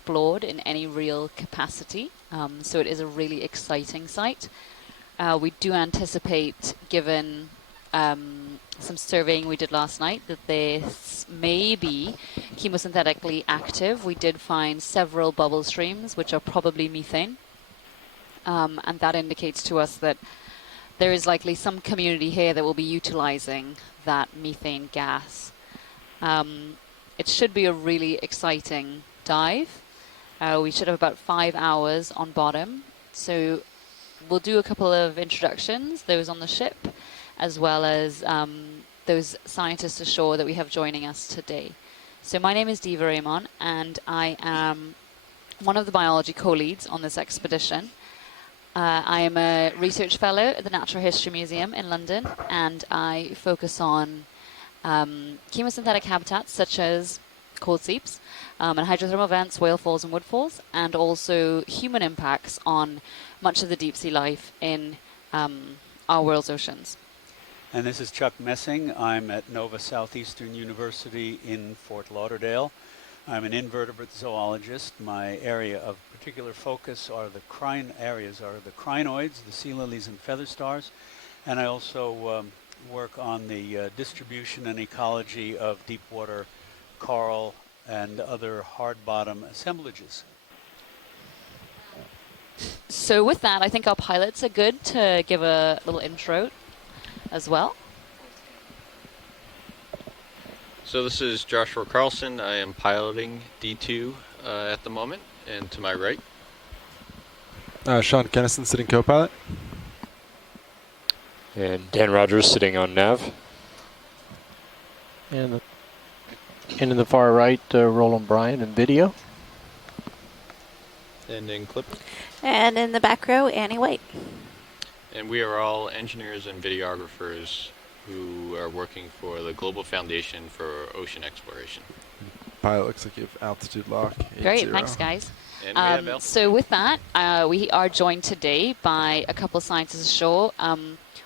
explored in any real capacity. So it is a really exciting site. We do anticipate, given some surveying we did last night, that this may be chemosynthetically active. We did find several bubble streams, which are probably methane. And that indicates to us that there is likely some community here that will be utilizing that methane gas. It should be a really exciting dive. We should have about 5 hours on bottom. So we'll do a couple of introductions, those on the ship, as well as those scientists ashore that we have joining us today. So my name is Diva Raymond, and I am one of the biology co-leads on this expedition. I am a research fellow at the Natural History Museum in London, and I focus on chemosynthetic habitats such as cold seeps and hydrothermal vents, whale falls and woodfalls, and also human impacts on much of the deep sea life in our world's oceans. And this is Chuck Messing. I'm at Nova Southeastern University in Fort Lauderdale. I'm an invertebrate zoologist. My area of particular focus are the crinoids, the sea lilies and feather stars, and I also work on the distribution and ecology of deep water coral and other hard bottom assemblages. So with that, I think our pilots are good to give a little intro as well. So this is Joshua Carlson. I am piloting D2 at the moment, and to my right. Sean Kennison, sitting co-pilot. And Dan Rogers sitting on nav. And in the far right, Roland Bryan in video. And in clip. And in the back row, Annie White. And we are all engineers and videographers who are working for the Global Foundation for Ocean Exploration. Pilot looks like you have altitude lock. Great, thanks guys. And we have so with that, we are joined today by a couple of scientists ashore.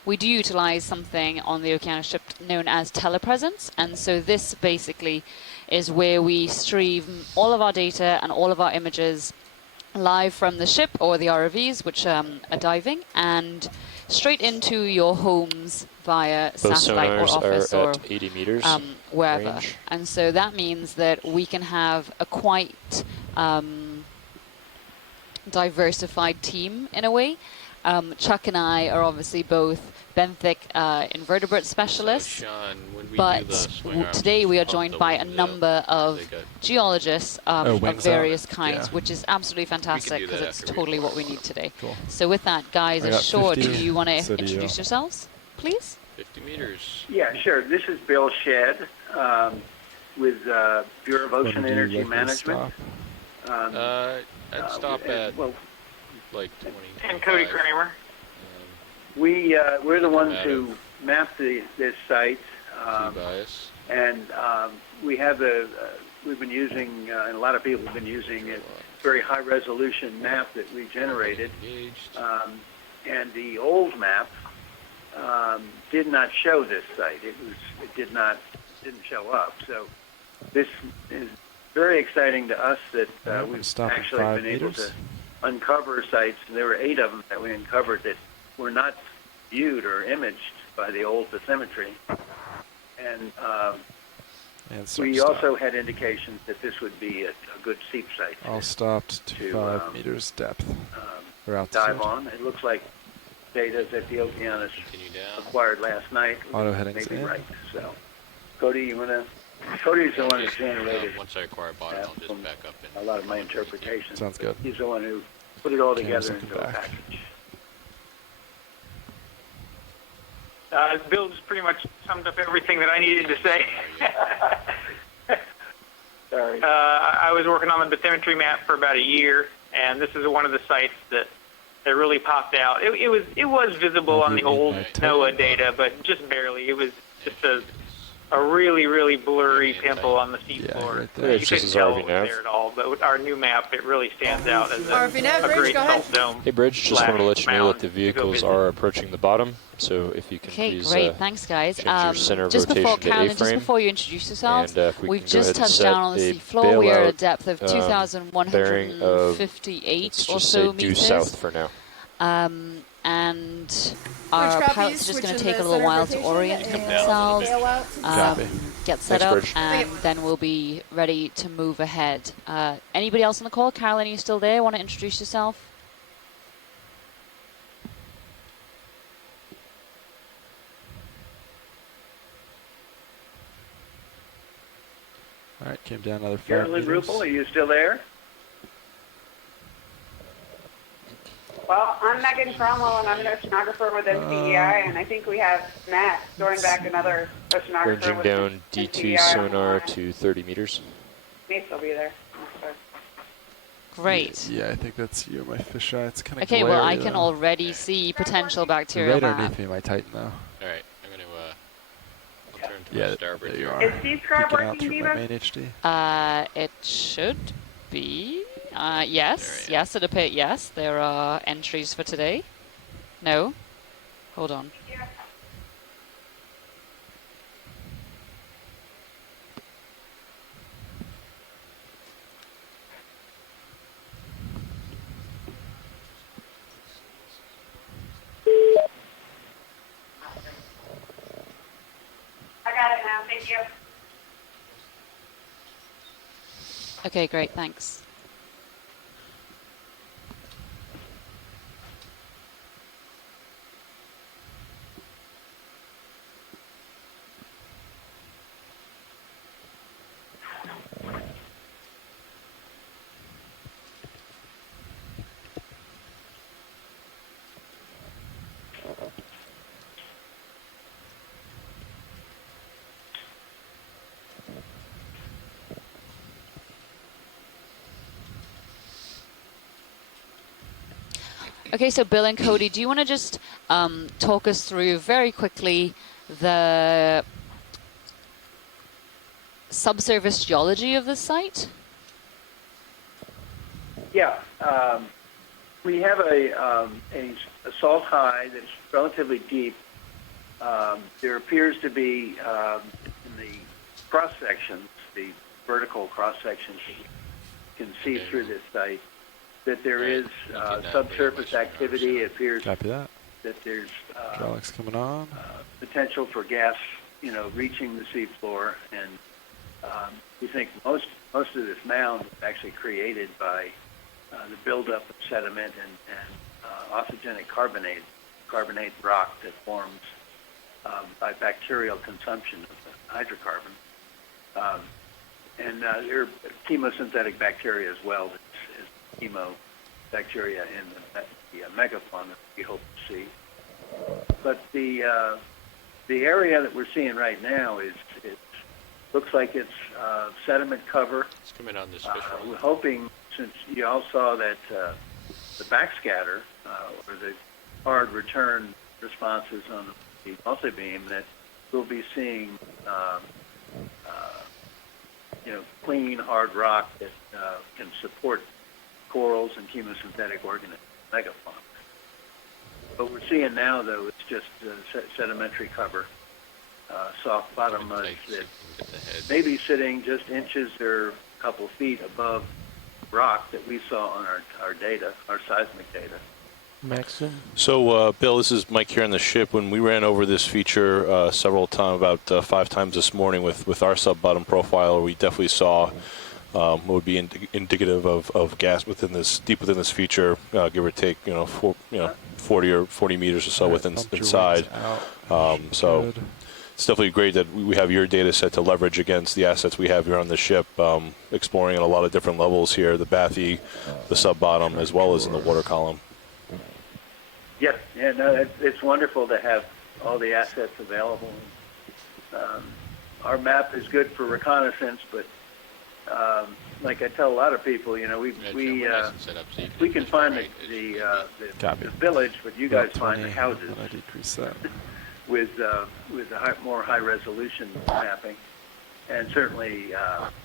We do utilize something on the Okeanos ship known as Telepresence, and so this basically is where we stream all of our data and all of our images live from the ship or the ROVs, which are diving, and straight into your homes via Both satellite or sonars office are or at 80 meters wherever. range. And so that means that we can have a quite diversified team in a way. Chuck and I are obviously both benthic invertebrate specialists, So Sean, when we but do the swing arms, today we are pump joined the by a wings out. number of They got- geologists of wings various out. kinds, Yeah. which is absolutely fantastic do because that it's after we totally finish what we the need today. Cool. So with that, guys I got ashore, do 50, you want to so do you. introduce yourselves, please? 50 meters. Yeah, sure. This is Bill Shedd with Bureau of Ocean When do you Energy like to Management. I'd stop at well, like 20. And Cody 25. Kramer. we're the ones Out who mapped this site, Bias. and we have we've been using, and a lot of people have been using a very high resolution map that we generated. Engaged. And the old map did not show this site. It didn't show up. So this is very exciting to us that we've stop at actually 5 been able meters. to uncover sites. And there were 8 of them that we uncovered that were not viewed or imaged by the old bathymetry. And we also had indications that this would be a good seep site. All stopped to 5 meters depth. Or altitude. Dive on. It looks like data that the Okeanos Continue down. acquired last night Auto headings may be in. right. So, Cody, you want to? Cody's the one who Just, generated once I acquire bottom, I'll just back up a and lot of my interpretations. Sounds good. He's the one who put it all together looking into a back. package. Bill just pretty much summed up everything that I needed to say. Sorry. I was working on the bathymetry map for about a year, and this is one of the sites that really popped out. It was visible on the old NOAA data, but just barely. It was just a a really, really blurry pimple on the seafloor. Right there. You This couldn't is tell RV it was Nav. there at all, but with our new map, it really stands out as RV Nav, a Bridge, great go ahead. salt dome. Hey, Bridge, just wanted to let you know that the mound to go vehicles visit. are approaching the bottom, so if you can Okay, please great. Thanks, guys. change your center of Just before rotation to Carolyn, just A-frame. before you introduce yourselves, And if we we've can go just ahead and touched set down on the a seafloor. We are at a bailout, depth of bearing 2,158 let's or just so say due meters. south for now. And our Bridge pilots are just going to take a little center while to rotation orient and themselves, bail out. Copy. get set Thanks, up, Bridge. and then we'll be ready to move ahead. Anybody else on the call? Carolyn, are you still there? Want to introduce yourself? All right, came down another 5 Carolyn meters. Rupel, are you still there? Well, I'm Megan Cromwell, and I'm an oceanographer with NCEI, and I think we have Matt going back another oceanographer Ranging with down D2 NCEI sonar on to 30 meters. May still be there. I'm sorry. Great. Yeah, I think that's you, my fisheye. It's kind of Okay, well, I glary, can though. already see potential You're bacterial right map. underneath me, my Titan, though. All right, I'm going to I'll turn to Yeah, my starboard there you here. are. Is Seeps Peeking out working, through my Diva? main HD. It should be. Yes, yes, it appears. Yes, there are entries for today. No, hold on. I got it now. Thank you. Okay, great, thanks. Okay, so Bill and Cody, do you want to just talk us through very quickly the subsurface geology of this site? Yeah, we have a salt high that's relatively deep. There appears to be in the cross sections, the vertical cross sections that you can see through this site, that there is subsurface activity. It appears Copy that. that there's Hydraulics coming on. potential for gas, reaching the seafloor, and we think most of this mound was actually created by the buildup of sediment and oxygenic carbonate rock that forms by bacterial consumption of the hydrocarbon. And there are chemosynthetic bacteria as well, as chemobacteria in the megafauna that we hope to see. But the area that we're seeing right now looks like it's sediment cover. It's coming on this fish roll. We're hoping, since you all saw that the backscatter or the hard return responses on the multi-beam, that we'll be seeing clean, hard rock that can support corals and chemosynthetic organisms, megafauna. What we're seeing now, though, it's just sedimentary cover, soft bottom muds that may be sitting just inches or a couple feet above rock that we saw on our data, our seismic data. Maxim? So, Bill, this is Mike here on the ship. When we ran over this feature several times, about 5 times this morning with our sub-bottom profiler, we definitely saw what would be indicative of gas deep within this feature, give or take, 40 meters or so inside. So it's definitely great that we have your data set to leverage against the assets we have here on the ship, exploring at a lot of different levels here, the bathy, the sub-bottom, as well as in the water column. Yes, no, it's wonderful to have all the assets available. Our map is good for reconnaissance, but like I tell a lot of people, we can find the village, but you guys find the houses. I'm gonna decrease that. with the more high resolution mapping. And certainly,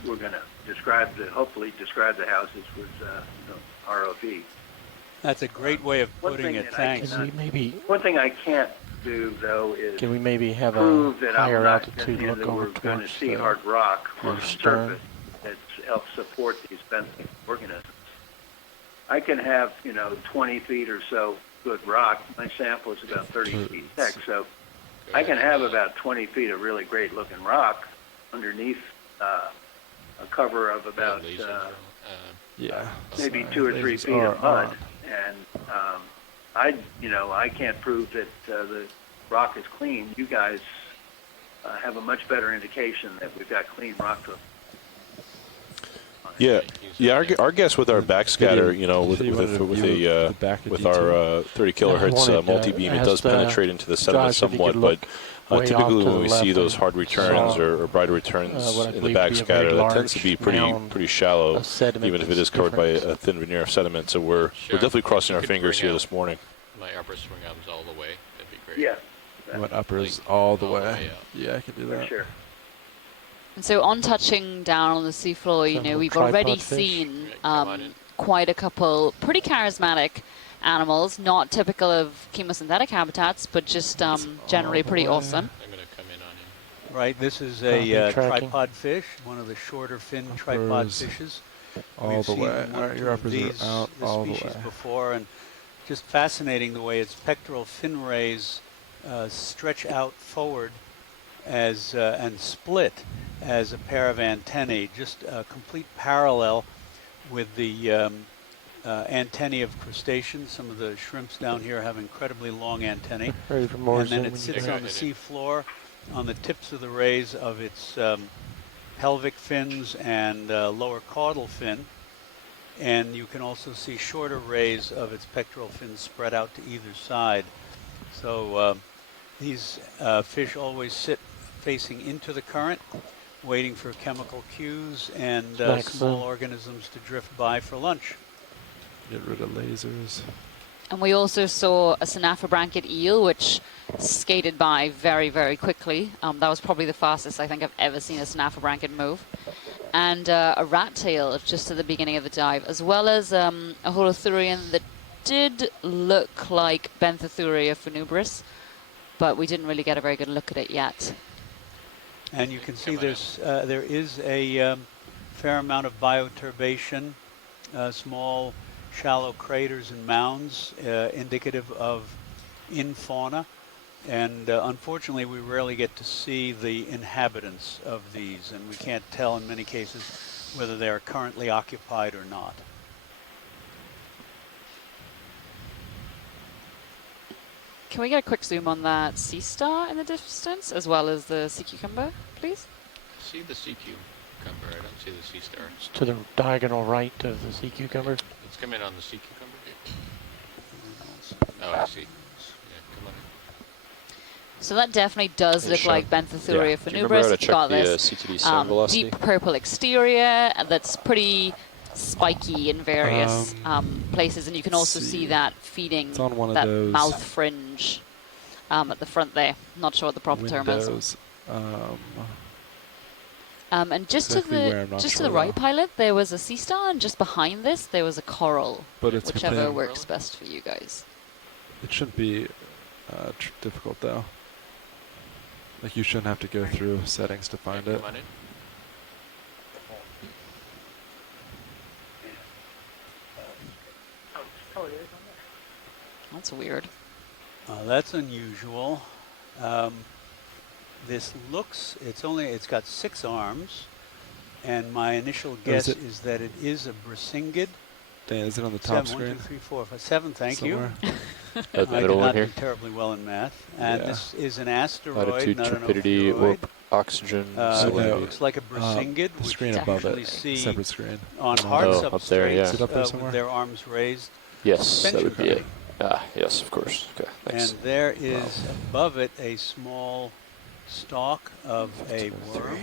we're going to hopefully describe the houses with ROV. That's a great way of putting it. Thanks. One thing I can't do, though, is can we maybe have prove a that higher I'm not altitude that look we're over going to towards see hard rock on the stern? surface that helps support these benthic organisms. I can have 20 feet or so good rock. My sample is about 30 feet thick, so I can have about 20 feet of really great looking rock underneath a cover of about maybe 2 or 3 feet of mud. And I can't prove that the rock is clean. You guys have a much better indication that we've got clean rock to. Yeah. Our guess with our backscatter, with our 30 kilohertz multi-beam, it does penetrate into the sediment somewhat, but typically when we see those hard returns or brighter returns in the backscatter, that tends to be pretty shallow, even if it is covered by a thin veneer of sediment. So we're definitely crossing our fingers here this morning. My upper swing arms all the way. That'd be great. Yeah. You want uppers all the way? Yeah, I can do that. Sure. And so on touching down on the seafloor, we've already seen quite a couple pretty charismatic animals, not typical of chemosynthetic habitats, but just generally pretty awesome. I'm going to come in on him. Right, this is a tripod fish, one of the shorter fin tripod fishes. All the way. All right, your uppers are out all the way. Before, and just fascinating the way its pectoral fin rays stretch out forward as and split as a pair of antennae, just a complete parallel with the antennae of crustaceans. Some of the shrimps down here have incredibly long antennae. Ready for more and then it sits on the sea floor on the tips of the rays of its pelvic fins and lower caudal fin. And you can also see shorter rays of its pectoral fins spread out to either side. So these fish always sit facing into the current, waiting for chemical cues and small organisms to drift by for lunch. Get rid of lasers. And we also saw a synaphobranchid eel, which skated by very, very quickly. That was probably the fastest I think I've ever seen a synaphobranchid move. And a rat tail just at the beginning of the dive, as well as a holothurian that did look like Benthothuria funubris, but we didn't really get a very good look at it yet. And you can see there is a fair amount of bioturbation, small shallow craters and mounds indicative of infauna. And unfortunately, we rarely get to see the inhabitants of these, and we can't tell in many cases whether they are currently occupied or not. Can we get a quick zoom on that sea star in the distance, as well as the sea cucumber, please? See the sea cucumber. I don't see the sea star. It's to the diagonal right of the sea cucumber. Let's come in on the sea cucumber. Oh, I see. Yeah, come on. So that definitely does look like Benthothuria funubris. It's got this deep purple exterior that's pretty spiky in various places, and you can also see that feeding that mouth fringe at the front there. Not sure what the proper term is. And just to the right, pilot, there was a sea star, and just behind this there was a coral. But it's whichever works best for you guys. It shouldn't be difficult though. Like you shouldn't have to go through settings to find it. That's weird. That's unusual. This looks, it's got 6 arms, and my initial guess is that it is a brisingid. Dan, is it on the top 7, screen? 1, 2, 3, 4, 5, 7, thank Somewhere. you. The I middle did one not here. do terribly well in math. And this is an asteroid, Latitude, not an trepidity, ophiuroid. warp, oxygen, It looks like a brisingid, the which screen you above usually it, see separate screen. on hard substrates up there, yeah. Is it up there with somewhere? their arms raised. Yes, that would be it. suspension. Yes, of course. Okay, thanks. And there is above it a small stalk of a worm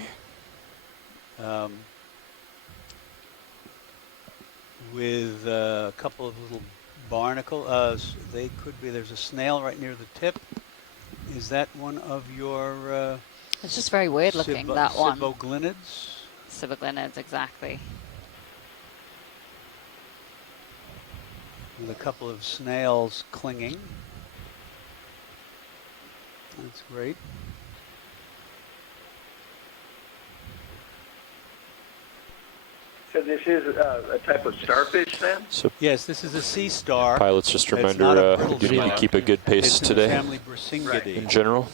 with a couple of little barnacles. They could be. There's a snail right near the tip is that one of your It's just very weird looking, that one. Ciboglinids? Ciboglinids, exactly. With a couple of snails clinging. That's great. So this is a type of starfish then? So yes, this is a sea star. pilots, just a It's not a reminder, brittle we need to star. keep a good pace It's in today the family Brissingidae. in general.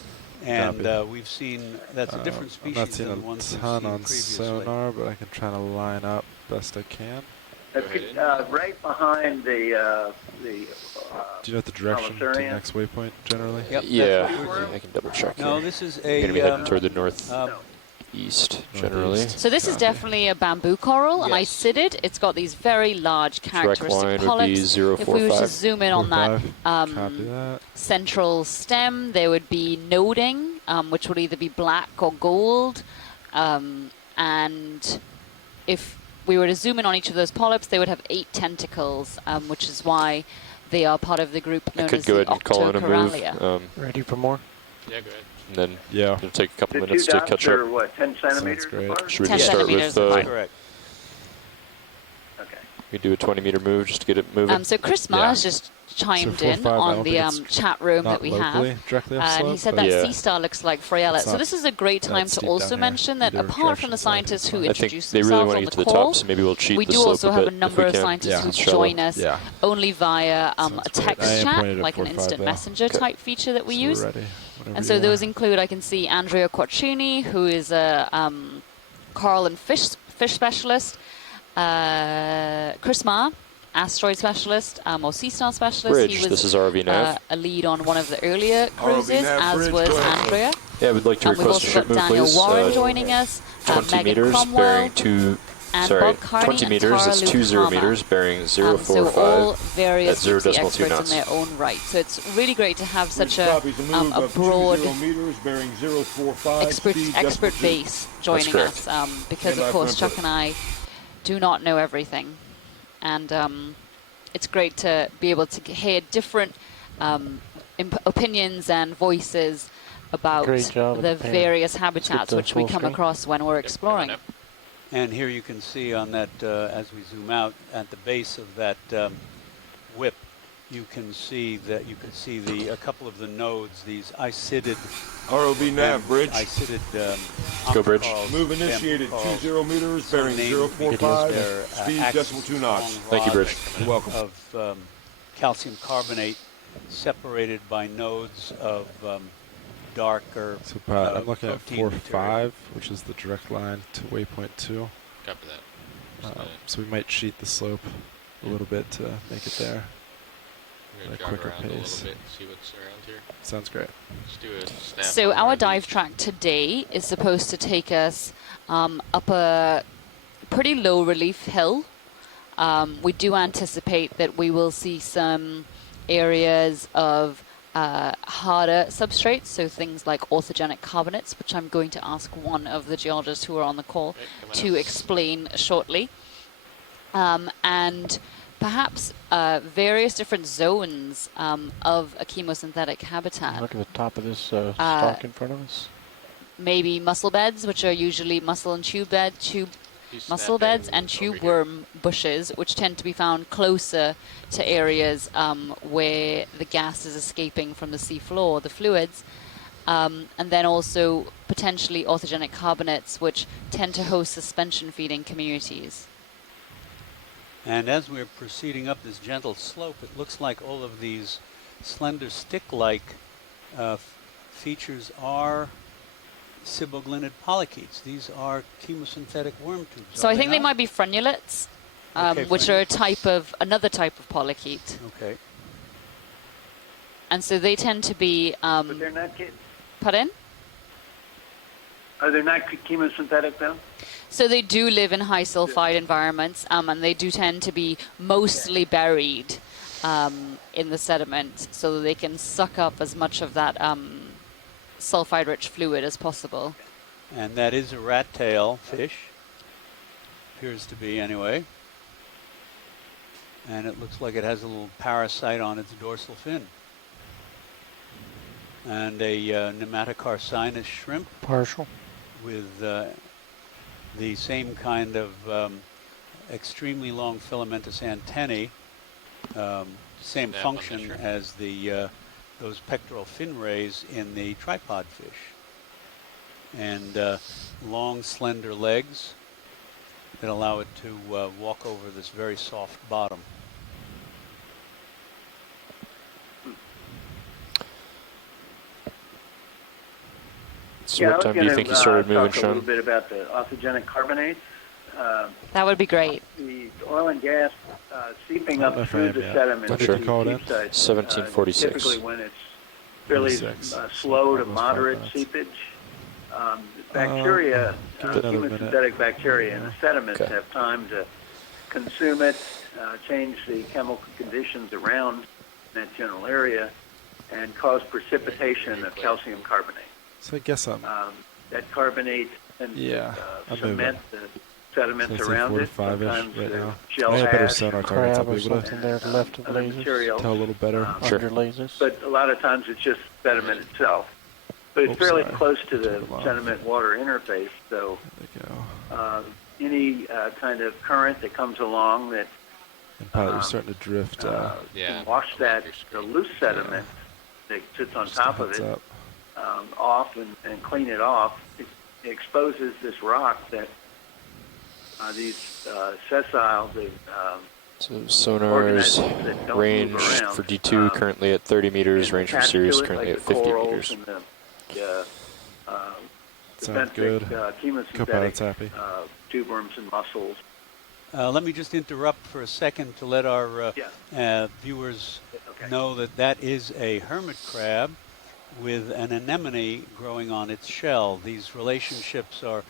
And we've seen, that's a different I'm species not seeing than the ones a we've ton seen on previously. sonar, but I can try to line up best I can. Right behind the Do you know what the direction to the Holosurian? next waypoint generally? Yep, Yeah, that's what I can double check No, here. this is We're going to be a heading toward the northeast, generally. So this is definitely a bamboo coral, and I cited. It's got these very large characteristic line would be polyps. If we were to 045. zoom in on that, 45. Copy that. central stem, there would be noding, which would either be black or gold. And if we were to zoom in on each of those polyps, they would have 8 tentacles, which is why they are part of the group known I could as go the ahead and call in a move. Octocoralia. Ready for more? Yeah, go ahead. And then Yeah. it'll take a couple The minutes two to dots catch are up. what, 10 centimeters great. apart? Should we 10 just start centimeters with apart. correct. Okay. we do a 20-meter move just to get it moving? So Chris Mars just chimed So 4, in 5, I on don't the think it's chat room not that we locally, have. directly up And he slope, said but that Yeah. sea star looks like Freyella. It's So not this is a great time that to steep also down here, mention that either apart from the direction, so I think scientists it's who fine. I think introduced they really themselves want to on get the to the call, top, so maybe we'll cheat we the do slope also a have bit a if number we of can. scientists Yeah. who Shallow. join us Yeah. only via Sounds a great. text I am chat, pointed at like an 45 instant though. messenger type feature that we So use. we're ready whenever And so you those are. include, I can see Andrea Quattrini, who is a coral and fish specialist, Chris Ma, asteroid specialist, or sea star specialist. Bridge, He was this is RV Nav. a lead on one of the earlier cruises, as was Andrea. Yeah, we'd like to We've request a also ship got move, Daniel please. Warren joining us, 20 Megan meters, Cromwell, bearing 2... and Sorry, Bob Carney 20 and meters, Tara that's 20 Lukama. meters, bearing So 045. all various That's 0.2 deep sea experts knots. in their own right. So it's really great to have such a broad expert base joining correct. us, because of course Chuck and I do not know everything, and it's great to be able to hear different opinions and voices about Great job with the the pan. various Let's habitats get the which we full come screen. across when we're exploring. And here you can see on that, as we zoom out, at the base of that whip, you can see that a couple of the nodes, these icidid ROV nav bridge. Icidid Go bridge. Move initiated 20 meters, bearing 045, speed decimal 2 knots. Thank you, Bridge. You're welcome. Of calcium carbonate separated by nodes of darker So Pat, I'm looking at protein 4-5, which is the direct line to waypoint 2. Copy that. So we might cheat the slope a little bit to make it there. We're At a gonna jog quicker around a pace. little bit and see what's around here. Sounds great. Let's do a snap. So on our one of dive these. track today is supposed to take us up a pretty low relief hill. We do anticipate that we will see some areas of harder substrates, so things like orthogenic carbonates, which I'm going to ask one of the geologists who are on the call Okay, coming to up. explain shortly. And perhaps various different zones of a chemosynthetic habitat. Look at the top of this stalk in front of us. Maybe mussel beds, which are usually mussel and tube He's mussel snapping beds and over tube here. worm bushes, which tend to be found closer to areas where the gas is escaping from the sea floor, the fluids. And then also potentially orthogenic carbonates, which tend to host suspension feeding communities. And as we're proceeding up this gentle slope, it looks like all of these slender stick-like features are ciboglinid polychaetes. These are chemosynthetic worm tubes. So I think they not? might be frenulates, Okay, which are another type of polychaete. Okay. And so they tend to be, But they're not, pardon? are they not chemosynthetic though? So they do live in high sulfide environments, and they do tend to be mostly buried in the sediment, so that they can suck up as much of that sulfide-rich fluid as possible. And that is a rat tail fish. Appears to be anyway. And it looks like it has a little parasite on its dorsal fin. and a nematocarcinus shrimp. Partial. With the same kind of extremely long filamentous antennae, same function as the those pectoral fin rays in the tripod fish, and long, slender legs that allow it to walk over this very soft bottom. So what time do you think you started moving, Sean? A little bit about the orthogenic carbonates. That would be great. The oil and gas seeping up through the sediment. Not sure. Call it 1746. Typically when it's fairly slow to moderate seepage. Bacteria, chemosynthetic bacteria in the sediments have time to consume it, change the chemical conditions around that general area, and cause precipitation of calcium carbonate. So I guess that carbonate and cement the sediments around it. Sometimes right now. shell I have better ash, sonar targets. I'll be able something there left of lasers. material. tell a little better. Under lasers. But a lot of times it's just sediment itself. But it's fairly close to the sediment-water interface, so any kind of current that comes along that and pilot, you're starting to drift. can wash that the loose sediment that sits on top of it off and clean it off. It exposes this rock that these sessile, so sonars range for D2 currently at 30 meters, range for Sirius currently at 50 meters. Sounds good. Chemosynthetic happy. tube worms and mussels. Let me just interrupt for a second to let our viewers know that that is a hermit crab with an anemone growing on its shell. These relationships are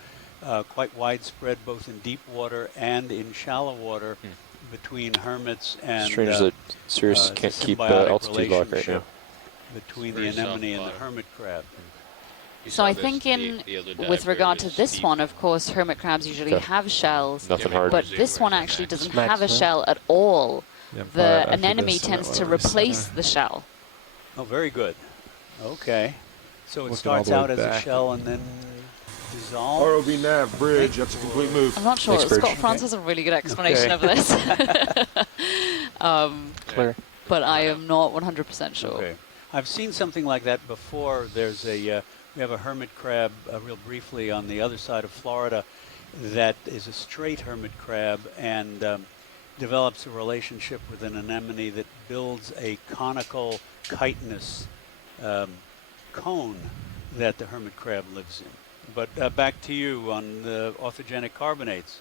quite widespread both in deep water and in shallow water between hermits and strange that Sirius can't keep altitude lock right now. Between the anemone and the hermit crab. So I think with regard to this one, of course, hermit crabs usually have shells, but this one actually doesn't have a shell at all. The anemone tends to replace the shell. Oh, very good. Okay. So it starts out as a shell and then dissolves. ROV nav, bridge, that's a complete move. I'm not sure. Scott France has a really good explanation of this. Clear. But I am not 100% sure. Okay. I've seen something like that before. There's we have a hermit crab real briefly on the other side of Florida that is a straight hermit crab and develops a relationship with an anemone that builds a conical chitinous cone that the hermit crab lives in. But back to you on the orthogenic carbonates.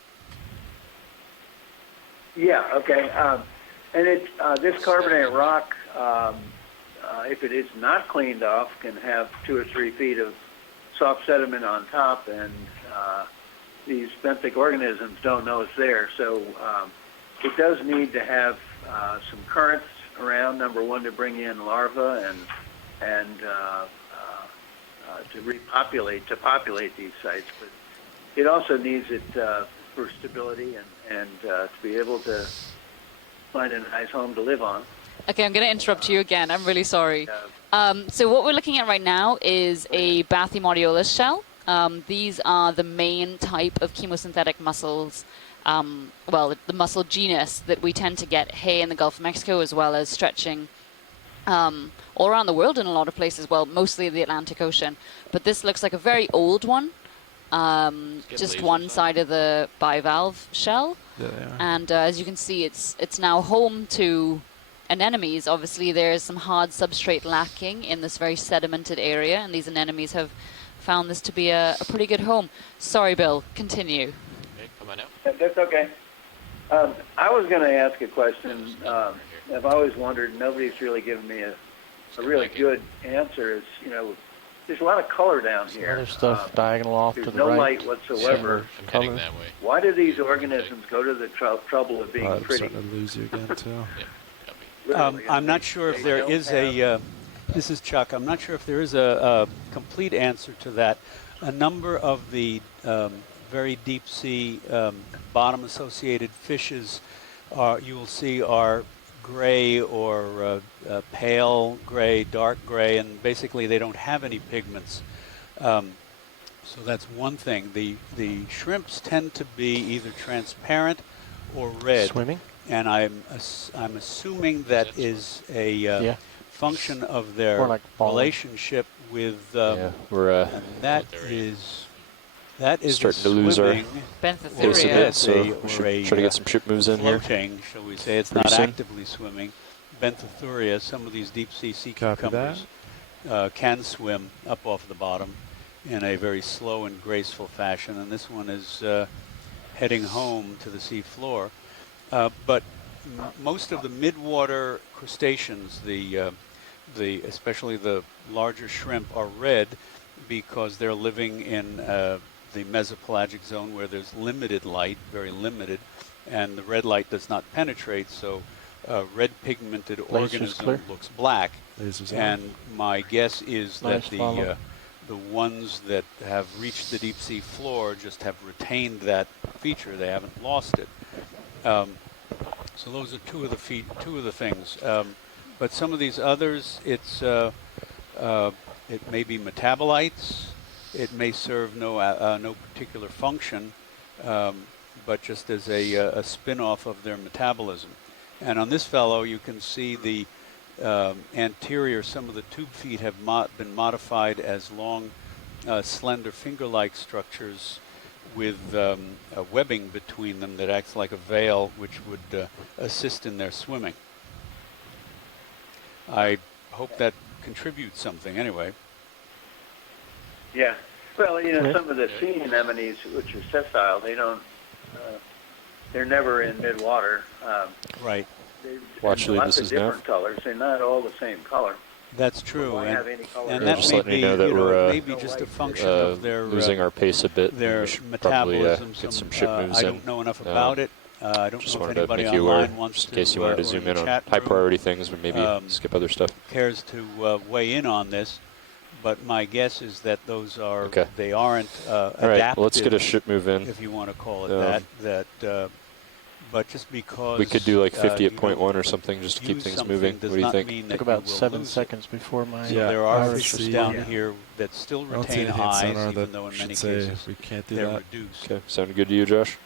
Yeah, okay. And this carbonate rock, if it is not cleaned off, can have 2 or 3 feet of soft sediment on top, and these benthic organisms don't know it's there. So it does need to have some currents around, number one, to bring in larvae and to populate these sites. But it also needs it for stability and to be able to find a nice home to live on. Okay, I'm going to interrupt you again. I'm really sorry. So what we're looking at right now is a Bathymariolis shell. These are the main type of chemosynthetic mussels, well, the mussel genus that we tend to get here in the Gulf of Mexico, as well as stretching all around the world in a lot of places, well, mostly the Atlantic Ocean. But this looks like a very old one, just one side of the bivalve shell. And as you can see, it's now home to anemones. Obviously, there's some hard substrate lacking in this very sedimented area, and these anemones have found this to be a pretty good home. Sorry, Bill, continue. Okay, come on out. That's okay. I was going to ask a question. I've always wondered, nobody's really given me a really good answer. Is, there's a lot of color down here. Other stuff diagonal off to the no right. light whatsoever. Heading that way. Why do these organisms go to the trouble of being pretty? I'm starting to lose you again, too. I'm not sure if there is this is Chuck, I'm not sure if there is a complete answer to that. A number of the very deep sea bottom associated fishes you will see are gray or pale gray, dark gray, and basically they don't have any pigments. So that's one thing. The shrimps tend to be either transparent or red. Swimming? And I'm assuming that is a function of their relationship with we're and that is starting to lose our pace a bit, so we should try to get some ship moves in here. Floating, shall we say? It's not actively swimming. Benthythuria, some of these deep sea cucumbers can swim up off the bottom in a very slow and graceful fashion, and this one is heading home to the sea floor. But most of the midwater crustaceans, especially the larger shrimp, are red because they're living in the mesopelagic zone where there's limited light, very limited, and the red light does not penetrate, so red pigmented organism looks black. And my guess is that the ones that have reached the deep sea floor just have retained that feature. They haven't lost it. So those are two of the things. But some of these others, it may be metabolites. It may serve no particular function, but just as a spin-off of their metabolism. And on this fellow, you can see the anterior, some of the tube feet have been modified as long, slender finger-like structures with a webbing between them that acts like a veil, which would assist in their swimming. I hope that contributes something anyway. Yeah. Well, some of the sea anemones, which are sessile, they don't, they're never in mid-water. Right. Watch lots of different colors. They're not all the same color. That's true, and that just may letting be, you know that we're maybe just a function of their losing our pace a bit. Their we should metabolism. probably get some ship moves I in. don't know enough about it. I don't just know if wanted to anybody make you aware, online wants just in case you wanted to zoom in on chat high room, priority things, but maybe skip other stuff. Cares to weigh in on this, but my guess is that those are they aren't adaptive. All right, well, let's get a ship move in. If you want to call it that. But just because we could do like 50 at point one or something, just to keep things moving. What do you think? Took about 7 seconds before my. So there are fishes down here that still retain eyes, even though in many cases we can't do they're that. reduced. Okay, sounded good to you, Josh?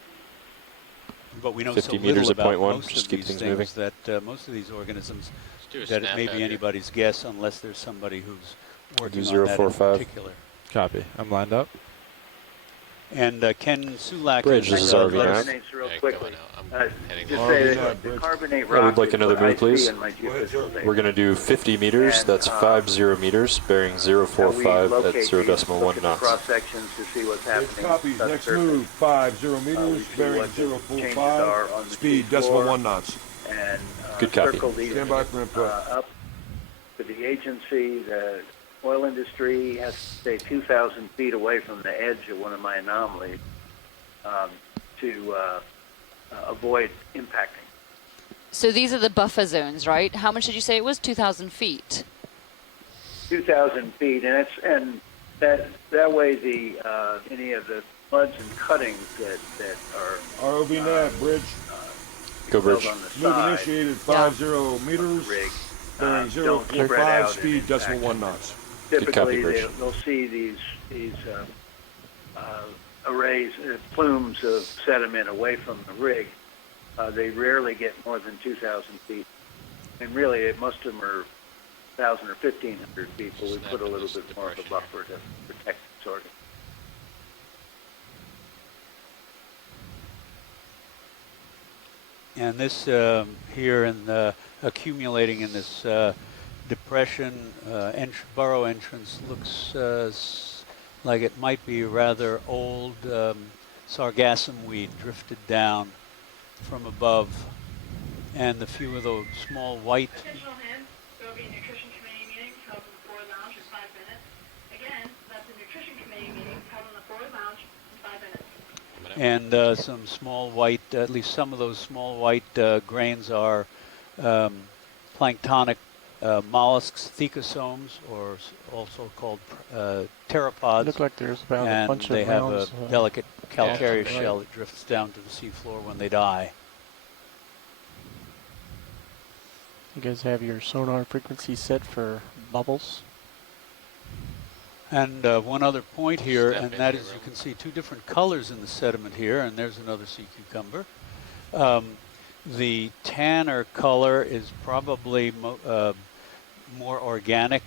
But we know 50 so meters little at point about one, most just of keep these things things moving. that most of these organisms do a that it snap may out be here. anybody's guess unless there's somebody who's working Do on that in 045. particular. Copy. I'm lined up. And Ken Sulak Bridge, this is RV now. carbonates real quickly. heading Just there. say that the carbonate Yeah, rock we'd like is another what move, I see please. in my geophysical data. We're going to do 50 meters. And, That's 50 meters, bearing We 045 locate at these, 0.1 look at the knots. cross sections to see what's happening. Copies. on the Next surface. move, 50 We meters, see bearing what the changes 045, are on the speed sea floor. 1 knots. And Good copy. circle these Stand by for input. up to the agency. The oil industry has to stay 2,000 feet away from the edge of one of my anomalies to avoid impacting. So these are the buffer zones, right? How much did you say it was? 2,000 feet. 2,000 feet, and that way the any of the muds and cuttings that are ROV nav, bridge. Go built bridge. on the Move side initiated 50 meters, rig bearing don't spread 045, out speed and impact. 1 knots. Typically, copy, Bridge. they'll see these arrays, plumes of sediment away from the rig. They rarely get more than 2,000 feet. And really, most of them are 1,000 or 1,500 feet, but we put a little bit more of a buffer to protect the sorting. And this here in accumulating in this depression burrow entrance looks like it might be rather old sargassum weed drifted down from above, and the few of those small white. Attention all hands. There will be a nutrition committee meeting held in the forward lounge in 5 minutes. Again, that's a nutrition committee meeting held in the forward lounge in 5 minutes. And some small white, at least some of those small white grains are planktonic mollusks, thecosomes, or also called pteropods. Look like there's about a bunch and they of have rounds, a delicate calcareous right. shell that drifts down to the seafloor when they die. You guys have your sonar frequency set for bubbles? And one other point here, and that is you can see two different colors in the sediment here, and there's another sea cucumber. The tanner color is probably more organic,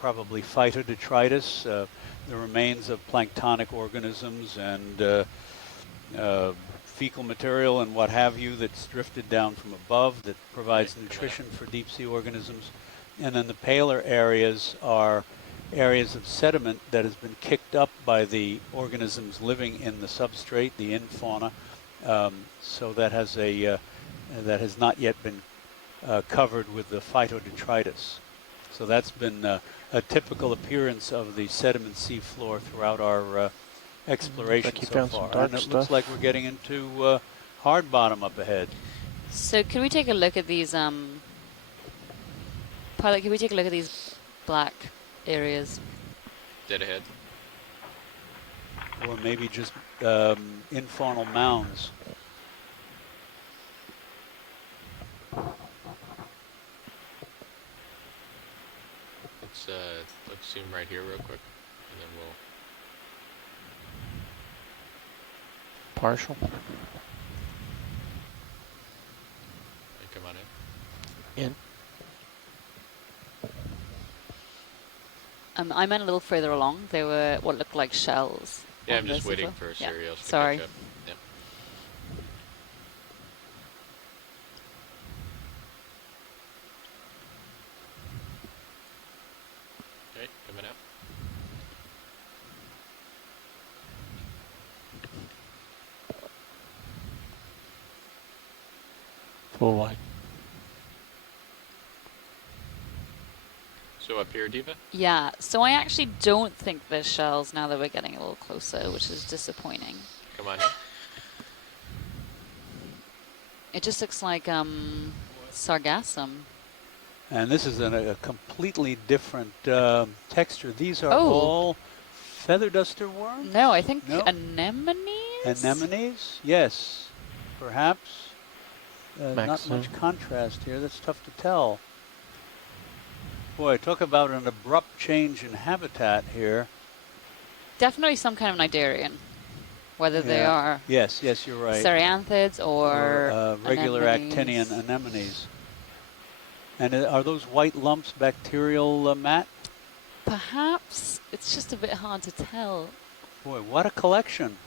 probably phytodetritus, the remains of planktonic organisms and fecal material and what have you that's drifted down from above that provides nutrition for deep sea organisms. And then the paler areas are areas of sediment that has been kicked up by the organisms living in the substrate, the infauna. So that has has not yet been covered with the phytodetritus. So that's been a typical appearance of the sediment sea floor throughout our exploration so far. And it looks like we're getting into hard bottom up ahead. So can we take a look at these, Pilot, can we take a look at these black areas? Dead ahead. Or maybe just infaunal mounds. Let's zoom right here real quick, and then we'll... Partial. Hey, come on in. I meant a little further along. There were what looked like shells. Yeah, I'm just waiting for Cereals to Sorry. catch up. Yep. Okay, coming out. Full wide. So up here, Diva? Yeah, so I actually don't think there's shells now that we're getting a little closer, which is disappointing. Come on in. It just looks like sargassum. And this is a completely different texture. These are all feather duster worms? No, I think anemones? Anemones? Yes, perhaps. Not much contrast here. That's tough to tell. Boy, talk about an abrupt change in habitat here. Definitely some kind of nidarian, whether they are yes, you're right. Cereanthids or regular anemones. actinian anemones. And are those white lumps bacterial, Matt? Perhaps. It's just a bit hard to tell. Boy, what a collection.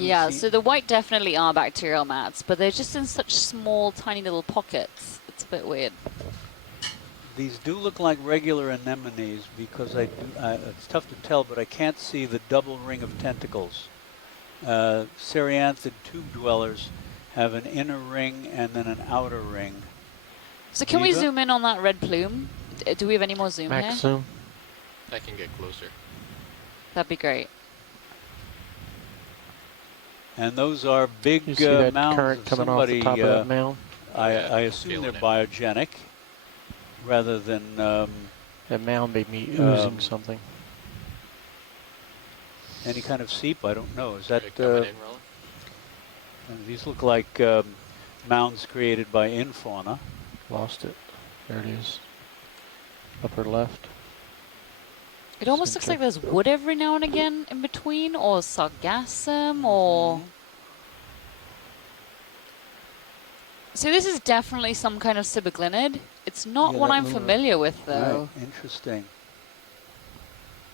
Yeah, so the white definitely are bacterial mats, but they're just in such small, tiny little pockets. It's a bit weird. These do look like regular anemones because it's tough to tell, but I can't see the double ring of tentacles. Cereanthid tube dwellers have an inner ring and then an outer ring. So can we zoom in on that red plume? Do we have any more zoom Max here? zoom. I can get closer. That'd be great. And those are big You see that mounds. current coming off the top of that mound? I assume they're biogenic rather than... that mound may be oozing something. Any kind of seep? I don't know. Is that... these look like mounds created by infauna. Lost it. There it is. Upper left. It almost looks like there's wood every now and again in between, or sargassum, or... So this is definitely some kind of ciboglinid. It's not one I'm familiar with, though. Right. Interesting.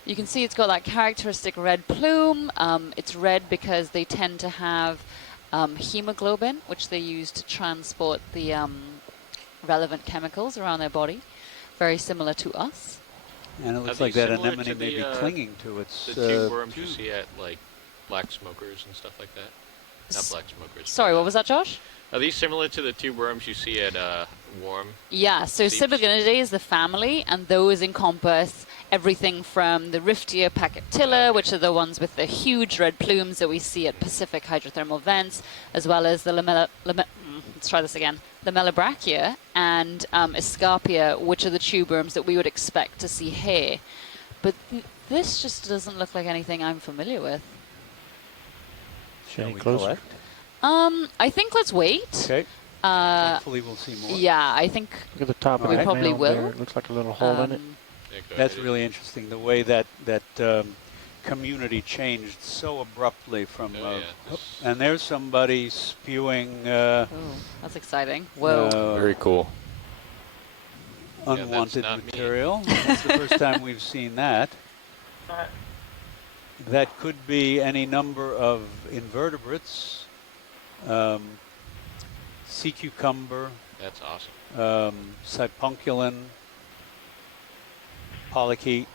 You can see it's got that characteristic red plume. It's red because they tend to have hemoglobin, which they use to transport the relevant chemicals around their body. Very similar to us. And it looks like that anemone may be clinging to its the tube worms you see at like black smokers and stuff like that. Not black smokers. Sorry, what was that, Josh? Are these similar to the tube worms you see at warm? Yeah, so Cibogonidae is the family, and those encompass everything from the Riftia pachyptilla, which are the ones with the huge red plumes that we see at Pacific hydrothermal vents, as well as the let's try this again. The Melobrachia and Escarpia, which are the tube worms that we would expect to see here. But this just doesn't look like anything I'm familiar with. Shall we collect? I think let's wait. Okay. Hopefully we'll see more. Yeah, I think Look at the top of we that probably mound will. there. It looks like a little hole in it. That's really interesting, the way that community changed so abruptly from... and there's somebody spewing... oh, that's exciting. Whoa. Very cool. Unwanted material. That's the first time we've seen that. That could be any number of invertebrates. Sea cucumber. That's awesome. Sipunculin. Polychaete.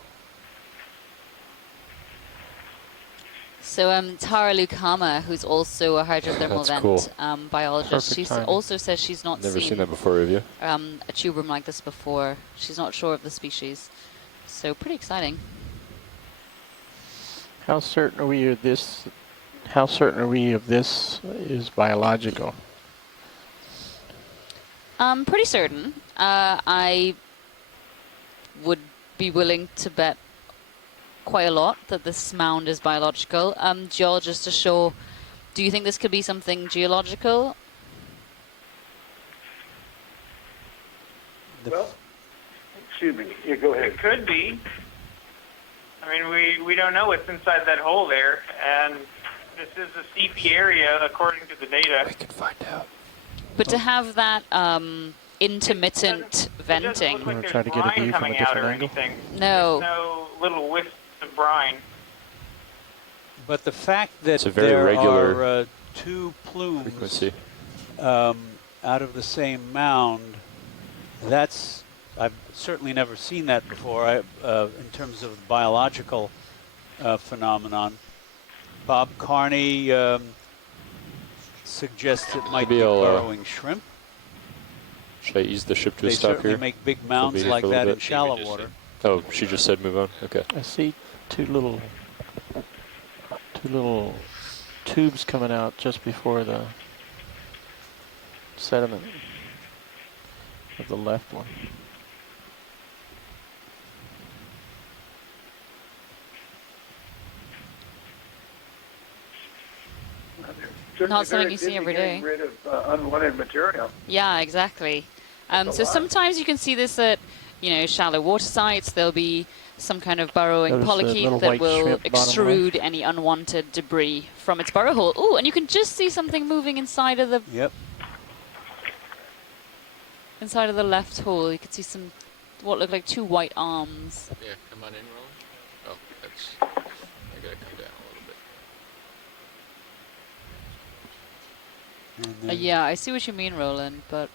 So Tara Lukama, who's also a hydrothermal That's vent cool. biologist, Perfect she timing. also says she's not Never seen that before, have you? a tube worm like this before. She's not sure of the species. So pretty exciting. How certain are we of this? How certain are we of this is biological? Pretty certain. I would be willing to bet quite a lot that this mound is biological. Geologist Ashore, do you think this could be something geological? Well, excuse me. Yeah, go ahead. It could be. I mean, we don't know what's inside that hole there, and this is a seepy area according to the data. We can find out. But to have that intermittent venting. I'm going to try to get a view from a different angle. No. There's no little wisps of brine. But the fact that It's a very there regular are two plumes frequency. out of the same mound, I've certainly never seen that before in terms of biological phenomenon. Bob Carney suggests it might be burrowing shrimp. Should I ease the ship to They a stop certainly here? make big mounds like that in shallow water. Oh, she just said move on? Okay. I see two little tubes coming out just before the sediment of the left one. Not something you see every day. Rid of unwanted material. Yeah, exactly. So sometimes you can see this at, shallow water sites. There'll be some kind of burrowing polychaete that will extrude any unwanted debris from its burrow hole. Oh, and you can just see something moving inside of the inside of the left hole. You can see what look like two white arms. Yeah, come on in, Roland. Oh, I gotta come down a little bit. Yeah, I see what you mean, Roland, but...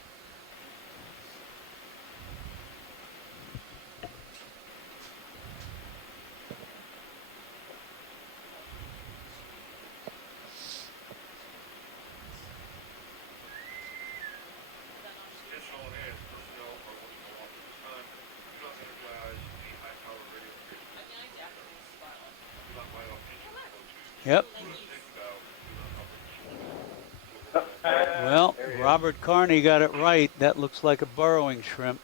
Yep. Well, Robert Carney got it right. That looks like a burrowing shrimp.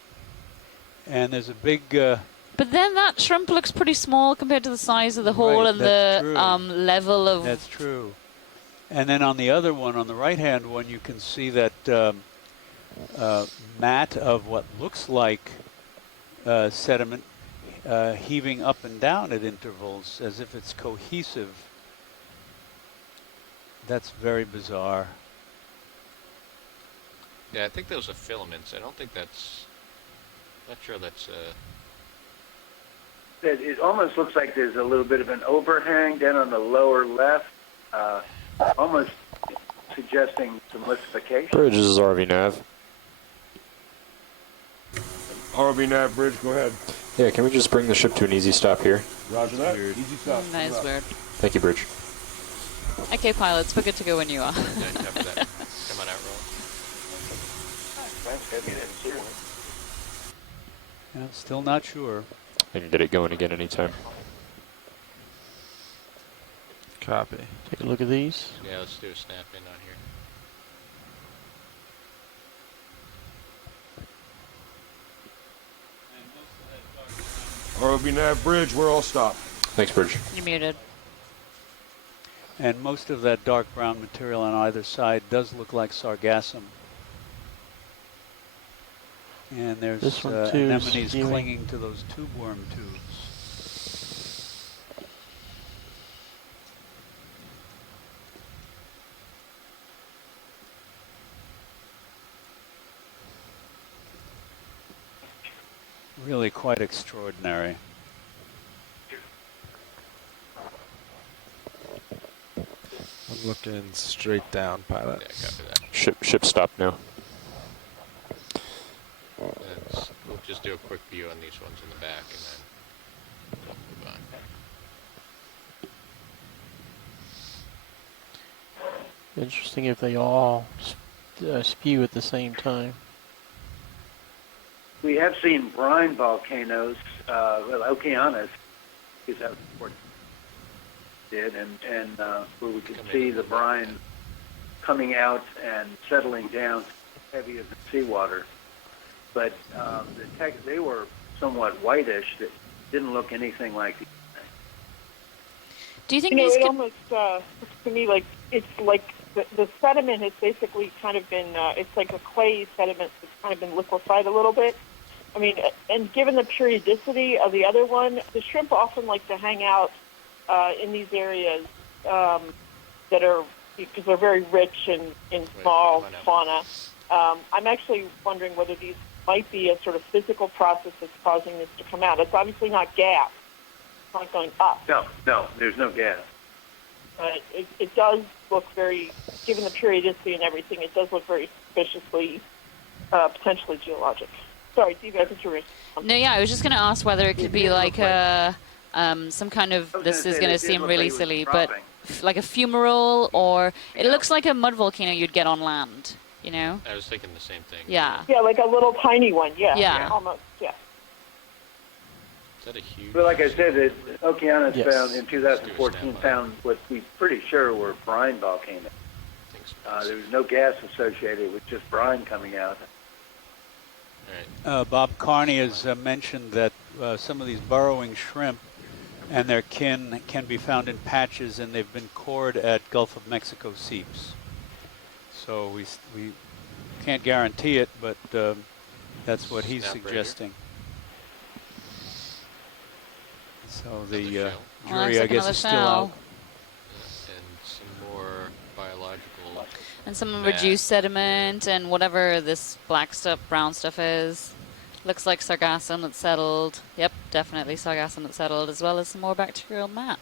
And there's a big... But then that shrimp looks pretty small compared to the size of the hole and the level of... That's true. And then on the other one, on the right-hand one, you can see that mat of what looks like sediment heaving up and down at intervals as if it's cohesive. That's very bizarre. Yeah, I think those are filaments. I don't think that's... Not sure that's... It almost looks like there's a little bit of an overhang down on the lower left, almost suggesting some lissification. Bridge, this is RV Nav. RV Nav Bridge, go ahead. Yeah, can we just bring the ship to an easy stop here? Roger that. Easy stop. That is weird. Thank you, Bridge. Okay, pilots, we're good to go when you are. Come on out, Roland. Yeah, still not sure. I can get it going again anytime. Copy. Take a look at these. Yeah, let's do a snap in on here. ROV nav bridge, we're all stopped. Thanks, Bridge. You're muted. And most of that dark brown material on either side does look like sargassum. And there's This one too anemones clinging to those tube worm tubes. Really quite extraordinary. I'm looking straight down, pilot. Yeah, copy that. Ship stopped now. We'll just do a quick view on these ones in the back, and then we'll move on. Interesting if they all spew at the same time. We have seen brine volcanoes, Okeanos, is that what did, and where we could see the brine coming out and settling down heavy as the seawater. But they were somewhat whitish. That didn't look anything like these things. Do you think it almost looks to me like it's like the sediment has basically kind of been, it's like a clay sediment that's kind of been liquefied a little bit. I mean, and given the periodicity of the other one, the shrimp often like to hang out in these areas that are, because they're very rich in small fauna. I'm actually wondering whether these might be a sort of physical process that's causing this to come out. It's obviously not gas. It's not going up. No, there's no gas. But it does look very, given the periodicity and everything, it does look very suspiciously, potentially geologic. Sorry, Steve, I think you were... No, yeah, I was just going to ask whether it could be like some kind of, this is going to seem really silly, but like a fumarole, or it looks like a mud volcano you'd get on land, you know? I was thinking the same thing. Yeah. Yeah, like a little tiny one, yeah. Yeah. Almost, yeah. Is that a huge... But like I said, Okeanos Yes. found in 2014 found what we pretty sure were brine volcanoes. There was no gas associated with just brine coming out. Bob Carney has mentioned that some of these burrowing shrimp and their kin can be found in patches, and they've been cored at Gulf of Mexico seeps. So we can't guarantee it, but that's what he's suggesting. So the jury, I guess, is still out. And some more biological... And some reduced sediment and whatever this black stuff, brown stuff is. Looks like sargassum that's settled. Yep, definitely sargassum that's settled, as well as some more bacterial mat.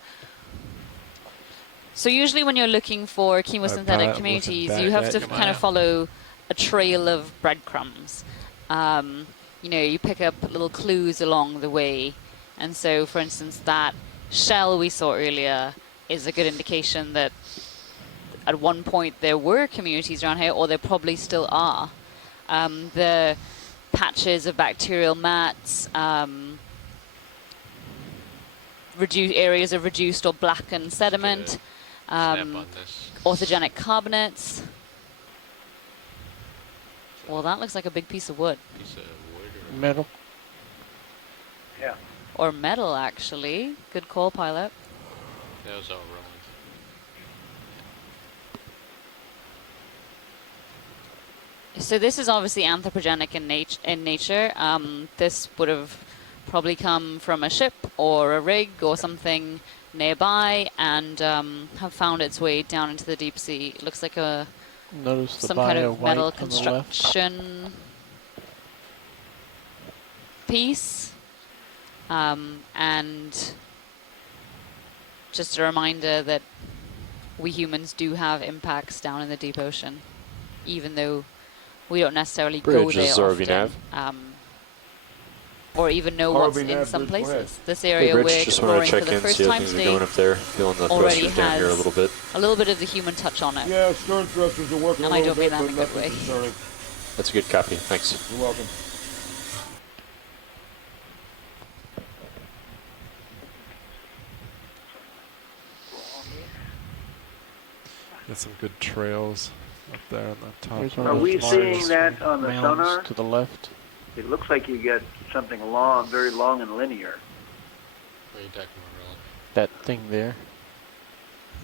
So usually when you're looking for chemosynthetic communities, you have to kind of follow a trail of breadcrumbs. You know, you pick up little clues along the way. And so, for instance, that shell we saw earlier is a good indication that at one point there were communities around here, or there probably still are. The patches of bacterial mats, areas of reduced or blackened sediment, orthogenic carbonates. Well, that looks like a big piece of wood. Metal. Yeah. Or metal, actually. Good call, pilot. That was all wrong. So this is obviously anthropogenic in nature. This would have probably come from a ship or a rig or something nearby and have found its way down into the deep sea. It looks like some kind of metal construction piece. And just a reminder that we humans do have impacts down in the deep ocean, even though we don't necessarily go there often, or even know what's in some places. This area we're exploring for the first time today already has a little bit of the human touch on it. Yeah, stern thrusters are working and I don't mean that in a good way. That's a good copy. Thanks. You're welcome. Got some good trails up there on the top. Are we seeing that on the sonar? To the left. It looks like you get something long, very long and linear. That thing there.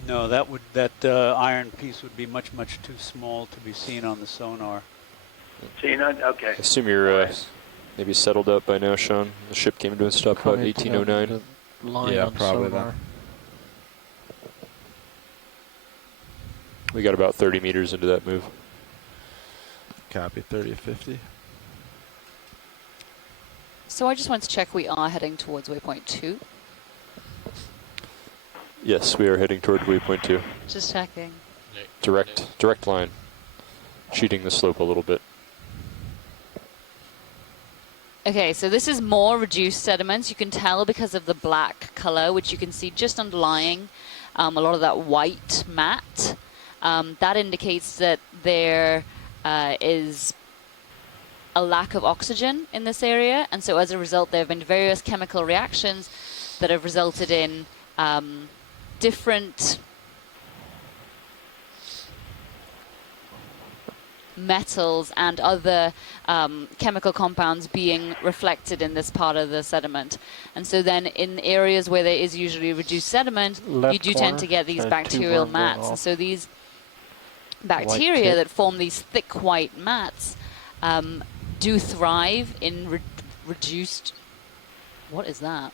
No, that iron piece would be much too small to be seen on the sonar. Seen it? Okay. I assume you're maybe settled up by now, Sean. The ship came to a stop about 1809. Yeah, probably that. We got about 30 meters into that move. Copy, 30 to 50. So I just want to check we are heading towards waypoint 2. Yes, we are heading toward waypoint 2. Just checking. Direct line. Cheating the slope a little bit. Okay, so this is more reduced sediments. You can tell because of the black color, which you can see just underlying a lot of that white matte. That indicates that there is a lack of oxygen in this area, and so as a result there have been various chemical reactions that have resulted in different metals and other chemical compounds being reflected in this part of the sediment. And so then in areas where there is usually reduced sediment, you do tend to get these bacterial mats. And so these bacteria that form these thick white mats do thrive in reduced... What is that?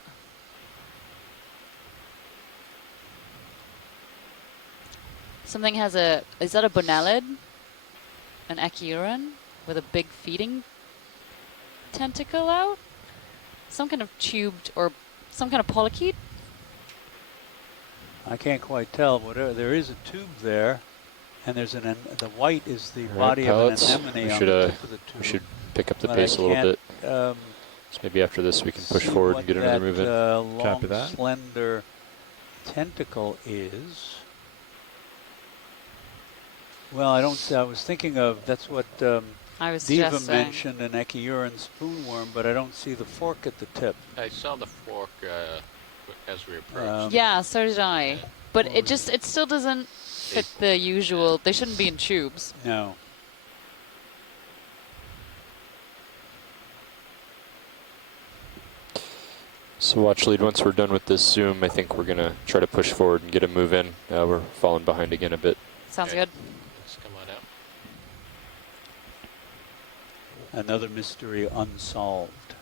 Something has a... Is that a bonellid? An echeuron with a big feeding tentacle out? Some kind of tubed or some kind of polychaete? I can't quite tell. Whatever, there is a tube there, and there's the white is the body of an anemone on the tip of the tube. We should pick up the pace a little bit. So maybe after this we can push forward and get another move in. Copy that. Slender tentacle is. Well, I was thinking of, that's what Diva mentioned, an echeuron spoonworm, but I don't see the fork at the tip. I saw the fork as we approached. Yeah, so did I. But it still doesn't fit the usual, they shouldn't be in tubes. No. So watch lead, once we're done with this zoom, I think we're going to try to push forward and get a move in. We're falling behind again a bit. Sounds good. Come on out. Another mystery unsolved.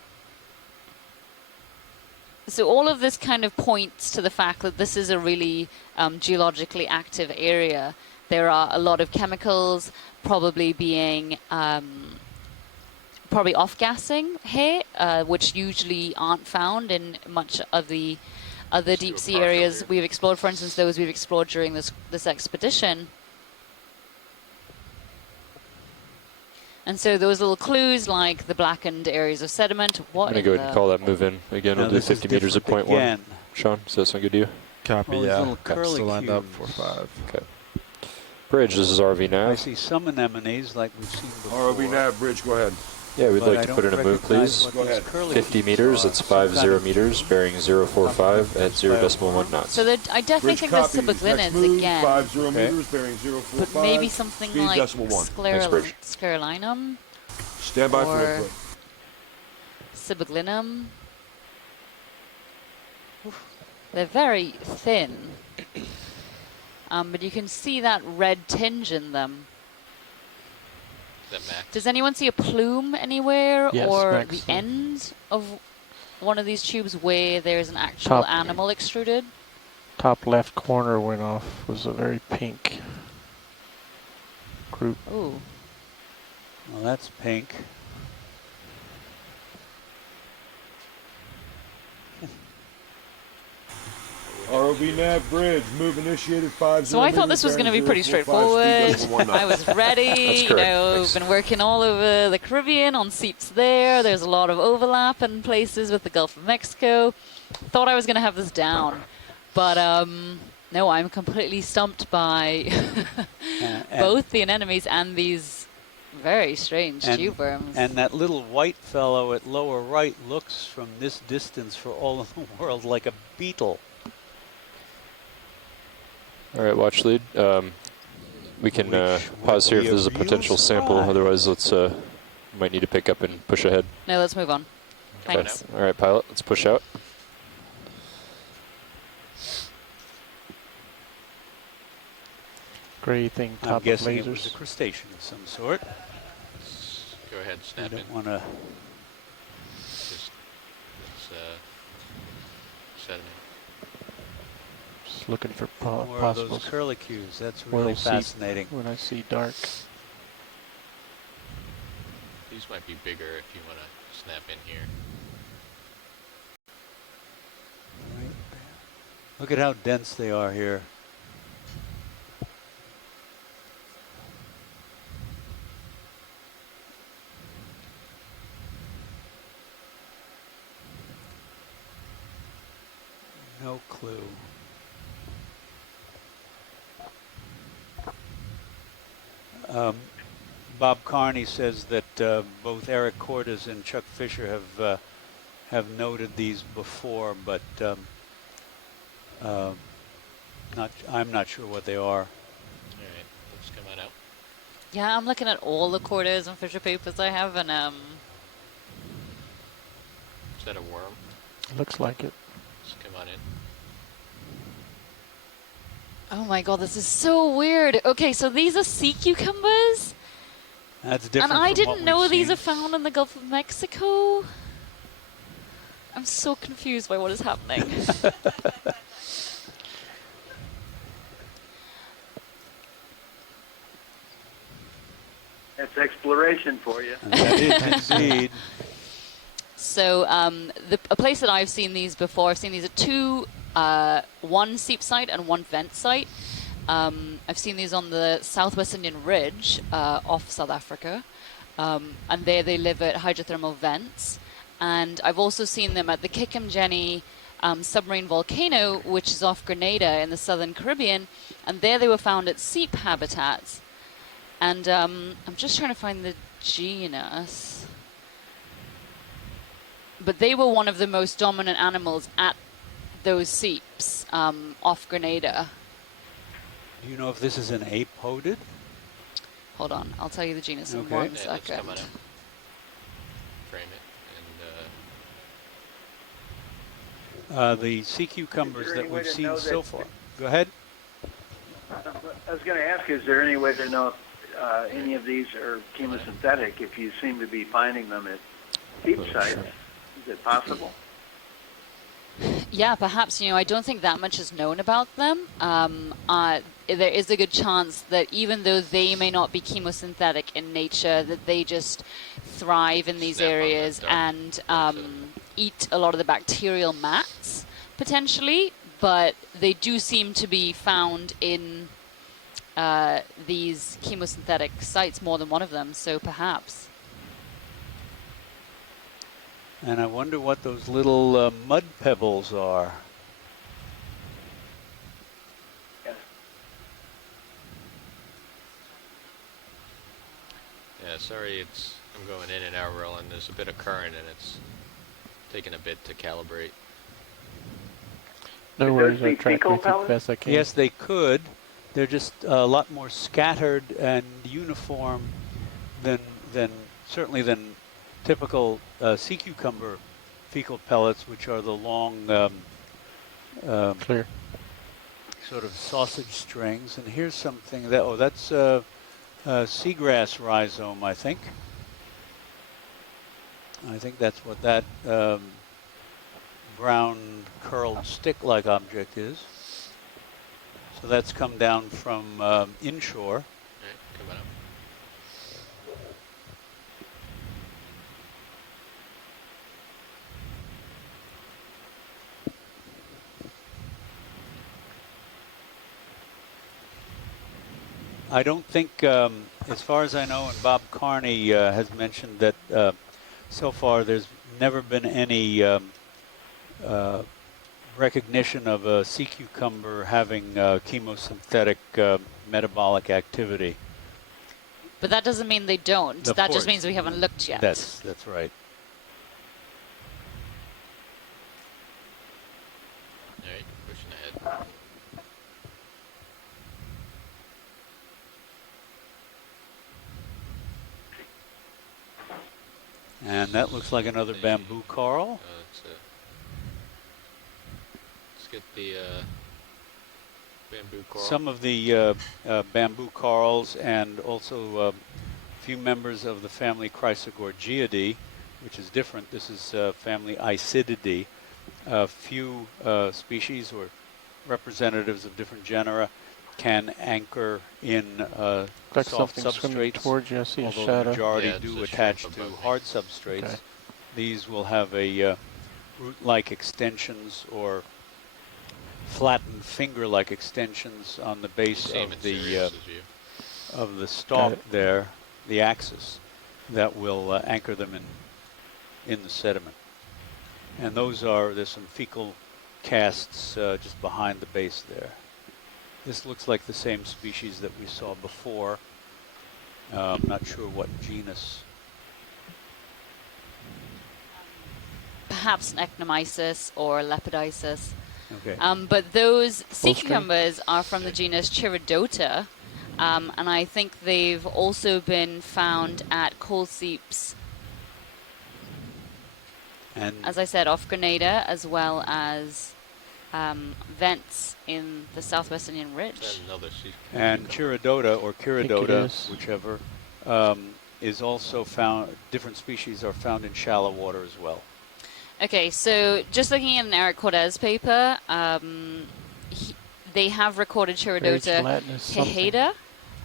So all of this kind of points to the fact that this is a really geologically active area. There are a lot of chemicals probably being probably off-gassing here, which usually aren't found in much of the other deep sea areas we've explored. For instance, those we've explored during this expedition. And so those little clues, like the blackened areas of sediment. What I'm going to go ahead and call that move in. Again, we'll do 50 meters at point 1. Sean, does that sound good to you? Copy, yeah. Still lined up for 5. Okay. Bridge, this is RV nav. I see some anemones like we've seen before. RV nav, Bridge, go ahead. Yeah, we'd like to put in a move, please. Go ahead. 50 meters, that's 50 meters, bearing 045 at 0.1 knots. So I definitely think there's Sebaglinids again. 50 meters, bearing 045. But maybe something like Sclerolinum. Stand by for input. Sibaglinum. They're very thin. But you can see that red tinge in them. Does anyone see a plume anywhere, yes, or Max. the end of one of these tubes where there's an actual animal extruded? Top left corner went off, was a very pink group. Ooh. Well, that's pink. ROV nav, Bridge, move initiated 50. So I thought this was going to be pretty straightforward. I was ready. You know, I've been working all over the Caribbean on Seeps there. There's a lot of overlap in places with the Gulf of Mexico. Thought I was going to have this down. But no, I'm completely stumped by both the anemones and these very strange tube worms. And that little white fellow at lower right looks from this distance for all of the world like a beetle. All right, watch lead. We can pause here if there's a potential sample. Otherwise, let's might need to pick up and push ahead. No, let's move on. Thanks. Okay. All right, pilot, let's push out. gray thing top I'm of guessing lasers. it was a crustacean of some sort. Go ahead, snap in. I don't want to. Just sediment. Just looking for More of possible those curlicues. That's really fascinating. When I see dark. These might be bigger if you want to snap in here. Right there. Look at how dense they are here. No clue. Bob Carney says that both Eric Cordes and Chuck Fisher have noted these before, but I'm not sure what they are. All right, let's come on out. Yeah, I'm looking at all the Cordes and Fisher papers I have, and Is that a worm? Looks like it. Just come on in. oh my god, this is so weird. Okay, so these are sea cucumbers, That's different. and I from didn't what know we've these seen. are found in the Gulf of Mexico. I'm so confused by what is happening. That's exploration for you. And that is indeed. So a place that I've seen these before, I've seen these at two, one seep site and one vent site. I've seen these on the Southwest Indian Ridge off South Africa, and there they live at hydrothermal vents. And I've also seen them at the Kikimjeni submarine volcano, which is off Grenada in the southern Caribbean, and there they were found at seep habitats. And I'm just trying to find the genus. But they were one of the most dominant animals at those seeps off Grenada. Do you know if this is an apodid? Hold on, I'll tell you the genus in Okay. 1 Yeah, let's second. come on out. Frame it and The sea cucumbers Is there that any way we've to seen know so that- far. Go ahead. I was going to ask, is there any way to know if any of these are chemosynthetic if you seem to be finding them at deep sites? Is it possible? Yeah, perhaps, I don't think that much is known about them. There is a good chance that even though they may not be chemosynthetic in nature, that they just thrive in these Snap on that areas dark and side. eat a lot of the bacterial mats, potentially, but they do seem to be found in these chemosynthetic sites, more than one of them, so perhaps. And I wonder what those little mud pebbles are. yeah, sorry, I'm going in and out, Roland. There's a bit of current and it's taking a bit to calibrate. No Could worries, those be I'll try to fecal make it pellets? best I can. Yes, they could. They're just a lot more scattered and uniform than typical sea cucumber fecal pellets, which are the long Clear. sort of sausage strings. And here's something that's seagrass rhizome, I think. I think that's what that brown curled stick-like object is. So that's come down from inshore. All right, come on up. I don't think, as far as I know, and Bob Carney has mentioned that so far there's never been any recognition of a sea cucumber having chemosynthetic metabolic activity. But that doesn't mean they don't. Of That course. just means we haven't looked yet. That's right. All right, pushing ahead. And that looks like another bamboo coral. Let's get the Bamboo coral. some of the bamboo corals, and also a few members of the family Chrysogorgiidae, which is different. This is family Isididae. A few species or representatives of different genera can anchor in Like soft something swimming substrates, towards you. I see a although shadow. the majority Yeah, do it's a attach shrimp to above me. hard substrates. Okay. These will have a root-like extensions or flattened finger-like extensions on the base Same of in Sirius the as you. of the stalk there, the axis, that will anchor them in the sediment. And there's some fecal casts just behind the base there. This looks like the same species that we saw before. I'm not sure what genus. Perhaps an Ecnomyces or Lepidices. Okay. But those sea cucumbers are from the genus Chirodota, and I think they've also been found at coal seeps, and as I said, off Grenada, as well as vents in the southwest Indian Ridge. Another sea And Chirodota or Chirodota, is. whichever, is also found. Different species are found in shallow water as well. Okay, so just looking at an Eric Cortez paper, they have recorded Chirodota cajada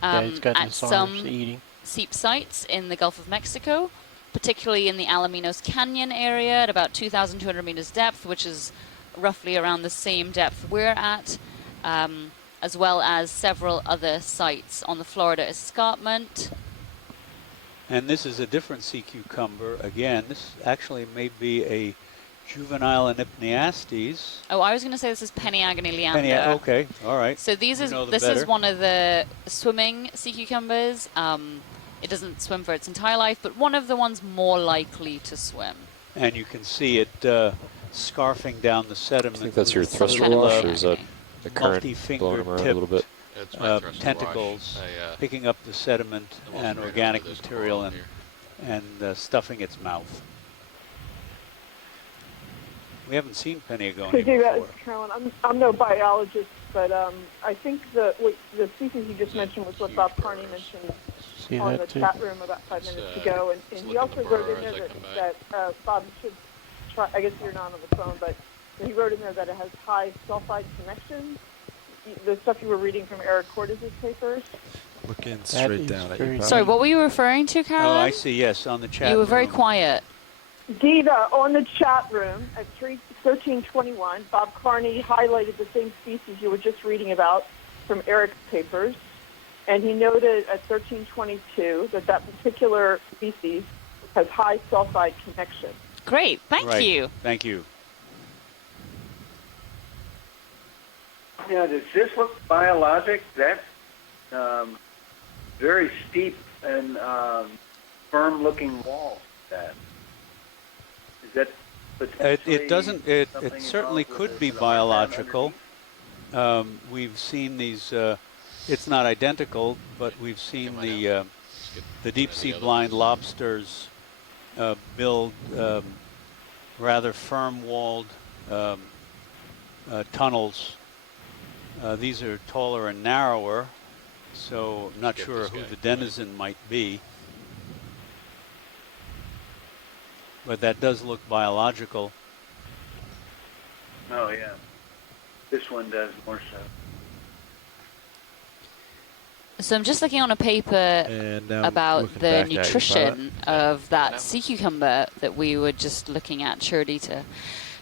at some seep sites in the Gulf of Mexico, particularly in the Alaminos Canyon area at about 2,200 meters depth, which is roughly around the same depth we're at, as well as several other sites on the Florida escarpment. And this is a different sea cucumber. Again, this actually may be a juvenile Anhypniastes. Oh, I was going to say this is Peniagone leander. Okay, all right. So this is one of the swimming sea cucumbers. It doesn't swim for its entire life, but one of the ones more likely to swim. And you can see it scarfing down the sediment. I think that's your with thruster little, wash, or is that the current multi-finger blowing them around a little bit? It's my thruster tentacles wash. picking up the sediment and organic material and stuffing its mouth. We haven't seen Peniagone before. Carolyn, I'm no biologist, but I think the species you just mentioned was what Bob Carney mentioned on the chat room about 5 minutes ago, and he also wrote in there that Bob should try. I guess you're not on the phone, but he wrote in there that it has high sulfide connections. The stuff you were reading from Eric Cortez's papers. Looking straight down at you. Sorry, what were you referring to, Carolyn? Oh, I see. Yes, on the chat. You were very quiet. Diva, on the chat room at 1321, Bob Carney highlighted the same species you were just reading about from Eric's papers, and he noted at 1322 that particular species has high sulfide connection. Great, thank you. Thank you. Now, does this look biologic? That's very steep and firm-looking wall. Is that it doesn't. It certainly could be biological. We've seen these. It's not identical, but we've seen the deep sea blind lobsters build rather firm-walled tunnels. These are taller and narrower, so I'm not sure who the denizen might be. But that does look biological. Oh, yeah. This one does more so. So I'm just looking on a paper about the nutrition of that sea cucumber that we were just looking at, Chirodota.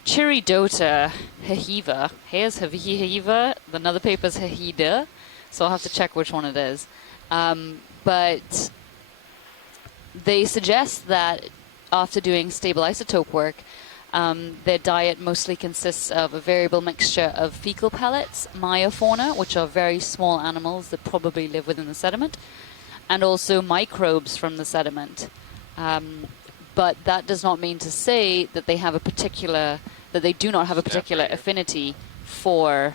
Chirodota hehiva. Here's hehiva. Another paper's hehida. So I'll have to check which one it is. But they suggest that after doing stable isotope work, their diet mostly consists of a variable mixture of fecal pellets, myofauna, which are very small animals that probably live within the sediment, and also microbes from the sediment. But that does not mean to say that they have they do not have a particular affinity for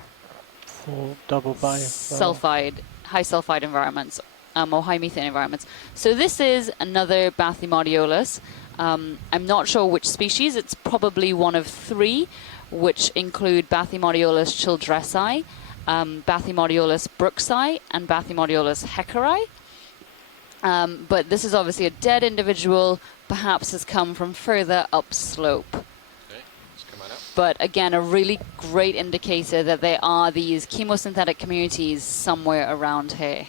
double high sulfide environments or high methane environments. So this is another Bathymariolis. I'm not sure which species. It's probably one of three, which include Bathymariolis childressi Bathymariolis brooksii and Bathymariolis heckeri. But this is obviously a dead individual, perhaps has come from further upslope. Okay, it's coming up. But again, a really great indicator that there are these chemosynthetic communities somewhere around here.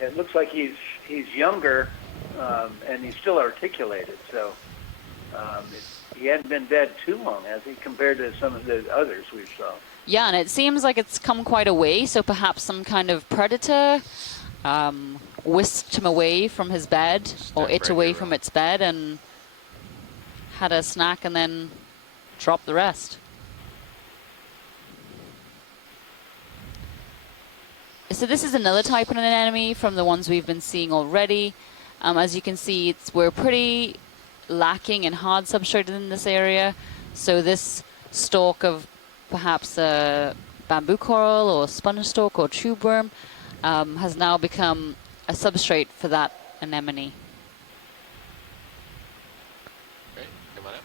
It looks like he's younger, and he's still articulated. So he hadn't been dead too long, has he, compared to some of the others we saw? Yeah, and it seems like it's come quite a way. So perhaps some kind of predator whisked him away from his bed, or it away from its bed, and had a snack and then dropped the rest. So this is another type of an anemone from the ones we've been seeing already. As you can see, we're pretty lacking in hard substrate in this area. So this stalk of perhaps a bamboo coral or sponge stalk or tube worm has now become a substrate for that anemone. Okay, come on up.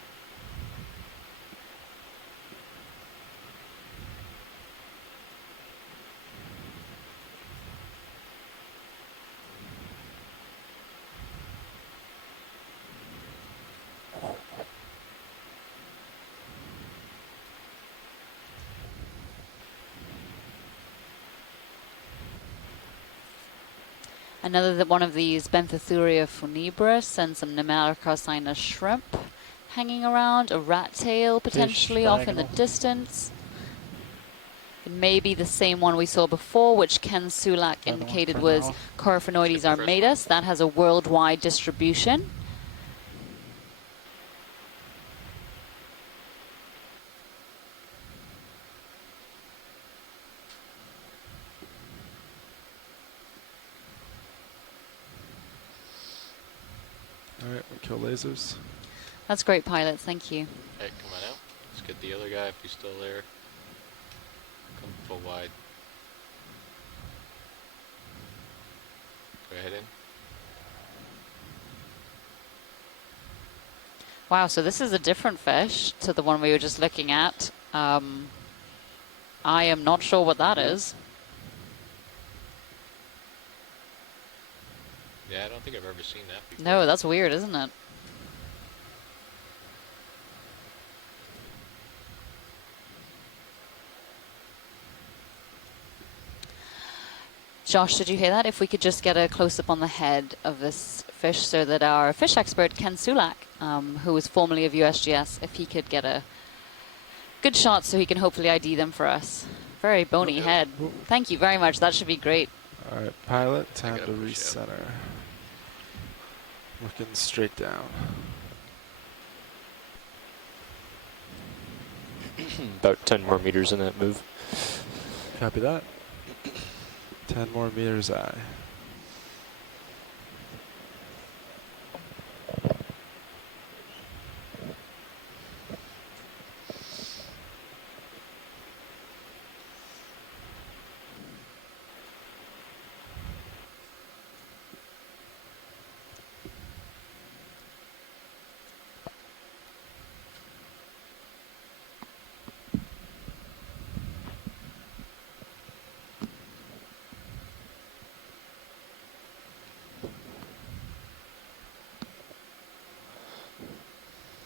Another one of these Benthotheuria funebris and some Nemalicarcinus shrimp hanging around, a rat tail potentially off in the distance. It may be the same one we saw before, which Ken Sulak indicated was Coryphaenoides armatus. That has a worldwide distribution. All right, we'll kill lasers. That's great, Pilot. Thank you. Hey, come on out. Let's get the other guy if he's still there. Come full wide. Go ahead in. Wow, so this is a different fish to the one we were just looking at. I am not sure what that is. Yeah, I don't think I've ever seen that before. No, that's weird, isn't it? Josh, did you hear that? If we could just get a close-up on the head of this fish so that our fish expert, Ken Sulak, who was formerly of USGS, if he could get a good shot so he can hopefully ID them for us. Very bony head. Thank you very much. That should be great. All right, Pilot, time to recenter. Looking straight down. About 10 more meters in that move. Copy that. 10 more meters aye.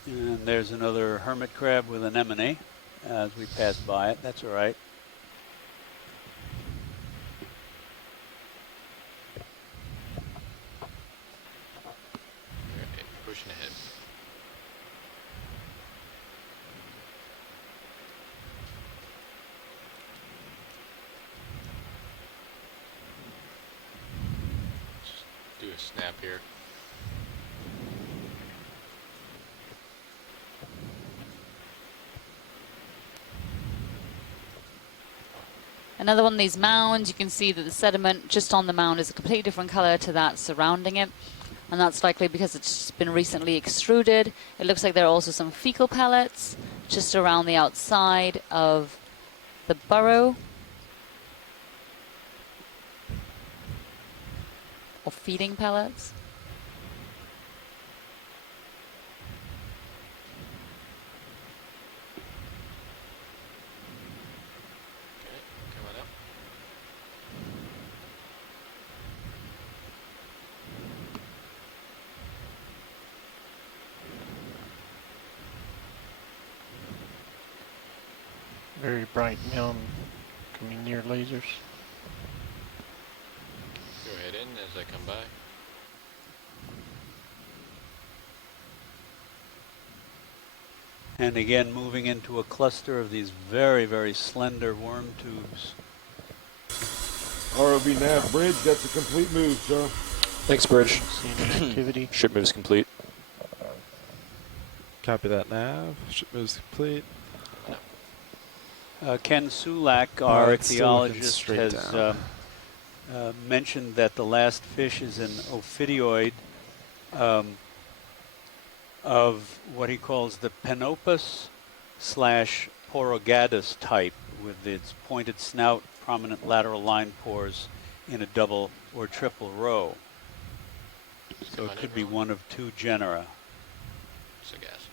And there's another hermit crab with anemone as we pass by it. That's all right. Okay, pushing ahead. Just do a snap here. Another one of these mounds, you can see that the sediment just on the mound is a completely different color to that surrounding it. And that's likely because it's been recently extruded. It looks like there are also some fecal pellets just around the outside of the burrow. Or feeding pellets. Very bright mountain coming near lasers. Go ahead in as I come by. And again, moving into a cluster of these very, very slender worm tubes. ROV nav bridge, that's a complete move, sir. Thanks, Bridge. Seeing activity. Ship moves complete. Copy that, nav. Ship moves complete. Ken Sulak, our it's still looking ichthyologist, straight has down. mentioned that the last fish is an ophidioid of what he calls the Penopus / Porogadus type, with its pointed snout, prominent lateral line pores in a double or triple row. So it could be one of two genera. Sagacity.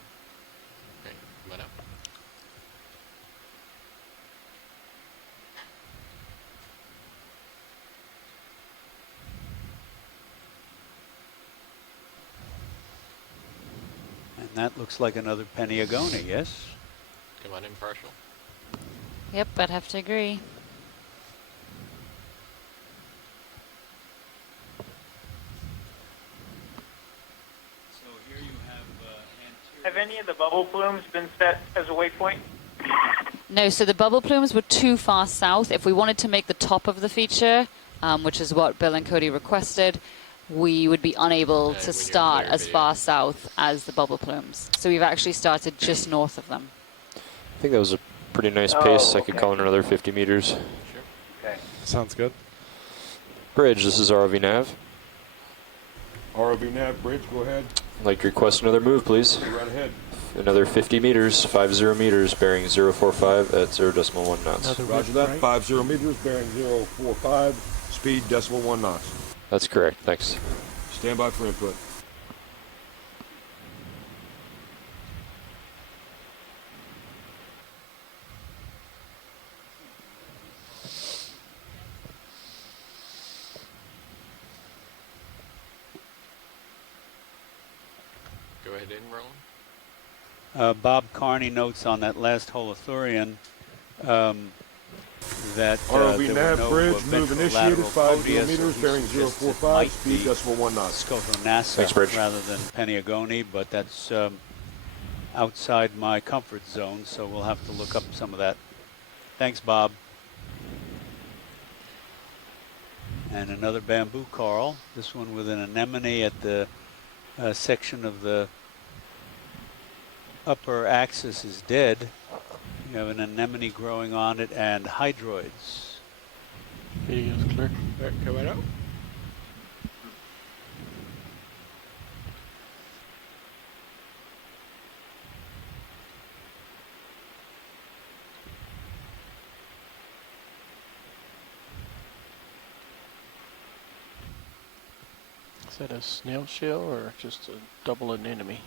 Okay, come on up. And that looks like another Peniagone, yes? Come on in, partial. Yep, I'd have to agree. So here you Have any of the bubble plumes been set as a waypoint? No, so the bubble plumes were too far south. If we wanted to make the top of the feature, which is what Bill and Cody requested, we would be unable to start as far south as the bubble plumes. So we've actually started just north of them. I think that was a pretty nice pace. I could call in another 50 meters. Sure. Okay. Sounds good. Bridge, this is ROV nav. ROV nav bridge, go ahead. I'd like to request another move, please. Go right ahead. Another 50 meters, 50 meters, bearing 045 at 0.1 knots. Roger that, 50 meters, bearing 045, speed 0.1 knots. That's correct, thanks. Stand by for input. Go ahead in, Roland. Bob Carney notes on that last Holothurian that ROV there nav were no bridge, move initiated, ventrolateral 50 phodia, meters, so bearing he suggests it 045, might speed be 0.1 knots. Scotonassa Thanks, Bridge. rather than Peniagone, but that's outside my comfort zone, so we'll have to look up some of that. Thanks, Bob. And another bamboo coral, this one with an anemone at the section of the upper axis is dead. You have an anemone growing on it and hydroids. Video's clear. Come on up. Is that a snail shell or just a double anemone?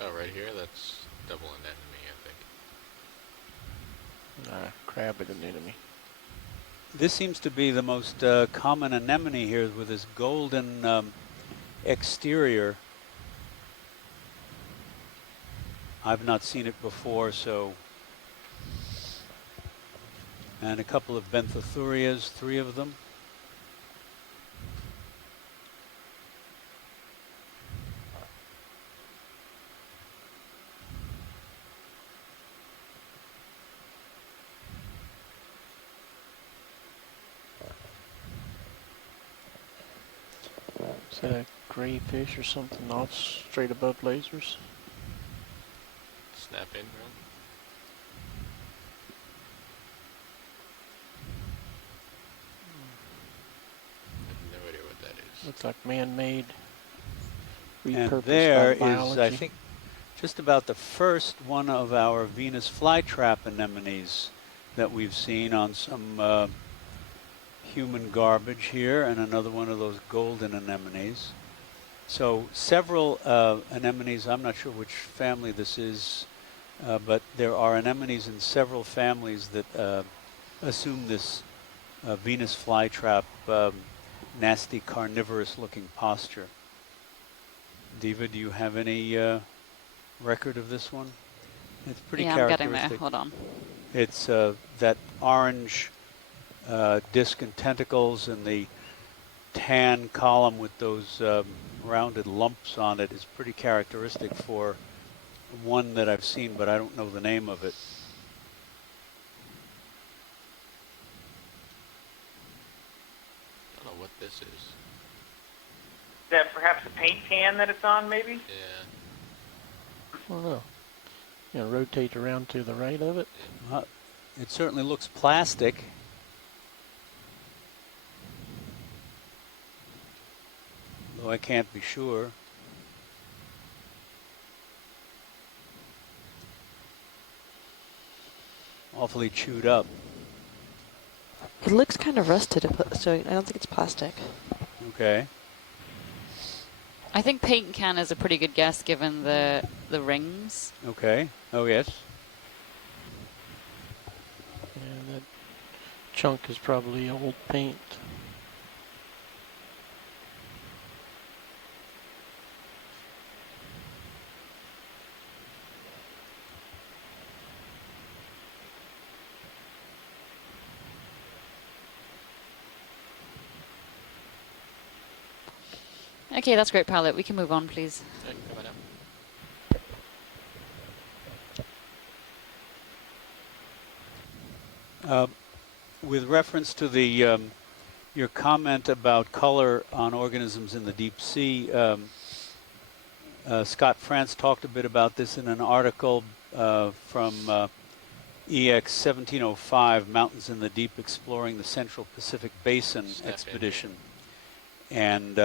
Oh, right here, that's double anemone, I think. Crab anemone. This seems to be the most common anemone here with this golden exterior. I've not seen it before, so. And a couple of Benthethurias, 3 of them. Is that a gray fish or something off straight above lasers? Snap in, Roland. I have no idea what that is. Looks like man-made. And repurposed there by is, biology. I think, just about the first one of our Venus flytrap anemones that we've seen on some human garbage here, and another one of those golden anemones. So several anemones, I'm not sure which family this is, but there are anemones in several families that assume this Venus flytrap nasty carnivorous looking posture. Diva, do you have any record of this one? It's pretty yeah, I'm characteristic. getting there. Hold on. It's that orange disc and tentacles, and the tan column with those rounded lumps on it is pretty characteristic for one that I've seen, but I don't know the name of it. I don't know what this is. Is that perhaps a paint can that it's on, maybe? Yeah. I don't know. You know, rotate around to the right of it. It certainly looks plastic. Though I can't be sure. Awfully chewed up. It looks kind of rusted, so I don't think it's plastic. Okay. I think paint can is a pretty good guess given the rings. Okay. Oh, yes. Yeah, that chunk is probably old paint. Okay, that's great, Palette. We can move on, please. Okay, come on up. With reference to the your comment about color on organisms in the deep sea, Scott France talked a bit about this in an article from EX 1705, Mountains in the Deep Exploring the Central Pacific Basin Expedition. And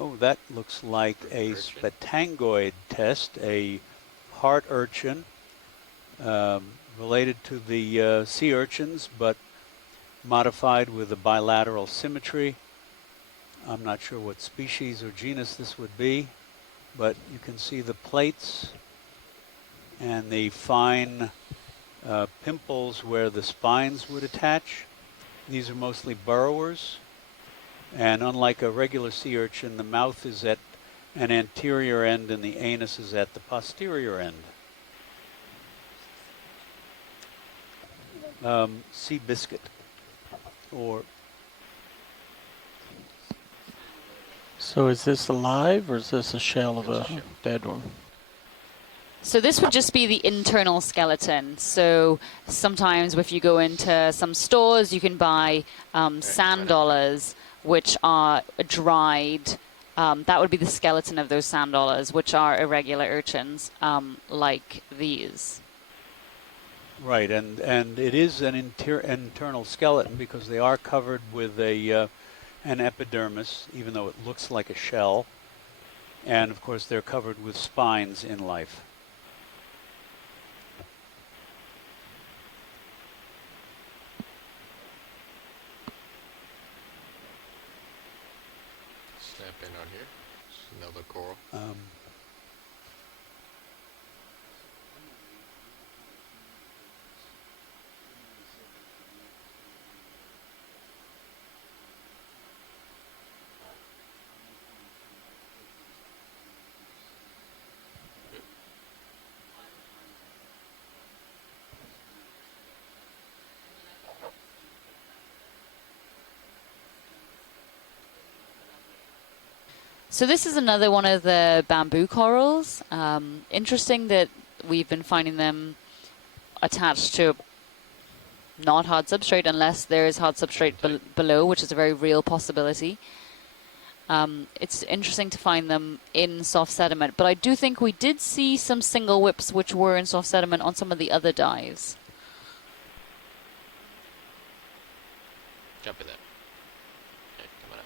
oh, that looks like a spatangoid test, a heart urchin, related to the sea urchins, but modified with a bilateral symmetry. I'm not sure what species or genus this would be, but you can see the plates and the fine pimples where the spines would attach. These are mostly burrowers. And unlike a regular sea urchin, the mouth is at an anterior end and the anus is at the posterior end. Sea biscuit, or... So is this alive, or is this a shell of a dead one? So this would just be the internal skeleton. So sometimes if you go into some stores, you can buy sand dollars, which are dried. That would be the skeleton of those sand dollars, which are irregular urchins, like these. Right, and it is an internal skeleton because they are covered with an epidermis, even though it looks like a shell. And of course they're covered with spines in life. Snap in out here. Just another coral. So this is another one of the bamboo corals. Interesting that we've been finding them attached to not hard substrate unless there is hard substrate below, which is a very real possibility. It's interesting to find them in soft sediment, but I do think we did see some single whips which were in soft sediment on some of the other dives. Jump in there. Okay, come on up.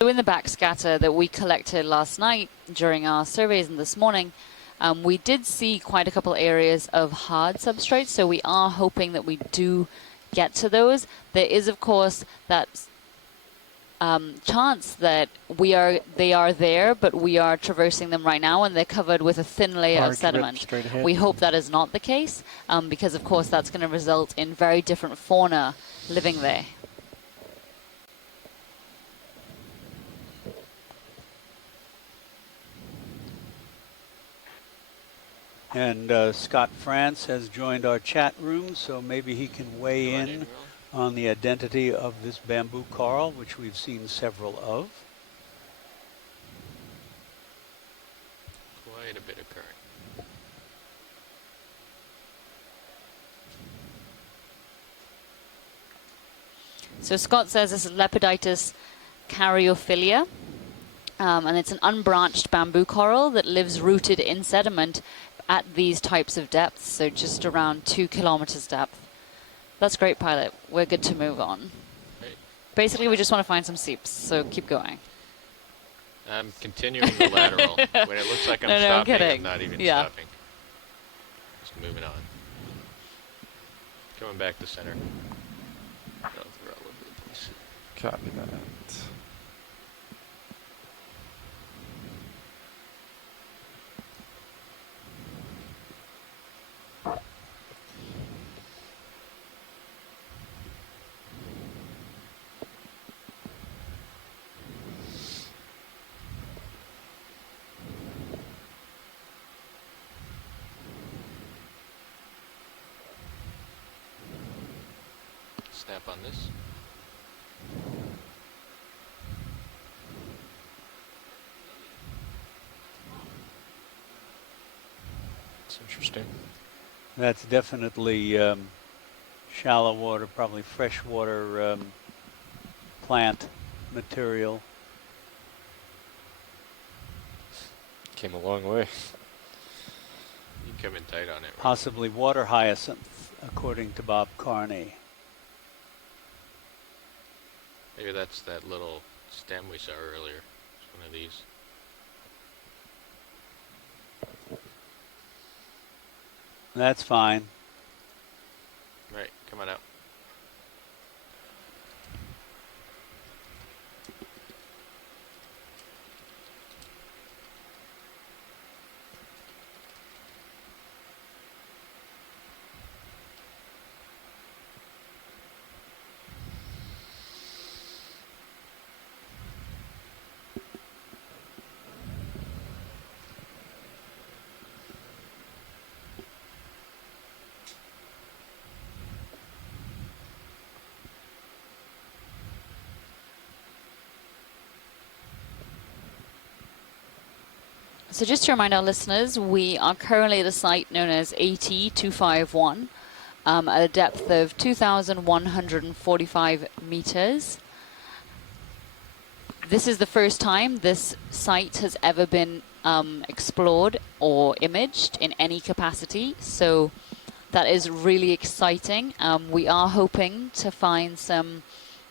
So in the backscatter that we collected last night during our surveys and this morning, we did see quite a couple areas of hard substrate, so we are hoping that we do get to those. There is, of course, that chance that they are there, but we are traversing them right now, and they're covered with a thin layer of sediment. We hope that is not the case, because of course that's going to result in very different fauna living there. And Scott France has joined our chat room, so maybe he can weigh in on the identity of this bamboo coral, which we've seen several of. Quite a bit of current. So Scott says this is Lepiditis caryophylla, and it's an unbranched bamboo coral that lives rooted in sediment at these types of depths, so just around 2 kilometers depth. That's great, Pilot. We're good to move on. Great. Basically, we just want to find some seeps, so keep going. I'm continuing the lateral. When it looks like I'm stopping, I'm not even stopping. Just moving on. Coming back to center. Copy that. Snap on this. That's interesting. That's definitely shallow water, probably freshwater plant material. Came a long way. You can come in tight on it. Right? Possibly water hyacinth, according to Bob Carney. Maybe that's that little stem we saw earlier. It's one of these. That's fine. Right, come on out. So just to remind our listeners, we are currently at a site known as AT251 at a depth of 2,145 meters. This is the first time this site has ever been explored or imaged in any capacity, so that is really exciting. We are hoping to find some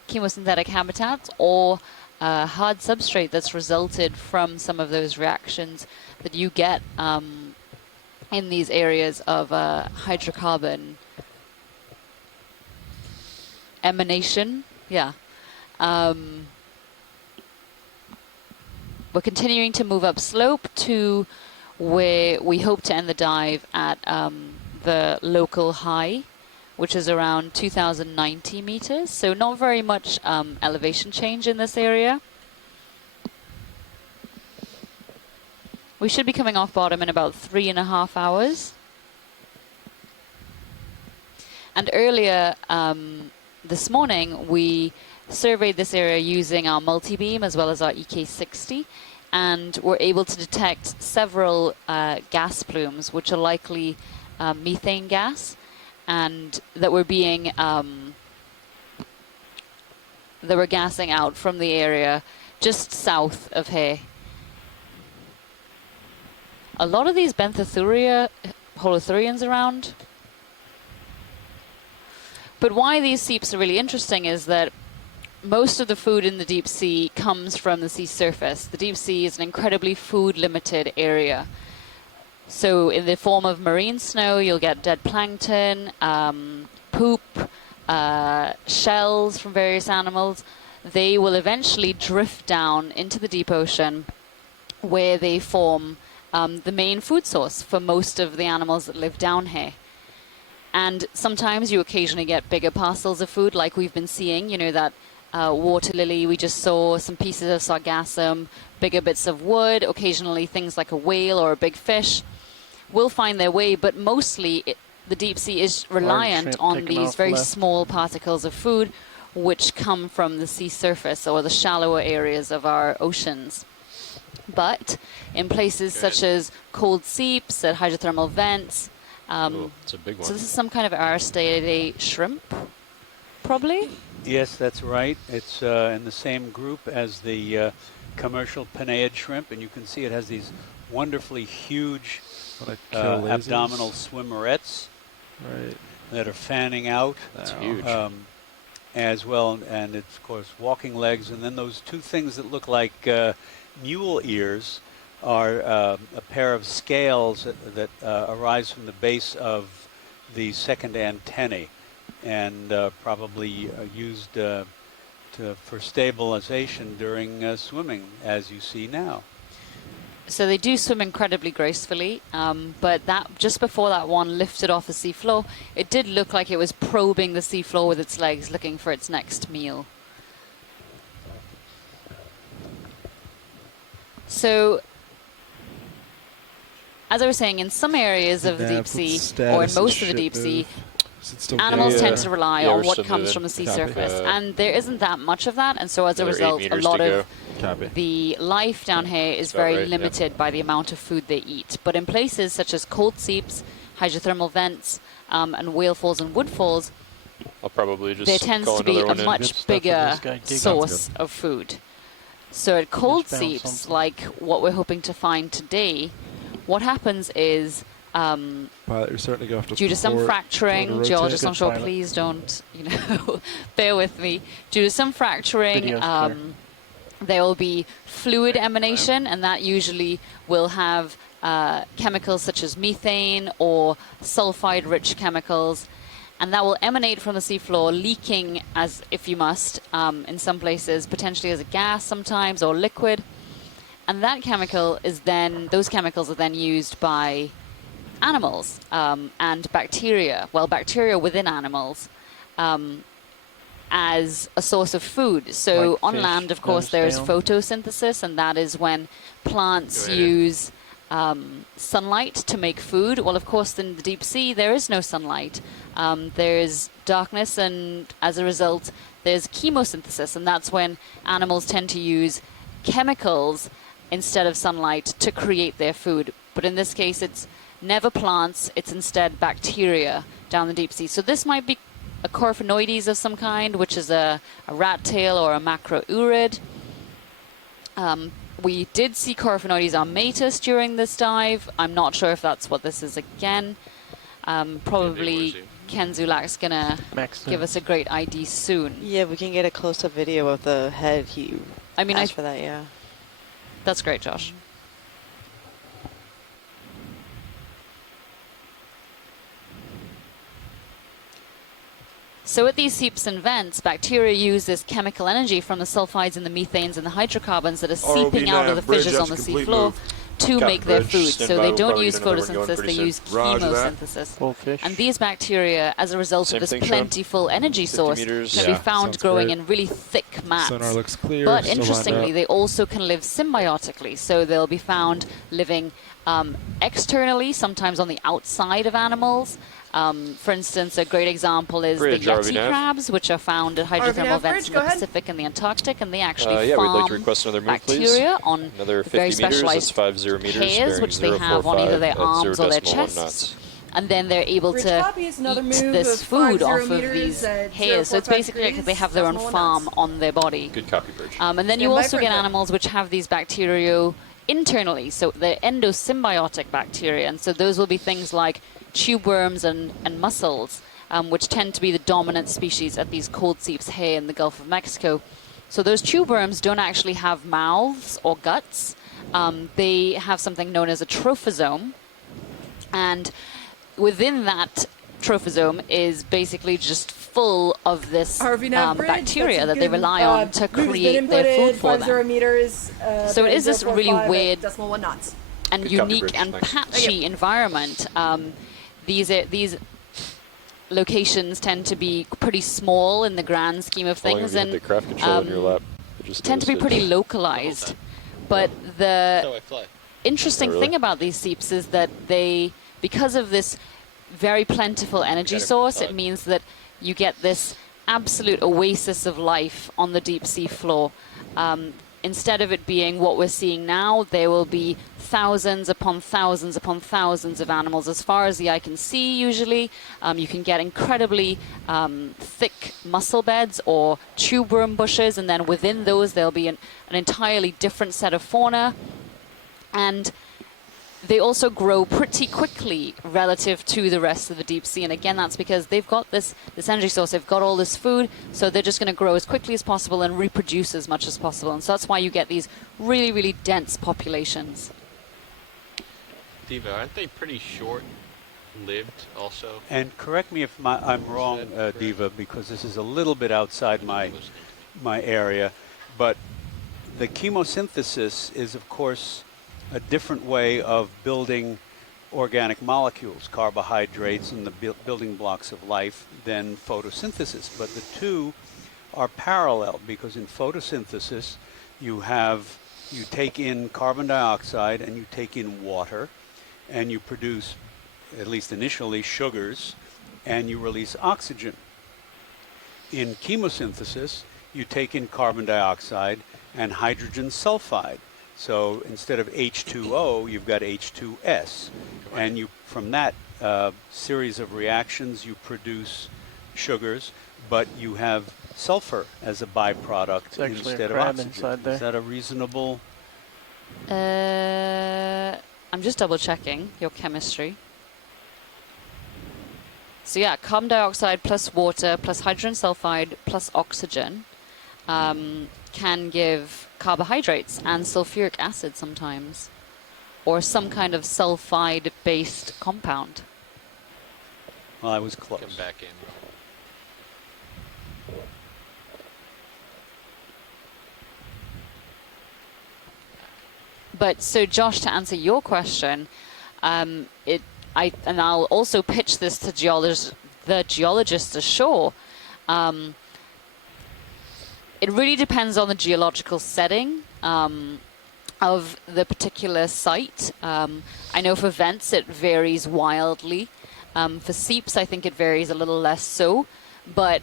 chemosynthetic habitats or hard substrate that's resulted from some of those reactions that you get in these areas of hydrocarbon emanation. Yeah. We're continuing to move up slope to where we hope to end the dive at the local high, which is around 2,090 meters. So not very much elevation change in this area. We should be coming off bottom in about 3.5 hours. And earlier this morning, we surveyed this area using our multi-beam as well as our EK60, and were able to detect several gas plumes, which are likely methane gas, and that were being that were gassing out from the area just south of here. A lot of these Benthothurians holothurians around. But why these seeps are really interesting is that most of the food in the deep sea comes from the sea surface. The deep sea is an incredibly food-limited area. So in the form of marine snow, you'll get dead plankton, poop, shells from various animals. they will eventually drift down into the deep ocean, where they form the main food source for most of the animals that live down here. And sometimes you occasionally get bigger parcels of food, like we've been seeing, you know, that water lily we just saw, some pieces of sargassum, bigger bits of wood, occasionally things like a whale or a big fish will find their way, but mostly the deep sea is reliant on these very small particles of food which come from the sea surface or the shallower areas of our oceans. But in places such as cold seeps, at hydrothermal vents, it's a big one. so this is some kind of Aristidae shrimp, probably? Yes, that's right. It's in the same group as the commercial Penaeid shrimp, and you can see it has these wonderfully huge abdominal swimmerets that are fanning out. That's huge. As well, and it's, of course, walking legs, and then those two things that look like mule ears are a pair of scales that arise from the base of the second antennae, and probably used for stabilization during swimming, as you see now. So they do swim incredibly gracefully, but that just before that one lifted off the seafloor, it did look like it was probing the seafloor with its legs, looking for its next meal. So, as I was saying, in some areas of the deep sea, or in most of the deep sea, animals tend to rely on what comes from the sea surface, and there isn't that much of that, and so as a result, a lot of the life down here is very limited by the amount of food they eat. But in places such as cold seeps, hydrothermal vents, and whale falls and wood falls, I'll probably just there tends to be a much bigger source of food. So at cold seeps, like what we're hoping to find today, what happens is you're starting to go due to some fracturing, geologists on shore, please don't, bear with me. Due to some fracturing, there will be fluid emanation, and that usually will have chemicals such as methane or sulfide-rich chemicals, and that will emanate from the seafloor, leaking as if you must, in some places, potentially as a gas sometimes, or liquid. And that chemical is then, those chemicals are then used by animals and bacteria, bacteria within animals, as a source of food. So like on land, of course, there is photosynthesis, and that is when plants use sunlight to make food. Well, of course, in the deep sea, there is no sunlight. There's darkness, and as a result, there's chemosynthesis, and that's when animals tend to use chemicals instead of sunlight to create their food. But in this case, it's never plants, it's instead bacteria down the deep sea. So this might be a Coryphaenoides of some kind, which is a rat tail or a macrourid. We did see Coryphaenoides armatus during this dive. I'm not sure if that's what this is again. Probably Ken Zulak's going to give us a great ID soon. Yeah, we can get a close-up video of the head. He asked for that, yeah. That's great, Josh. So at these seeps and vents, bacteria use this chemical energy from the sulfides and the methanes and the hydrocarbons that are seeping out of the fissures on the seafloor to make their food. So they don't use photosynthesis, they use chemosynthesis. And these bacteria, as a result of this plentiful energy source, can be found growing in really thick mats. Sonar looks clear. But interestingly, they also can live symbiotically. So they'll be found living externally, sometimes on the outside of animals. For instance, a great example is the yeti crabs, which are found at hydrothermal vents in the Pacific and the Antarctic, and they actually we'd farm like to request another move, bacteria please. on Another very 50 meters, that's specialized 50 meters, hairs, which they have on either their arms or their chests. And then they're able to eat this food off of these hairs. So it's basically like they have their own farm on their body. Good copy, Bridge. And then you also get animals which have these bacteria internally, so they're endosymbiotic bacteria, and so those will be things like tube worms and mussels, which tend to be the dominant species at these cold seeps here in the Gulf of Mexico. So those tube worms don't actually have mouths or guts. They have something known as a trophosome, and within that trophisome is basically just full of this bacteria that they rely on to create their food for them. 50 meters, So it is this really weird knots. and unique and patchy environment. These locations tend to be pretty small in the grand scheme of things, and tend to be pretty localized. But the interesting thing about these seeps is that they, because of this very plentiful energy source, it means that you get this absolute oasis of life on the deep sea floor. Instead of it being what we're seeing now, there will be thousands upon thousands upon thousands of animals as far as the eye can see usually. You can get incredibly thick mussel beds or tube worm bushes, and then within those there'll be an entirely different set of fauna. And they also grow pretty quickly relative to the rest of the deep sea. And again, that's because they've got this energy source, they've got all this food, so they're just going to grow as quickly as possible and reproduce as much as possible. And so that's why you get these really, really dense populations. Diva, aren't they pretty short-lived also? And correct me if I'm wrong, Diva, because this is a little bit outside my area, but the chemosynthesis is, of course, a different way of building organic molecules, carbohydrates, and the building blocks of life than photosynthesis. But the two are parallel, because in photosynthesis you take in carbon dioxide and you take in water, and you produce, at least initially, sugars, and you release oxygen. In chemosynthesis, you take in carbon dioxide and hydrogen sulfide. So instead of H2O, you've got H2S. And from that series of reactions, you produce sugars, but you have sulfur as a byproduct instead of oxygen. Inside there. Is that a reasonable? I'm just double checking your chemistry. So yeah, carbon dioxide plus water plus hydrogen sulfide plus oxygen can give carbohydrates and sulfuric acid sometimes, or some kind of sulfide-based compound. Well, I was close. Come back in. But so, Josh, to answer your question, and I'll also pitch this to the geologists ashore. It really depends on the geological setting of the particular site. I know for vents it varies wildly. For seeps, I think it varies a little less so, but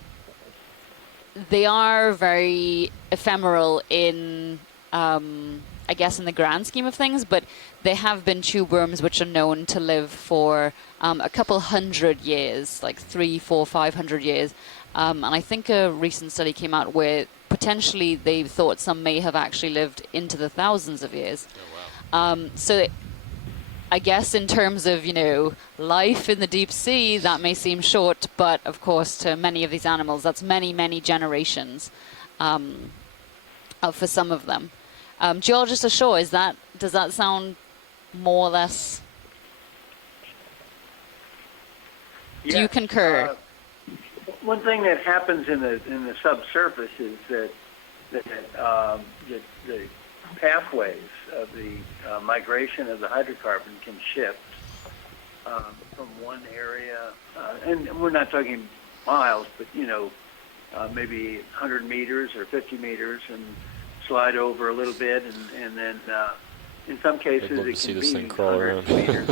they are very ephemeral in, I guess, in the grand scheme of things, but they have been tube worms which are known to live for a couple hundred years, like 300, 400, 500 years. And I think a recent study came out where potentially they thought some may have actually lived into the thousands of years. Oh, wow. So I guess in terms of, life in the deep sea, that may seem short, but of course to many of these animals, that's many, many generations for some of them. Geologist ashore, does that sound more or less? Yeah, do you concur? One thing that happens in the subsurface is that the pathways of the migration of the hydrocarbon can shift from one area, and we're not talking miles, but maybe 100 meters or 50 meters, and slide over a little bit, and then in some cases it can be hundreds of meters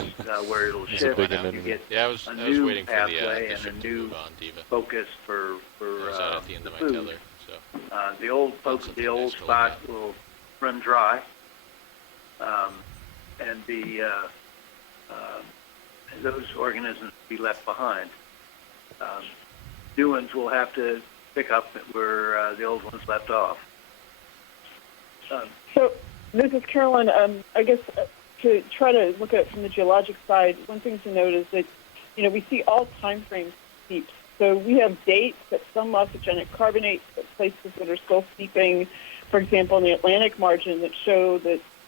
where it'll shift, and you get a new pathway and a new focus for the food. The old spot will run dry, and those organisms will be left behind. New ones will have to pick up where the old ones left off. So this is Carolyn. I guess to try to look at it from the geologic side, one thing to note is that we see all time frames seeps. So we have dates at some mossogenic carbonates at places that are still seeping, for example, in the Atlantic margin, that show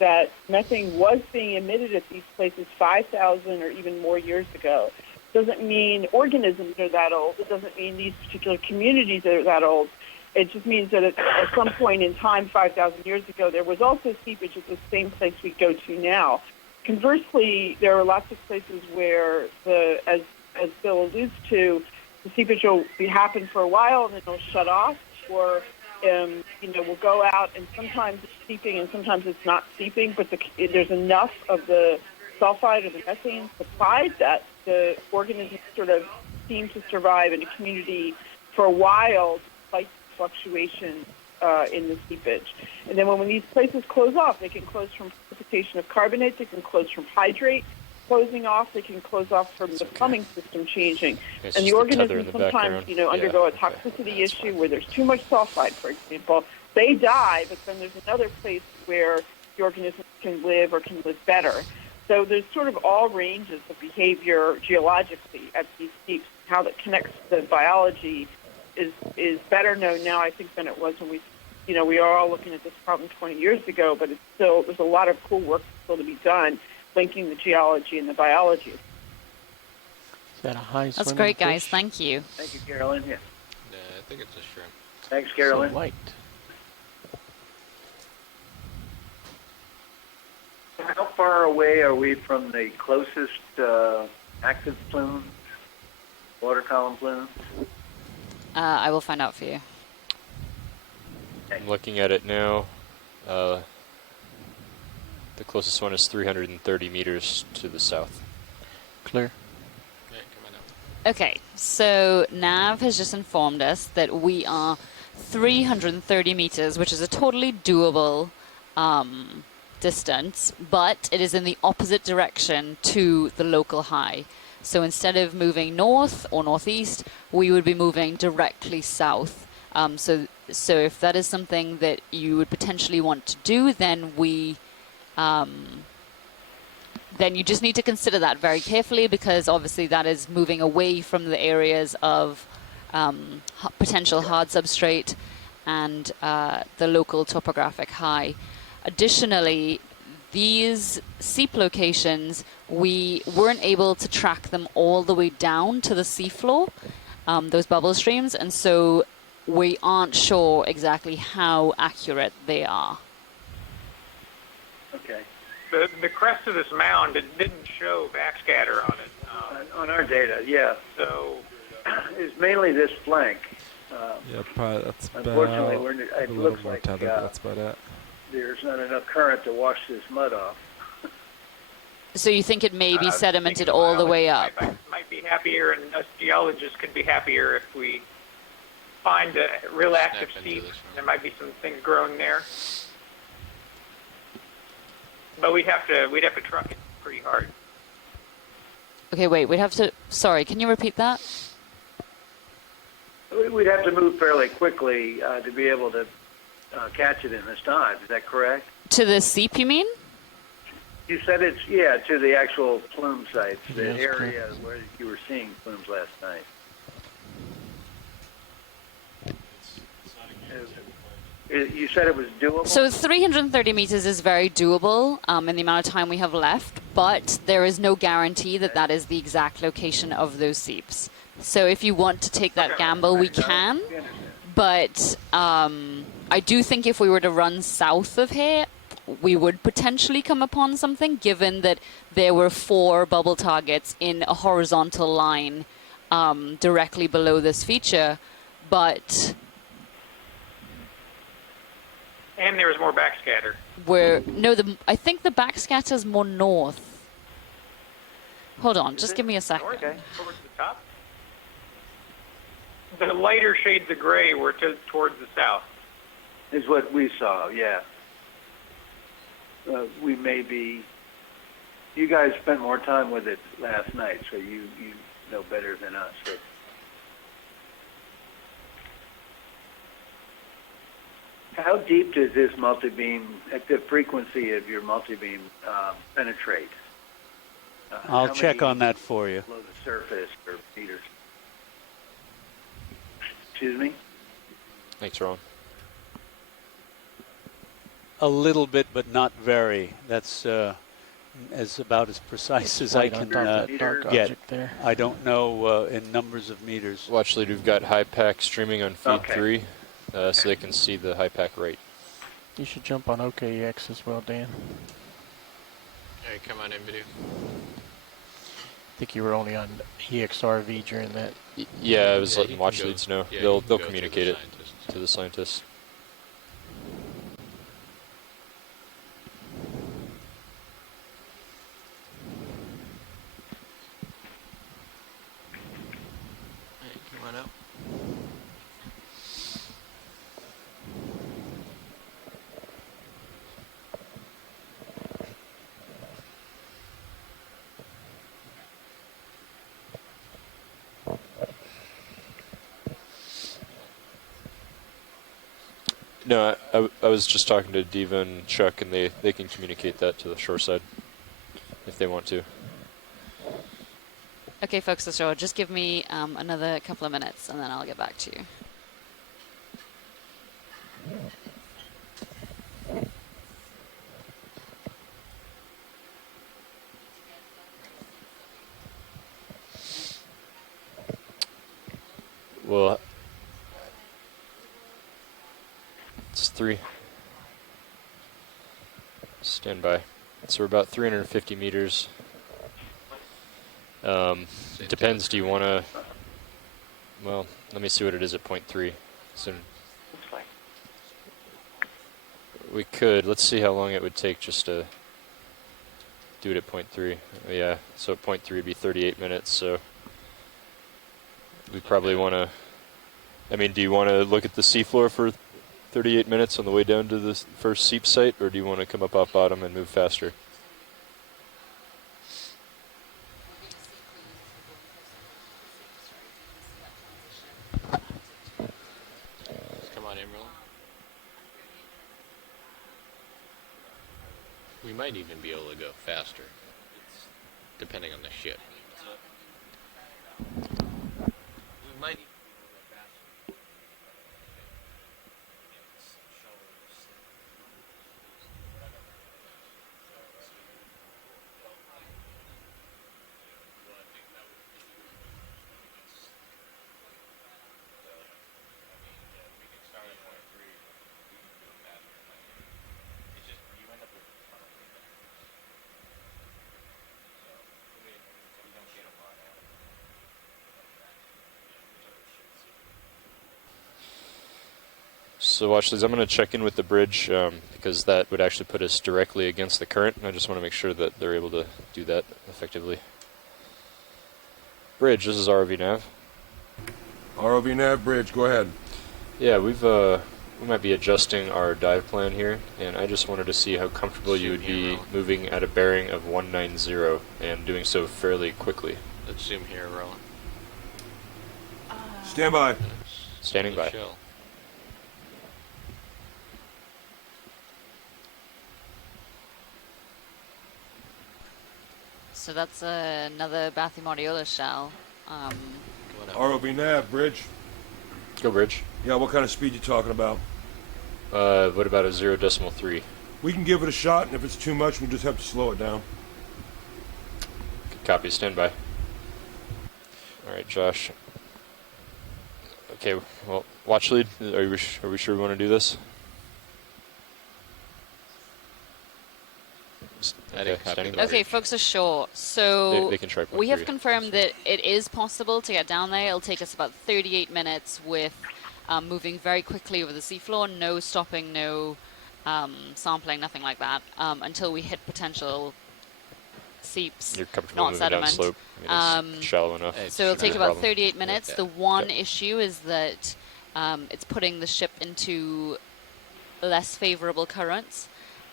that methane was being emitted at these places 5,000 or even more years ago. doesn't mean organisms are that old. It doesn't mean these particular communities are that old. It just means that at some point in time, 5,000 years ago, there was also seepage at the same place we go to now. Conversely, there are lots of places where, as Bill alludes to, the seepage will happen for a while and then it'll shut off, or we'll go out and sometimes it's seeping and sometimes it's not seeping, but there's enough of the sulfide or the methane supplied that the organisms sort of seem to survive in a community for a while despite fluctuations in the seepage. And then when these places close off, they can close from precipitation of carbonates, they can close from hydrate closing off, they can close off from the plumbing system changing. It's And the just organisms tether in the sometimes, background. undergo a Yeah, toxicity issue where there's too much sulfide, for example. They die, but then there's another place where the organisms can live or can live better. So there's sort of all ranges of behavior geologically at these seeps. How that connects to biology is better known now, I think, than it was when we are all looking at this problem 20 years ago, but it's still, there's a lot of cool work still to be done linking the geology and the biology. Is that a high That's great, guys. fish? Thank you. Thank you, Carolyn. Yeah. I think it's a shrimp. Thanks, Carolyn. So white. How far away are we from the closest active plumes, water column plumes? I will find out for you. I'm looking at it now. The closest one is 330 meters to the south. Clear. Okay, so Nav has just informed us that we are 330 meters, which is a totally doable distance, but it is in the opposite direction to the local high. So instead of moving north or northeast, we would be moving directly south. So if that is something that you would potentially want to do, then then you just need to consider that very carefully, because obviously that is moving away from the areas of potential hard substrate and the local topographic high. Additionally, these seep locations, we weren't able to track them all the way down to the seafloor, those bubble streams, and so we aren't sure exactly how accurate they are. Okay. The crest of this mound, it didn't show backscatter on it. On our data, yeah. So it's mainly this flank. Yeah, probably that's about Unfortunately, a it little looks more like tethered, but that's about it. there's not enough current to wash this mud off. So you think it may be sedimented all the way up? might be happier, and us geologists could be happier if we find a real active seep. There might be some things growing there, but we'd have to truck it pretty hard. Okay, wait, we'd have to... Sorry, can you repeat that? We'd have to move fairly quickly to be able to catch it in this time. Is that correct? To the seep, you mean? You said it's, to the actual plume sites, the Yes, area where you were seeing plumes last night. You said it was doable? So 330 meters is very doable in the amount of time we have left, but there is no guarantee that that is the exact location of those seeps. So if you want to take that gamble, we can, but I do think if we were to run south of here, we would potentially come upon something, given that there were 4 bubble targets in a horizontal line directly below this feature, but... And there was more backscatter. I think the backscatter's more north. Hold on, just give me a second. Okay, towards the top. The lighter shades of gray were towards the south. Is what we saw, yeah. We may be... You guys spent more time with it last night, so you know better than us. So. How deep does this multi-beam, at the frequency of your multi-beam, penetrate? I'll check on that for you. Below the surface or meters? Excuse me? Thanks, Ron. A little bit, but not very. That's as about as precise as I Right on can top of that dark get. object there. I don't know in numbers of meters. Watch lead, we've got high pack streaming on feed Okay. 3, so they can see the high pack right. You should jump on OKX as well, Dan. Hey, come on in video. I think you were only on EXRV during that. Yeah, it was Yeah, letting you can watch go- leads know. yeah, you They'll can go communicate to it the scientists. to the scientists. Hey, come on out. No, I was just talking to Diva and Chuck, and they can communicate that to the shore side if they want to. Okay, folks, so just give me another couple of minutes, and then I'll get back to you. Well, it's 3. Stand by. So we're about 350 meters. Depends. Do you want to? Well, let me see what it is at 0.3. So we could. Let's see how long it would take just to do it at 0.3. Oh, yeah. So at 0.3 would be 38 minutes. So we probably want to. I mean, do you want to look at the seafloor for 38 minutes on the way down to the first Seeps site, or do you want to come up off bottom and move faster? Come on in, Roland. We might even be able to go faster, depending on the ship. We might. So watch this. I'm going to check in with the bridge because that would actually put us directly against the current, and I just want to make sure that they're able to do that effectively. Bridge, this is ROV Nav. ROV Nav Bridge, go ahead. Yeah, we might be adjusting our dive plan here, and I just wanted to see how comfortable you would be moving at a bearing of 190 and doing so fairly quickly. Let's zoom here, Roland. Stand by. Standing by. Shell. So that's another Bathymariolis Shell. ROV Nav Bridge. Go bridge. Yeah, what kind of speed you talking about? What about a 0.3? We can give it a shot, and if it's too much, we'll just have to slow it down. Copy, stand by. Alright, Josh. Okay, well, watch lead. Are we sure we want to do this? Okay, standing by. Okay, folks ashore. So they can try we have 0.3. confirmed that it is possible to get down there. It'll take us about 38 minutes with moving very quickly over the seafloor, no stopping, no sampling, nothing like that, until we hit potential seeps, You're comfortable not moving down sediment. slope. I mean, it's shallow enough. So it'll take No about problem. 38 minutes. The one issue is that it's putting the ship into less favorable currents,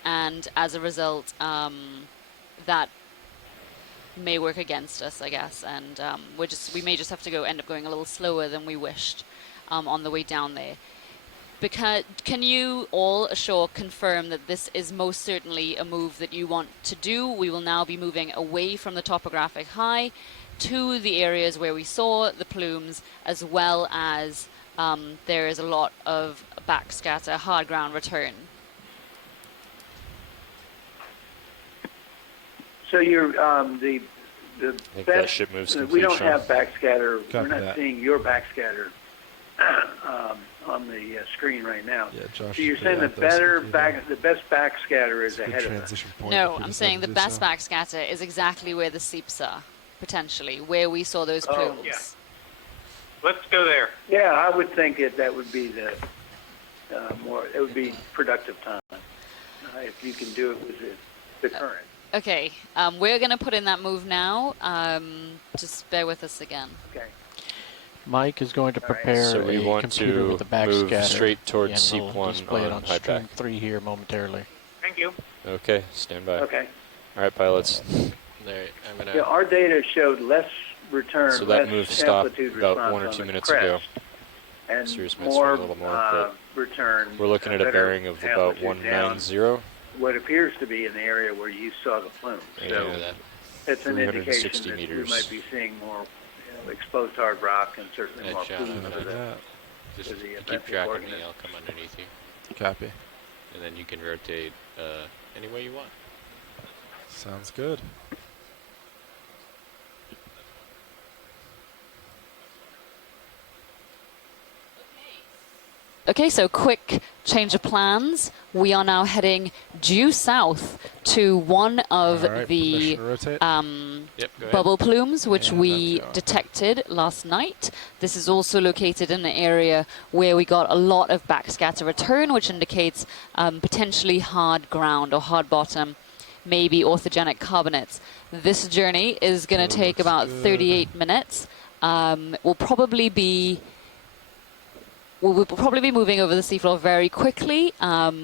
and as a result, that may work against us, I guess. And we may just have to end up going a little slower than we wished on the way down there. Because can you all ashore confirm that this is most certainly a move that you want to do? We will now be moving away from the topographic high to the areas where we saw the plumes, as well as there is a lot of backscatter, hard ground return. So you're the I think that ship moves we don't complete, have backscatter. Copy We're not that. seeing your backscatter on the screen right now. Yeah, Josh. So you're is saying pretty the out there, so the best backscatter is good ahead of us. transition point No, if we I'm decide saying to the do best so. backscatter is exactly where the seeps are, potentially, where we saw those Oh, plumes. yeah. Let's go there. Yeah, I would think that would be the it would be productive time if you can do it with the current. Okay, we're going to put in that move now. Just bear with us again. Okay. Mike is going to prepare So we a want computer to with a move backscatter. straight towards and Seep we'll 1 display it on on high stream track. 3 here momentarily. Thank you. Okay, stand by. Okay. All right, pilots. There, I'm gonna. Yeah, our data showed less return, So that less move stopped amplitude about response 1 or on 2 the minutes crest, ago. and Sirius might more swing a little more, but return. we're looking at a better bearing of about amplitude down 190. what appears to be in the area where you saw the plumes. So And it's an indication 360 that meters. we might be seeing more exposed hard rock and certainly Yeah, more John, plumes I'm for gonna the just to the keep benthic track of me. organism. I'll come underneath you, Copy. and then you can rotate any way you want. Sounds good. Okay, so quick change of plans. We are now heading due south to one of All right, the permission to rotate. Yep, go ahead. bubble plumes, which And we that's going. detected last night. This is also located in an area where we got a lot of backscatter return, which indicates potentially hard ground or hard bottom, maybe orthogenic carbonates. This journey is going to That take looks about good. 38 minutes. We'll probably be moving over the seafloor very quickly.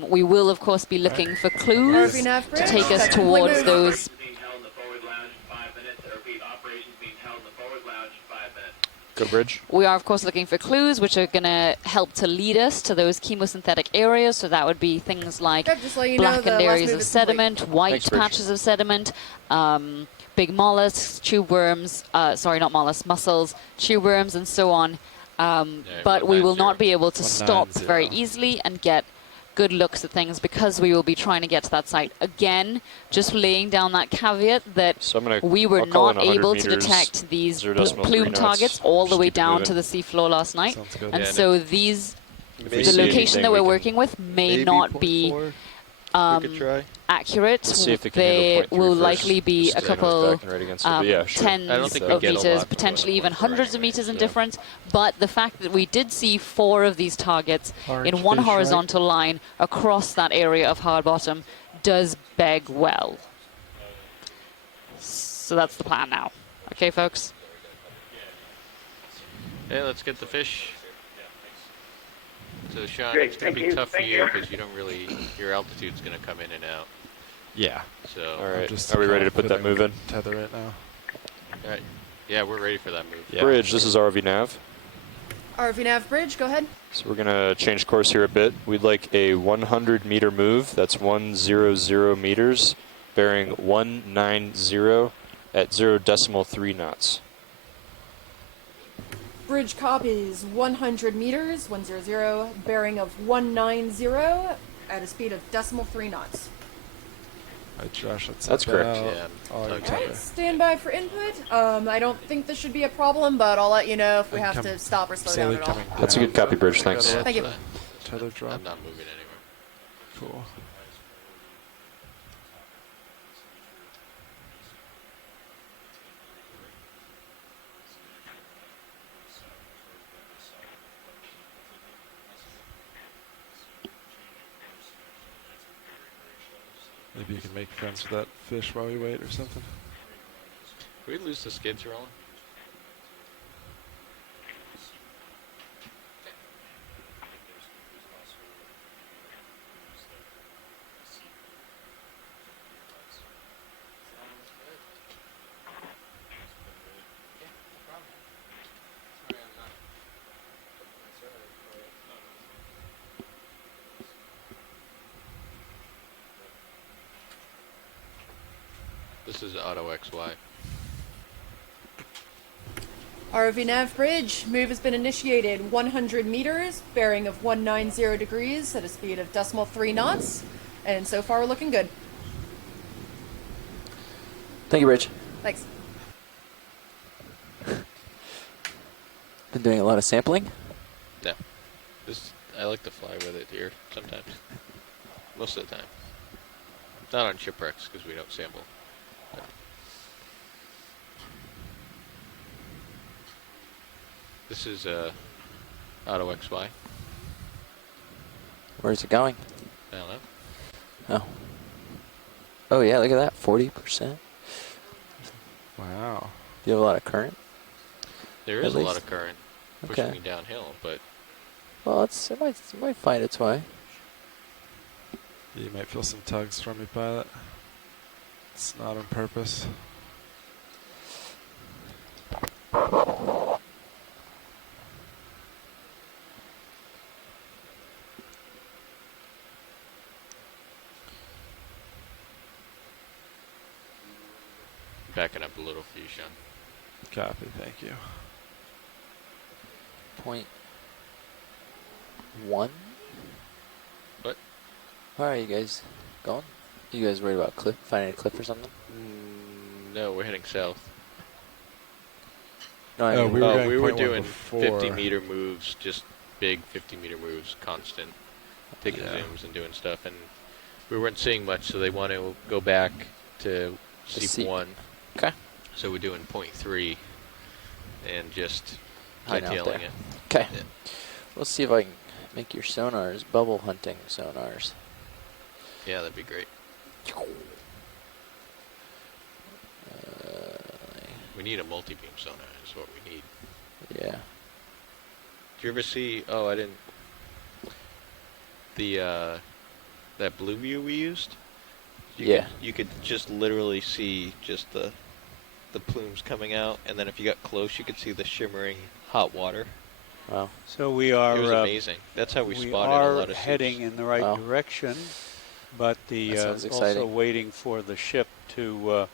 We will, of course, be looking for clues to take us towards those. Go bridge. We are, of course, looking for clues which are going to help to lead us to those chemosynthetic areas. So that would be things like Okay, just let you know the blackened last areas move of is complete. sediment, white Thanks, Bridge. patches of sediment, big mollusks, tube worms, sorry, not mollusks, mussels, tube worms, and so on. But we will not be able to stop 190. very easily and get good looks at things because we will be trying to get to that site. Again, just laying down that caveat that So I'm gonna. we were I'll call in not 100 able to meters, detect these 0.3 plume knots. targets all the Just way keep it down moving. to the seafloor last night. Sounds good. And Yeah, so these, If we the see location anything, that we we're can- working with may Maybe not be 0.4. We could try. accurate. Let's see if they can handle There 0.3 will first, likely be just a to know couple back and right against it, but yeah, sure. tens I don't think we of get a meters, lot from potentially the even 0.4 hundreds of anyway, meters in so- difference. But the fact that we did see 4 of these targets Orange in one fish, right? horizontal line across that area of hard bottom does beg well. So that's the plan now. Okay, folks? Hey, let's get the fish. So, Sean, Great, it's going to thank be you, tough for thank you you. because you don't really, your altitude's going to come in and out. Yeah. So, All right. Just Are we ready to kinda put that fitting move in? Tether right now. all right. Yeah, we're ready for that move. Yeah. Bridge. This is RV Nav. RV Nav Bridge, go ahead. So we're gonna change course here a bit. We'd like a 100-meter move. That's 100 meters, bearing 190 at 0.3 knots. Bridge copies 100 meters, 100, bearing of 190 at a speed of 0.3 knots. All right, Josh, let's That's set that correct. out. Yeah, All your okay. tether. Alright, stand by for input. I don't think this should be a problem, but I'll let you know if we And have come to stop or slow slowly down at all. coming That's a down. good copy, Bridge. Thanks. Yeah, Thank you. that's Tether drop. I'm not moving anywhere. Cool. Maybe you can make friends with that fish while we wait or something. Can we lose the skids rolling? This is Auto XY. RV Nav Bridge, move has been initiated 100 meters, bearing of 190 degrees at a speed of 0.3 knots, and so far we're looking good. Thank you, Rich. Thanks. Been doing a lot of sampling? No. I like to fly with it here sometimes. Most of the time. Not on shipwrecks because we don't sample. But this is Auto XY. Where's it going? I don't know. Oh. Oh yeah, look at that, 40%. Wow. Do you have a lot of current? There is a lot of current pushing me downhill, but well, it might find its way. You might feel some tugs from your pilot. It's not on purpose. backing up a little for you, Sean. Copy, thank you. 0.1. What? How are you guys going? You guys worried about cliff, finding a cliff or something? No, we're heading south. No, I mean, we were doing 50-meter moves, just big 50-meter moves, constant, taking zooms and doing stuff, and we weren't seeing much, so they want to go back to Seep 1. Okay. So we're doing 0.3 and just hightailing it. Okay. Yeah. Let's see if I can make your sonars bubble hunting sonars. Yeah, that'd be great. We need a multi-beam sonar is what we need. Yeah. Did you ever see, oh, I didn't, the, that blue view we used? You could just literally see just the plumes coming out, and then if you got close, you could see the shimmering hot water. Wow. So we are. It was amazing. That's how we spotted a lot of We are heading in the right direction, but the also waiting for the ship to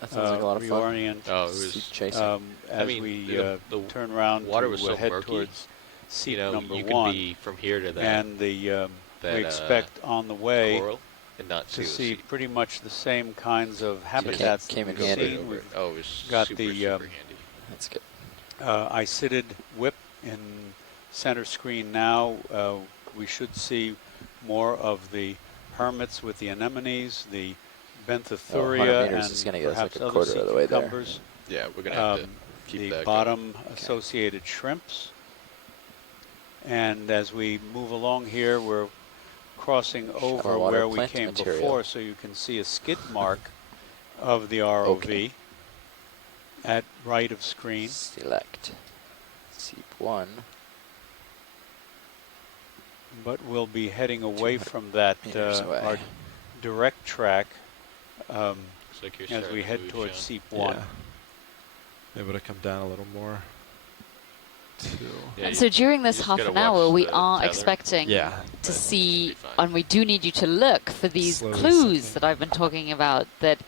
that sounds like a lot of reorient. Fun. Oh, it was chasing. As we turn around water to was so head murky, towards Seep number you 1, could be from here to that, and the we expect on the way coral and not to see pretty much the same kinds of habitats came that in handy. we've oh, it was got super, the super handy. That's good. I-SITted whip in center screen now. We should see more of the hermits with the anemones, the benthithuria, and is gonna get perhaps us like a other quarter sea of the way there. cucumbers. Yeah, we're going to have to keep the that bottom going. associated shrimps. And as we move along here, we're crossing over where we came before, so you can see a skid mark of the ROV at right of screen. Select Seep 1. But we'll be heading away from that our direct track as we head towards Seep 1. Yeah. Able to come down a little more. And so during this half an hour, we are expecting to see, and we do need you to look for these clues that I've been talking about that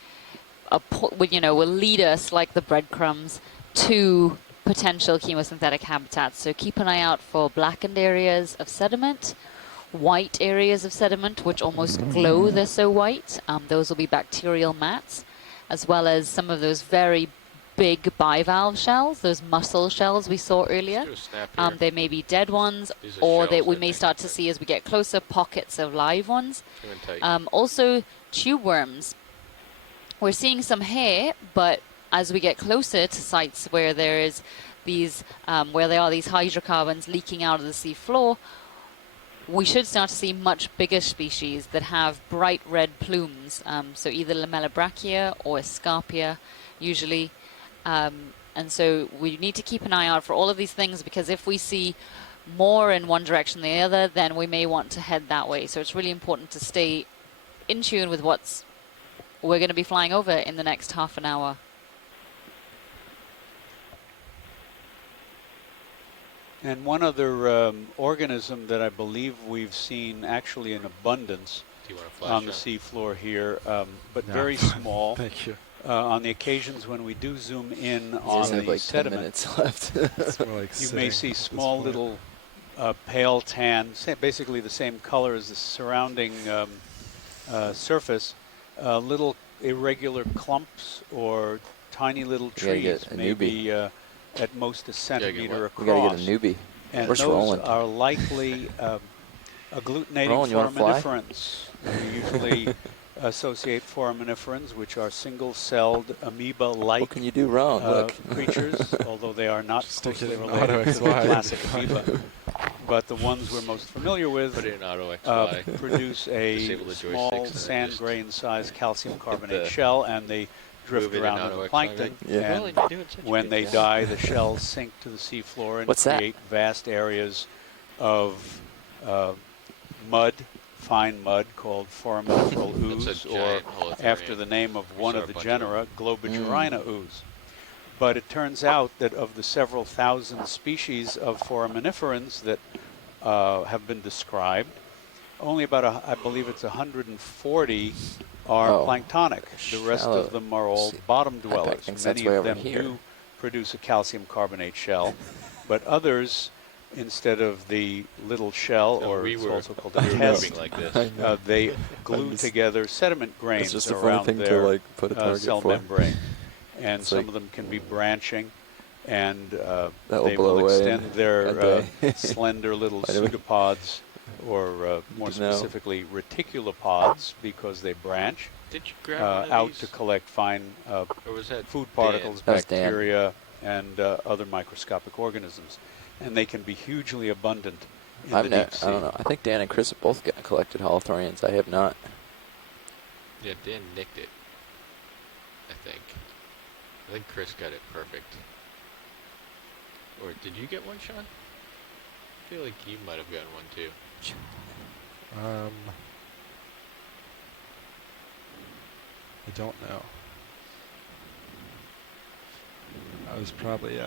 will lead us like the breadcrumbs to potential chemosynthetic habitats. So keep an eye out for blackened areas of sediment, white areas of sediment which almost glow, they're so white. Those will be bacterial mats, as well as some of those very big bivalve shells, those mussel shells we saw earlier. They may be dead ones, or we may start to see, as we get closer, pockets of live ones. Also, tube worms. We're seeing some hair, but as we get closer to sites where there is these, where there are these hydrocarbons leaking out of the sea floor, we should start to see much bigger species that have bright red plumes. So either Lamellobrachia or Escarpia, usually. And so we need to keep an eye out for all of these things, because if we see more in one direction than the other, then we may want to head that way. So it's really important to stay in tune with what's we're going to be flying over in the next half an hour. And one other organism that I believe we've seen actually in abundance on the seafloor here, but very small. Thank you. On the occasions when we do zoom in on the like sediment, 10 minutes left. you may see small little pale tan, basically the same color as the surrounding surface, little irregular clumps or tiny little trees, maybe at most a centimeter across. We gotta get a newbie. And Where's those Roland? are likely agglutinating Roland, you wanna fly? foraminiferans. We usually associate foraminiferans, which are single-celled amoeba-like What can you do wrong? Look. creatures, although they are not closely it in related to the AutoXY. classic amoeba. But the ones we're most familiar with Put it in AutoXY. produce a Disable the small joysticks and then sand just grain-sized calcium carbonate the- shell, and they drift move it in around in the AutoXY. plankton. Yeah. And Well, you're doing such a when good they job. die, the shells sink to the seafloor and What's that? create vast areas of mud, fine mud called foraminiferal ooze, That's a or giant holothurian. after the name of We one saw of a the bunch of genera, Globigerina ooze. But it turns out that of the several thousand species of foraminiferans that have been described, only about, I believe it's 140 are planktonic. The rest Shallow. of them are all bottom dwellers. thinks that's Many way of over them here. do produce a calcium carbonate shell, but others, instead of the little shell, So or we it's were- also called we a were test, moving like this. they glue together sediment grains It's just a funny around thing to, their like, put a target cell for. membrane. And It's some like- of them can be branching, and That will they blow will away extend in their a day. slender little By the way. pseudopods, or more Didn't know. specifically reticulopods, because they branch Did you grab one of out these? to collect fine Or was that food Dan? particles, That was Dan. bacteria, and other microscopic organisms. And they can be hugely abundant in the deep sea. I don't know. I think Dan and Chris have both collected holothurians. I have not. Yeah, Dan nicked it. I think Chris got it perfect. Or did you get one, Sean? I feel like you might have gotten one too. I don't know. I was probably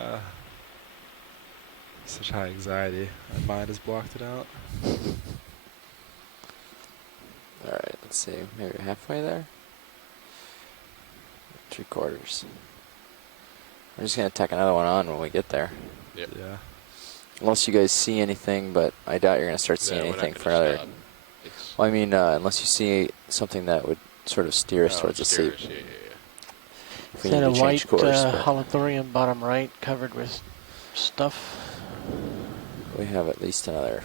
such high anxiety. My mind has blocked it out. All right, let's see. Maybe halfway there. 3/4. We're just gonna tack another one on when we get there. Yep. Yeah. Unless you guys see anything, but I doubt you're gonna start seeing we're not anything gonna for another. stop. It's Well, I mean, unless you see something that would sort of steer us towards the sea. stairs, yeah. If Is we that need a to white change course, but holothurian bottom right covered with stuff? we have at least another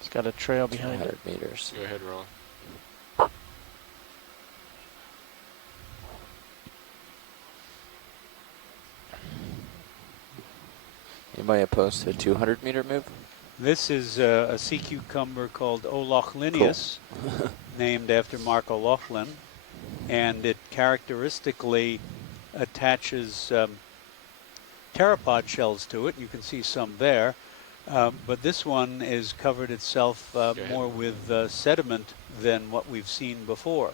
It's got a trail behind it. 100 meters. Go ahead, Roland. Anybody opposed to a 200-meter move? This is a sea cucumber called Olochlinius, named after Mark O'Loughlin, and it characteristically attaches pteropod shells to it. You can see some there, but this one is covered itself more with sediment than what we've seen before.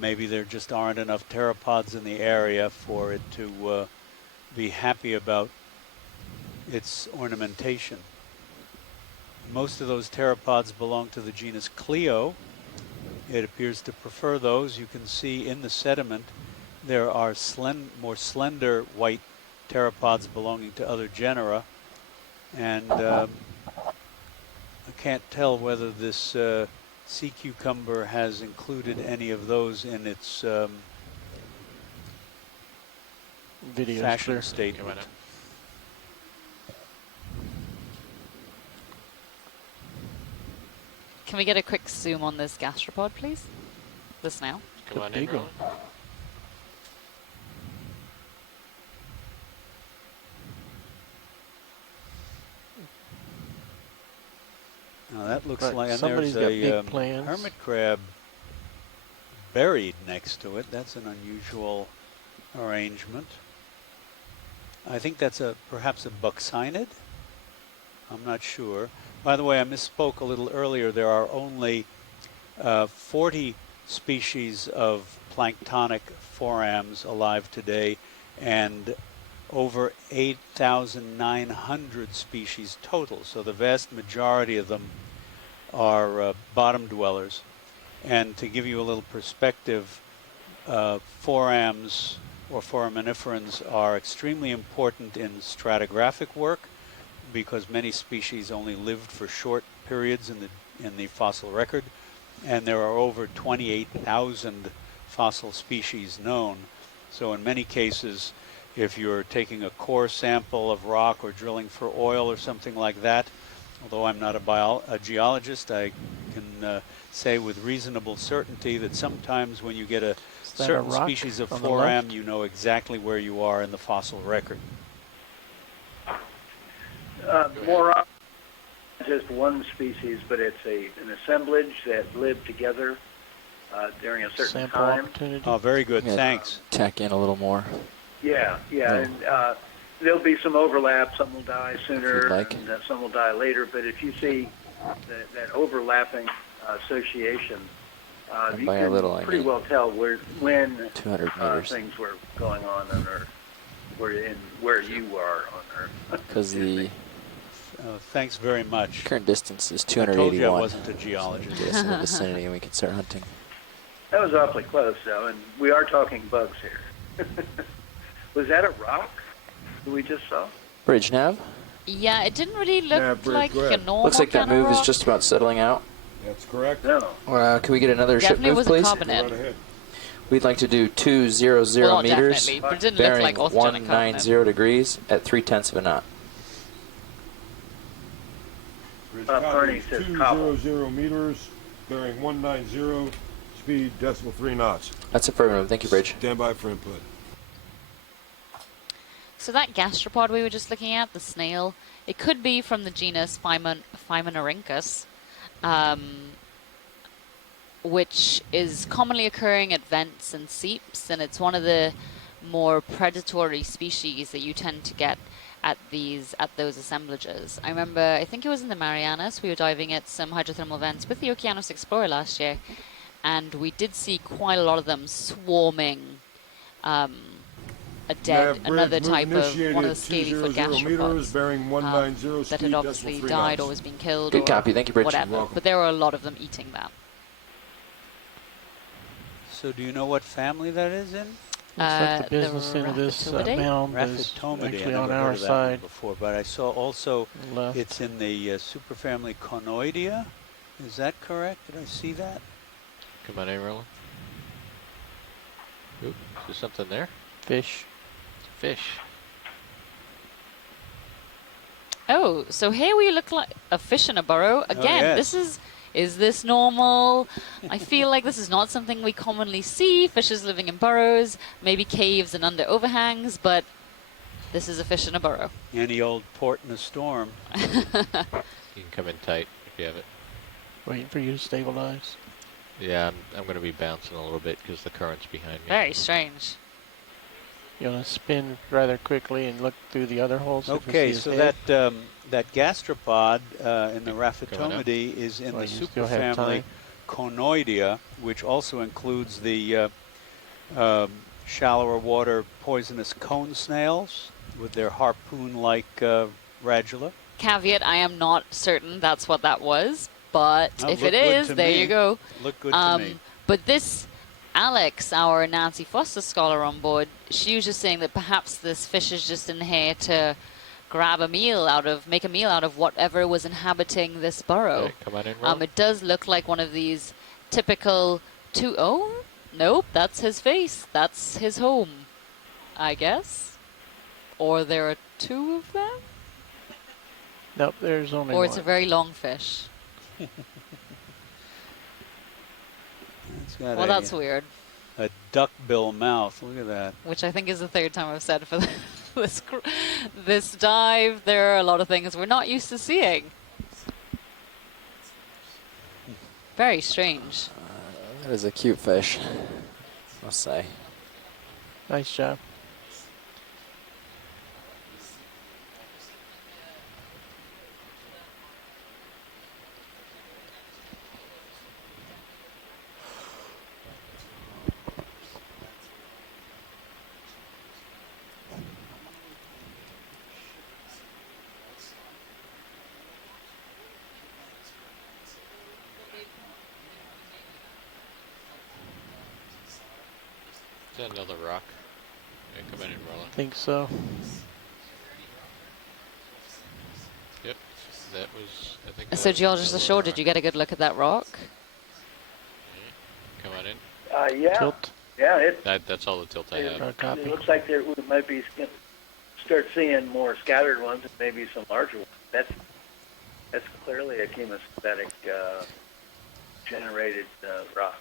Maybe there just aren't enough pteropods in the area for it to be happy about its ornamentation. Most of those pteropods belong to the genus Clio. It appears to prefer those. You can see in the sediment there are more slender white pteropods belonging to other genera, and I can't tell whether this sea cucumber has included any of those in its Video fashion statement. Can we get a quick zoom on this gastropod, please? This now. Come on in, big one. Roland. Now that looks Right, like, and somebody's there's got a big plans. hermit crab buried next to it. That's an unusual arrangement. I think that's perhaps a buccinid. I'm not sure. By the way, I misspoke a little earlier. There are only 40 species of planktonic forams alive today, and over 8,900 species total. So the vast majority of them are bottom dwellers. And to give you a little perspective, forams or foraminiferans are extremely important in stratigraphic work because many species only lived for short periods in the fossil record, and there are over 28,000 fossil species known. So in many cases, if you're taking a core sample of rock or drilling for oil or something like that, although I'm not a geologist, I can say with reasonable certainty that sometimes when you get a certain species of foram, you know exactly where you are in the fossil record. More often, just one species, but it's an assemblage that lived together during a certain time. Oh, very good. Thanks. Tack in a little more. Yeah, and there'll be some overlap. Some will die sooner, and some will die later. But if you see that overlapping association, you can pretty well tell when 200 meters. Things were going on Earth, where you are on Earth. Because the thanks very much. Current distance is 281. I told you I wasn't a geologist. Get us in the vicinity, and we can start hunting. That was awfully close, though, and we are talking bugs here. Was that a rock that we just saw? Bridge nav? Yeah, it didn't really look like a normal Looks like that kind of move rock. is just about settling out. That's correct. No. Can we get another ship Definitely move, wasn't please? carbonate. Right ahead. We'd like to do 200 Well, meters, definitely, but it didn't bearing look like osteogenic 190 degrees at 3/10 of a knot. Bernie says cobble. 200 meters, bearing 190, speed 3 knots. That's affirmative. Thank you, Bridge. Stand by for input. So that gastropod we were just looking at, the snail, it could be from the genus Phymonorhynchus, which is commonly occurring at vents and seeps, and it's one of the more predatory species that you tend to get at those assemblages. I remember, I think it was in the Marianas, we were diving at some hydrothermal vents with the Okeanos Explorer last year, and we did see quite a lot of them swarming another type of one of the scaly foot gastropods that had obviously died or was being killed Good or copy. Thank you, Bridge. whatever. But there were a lot of them eating that. So do you know what family that is in? Looks like the business end of this mound is actually on our side. Before, but I saw also it's in the superfamily Conoidea. Is that correct? Did I see that? Come on in, Roland. Oop, is there something there? Fish. Fish. Oh, so here we look like a fish in a burrow. Again, yes. Is this normal? I feel like this is not something we commonly see. Fishes living in burrows, maybe caves and under overhangs, but this is a fish in a burrow. Any old port in a storm. You can come in tight if you have it. Waiting for you to stabilize. Yeah, I'm going to be bouncing a little bit because the current's behind me. Very strange. You want to spin rather quickly and look through the other holes? Okay, so that gastropod in the Rhaphitomyidae is in the superfamily Conoidea, which also includes the shallower water poisonous cone snails with their harpoon-like radula. Caveat, I am not certain that's what that was, but if it is, there you go. Look good to me. But this Alex, our Nancy Foster scholar on board, she was just saying that perhaps this fish is just in here to grab a meal make a meal out of whatever was inhabiting this burrow. Right, come on in, Roland. It does look like one of these typical nope, that's his face. That's his home, I guess. Or there are two of them? Nope, there's only Or one. it's a very long fish. Well, that's weird. A duckbill mouth. Look at that. Which I think is the third time I've said for this dive. There are a lot of things we're not used to seeing. Very strange. That is a cute fish, I'll say. Nice job. Is that another rock? Yeah, come in and roll it. I think so. Yep. That was, I think. So, geologist ashore, did you get a good look at that rock? Come on in. Yeah. Tilt. Yeah, That's all the tilt I have. it looks like we might be start seeing more scattered ones and maybe some larger ones. That's clearly a chemosynthetic generated rock.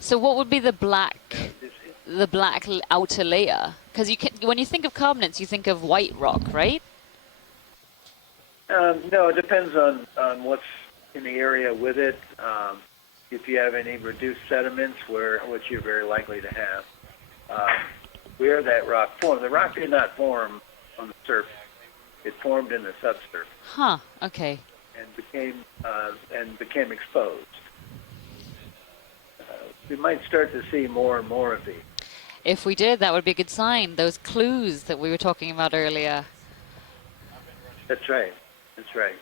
So, what would be the black outer layer? Because when you think of carbonates, you think of white rock, right? No, it depends on what's in the area with it. If you have any reduced sediments, which you're very likely to have, where that rock formed. The rock did not form on the surface; it formed in the subsurface. Huh. Okay. And became exposed. We might start to see more and more of these. If we did, that would be a good sign. Those clues that we were talking about earlier. That's right. That's right.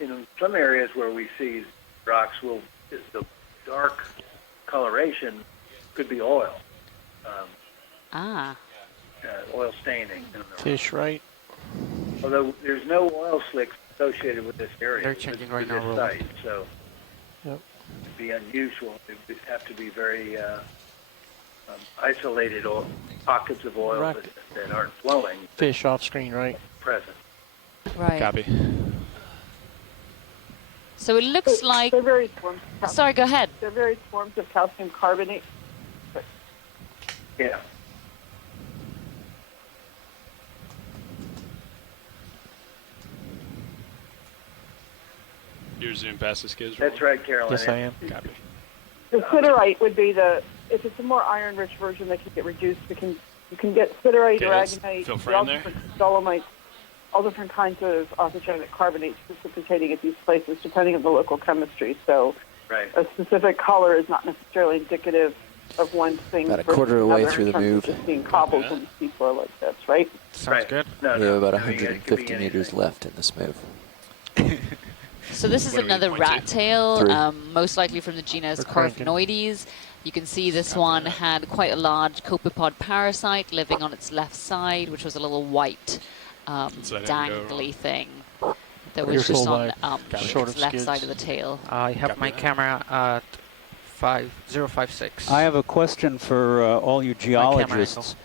In some areas where we see rocks, the dark coloration could be oil. Oil staining. Fish, right? Although there's no oil slicks associated with this area. They're checking right with now, this Roland. site, so it'd be unusual. It would have to be very isolated pockets of oil that aren't flowing. Fish off screen, right? Present. Right. Copy. So it looks like. They're various forms. Sorry, go ahead. They're various forms of calcium carbonate. Yeah. You're zoom past the skids. That's right, Caroline. Yes, I am. Copy. The siderite would be if it's a more iron-rich version that can get reduced, you can get siderite, aragonite, fill frame there. dolomites, all different kinds of orthogenic carbonates precipitating at these places, depending on the local chemistry. So a specific color is not necessarily indicative of one thing. About a quarter of the way another through in the terms move. of just being cobbles and seafloor like this, right? Sounds good. We have about 150 meters left in this move. So this is another rat tail, most likely from the genus Corphinoides. You can see this one had quite a large copepod parasite living on its left side, which was a little white dangly thing that was just on its left side of the tail. I have my camera at 5056. I have a question for all you geologists.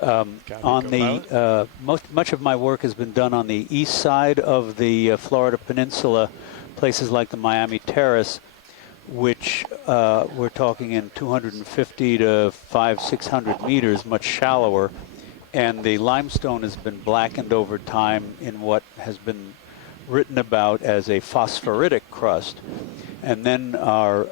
Much of my work has been done on the east side of the Florida Peninsula, places like the Miami Terrace, which we're talking in 250 to 600 meters, much shallower, and the limestone has been blackened over time in what has been written about as a phosphoritic crust. And then our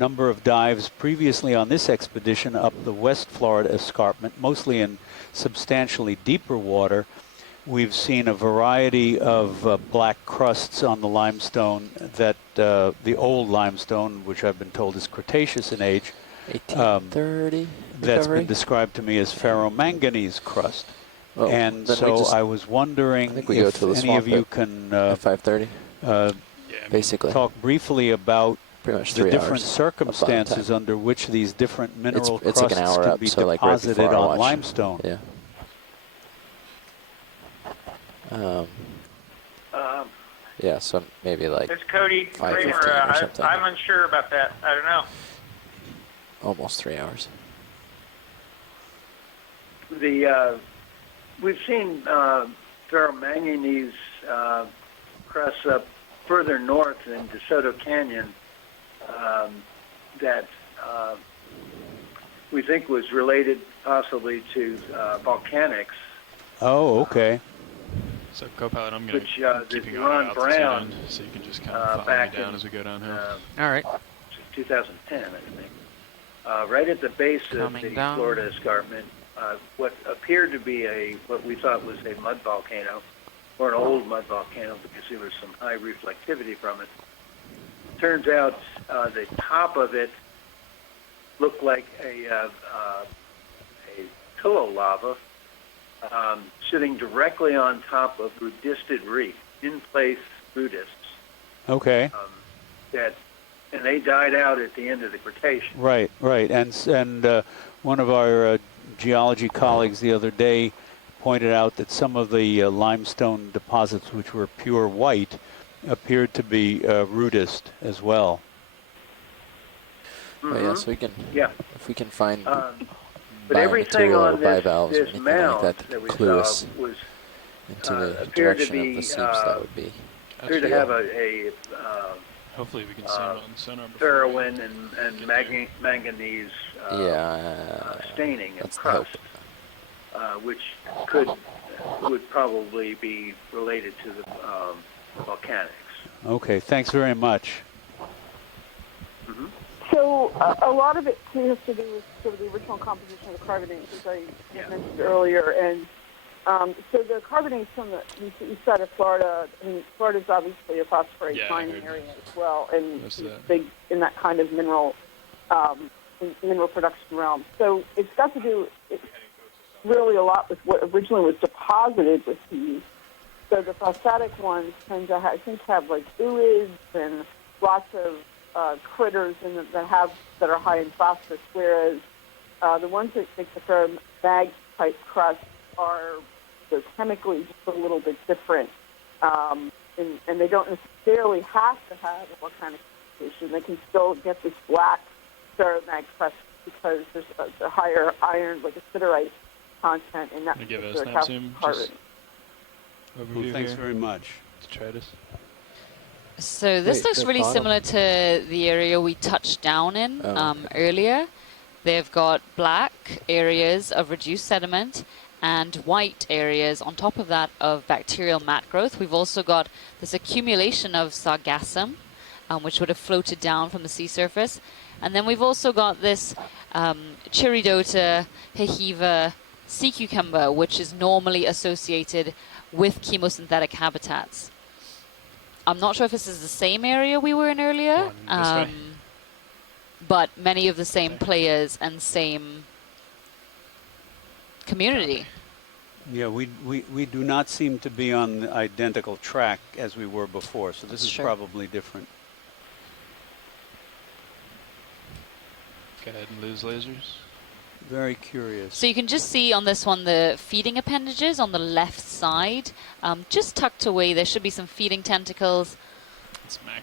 number of dives previously on this expedition up the West Florida escarpment, mostly in substantially deeper water, we've seen a variety of black crusts on the limestone that the old limestone, which I've been told is Cretaceous in age, 1830 that's been described to me as ferromanganese crust. And so I was wondering if any of you can at 5:30. Basically talk briefly about pretty much the different circumstances under which these different mineral crusts like an hour can up, be so deposited like right on limestone. Yeah. Yeah, so maybe like It's Cody 5:15 Kramer. or something. I'm unsure about that. I don't know. Almost 3 hours. We've seen ferromanganese crusts up further north in DeSoto Canyon that we think was related possibly to volcanics. Oh, okay. So, co-pilot, I'm going to keep you Ron on Brown, altitude, so you can just kind of follow me down as we go downhill. All right. 2010, I think. Right at the base of the Florida escarpment, what appeared to be what we thought was a mud volcano, or an old mud volcano, because there was some high reflectivity from it. Turns out the top of it looked like a pillow lava sitting directly on top of rudisted reef, in-place rudists. Okay. And they died out at the end of the Cretaceous. Right. And one of our geology colleagues the other day pointed out that some of the limestone deposits, which were pure white, appeared to be rudist as well. Oh yeah, so we can, if we can find but everything on bivalves or this anything mound like that to we clue saw us was into the appeared to direction of be the seeps, that would be appeared to have a hopefully we can see them on sonar. Ferroin and manganese staining and crust, which would probably be related to the volcanics. Okay, thanks very much. So a lot of it too has to do with sort of the original composition of the carbonates, as I mentioned earlier. And so the carbonates from the east side of Florida, I mean, Florida's obviously a phosphorate mining area as well, and it's big in that kind of mineral production realm. So it's got to do really a lot with what originally was deposited with these. So the phosphatic ones tend to, have like ooids and lots of critters that are high in phosphorus, whereas the ones that make the mag type crust are chemically just a little bit different, and they don't necessarily have to have a volcanic composition. They can still get this black ferromag crust because there's a higher iron, like a siderite content in that particular calcium carbon. Thanks very much. Detritus. So this looks really similar to the area we touched down in earlier. They've got black areas of reduced sediment and white areas on top of that of bacterial mat growth. We've also got this accumulation of sargassum, which would have floated down from the sea surface. And then we've also got this Chirodota hehiva sea cucumber, which is normally associated with chemosynthetic habitats. I'm not sure if this is the same area we were in earlier, but many of the same players and same community. Yeah, we do not seem to be on the identical track as we were before, so this is probably different. Go ahead and lose lasers. Very curious. So you can just see on this one the feeding appendages on the left side, just tucked away. There should be some feeding tentacles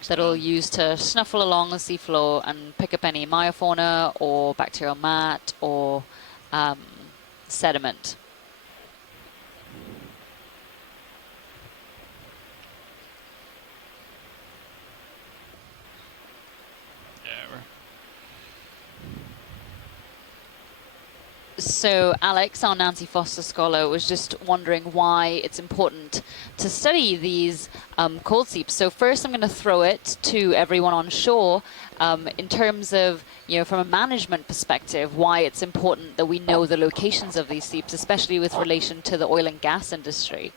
that'll use to snuffle along the seafloor and pick up any myofauna or bacterial mat or sediment. So Alex, our Nancy Foster scholar, was just wondering why it's important to study these cold seeps. So first I'm going to throw it to everyone on shore in terms of, from a management perspective, why it's important that we know the locations of these seeps, especially with relation to the oil and gas industry.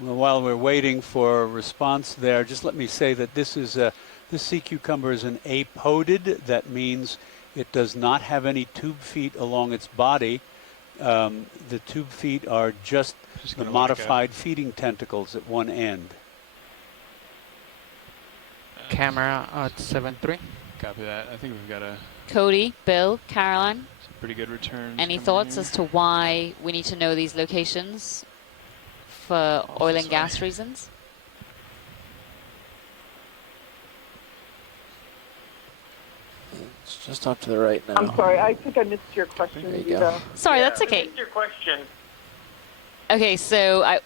Well, while we're waiting for a response there, just let me say that this sea cucumber is an apodid. That means it does not have any tube feet along its body. The tube feet are just the modified feeding tentacles at one end. Camera at 7.3. Copy that. I think we've got a... Cody, Bill, Caroline. Some pretty good returns. Any thoughts as to why we need to know these locations for oil and gas reasons? It's just off to the right now. I'm sorry, I think I missed your question. There you go. Sorry, that's okay. I missed your question. Okay, so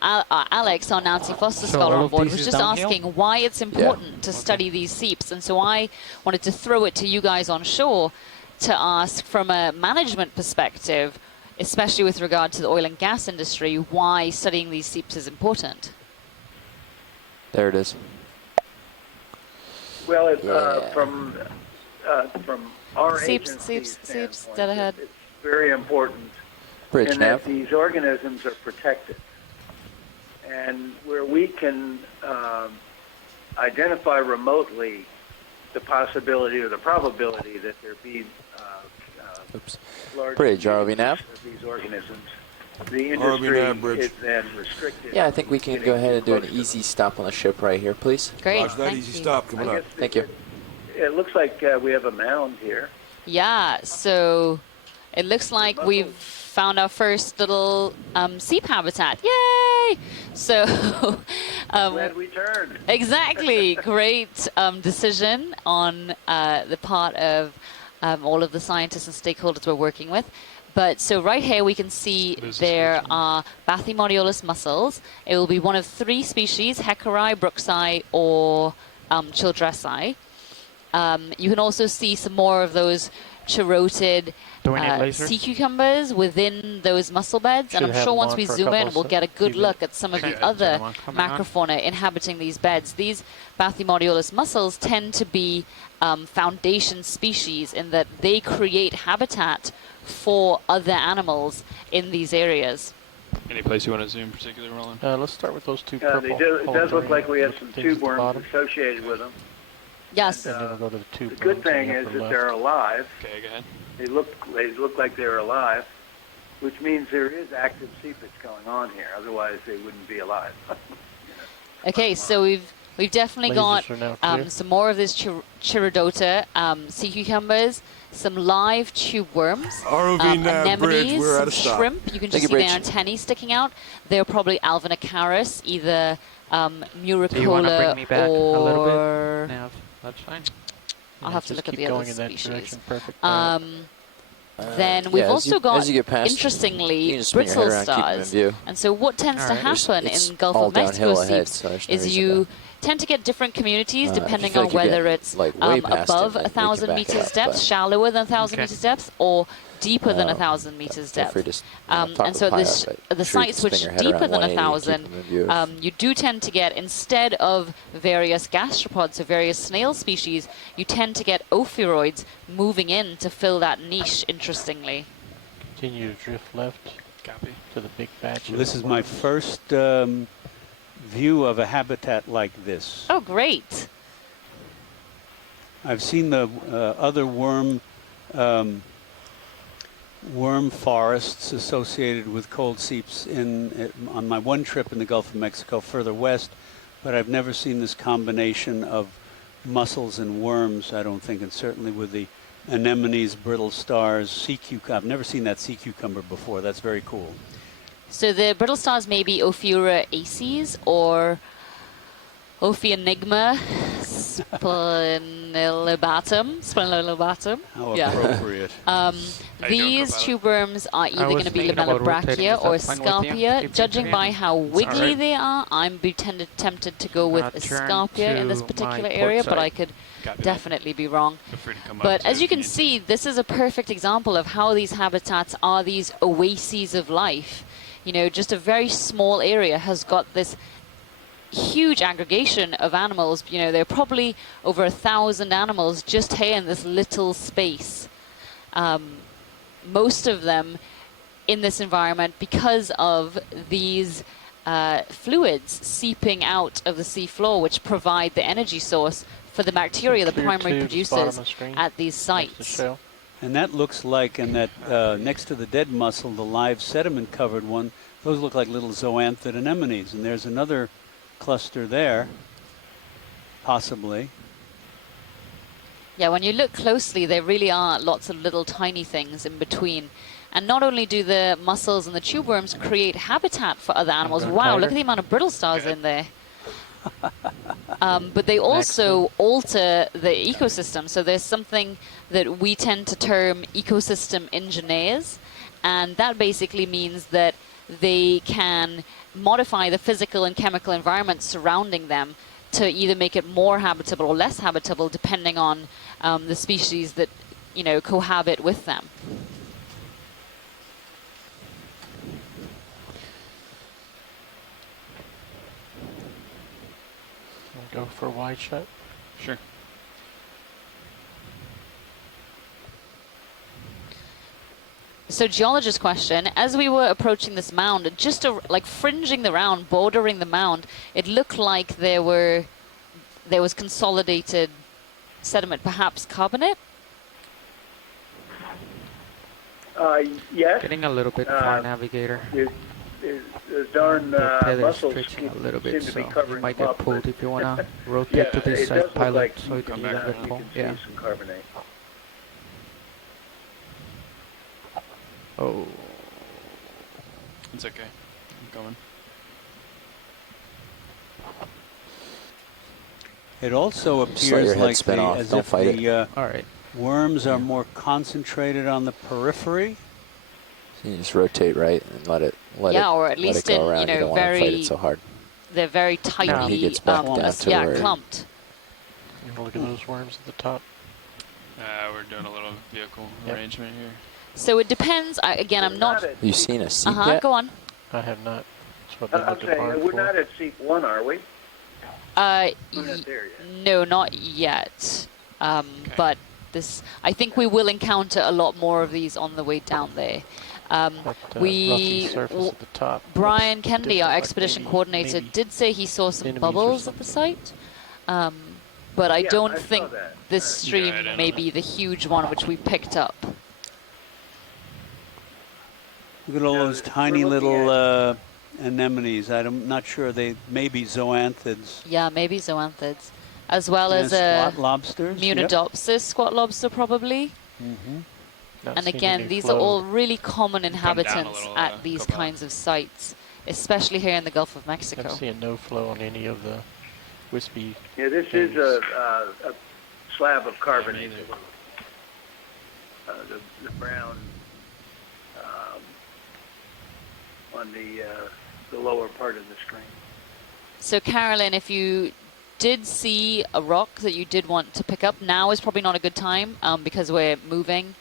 Alex, our Nancy Foster scholar on board, was just asking why it's important to study these seeps. And so I wanted to throw it to you guys on shore to ask from a management perspective, especially with regard to the oil and gas industry, why studying these seeps is important. There it is. Well, from our Seeps, dead ahead. It's very important in that these organisms are protected. And where we can identify remotely the possibility or the probability that there be large Bridge, ROV nav. of these organisms, the industry is then restricted. Yeah, I think we can go ahead and do an easy stop on the ship right here, please. Great. Roger that, easy stop coming up. Thank you. It looks like we have a mound here. Yeah, so it looks like we've found our first little seep habitat. Yay! So Glad we turned. exactly, great decision on the part of all of the scientists and stakeholders we're working with. But so right here we can see there are Bathymariolis mussels. It will be one of 3 species, Hecari, Brooksii, or Childressi. You can also see some more of those chirotid sea cucumbers within those mussel beds. And I'm sure once we zoom in, we'll get a good look at some of the other macrofauna inhabiting these beds. These Bathymariolis mussels tend to be foundation species in that they create habitat for other animals in these areas. Any place you want to zoom in particular, Roland? Let's start with those 2 purple. It does look like we have some tube worms associated with them. Yes. And, then we'll go to the the good thing is that they're alive. Okay, go ahead. They look like they're alive, which means there is active seepage going on here. Otherwise, they wouldn't be alive. Okay, so we've definitely got some more of this Chirodota sea cucumbers, some live tube worms, anemones, some shrimp. You can just see their antennae sticking out. They're probably Alvinicaris, either Muricola Do you want to bring me back a little or... bit? No, that's fine. I'll have to look at the other species. Then Yeah, we've as also you- got, as you get past, you interestingly, can just spin your head Brittle around, keep them in Stars. view. And so what tends to happen It's in Gulf all of Mexico downhill ahead, seeps so there's no is reason you tend to get different communities if you depending feel on like you're whether getting, it's like, way past above it, then we can 1,000 back meters up, depth, but- shallower than 1,000 meters depth, or deeper than Um, 1,000 meters feel depth. free to talk And so with this, Pyle, but the I'm sure you sites can which spin are your head deeper around than 180 and 1,000, keep them in view. you do tend to get, instead of various gastropods or various snail species, you tend to get ophiuroids moving in to fill that niche, interestingly. Continue to drift left to the big batch. Well, this is my first view of a habitat like this. Oh, great. I've seen the other worm forests associated with cold seeps on my one trip in the Gulf of Mexico further west, but I've never seen this combination of mussels and worms, I don't think, and certainly with the anemones, brittle stars, sea cucumber. I've never seen that sea cucumber before. That's very cool. So the brittle stars may be Ophiura aces or Ophienigma splenilobatum. How appropriate. These tube worms are either going to be lamellobrachia or scarpia. Judging by how wiggly they are, I'm tempted to go with a scarpia in this particular area, but I could definitely be wrong. But as you can see, this is a perfect example of how these habitats are these oases of life. You know, just a very small area has got this huge aggregation of animals. You know, there are probably over 1,000 animals just here in this little space. Most of them in this environment because of these fluids seeping out of the sea floor, which provide the energy source for the bacteria, the primary producers at these sites. And that looks like, and that next to the dead mussel, the live sediment-covered one, those look like little zoanthid anemones. And there's another cluster there, possibly. Yeah, when you look closely, there really are lots of little tiny things in between. And not only do the mussels and the tube worms create habitat for other animals, wow, look at the amount of brittle stars in there. But they also alter the ecosystem. So there's something that we tend to term ecosystem engineers, and that basically means that they can modify the physical and chemical environment surrounding them to either make it more habitable or less habitable, depending on the species that, you know, cohabit with them. Go for a wide shot. Sure. So geologist question, as we were approaching this mound, just like fringing the round, bordering the mound, it looked like there was consolidated sediment, perhaps carbonate? Yes. Getting a little bit far, navigator. The darn mussels stretching a little bit, seem to so be covering you might them get up. pulled if you want to rotate Yeah, to this it side does look pilot like so you can you get a can bit pull. see Yeah. some carbonate. Oh. It's okay. I'm coming. It also Just let your appears head like spin off. as Don't if fight it. the All right. worms are more concentrated on the periphery. So you just rotate right and let it or at least go in, around. You don't want to fight it so hard. They're very tightly he gets back down to where clumped. Look at those worms at the top. We're doing a little vehicle arrangement here. So it depends. Again, I'm not. Have you seen a seep yet? Go on. I have not. That's what they're I'm looking saying hard we're for. not at Seep 1, are we? We're not there yet. No, not yet. But this, I think we will encounter a lot more of these on the way down there. Roughy surface at the top. Brian Looks Kennedy, different, our like expedition maybe coordinator, did say he saw some enemies or bubbles at the site. But I don't think this stream may be the huge one which we picked up. Look at all those tiny little anemones. I'm not sure. They may be zoanthids. Yeah, maybe zoanthids. As well as squat lobsters. Munidopsis squat lobster, probably. And again, these are all really common inhabitants at these kinds of sites, especially here in the Gulf of Mexico. I'm seeing no flow on any of the wispy. Yeah, this is a slab of carbonate. The brown on the lower part of the screen. So, Carolyn, if you did see a rock that you did want to pick up, now is probably not a good time because we're moving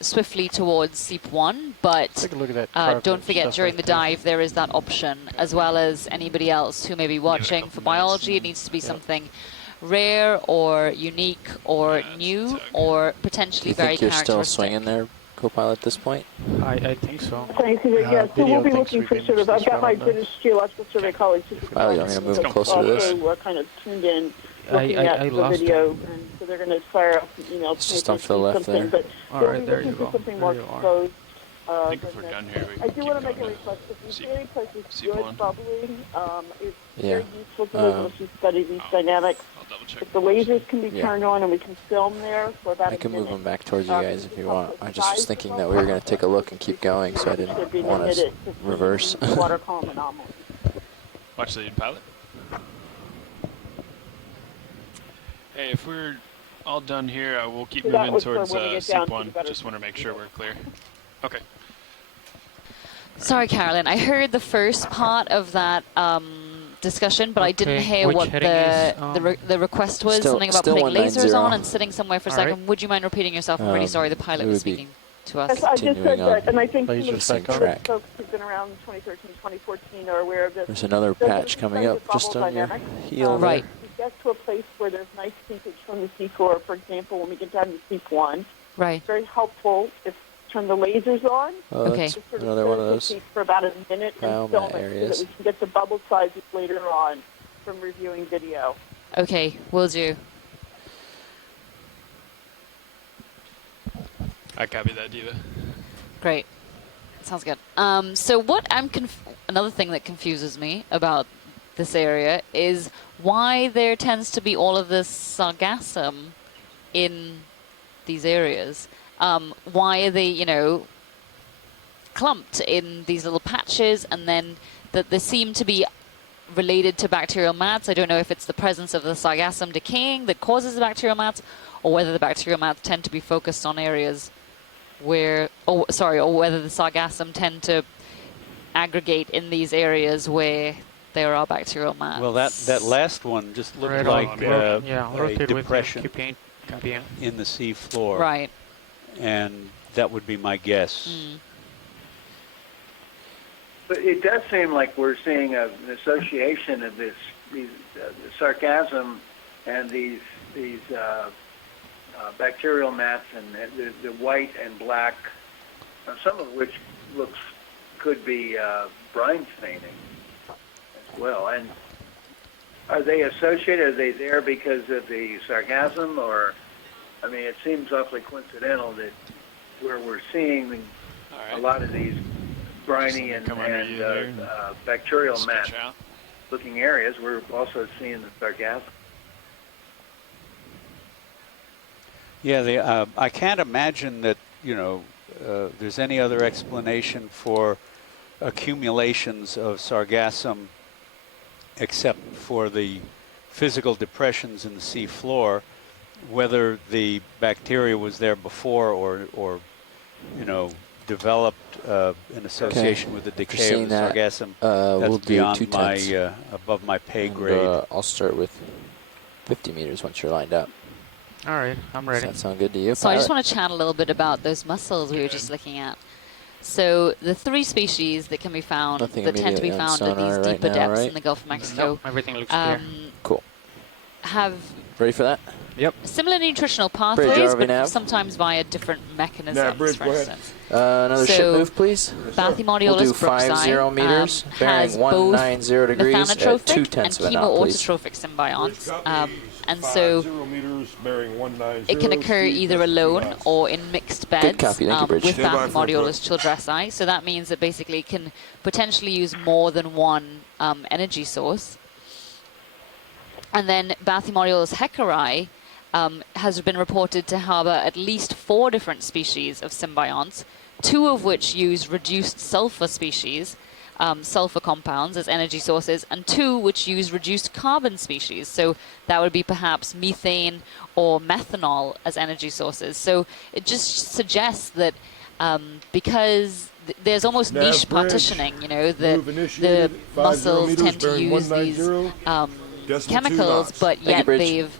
swiftly towards Seep 1, but Take a look at that don't forget during the dive there is that option, as well as anybody else who may be watching. For biology, it needs to be something rare or unique or new or potentially very characteristic. You're still characteristic. swinging there, co-pilot, at this point? I think so. Yeah, so we'll be looking for sort of, I've got my British Geological Survey colleagues who Oh, you want me to move closer to this? also kind of tuned in looking at the video, and so they're going to fire up emails. It's just off to the left there. But all right, there you go. something more exposed. I think if we're done here, we I do want to make a request. If you see any places good bubbling, it's Yeah. very useful to be able to study these dynamics. If the lasers can be turned on and we can film there for about I can move them back towards you guys if you want. I size just was thinking that we were going to take a look and keep going, so I didn't want to reverse. Water column anomaly. Watch the pilot. Hey, if we're all done here, we'll keep So that moving was towards for when we get down Seep to 1. the better Just want to make sure we're clear. Okay. Sorry, Carolyn, I heard the first part of that discussion, but I didn't hear which what heading is, the request was. Still- something about still putting lasers 190. on and sitting somewhere for a All right. second. Would you mind repeating yourself? I'm really sorry, the pilot it was would be speaking to us. Yes, I just said Continuing that, on and I think some lasers of back the on. track. folks who've been around in 2013, 2014 are aware of this. There's another There's patch a coming study up of just bubble on your dynamics. heel there. Right. We get to a place where there's nice seepage from the seafloor, for example, when we get down to Seep 1. Right. It's very helpful if turn the lasers on. Oh, Okay. that's Just sort another one of stir the those. seep for about a minute and film Biomat it so areas. that we can get the bubble sizes later on from reviewing video. Okay, will do. I copy that, Diva. Great. Sounds good. So what another thing that confuses me about this area is why there tends to be all of this sargassum in these areas. Why are they, clumped in these little patches, and then that they seem to be related to bacterial mats. I don't know if it's the presence of the sargassum decaying that causes the bacterial mats, or whether the bacterial mats tend to be focused on areas where, or whether the sargassum tend to aggregate in these areas where there are bacterial mats. Well, that last one just looked Right like on. a rotate with him, depression keep in. in the sea floor. Right. And that would be my guess. Mm. But it does seem like we're seeing an association of these the sargassum and these bacterial mats and the white and black, some of which could be brine staining as well. And are they associated? Are they there because of the sargassum, or? I mean, it seems awfully coincidental that where we're seeing a lot of these briny and bacterial mat looking areas, we're also seeing the sargassum. Yeah, I can't imagine that, there's any other explanation for accumulations of sargassum except for the physical depressions in the sea floor, whether the bacteria was there before or developed in association with the decay of the sargassum. That's we'll beyond do 2 tenths. my above my pay grade. I'll start with 50 meters once you're lined up. All right, I'm ready. Does that sound good to you? So I just want to chat a little bit about those mussels we were just looking at. So the 3 species that can be found, that tend to be found at these deeper depths in the Gulf of Mexico, Nope, everything looks clear. Cool. Have Ready for that? Yep. similar nutritional Bridge, pathways, RV but nav. sometimes via different mechanisms, Bridge, for go ahead. instance. Another ship So, move, please. Bathymariolis We'll do 50 meters, bearing has 190 degrees at methanotrophic 2 tenths of and a knot, please. chemoautotrophic symbionts. And so 50 meters, bearing 190. it can occur either alone or in mixed beds copy. Thank you, Bridge. with Stand by for Bathymariolis childressi. So that means that basically it can potentially use more than one energy source. And then Bathymariolis heckeri has been reported to harbor at least 4 different species of symbionts, 2 of which use reduced sulfur species, sulfur compounds as energy sources, and 2 which use reduced carbon species. So that would be perhaps methane or methanol as energy sources. So it just suggests that because there's almost Nav niche bridge. partitioning, Move the initiated. 50 mussels meters, tend to bearing use 190. these Decimal 2 chemicals, knots. but Thank you, yet Bridge. they've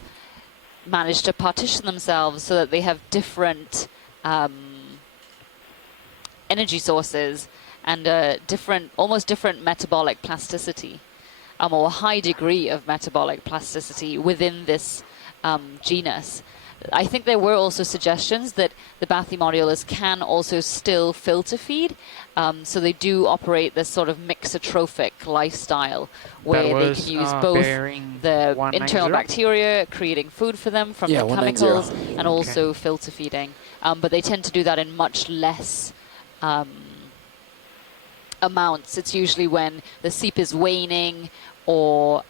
managed to partition themselves so that they have different energy sources and almost different metabolic plasticity, or a high degree of metabolic plasticity within this genus. I think there were also suggestions that the Bathymariolis can also still filter feed, so they do operate this sort of mixotrophic lifestyle where they can use both the internal bacteria creating food for them from the chemicals and also filter feeding. But they tend to do that in much less amounts. It's usually when the seep is waning or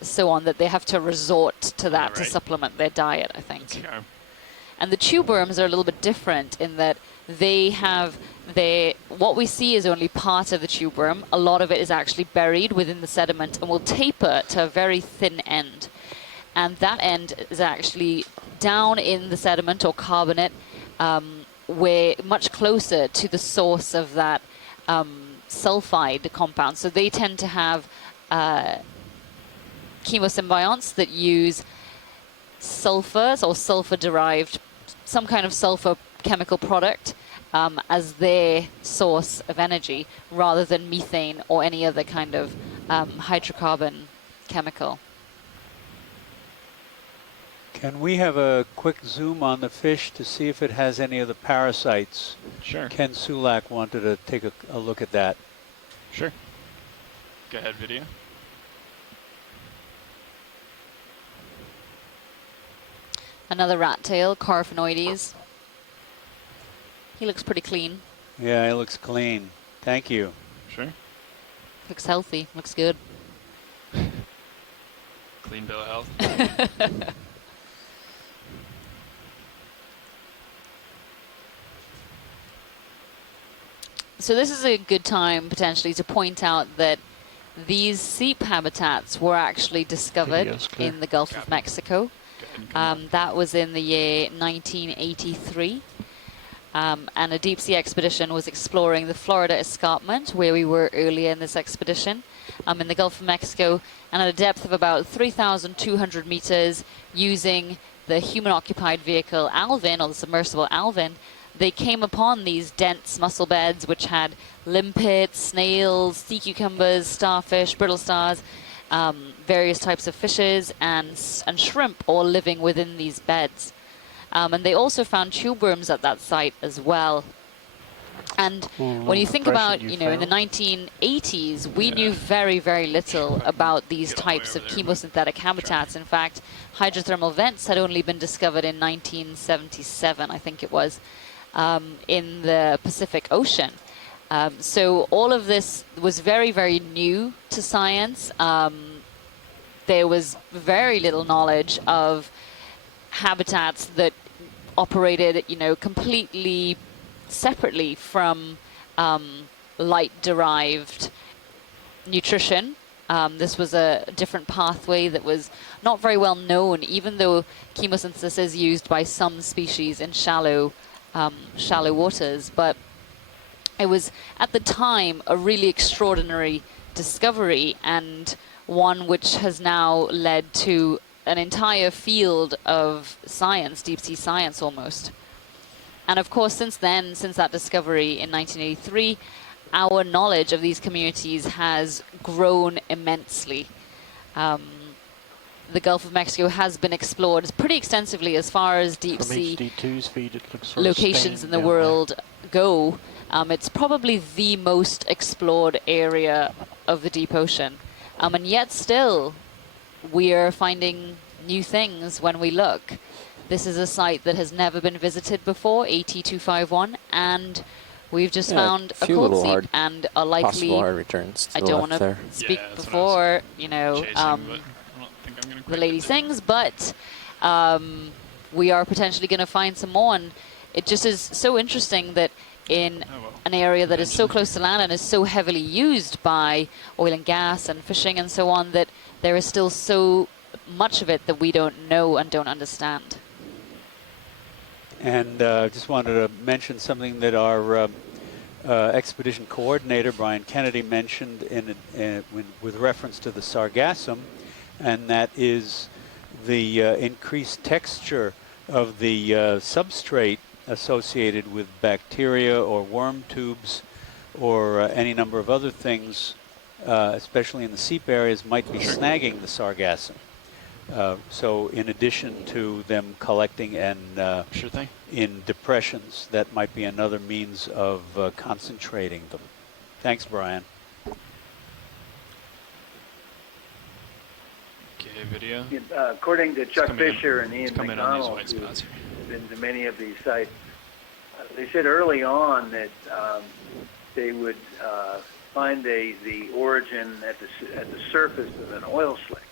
so on that they have to resort to that to supplement their diet, I think. Okay. And the tube worms are a little bit different in that they have what we see is only part of the tube worm. A lot of it is actually buried within the sediment and will taper to a very thin end. And that end is actually down in the sediment or carbonate, where much closer to the source of that sulfide compound. So they tend to have chemosymbionts that use sulfurs or sulfur-derived, some kind of sulfur chemical product as their source of energy rather than methane or any other kind of hydrocarbon chemical. Can we have a quick zoom on the fish to see if it has any of the parasites? Sure. Ken Sulak wanted to take a look at that. Sure. Go ahead, video. Another rat tail, Coryphaenoides. He looks pretty clean. Yeah, it looks clean. Thank you. Sure. Looks healthy. Looks good. Clean bill of health. So this is a good time potentially to point out that these seep habitats were actually discovered in the Gulf of Mexico. That was in the year 1983. And a deep sea expedition was exploring the Florida escarpment where we were earlier in this expedition in the Gulf of Mexico, and at a depth of about 3,200 meters using the human-occupied vehicle Alvin, or the submersible Alvin. They came upon these dense mussel beds which had limpets, snails, sea cucumbers, starfish, brittle stars, various types of fishes and shrimp all living within these beds. And they also found tube worms at that site as well. And when you think about, in the 1980s, we knew very, very little about these types of chemosynthetic habitats. In fact, hydrothermal vents had only been discovered in 1977, I think it was, in the Pacific Ocean. So all of this was very, very new to science. There was very little knowledge of habitats that operated, completely separately from light-derived nutrition. This was a different pathway that was not very well known, even though chemosynthesis is used by some species in shallow waters. But it was, at the time, a really extraordinary discovery, and one which has now led to an entire field of science, deep-sea science almost. And of course, since then, since that discovery in 1983, our knowledge of these communities has grown immensely. The Gulf of Mexico has been explored pretty extensively as far as deep-sea locations in the world go. It's probably the most explored area of the deep ocean. And yet still, we are finding new things when we look. This is a site that has never been visited before, AT251, and we've just found a cold seep and are likely. Hard returns I don't want to speak before, you know, the lady sings, but we are potentially going to find some more. And it just is so interesting that in an area that is so close to land and is so heavily used by oil and gas and fishing and so on, that there is still so much of it that we don't know and don't understand. And just wanted to mention something that our expedition coordinator, Brian Kennedy, mentioned with reference to the sargassum, and that is the increased texture of the substrate associated with bacteria or worm tubes or any number of other things, especially in the seep areas, might be snagging the sargassum. So in addition to them collecting and in depressions, that might be another means of concentrating them. Thanks, Brian. Okay, video. According to Chuck Fisher and Ian McDonald, who've been to many of these sites, they said early on that they would find the origin at the surface of an oil slick,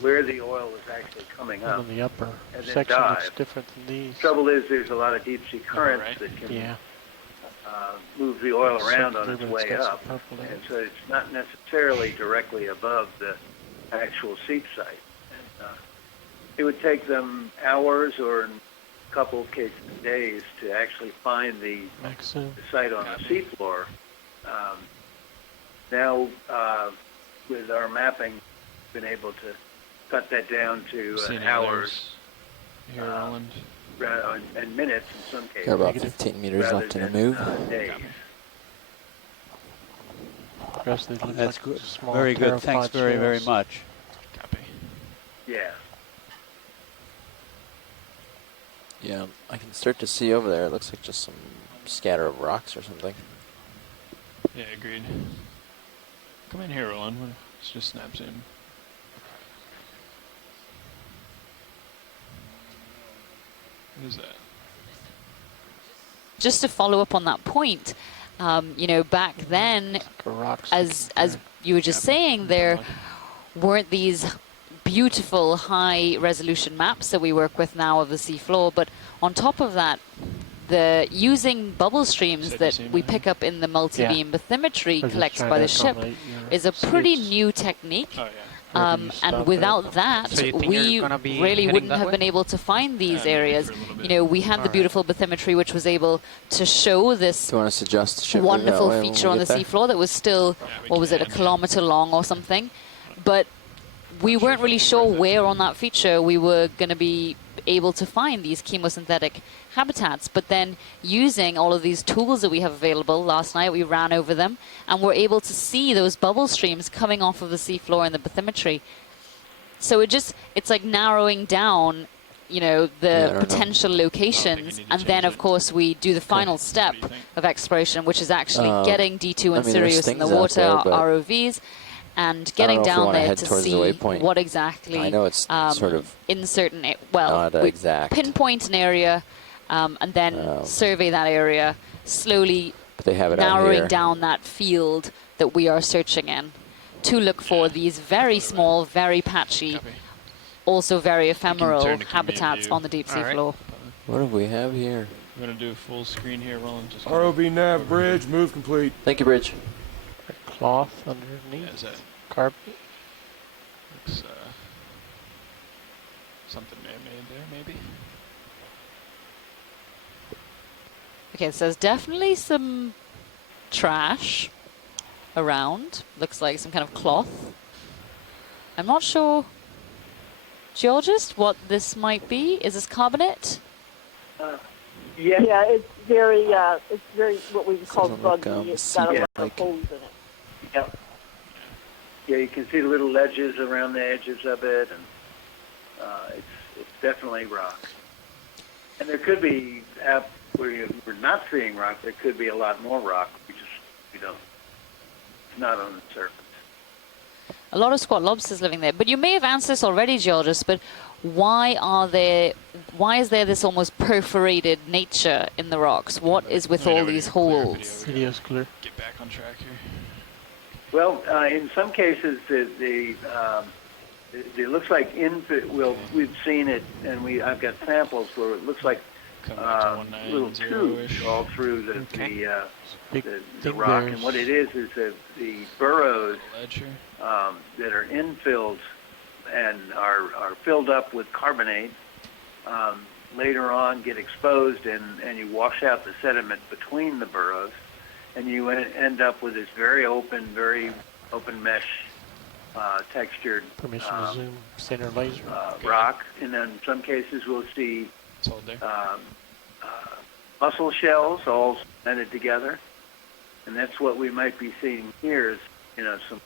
where the oil was actually coming up. On the upper and then section, dive. it's different than these. Trouble is, there's a lot of deep sea currents that can move the oil around on its way up, and so it's not necessarily directly above the actual seep site. And, it would take them hours or in a couple of cases days to actually find the site on the seafloor. Now, with our mapping, we've been able to cut that down to hours here, Roland. And minutes in some cases. Got about 15 meters left in a move. Days. That's good. Very good. Thanks very, very much. Copy. Yeah. Yeah, I can start to see over there. It looks like just some scatter of rocks or something. Yeah, agreed. Come in here, Roland. Let's just snap zoom. What is that? Just to follow up on that point, you know, back then, as you were just saying, there weren't these beautiful high-resolution maps that we work with now of the seafloor, but on top of that, using bubble streams that we pick up in the multi-beam bathymetry collected by the ship is a pretty new technique. And without that, we really wouldn't have been able to find these areas. You know, we had the beautiful bathymetry, which was able to show this wonderful feature on the seafloor that was still, what was it, a kilometer long or something. But we weren't really sure where on that feature we were going to be able to find these chemosynthetic habitats. But then using all of these tools that we have available, last night we ran over them and were able to see those bubble streams coming off of the seafloor in the bathymetry. So it's like narrowing down, you know, the potential locations, and then of course we do the final step of exploration, which is actually getting D2 and Sirius in the water, ROVs, and getting down there to see what exactly, I know it's sort of in certain, we pinpoint an area and then survey that area, slowly narrowing down that field that we are searching in to look for these very small, very patchy, also very ephemeral habitats on the deep sea floor. What do we have here? I'm going to do a full screen here, Roland. Just ROV nav bridge, move complete. Thank you, Bridge. Cloth underneath. Yeah, is that Carpet. looks, something man-made there, maybe? Okay, so there's definitely some trash around. Looks like some kind of cloth. I'm not sure, geologist, what this might be. Is this carbonate? Yeah, it's very what we call buggy. It's got a lot of like holes in it. Yep. Yeah, you can see the little ledges around the edges of it, and it's definitely rock. And there could be, where we're not seeing rock, there could be a lot more rock. We don't. It's not on the surface. A lot of squat lobsters living there. But you may have answered this already, geologist, but why is there this almost perforated nature in the rocks? What is with all these holes? Video's clear. Get back on track here. Well, in some cases, it looks like we've seen it, and I've got samples where it looks like little tubes all through the rock. And what it is the burrows that are infilled and are filled up with carbonate later on get exposed, and you wash out the sediment between the burrows, and you end up with this very open mesh textured Permission to zoom center laser. rock. And then in some cases we'll see mussel shells all cemented together, and that's what we might be seeing here is some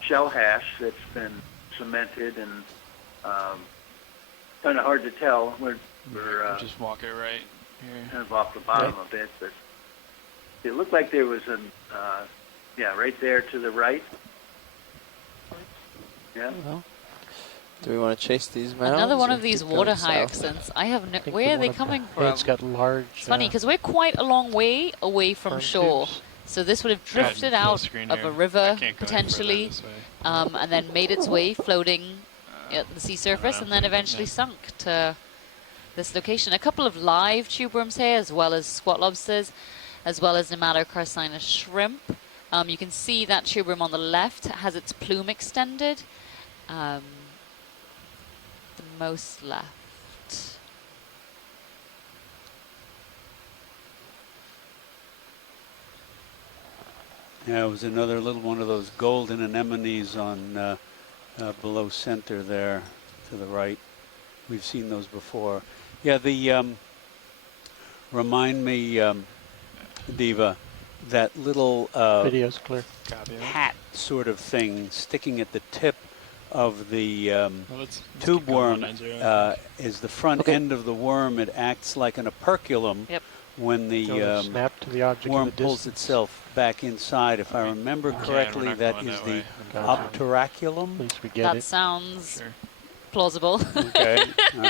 shell hash that's been cemented, and kind of hard to tell. We're just walk it right here. Kind of off the bottom a bit, but it looked like there was right there to the right. Yeah. Well, do we want to chase these mounds? Another one of these water hyacinths. I have no. Where are they coming from? It's got large. It's funny because we're quite a long way away from shore. Tubes. So this would have drifted out of a river, potentially, and then made its way floating at the sea surface, and then eventually sunk to this location. A couple of live tube worms here, as well as squat lobsters, as well as nematocarcinus shrimp. You can see that tube worm on the left has its plume extended. The most left. Yeah, it was another little one of those golden anemones on below center there to the right. We've seen those before. Yeah, remind me, Diva, that little video's clear. hat sort of thing sticking at the tip of the tube worm is the front end of the worm. It acts like an operculum. Yep. When the snap to the object worm in the pulls itself back inside. If I remember correctly, that is the opteraculum. At least we get that sounds plausible. Okay, all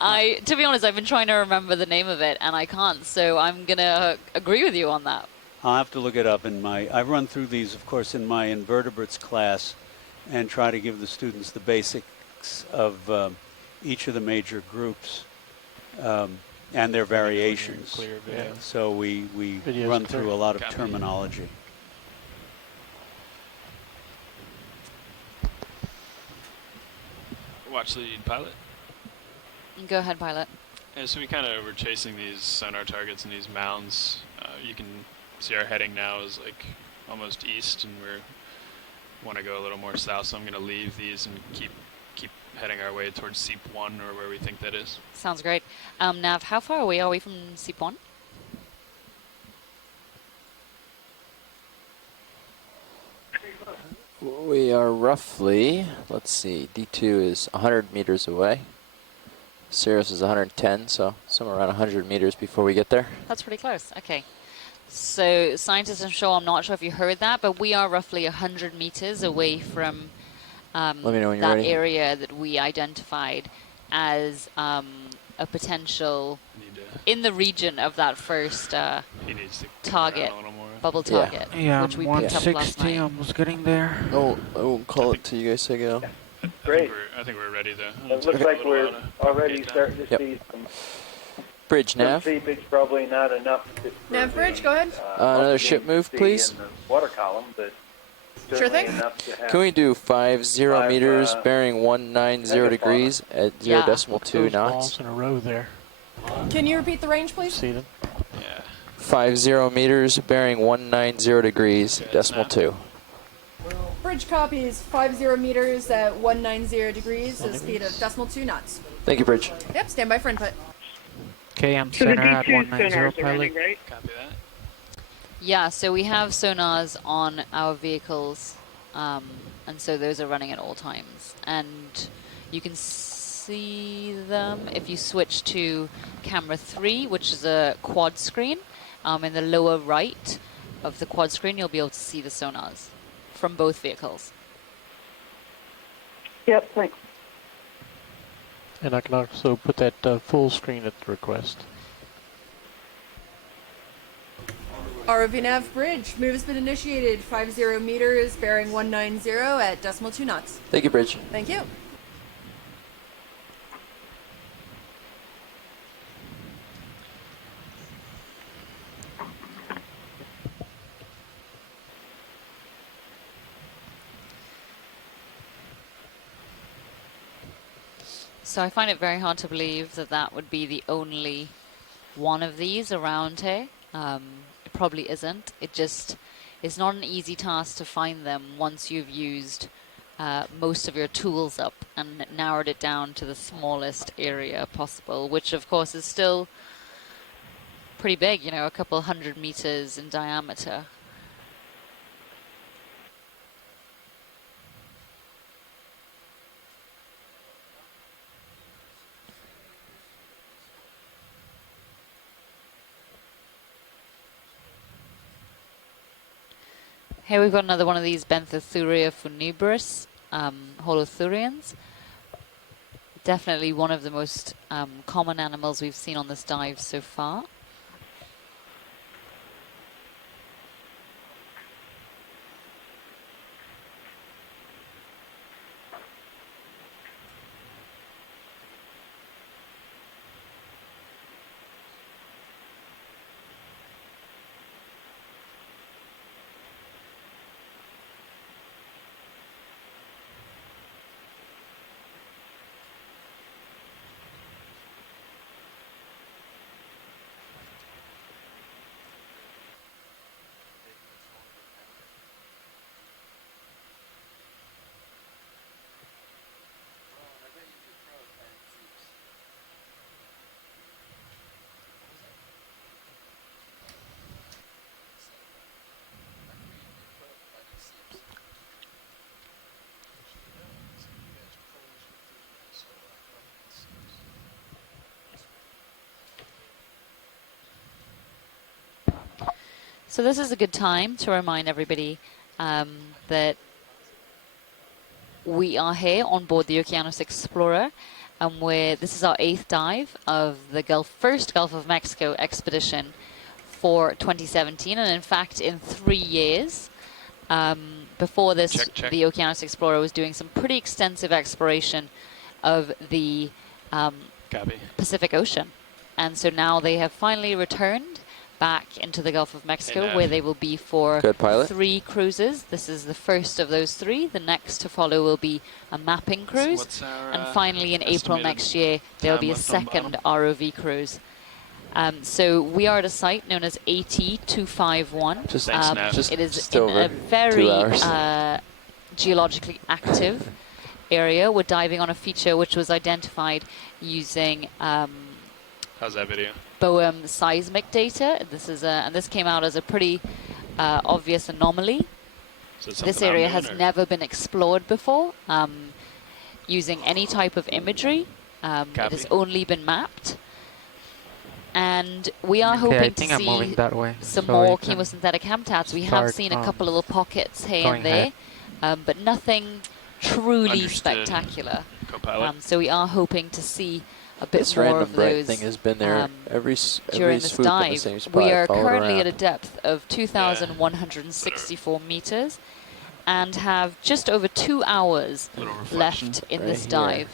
right. To be honest, I've been trying to remember the name of it, and I can't, so I'm going to agree with you on that. I'll have to look it up I run through these, of course, in my invertebrates class and try to give the students the basics of each of the major groups. And their variations. So we run through a lot of terminology. Watch the pilot. Go ahead, pilot. Yeah, so we were chasing these sonar targets and these mounds. You can see our heading now is like almost east, and we want to go a little more south. So I'm going to leave these and keep heading our way towards Seep 1, or where we think that is. Sounds great. Nav, how far away are we from Seep 1? We are roughly, let's see, D2 is 100 meters away. Sirius is 110, so somewhere around 100 meters before we get there. That's pretty close. Okay. So, scientists, I'm not sure if you heard that, but we are roughly 100 meters away from Let me know when you're that ready. area that we identified as a potential in the region of that first target, bubble target, Yeah, which we picked up last 160. night. Almost getting there. I won't call it till you guys say go. Great. I think we're ready to. It looks like we're already starting to see some Bridge nav. seepage, probably not enough. Nav bridge, go ahead. Another ship move, please. In the water column, but Sure thing. enough to have Can we do 50 meters, bearing 190 degrees at 0.2 knots? Balls in a row there. Can you repeat the range, please? See them? Yeah. 50 meters, bearing 190 degrees, 0.2. Bridge copies 50 meters at 190 degrees at a speed of 0.2 knots. Thank you, Bridge. Yep, stand by for input. Okay, I'm So the center at D2 190 sonars are pilot. running, right? Copy that. Yeah, so we have sonars on our vehicles, and so those are running at all times. And you can see them if you switch to camera 3, which is a quad screen. In the lower right of the quad screen, you'll be able to see the sonars from both vehicles. Yep, thanks. And I can also put that full screen at the request. ROV nav bridge. Move has been initiated. 50 meters, bearing 190 at 0.2 knots. Thank you, Bridge. Thank you. So I find it very hard to believe that that would be the only one of these around here. It probably isn't. It's not an easy task to find them once you've used most of your tools up and narrowed it down to the smallest area possible, which of course is still pretty big, you know, a couple 100 meters in diameter. Here we've got another one of these Benthothuria funebris, holothurians. Definitely one of the most common animals we've seen on this dive so far. So this is a good time to remind everybody that we are here on board the Okeanos Explorer, and this is our 8th dive of the first Gulf of Mexico expedition for 2017, and in fact in 3 years. Before this, the Okeanos Explorer was doing some pretty extensive exploration of the Pacific Ocean, and so now they have finally returned back into the Gulf of Mexico, where they will be for 3 cruises. This is the first of those 3. The next to follow will be a mapping cruise, and finally in April next year there'll be a second ROV cruise. So we are at a site known as AT251. It is in a very geologically active area. We're diving on a feature which was identified using how's that video? BOEM seismic data. This is and this came out as a pretty obvious anomaly. This area has never been explored before using any type of imagery. It has only been mapped. And we are hoping to see some more chemosynthetic habitats. We have seen a couple little pockets here and there, but nothing truly spectacular. So we are hoping to see a bit more of those thing has been there during this dive. We are currently at a depth of 2,164 meters, and have just over 2 hours reflection. left in Right this here. dive.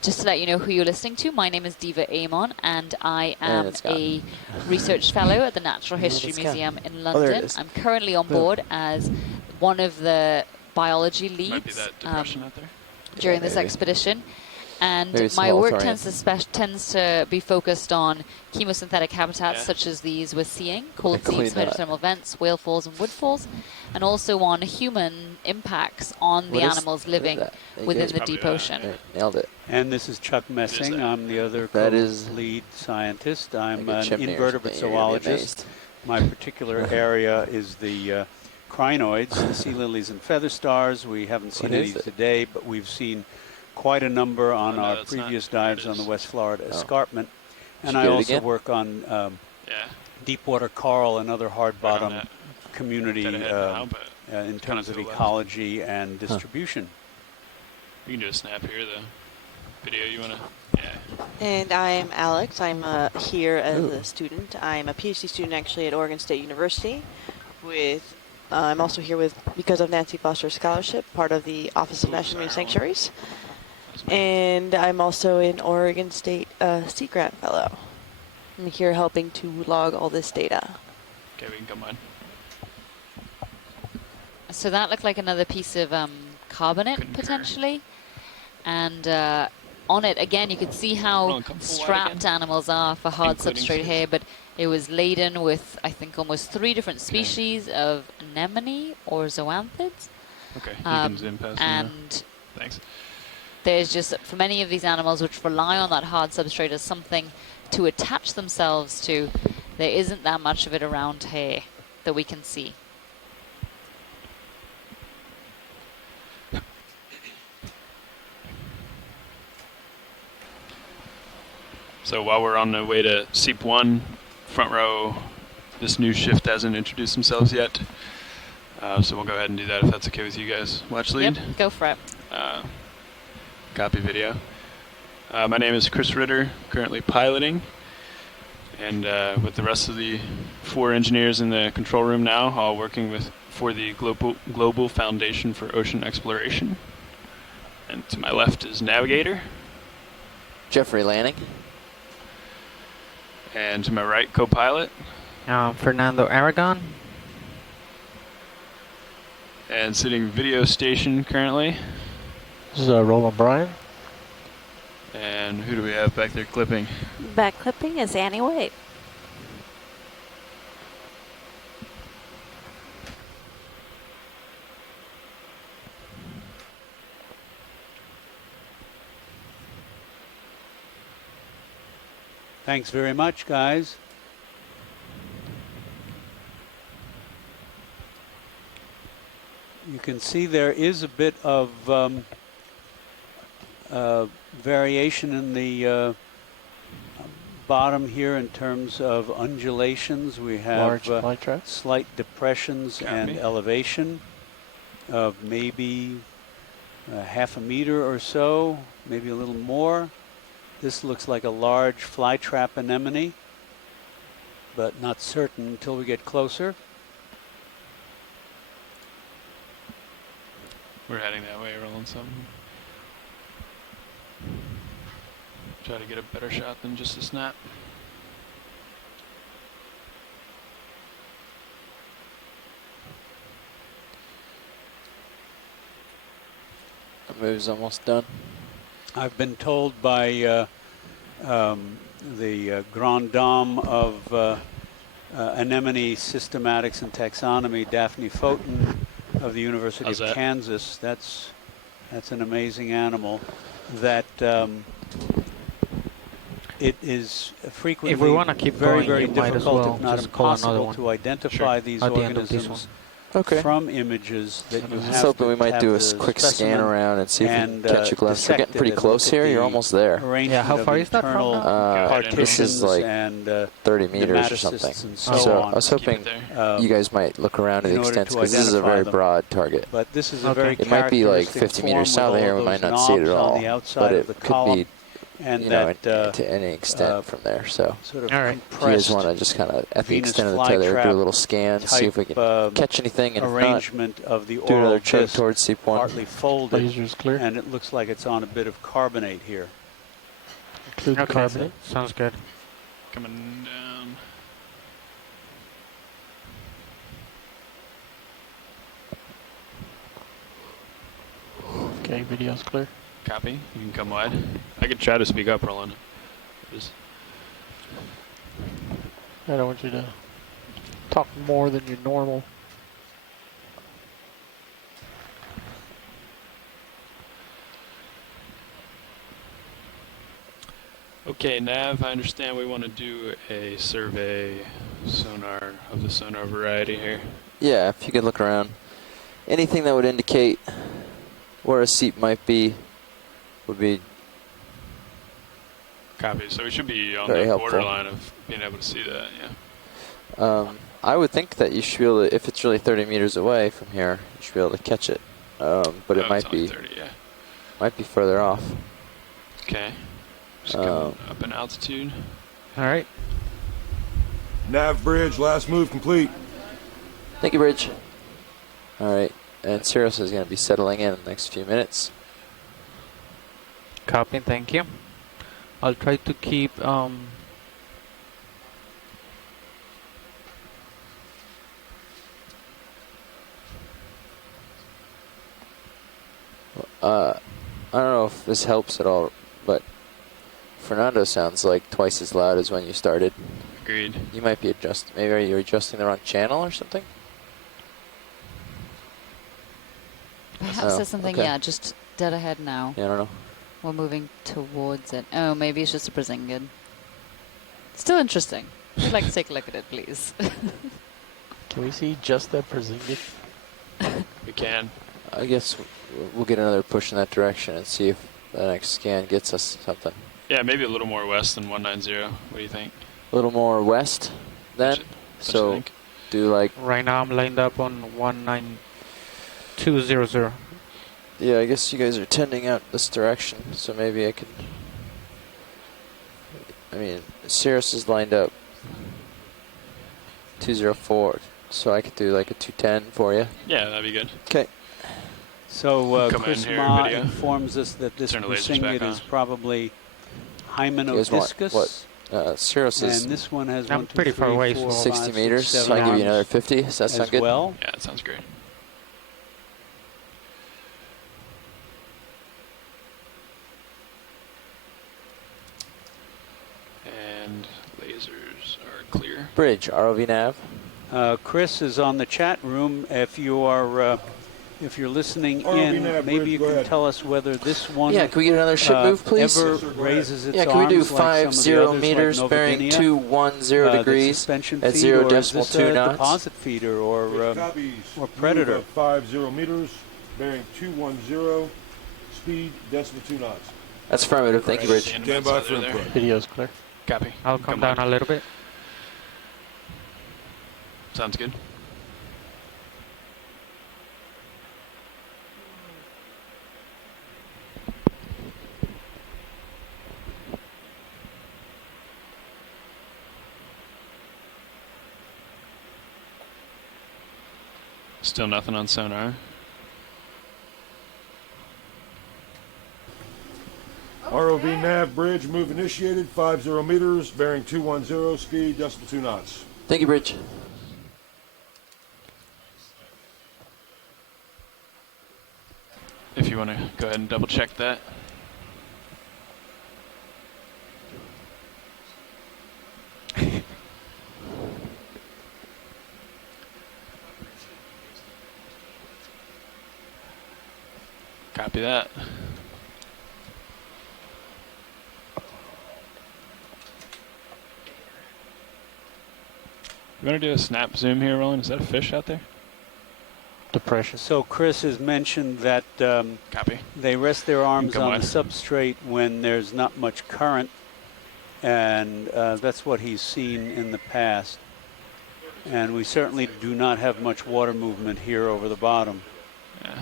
Just to let you know who you're listening to, my name is Diva Amon, and I am it's gone. a research fellow at the Natural History it's gone. Museum in Oh, there it London. is. I'm currently on Boom. board as one of the biology Might be leads that depression out there. during this maybe. expedition. And Maybe some my work Olochlinius. tends to be focused on chemosynthetic habitats Yeah. such as these we're seeing, I cold seeps, cleaned that. hydrothermal vents, whale falls and woodfalls, and also on human impacts on the What is- animals what is living that? There you within go. the Probably deep that, ocean. Right, nailed it. And this is Chuck Messing. that? I'm the other That is lead scientist. I'm like a an chimney or invertebrate something, you're gonna be zoologist. My particular area is the crinoids, the sea lilies and feather stars. We haven't seen What any is it? today, but we've seen quite a number on no, our it's not. previous There it dives on the is. West Florida Oh. escarpment. Should And we I get it also again? work on Yeah. deep-water coral and other hard-bottom that. community Dead ahead now, but in terms to of the left. ecology and distribution. We can do a snap here, the video you want to... Yeah. And I'm Alex. I'm here as a student. I'm a PhD student actually at Oregon State University. I'm also here because of Nancy Foster's scholarship, part of the Office of National Marine Sanctuaries. And I'm also an Oregon State Sea Grant Fellow. I'm here helping to log all this data. Okay, we can come on. So that looked like another piece of carbonate, Concur. potentially. And on it, again, you could see how Rolling come full wide strapped again. animals are for hard Including substrate Seeps. here, but it was laden with, I think, almost 3 different species of anemone or zoanthids. Okay, you can zoom past them now. And Thanks. there's just, for many of these animals which rely on that hard substrate as something to attach themselves to, there isn't that much of it around here that we can see. So while we're on the way to Seep 1, front row, this new shift hasn't introduced themselves yet. So we'll go ahead and do that if that's okay with you guys. Watch lead. Yep, go for it. Copy video. My name is Chris Ritter, currently piloting. And with the rest of the 4 engineers in the control room now, all working for the Global Foundation for Ocean Exploration. And to my left is Navigator. Jeffrey Lanning. And to my right, co-pilot. Fernando Aragon. And sitting video station currently. This is Roland Bryan. And who do we have back there clipping? Back clipping is Annie White. Thanks very much, guys. You can see there is a bit of variation in the bottom here in terms of undulations. We have Large light track. slight depressions and Copy. elevation of maybe half a meter or so, maybe a little more. This looks like a large flytrap anemone, but not certain until we get closer. We're heading that way, rolling some. Try to get a better shot than just a snap. The move's almost done. I've been told by the Grand Dame of anemone systematics and taxonomy, Daphne Foten of the University How's of that? Kansas, that's an amazing animal, that it is frequently If we want to keep very, going, very you might as difficult, well if not just call another impossible, one. to identify Sure. these At the end of this organisms Okay. from images that you I was have just hoping to we might have do a the quick scan specimen around and see if we and, can catch a glimpse. We're getting dissect it pretty and close look at here. You're the almost there. arrangement how of far is that from internal now? This is like and 30 meters or nematocysts something. and So, so I on. was hoping Um, you guys might look around to in the order extent to because this is a identify very them. broad target. But this is a Okay. very It might be like characteristic 50 meters form south with of here. all We might those not see it at knobs on all, the outside but of it the could column. be and you that know, to any extent from there. So, sort of if you guys want to just kind of at the Venus extent of the tether, do a little scan, see if we can catch anything, and arrangement of the do oral another chug disc, towards Seep 1. partly folded, Laser's clear. and it looks like it's on a bit of carbonate here. Include the carbonate. Sounds good. Coming down. Okay, video's clear. Copy. You can come wide. I could try to speak up, Roland. Just I don't want you to talk more than your normal. okay, Nav, I understand we want to do a survey sonar of the sonar variety here. Yeah, if you could look around. Anything that would indicate where a seep might be would be Copy. So we should be on very the helpful. borderline of being able to see that, yeah. I would think that you should be able to, if it's really 30 meters away from here, you should be able to catch it. But it might be 30, yeah. might be further off. Okay. Just coming up in altitude. All right. Nav bridge, last move complete. Thank you, Bridge. All right, and Sirius is going to be settling in the next few minutes. Copy, thank you. I'll try to keep I don't know if this helps at all, but Fernando sounds like twice as loud as when you started. Agreed. You might be adjusting. Maybe are you adjusting the wrong channel or something? Perhaps there's something, okay. yeah, just dead ahead now. Yeah, I don't know. We're moving towards it. Oh, maybe it's just a Brazilian. Still interesting. I'd like to take a look at it, please. Can we see just that Brazilian? We can. I guess we'll get another push in that direction and see if the next scan gets us something. Yeah, maybe a little more west than 190. What do you think? A little more west then? So do like... Right now I'm lined up on 19200. Yeah, I guess you guys are tending out this direction, so maybe I could... I mean, Sirius is lined up 204, so I could do like a 210 for you. Yeah, that'd be good. Okay. So Come Chris in here, Ma video. informs us that this Turn the lasers Brisingid back is on. probably You guys want Hymenodiscus. what? Sirius is And this one has I'm 1, 2, pretty 3, far away, 4, 60 5, 6, meters, 7 so I'll give you arms another 50. Does that sound as good? well. Yeah, that sounds great. And lasers are clear. Bridge, ROV nav. Chris is on the chat room. If you are, if you're listening ROV in, nav, maybe Bridge, you go can ahead. tell us whether this one Yeah, can we get another ship move, please? ever Yes, sir, go raises its Yeah, can we do arms like some of the 50 others, meters like bearing Novaginia? 210 The degrees suspension at feed, 0 or is decimal this 2 a knots? deposit feeder or Copies. Predator? Move at 50 meters, bearing 210, speed decimal 2 knots. That's affirmative. Thank you, Bridge. Stand by for input. Video's clear. Copy. I'll come down a little bit. Sounds good. Still nothing on sonar. ROV nav bridge move initiated, 50 meters, bearing 210, speed decimal 2 knots. Thank you, Bridge. If you want to go ahead and double check that. Copy that. You want to do a snap zoom here, Roland? Is that a fish out there? Depression. So Chris has mentioned that Copy. they rest their arms come on on. the substrate when there's not much current, and that's what he's seen in the past. And we certainly do not have much water movement here over the bottom. Yeah.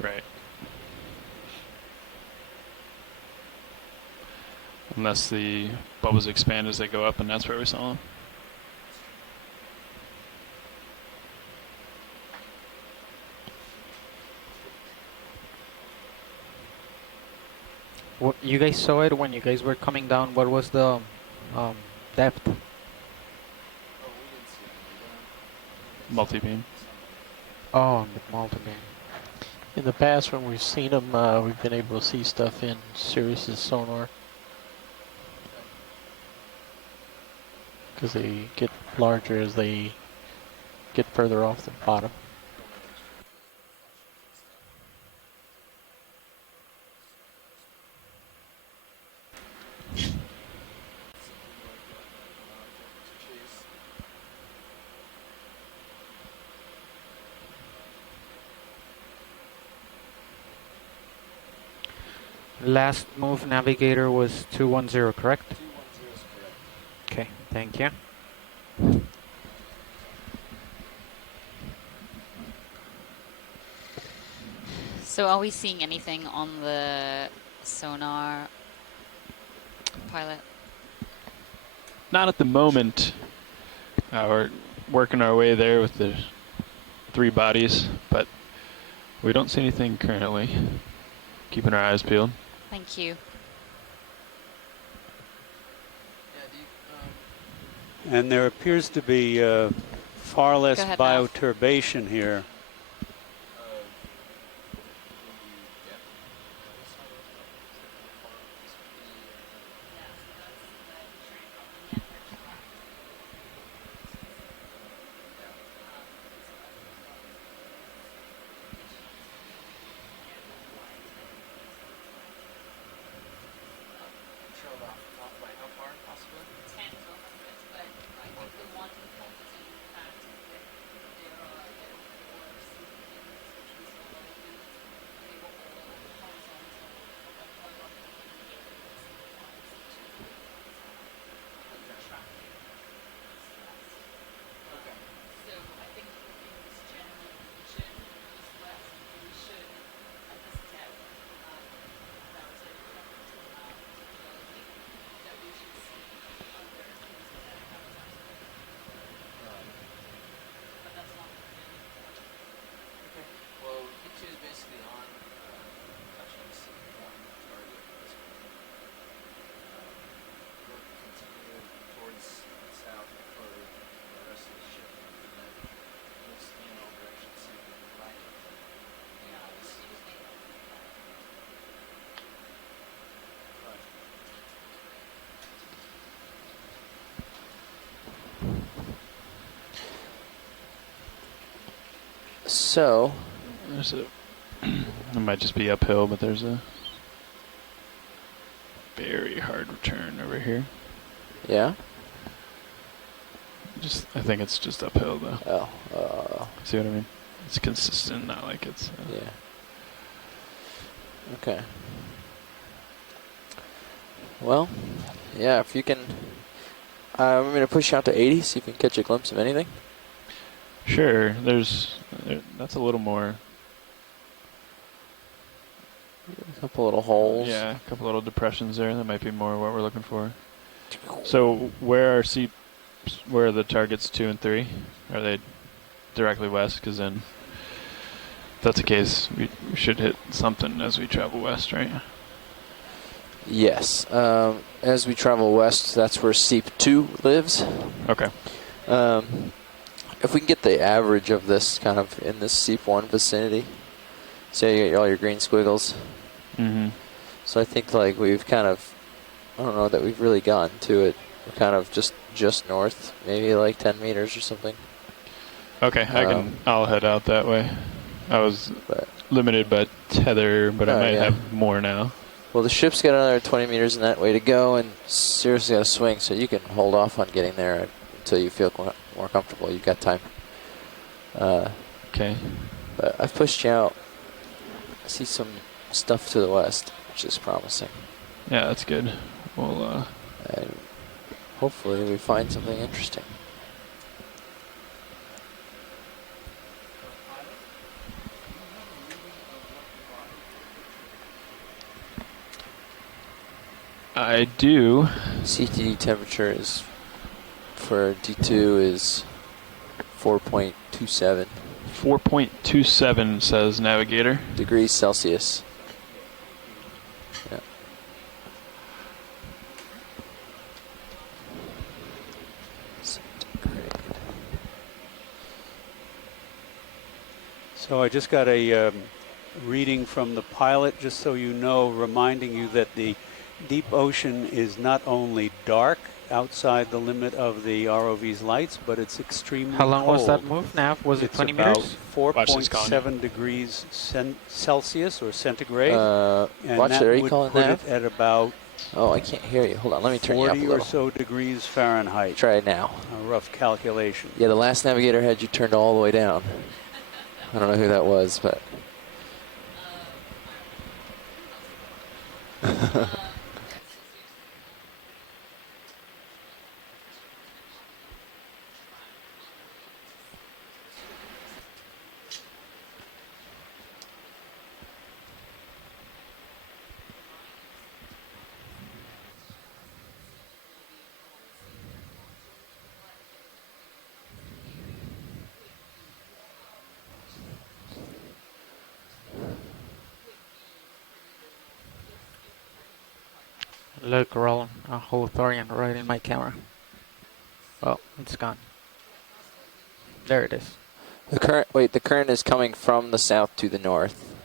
Right. unless the bubbles expand as they go up, and that's where we saw them. What, you guys saw it when you guys were coming down? What was the depth? Multi-beam. Oh, the multi-beam. In the past, when we've seen them, we've been able to see stuff in Sirius's sonar. Because they get larger as they get further off the bottom. Last move navigator was 210, correct? 210 is correct. Okay, thank you. So are we seeing anything on the sonar pilot? Not at the moment. We're working our way there with the 3 bodies, but we don't see anything currently. Keeping our eyes peeled. Thank you. And there appears to be far less ahead, bioturbation here. So, there's a. It might just be uphill, but there's a very hard return over here. Yeah. I think it's just uphill though. Oh. See what I mean? It's consistent, not like it's. Yeah. Okay. Well, yeah. If you can, I'm going to push you out to 80. See if you can catch a glimpse of anything. Sure. That's a little more. A couple little holes. Yeah, a couple little depressions there. That might be more what we're looking for. So where are the targets 2 and 3? Are they directly west? Because then, if that's the case, we should hit something as we travel west, right? Yes. As we travel west, that's where Seep 2 lives. Okay. If we can get the average of this kind of in this Seep 1 vicinity, say you get all your green squiggles. Mm-hmm. So I think like we've kind of, I don't know that we've really gotten to it. We're kind of just north, maybe like 10 meters or something. Okay, I'll head out that way. I was limited by tether, but I might have more now. Well, the ship's got another 20 meters in that way to go, and Sirius got a swing, so you can hold off on getting there until you feel more comfortable. You've got time. Okay. But I've pushed you out. I see some stuff to the west, which is promising. Yeah, that's good. Well, and hopefully we find something interesting. I do. CTD temperature is for D2 is 4.27. 4.27 says navigator. Degrees Celsius. Yeah. So I just got a reading from the pilot, just so you know, reminding you that the deep ocean is not only dark outside the limit of the ROV's lights, but it's extremely How long cold. was that move, Nav? Was it 20 about meters? 4.7 degrees Celsius or centigrade. And watch that it. Are you would calling put Nav? it at about Oh, I can't hear you. Hold on. Let me turn you up a 40 little. or so degrees Fahrenheit. Try it now. A rough calculation. Yeah, the last navigator had you turned all the way down. I don't know who that was, but... Look, roll a whole Thorian right in my camera. Well, it's gone. There it is. The current, wait, the current is coming from the south to the north.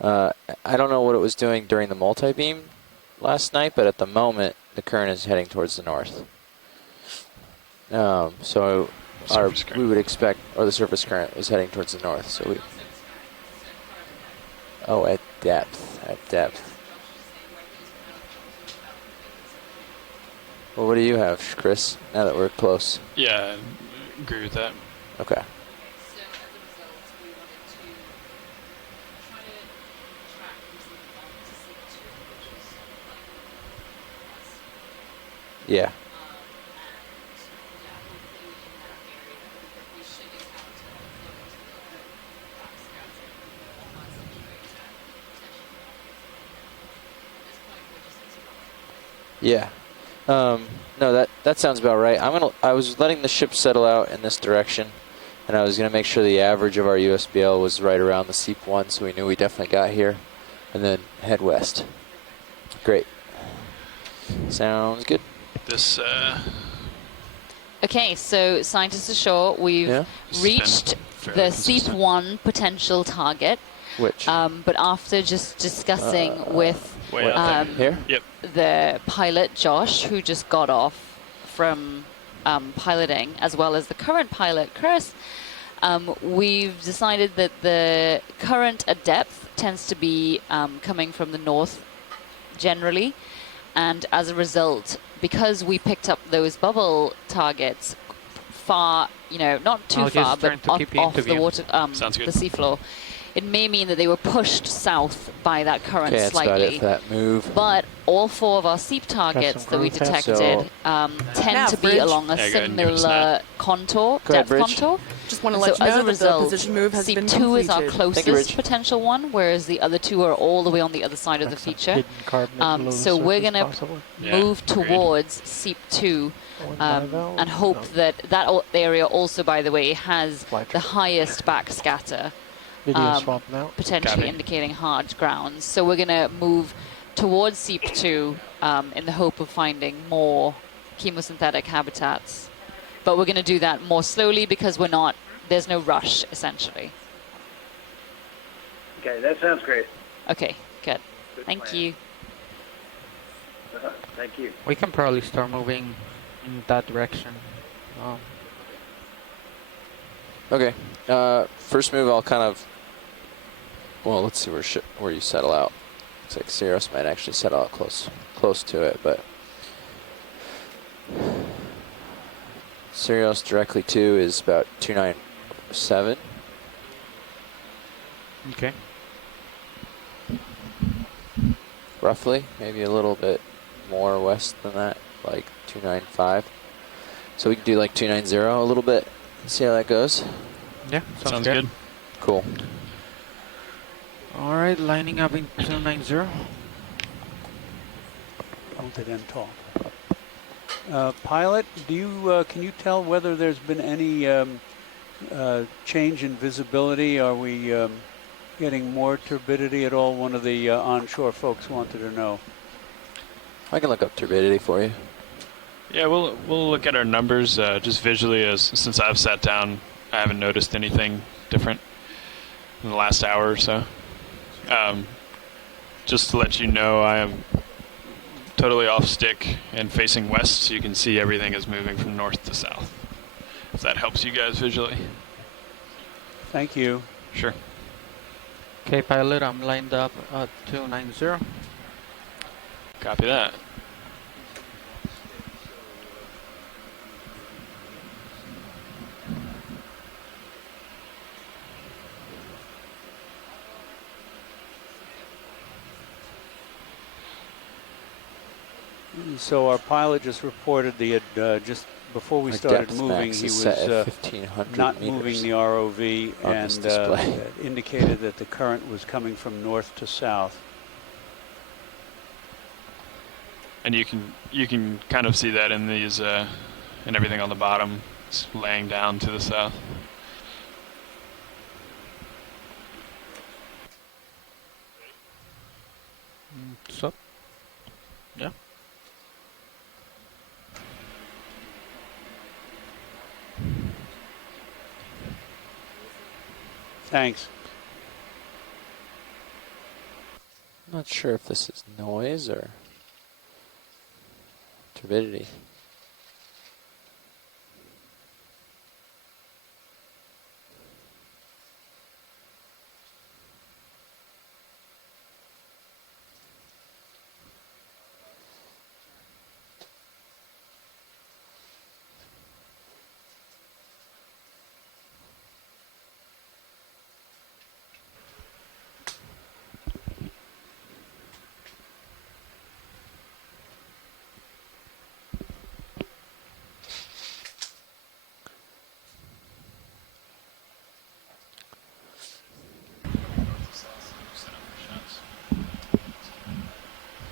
I don't know what it was doing during the multi-beam last night, but at the moment, the current is heading towards the north. So we would expect, or the surface current is heading towards the north. So we. Oh, at depth. Well, what do you have, Chris, now that we're close? Yeah, I agree with that. Okay. Yeah. Yeah. No, that sounds about right. I was letting the ship settle out in this direction, and I was gonna make sure the average of our USBL was right around the Seep 1, so we knew we definitely got here, and then head west. Great. Sounds good. This. Okay, so scientists ashore, we've reached the Seep 1 potential target. Which? But after just discussing with here? Yep. the pilot, Josh, who just got off from piloting, as well as the current pilot, Chris, we've decided that the current at depth tends to be coming from the north generally. And as a result, because we picked up those bubble targets far, not too far, but off the water, the seafloor, it may mean that they were pushed south by that current slightly. That's about it for that move. But all four of our Seep targets that we detected tend to be along a similar contour, depth contour. Just want to let you know that the position move has been completed. Seep 2 is our closest potential one, whereas the other two are all the way on the other side of the feature. So we're going to move towards Seep 2 and hope that area also, by the way, has the highest backscatter. Potentially indicating hard grounds. So we're going to move towards Seep 2 in the hope of finding more chemosynthetic habitats. But we're going to do that more slowly because there's no rush, essentially. Okay, that sounds great. Okay, good. Thank you. Thank you. We can probably start moving in that direction. Okay. First move, I'll kind of. Well, let's see where you settle out. Looks like Sirius might actually settle out close to it, but Sirius directly to is about 297. Okay. Roughly, maybe a little bit more west than that, like 295. So we can do like 290 a little bit. See how that goes. Yeah, sounds good. Cool. All right, lining up in 290. Hold it in tall. Pilot, do you can you tell whether there's been any change in visibility? Are we getting more turbidity at all? One of the onshore folks wanted to know. I can look up turbidity for you. Yeah, we'll look at our numbers just visually. Since I've sat down, I haven't noticed anything different in the last hour or so. Just to let you know, I am totally off stick and facing west, so you can see everything is moving from north to south. If that helps you guys visually. Thank you. Sure. Okay, pilot, I'm lined up at 290. Copy that. So our pilot just reported the just before we started moving, he was not moving the ROV and indicated that the current was coming from north to south. And you can kind of see that in these and everything on the bottom. It's laying down to the south. So, yeah. Thanks. Not sure if this is noise or turbidity.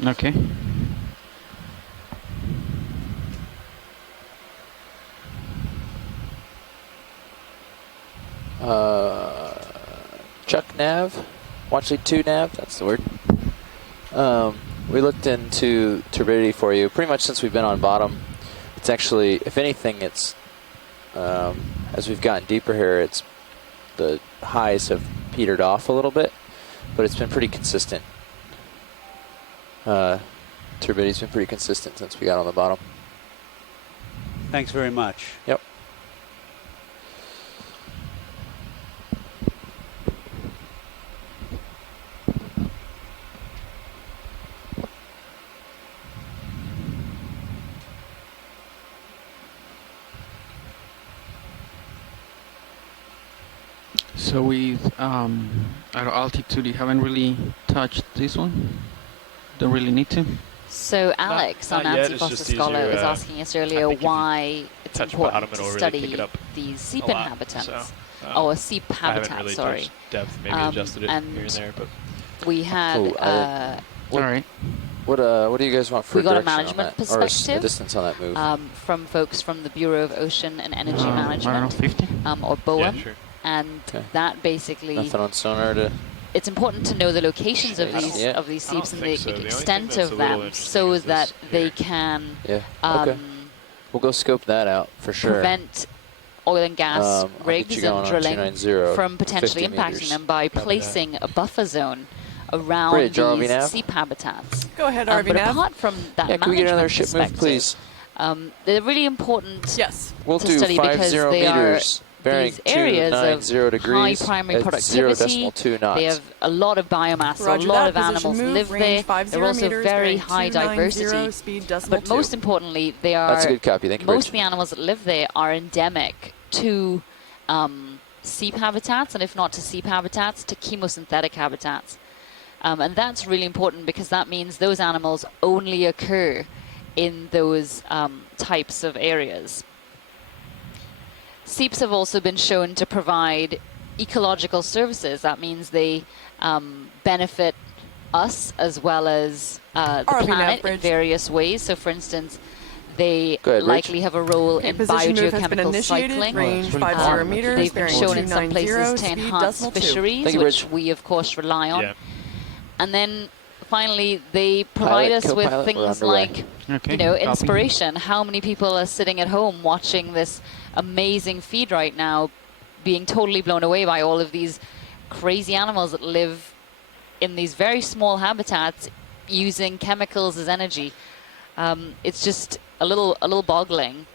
Okay. Chuck nav, watch lead 2 nav, that's the word. We looked into turbidity for you pretty much since we've been on bottom. It's actually, if anything, it's as we've gotten deeper here, it's the highs have petered off a little bit, but it's been pretty consistent. Turbidity's been pretty consistent since we got on the bottom. Thanks very much. Yep. So with at altitude, you haven't really touched this one. Don't really need to. So Alex on Nancy Foster Scholar was asking us earlier why it's important to study these seep inhabitants, or seep habitats. Really sorry. Depth, maybe adjusted it and here and there, but we had. All right. What do you guys want for we got a direction management on that, perspective or a distance on that move? From folks from the Bureau of Ocean and Energy Management, I don't know, 50? Or BOEM, yeah, sure. and that basically. Nothing on sonar to. It's important to know the locations of these seeps and the extent of them, so that they can We'll go scope that out for sure. Prevent oil and gas rigs and drilling from potentially impacting them by placing a buffer zone around these seep habitats. Go ahead, RV But Nav. apart from that Yeah, can we get another management ship move, please? they're really important We'll to do study 50 because they are meters. Bearing these areas of 290 degrees high primary at productivity. 0.2 knots. They have a lot of biomass, so a Roger lot that. of Position animals move, live range there. 50 They're also meters, very bearing high 290, diversity. speed decimal But most 2. importantly, they are. That's a good copy. Thank you, most of Bridge. the animals that live there are endemic to seep habitats, and if not to seep habitats, to chemosynthetic habitats. And that's really important because that means those animals only occur in those types of areas. Seeps have also been shown to provide ecological services. That means they benefit us as well as the planet in various ways. So, for instance, they likely have a role in biogeochemical cycling. Range 50 meters, they've been shown in some places to enhance fisheries, which we of course rely on. And then finally, they provide us with things like, inspiration. How many people are sitting at home watching this amazing feed right now, being totally blown away by all of these crazy animals that live in these very small habitats using chemicals as energy. It's just a little boggling.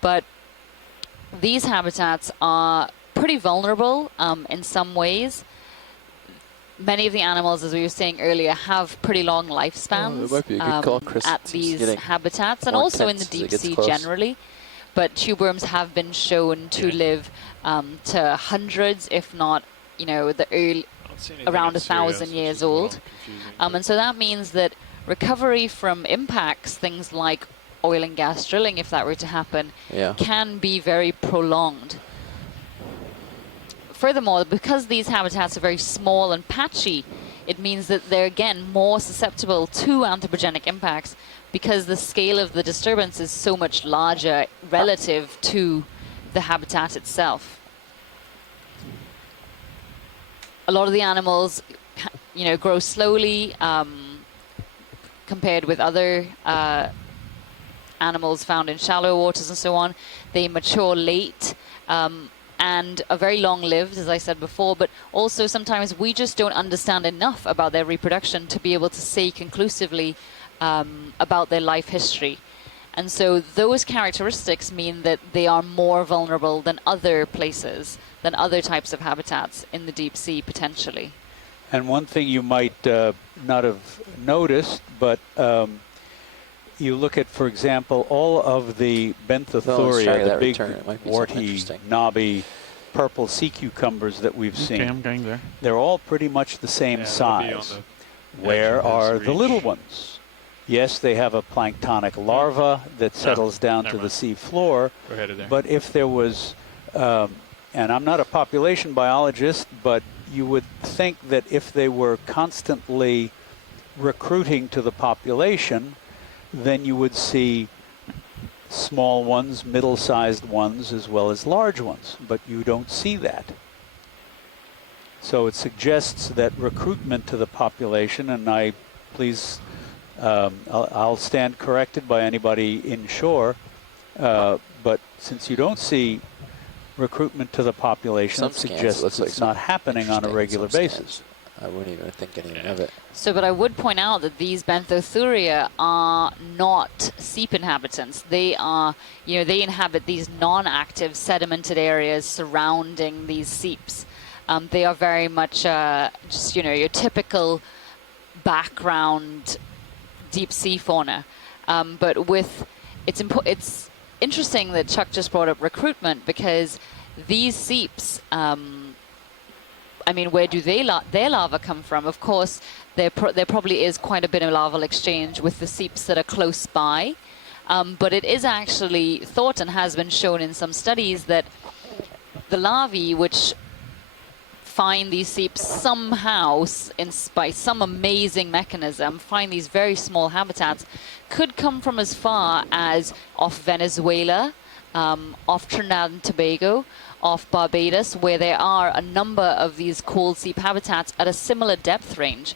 But these habitats are pretty vulnerable in some ways. Many of the animals, as we were saying earlier, have pretty long lifespans at these habitats and also in the deep sea generally. But tube worms have been shown to live to hundreds, if not, around 1,000 years old. And so that means that recovery from impacts, things like oil and gas drilling, if that were to happen, can be very prolonged. Furthermore, because these habitats are very small and patchy, it means that they're, again, more susceptible to anthropogenic impacts because the scale of the disturbance is so much larger relative to the habitat itself. A lot of the animals, grow slowly compared with other animals found in shallow waters and so on. They mature late. And are very long-lived, as I said before, but also sometimes we just don't understand enough about their reproduction to be able to say conclusively about their life history. And so those characteristics mean that they are more vulnerable than other places, than other types of habitats in the deep sea, potentially. And one thing you might not have noticed, but you look at, for example, all of the Benthothuria, the big warty, knobby, purple sea cucumbers that we've seen. I'm going there. They're all pretty much the same size. Where are the little ones? Yes, they have a planktonic larva that settles down to the sea floor. But if there was, and I'm not a population biologist, but you would think that if they were constantly recruiting to the population, then you would see small ones, middle-sized ones, as well as large ones. But you don't see that. So it suggests that recruitment to the population, and I'll stand corrected by anybody inshore, but since you don't see recruitment to the population, it suggests it's not happening on a regular basis. I wouldn't even think anything of it. So, but I would point out that these Benthothuria are not seep inhabitants. They are, they inhabit these non-active sedimented areas surrounding these seeps. They are very much just, your typical background deep sea fauna. But it's interesting that Chuck just brought up recruitment, because these seeps, where do their larvae come from? Of course, there probably is quite a bit of larval exchange with the seeps that are close by. But it is actually thought and has been shown in some studies that the larvae, which find these seeps somehow, by some amazing mechanism, find these very small habitats, could come from as far as off Venezuela, off Trinidad and Tobago, off Barbados, where there are a number of these cold seep habitats at a similar depth range.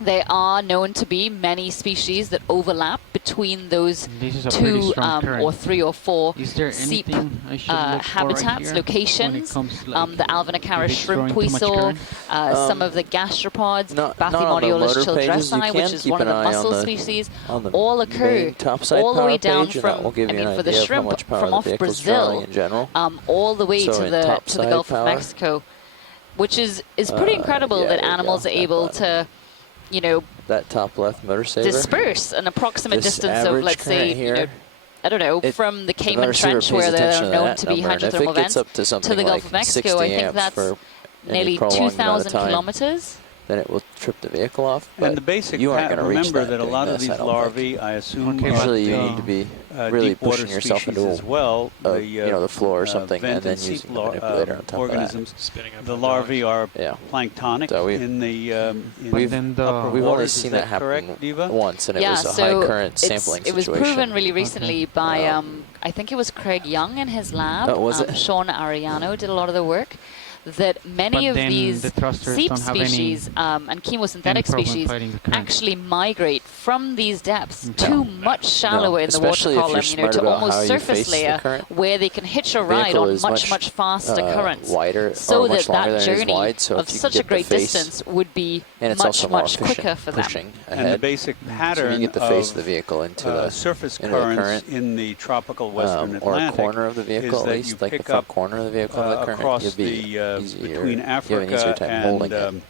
There are known to be many species that overlap between those two or three or four seep habitats, locations. The Alvinacara shrimp we saw, some of the gastropods, Bathymariolis Shell, which is one of the mussel species, all occur all the way down from, for the shrimp, from off Brazil, all the way to the Gulf of Mexico, which is pretty incredible that animals are able to, that top left motor saver, disperse an approximate distance of, let's say, I don't know, from the Cayman Trench, where they're known to be hydrothermal vents, to the Gulf of Mexico. I think that's nearly 2,000 kilometers. then it will trip the vehicle off. But And the basic you aren't going to reach remember that a doing lot of this, these I don't larvae, think. I assume, Usually you need to be really deep water pushing yourself species into as well. the floor or something, and vent then seep using the manipulator on top organisms. of that. The larvae are planktonic So in the upper we've only waters. seen Is that happen correct, Diva? once, and it Yeah, was a so high current sampling it was situation. proven really recently by, I think it was Craig Young in his lab. Oh, was it? Sean Ariano did a lot of the work. That many of these seep species and chemosynthetic species actually migrate from these depths too much shallower in the water column, to almost surface layer, where they can hitch a ride on much faster currents, wider, so that that journey wide, so of such a great distance would be much quicker for them. And the basic pattern so you get the face of the vehicle into the surface into the currents in the tropical western or Atlantic, a corner of the vehicle, at least, like the front corner of the vehicle, the current, across you'll be the between Africa and the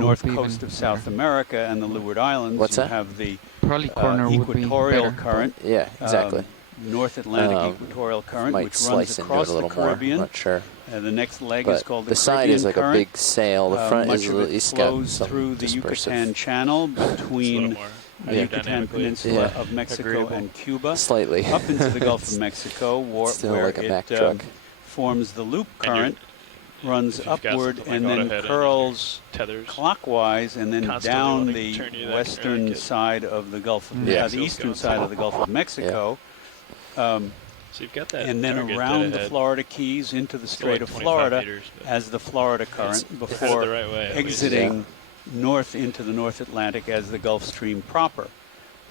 north coast of South America and the Leeward Islands. What's you that? have the equatorial current. Yeah, exactly. North Atlantic equatorial current, which runs across the Caribbean. I'm not sure. The next leg But is called the the side Caribbean is like current. a big sail. The front much is of at it least got flows some through the dispersive. Yucatan Channel between the Yucatan Peninsula of Mexico and Cuba, Slightly. up into the Gulf of Mexico, where like a Mack it truck. forms the loop current, runs upward, and then curls clockwise, and then down the western side of the Gulf, the eastern side of the Gulf of Mexico. So you've got that and then around the Florida Keys into the Strait of Florida as the Florida current before exiting north into the North Atlantic as the Gulf Stream proper.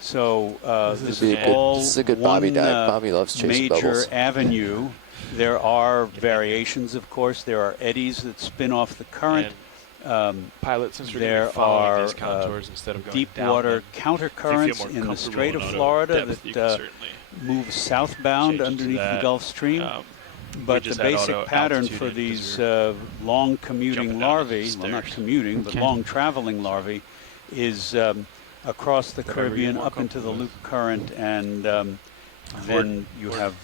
So this is a good one Bobby dive. Bobby loves chasing major bubbles. avenue. There are variations, of course. There are eddies that spin off the current. Pilot, since we're there following are these contours instead of going deep down water them, countercurrents in the Strait of Florida that move southbound underneath the Gulf Stream. But the basic pattern for these long commuting larvae, well, not commuting, but long traveling larvae, is across the Caribbean up into the loop current, and then you have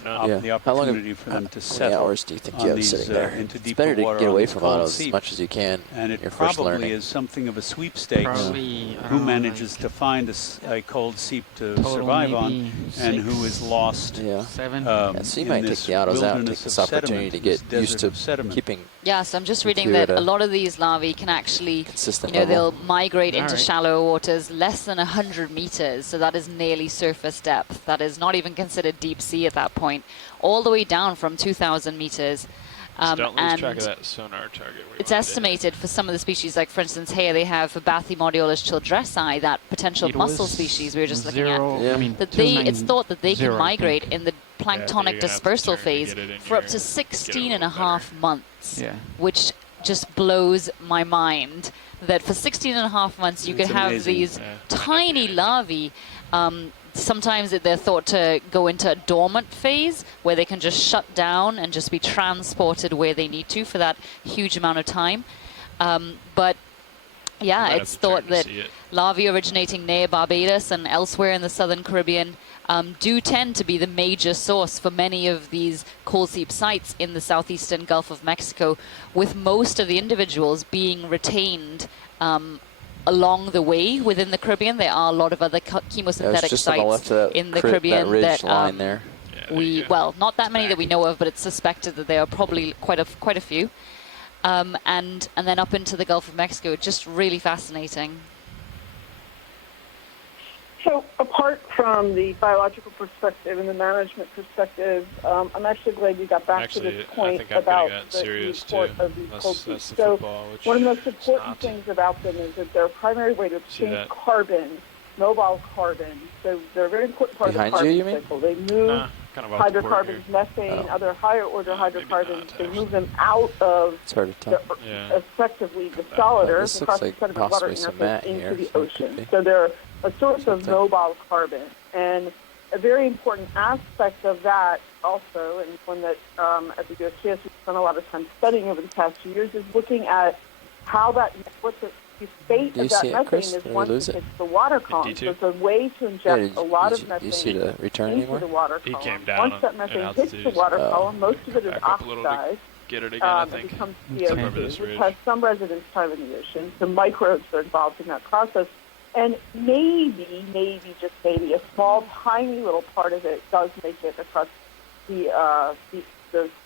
the opportunity for them to settle. How many hours do you think you have sitting there? Into It's deeper better to water get on away these from cold autos as seeps. much as you can. And it You're first probably learning. is something of a sweepstakes. Who manages to find a cold seep to survive on, and who is lost. So you might take the autos out and take this opportunity to get used to keeping. Yeah, so I'm just reading that a lot of these larvae can actually, they'll migrate into shallow waters less than 100 meters. So that is nearly surface depth. That is not even considered deep sea at that point. All the way down from 2,000 meters. So don't lose track of that sonar target. It's estimated for some of the species, like for instance here they have Bathymariolis Shell, that potential mussel species we were just looking at. That it's thought that they can migrate in the planktonic dispersal phase for up to 16.5 months, which just blows my mind. That for 16.5 months you could have these tiny larvae. Sometimes they're thought to go into a dormant phase where they can just shut down and just be transported where they need to for that huge amount of time. But yeah, it's thought that larvae originating near Barbados and elsewhere in the southern Caribbean do tend to be the major source for many of these cold seep sites in the southeastern Gulf of Mexico, with most of the individuals being retained along the way within the Caribbean. There are a lot of other chemosynthetic sites in the Caribbean that well, not that many that we know of, but it's suspected that there are probably quite a few. And then up into the Gulf of Mexico, just really fascinating. So apart from the biological perspective and the management perspective, I'm actually glad you got back to this point about the report of these cold seeps. So one of the most important things about them is that they're a primary way to exchange carbon, mobile carbon. So they're a very important part of the carbon cycle. They move hydrocarbons, methane, other higher order hydrocarbons. They move them out of effectively the solid earth across the sediment water interface into the ocean. So they're a source of mobile carbon. And a very important aspect of that also, and one that at the USGS we've spent a lot of time studying over the past few years, is looking at how what the fate of that methane is once it hits the water column. So it's a way to inject a lot of methane into the water column. Once that methane hits the water column, most of it is oxidized, get it again, I It think. becomes It's up over CO2, this which ridge. has some residence time in the ocean. The microbes are involved in that process. And maybe, just maybe, a small, tiny little part of it does make it across the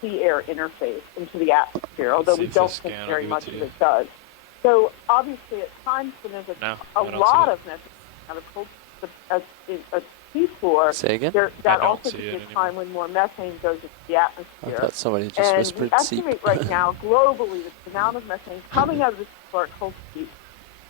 sea-air interface into the atmosphere, although we don't think very much of it does. So obviously, at times when there's a lot of methane out of cold a seafloor, Say again? that also could be a time when more methane goes into the atmosphere. I thought somebody just whispered we seep. estimate right now globally that the amount of methane coming out of the seafloor at cold seep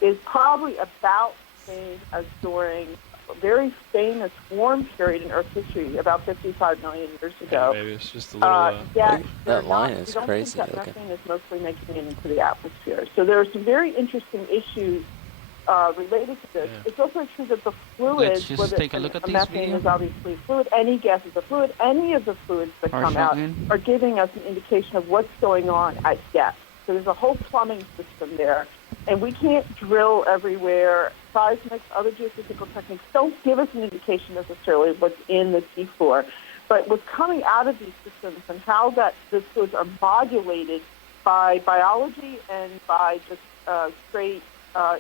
is probably about the same as during a very famous warm period in Earth history about 55 million years ago. Maybe it's just a little... That line is crazy That looking. methane is mostly making it into the atmosphere. So there are some very interesting issues related to this. It's also true that the fluids, just whether take a look at this methane video. is obviously a fluid, any gas is a fluid, any of the fluids that come out are giving us an indication of what's going on at depth. So there's a whole plumbing system there. And we can't drill everywhere. Seismics, other geophysical techniques don't give us an indication necessarily of what's in the seafloor. But what's coming out of these systems and how the fluids are modulated by biology and by just straight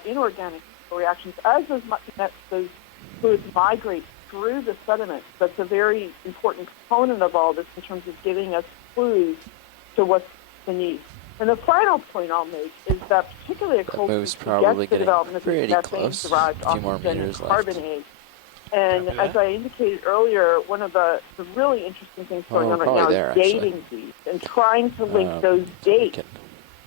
inorganic reactions, as those fluids migrate through the sediments, that's a very important component of all this in terms of giving us clues to what's beneath. And the final point I'll make is that particularly at cold move's seas, probably the development of pretty methane close. derived A few more oxygen and meters left. carbonate. And as I indicated earlier, one of the really interesting things going on right now is dating these and trying to link those dates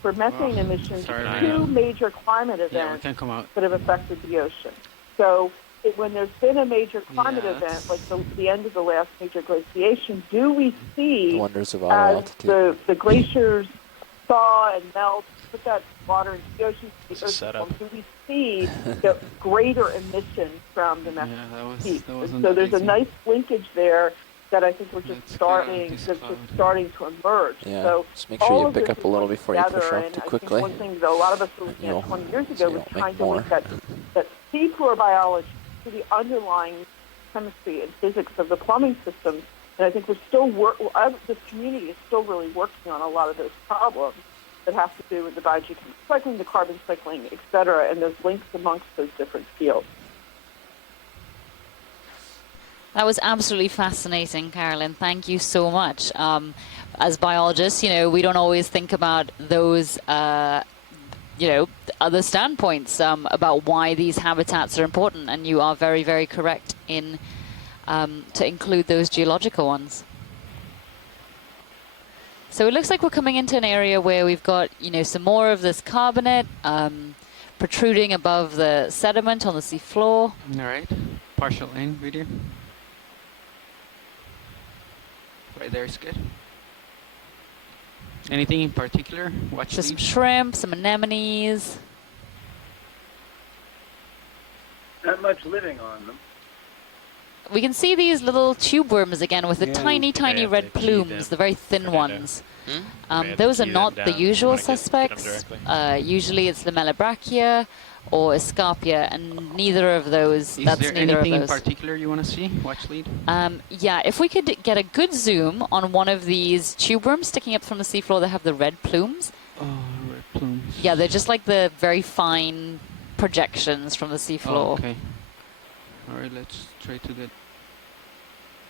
for methane emissions to two major climate events that have affected the ocean. So when there's been a major climate event, like the end of the last major glaciation, do we see, The wonders of auto altitude. the glaciers thaw and melt, put that water into the ocean, do we see the greater emission from the methane peak? So there's a nice linkage there that I think we're just starting to emerge. Yeah, so just make sure all you of pick this up a little before you push off too quickly. One thing that a lot of us were looking at 20 years ago was trying to link that seafloor biology to the underlying chemistry and physics of the plumbing systems. And I think we're still this community is still really working on a lot of those problems that have to do with the biogeochemical cycling, the carbon cycling, et cetera, and those links amongst those different fields. That was absolutely fascinating, Carolyn. Thank you so much. As biologists, we don't always think about those, other standpoints about why these habitats are important, and you are very, very correct in to include those geological ones. So it looks like we're coming into an area where we've got, some more of this carbonate protruding above the sediment on the sea floor. All right, partial lane video. Right there is good. Anything in particular? Watch Just some shrimp, some anemones. Not much living on them. We can see these little tube worms again with the tiny, tiny red plumes, the very thin ones. Those are not the usual suspects. Usually it's Lamellobrachia or Escarpia, and neither of those. Is there anything in particular you want to see? Watch lead. Yeah, if we could get a good zoom on one of these tube worms sticking up from the seafloor that have the red plumes. Oh, red plumes. Yeah, they're just like the very fine projections from the seafloor. Oh, okay. All right, let's try to get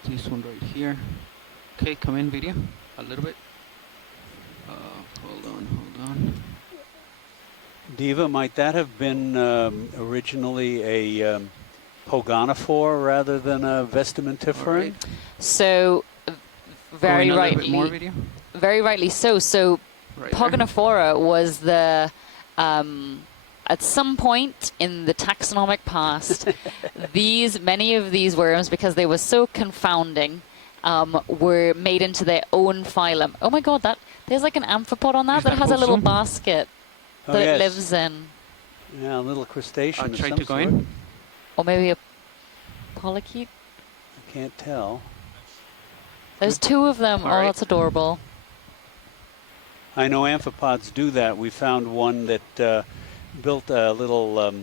this one right here. Okay, come in video a little bit. Hold on. Diva, might that have been originally a poganophore rather than a vestimentiferan? Right. So, very rightly, more video? Very rightly so. So, right Poganophora was the at some point in the taxonomic past, many of these worms, because they were so confounding, were made into their own phylum. Oh my God, there's like an amphipod on that has a little basket that it lives in. Yeah, a little crustacean. Try to go in. Or maybe a polychaete. I can't tell. There's two of them. Oh, that's adorable. I know amphipods do that. We found one that built a little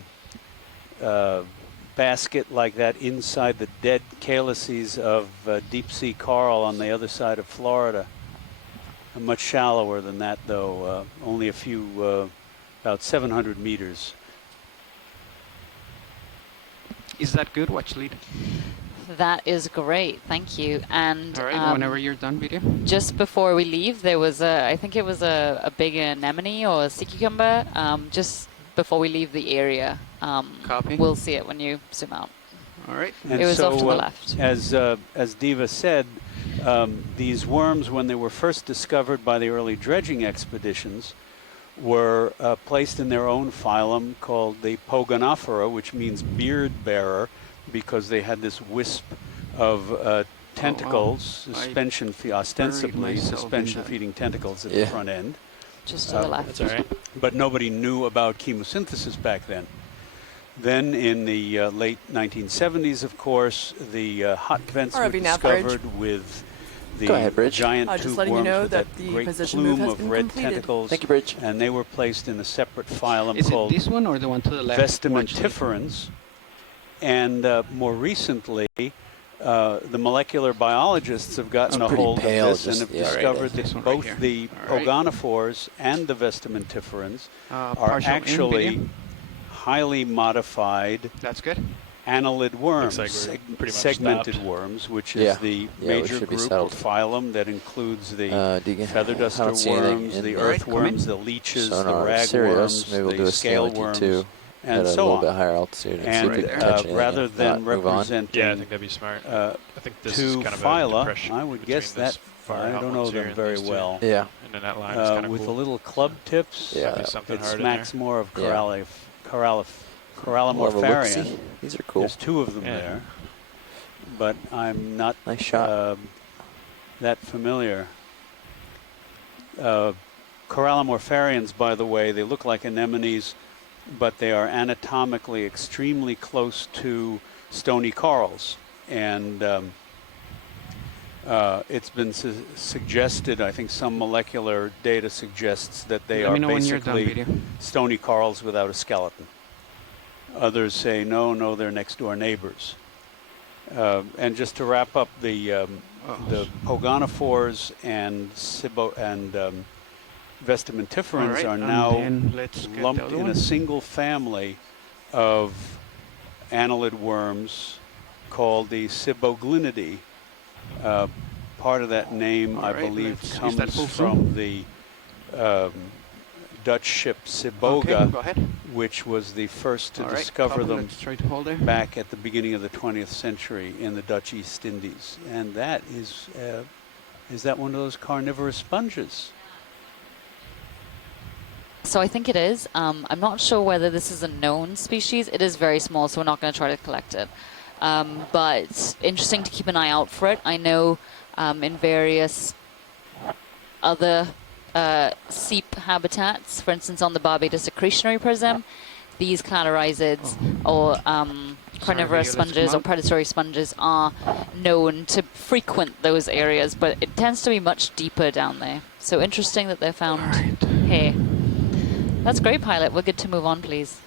basket like that inside the dead calyces of deep sea coral on the other side of Florida. much shallower than that, though. Only a few, about 700 meters. Is that good? Watch lead. That is great, thank you. And all right, whenever you're done, video. Just before we leave, there was I think it was a big anemone or a sea cucumber. Just before we leave the area, copy. We'll see it when you zoom out. All right. And it was so, off to the left. As Diva said, these worms, when they were first discovered by the early dredging expeditions, were placed in their own phylum called the Pogonophora, which means beard bearer, because they had this wisp of tentacles, ostensibly suspension-feeding tentacles at the front end. Just to the left. That's all right. But nobody knew about chemosynthesis back then. Then in the late 1970s, of course, the hot vents were discovered with the giant tube worms with that great plume of red tentacles. Thank you, Bridge. And they were placed in a separate phylum Is called it this one or the one to the left? Vestimentiferans. And more recently, the molecular biologists have gotten a hold of this and have discovered that both the Pogonophores and the Vestimentiferans are actually highly modified. That's good. Annelid worms, like segmented worms, which is the major group or phylum that includes the feather duster worms, the earthworms, the leeches, the ragworms, the scale worms, and so on. A little bit higher altitude. And rather than representing I think that'd be smart. I think this is two kind of phyla, I would guess that I don't know them very well. Yeah. And then that line is kind of with cool. the little club tips, it smacks more of Corallimorpharian. These are cool. There's two of them there, but I'm not that familiar. Corallimorpharians, by the way, they look like anemones, but they are anatomically extremely close to stony corals. And it's been suggested, I think some molecular data suggests that they are basically stony corals without a skeleton. Others say, no, they're next door neighbors. And just to wrap up, the Pogonophores and Vestimentiferans are now lumped in a single family of annelid worms called the Ciboglinidae. Part of that name, I believe, comes from the Dutch ship Ciboga, which was the first to discover them back at the beginning of the 20th century in the Dutch East Indies. And that is that one of those carnivorous sponges? So I think it is. I'm not sure whether this is a known species. It is very small, so we're not going to try to collect it. But it's interesting to keep an eye out for it. I know in various other seep habitats, for instance on the Barbados accretionary prism, these cladorhizids or carnivorous sponges or predatory sponges are known to frequent those areas, but it tends to be much deeper down there. So interesting that they're found here. That's great, Pilot. We're good to move on, please.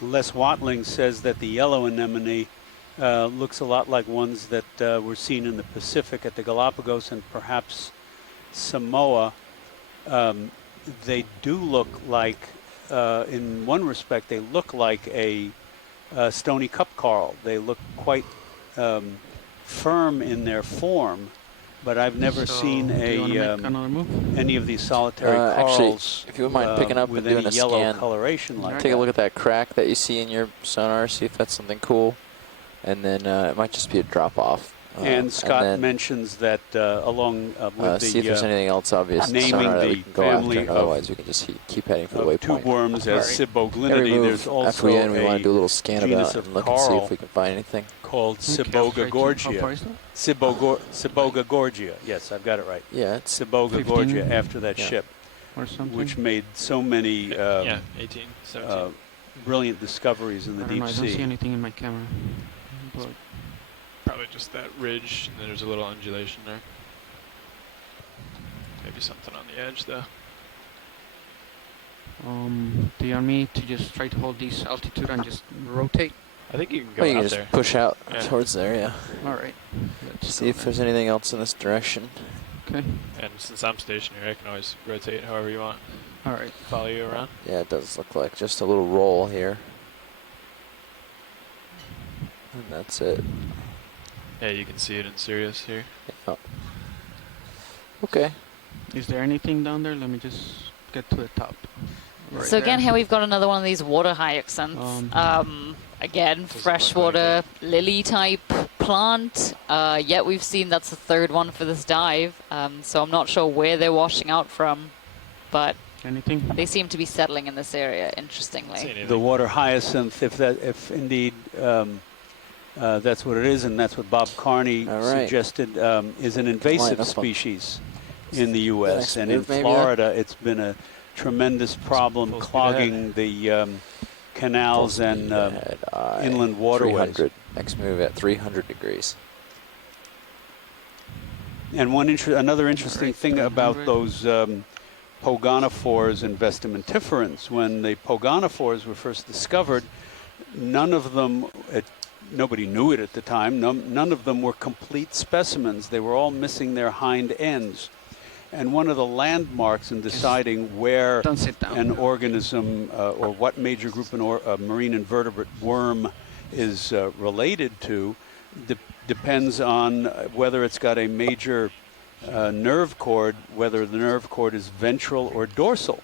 Les Watling says that the yellow anemone looks a lot like ones that were seen in the Pacific at the Galapagos and perhaps Samoa. They do look like, in one respect, they look like a stony cup coral. They look quite firm in their form, but I've never seen any of these solitary corals actually, if you wouldn't mind picking up with and doing any a yellow scan, coloration like take a look at that crack that you see in your sonar, see if that's something cool, and then it might just be a drop off. And Scott mentions that along with the see if there's anything else obvious naming sonar that the we can go family after, otherwise we can just keep heading for the waypoint. Tube worms as Ciboglinidae. There's also after we end, we want to do a little scan genus about it of and look and see if we can find anything. Called Ciboga gorgia. Ciboga gorgia. Yes, I've got it right. Yeah, it's Ciboga gorgia after that ship, or something, which made so many 18, 17. Brilliant discoveries in the deep I don't sea. see anything in my camera. But probably just that ridge, and then there's a little undulation there. Maybe something on the edge, though. do you want me to just try to hold this altitude and just rotate? I think you can go Well, you out can there. just push out Yeah. towards there, yeah. All right. Let's See if there's anything else in this direction. Okay. And since I'm stationary, I can always rotate however you want. All right. Follow you around. Yeah, it does look like just a little roll here. And that's it. Yeah, you can see it in Sirius here. Yeah. Okay. Is there anything down there? Let me just get to the top. Right So again, there. here we've got another one of these water hyacinths. Again, freshwater lily type plant. Yet we've seen that's the third one for this dive. So I'm not sure where they're washing out from, but anything? They seem to be settling in this area. Interestingly, the water hyacinth, if indeed that's what it is, and that's what Bob Carney suggested, is an invasive species in the U.S. and in Florida, it's been a tremendous problem clogging the canals and inland waterways. 300. Next move at 300 degrees. And another interesting thing about those pogonophores and vestimentiferans, when the pogonophores were first discovered, none of them, nobody knew it at the time, none of them were complete specimens. They were all missing their hind ends. And one of the landmarks in deciding where an organism or what major group of marine invertebrate worm is related to depends on whether it's got a major nerve cord, whether the nerve cord is ventral or dorsal.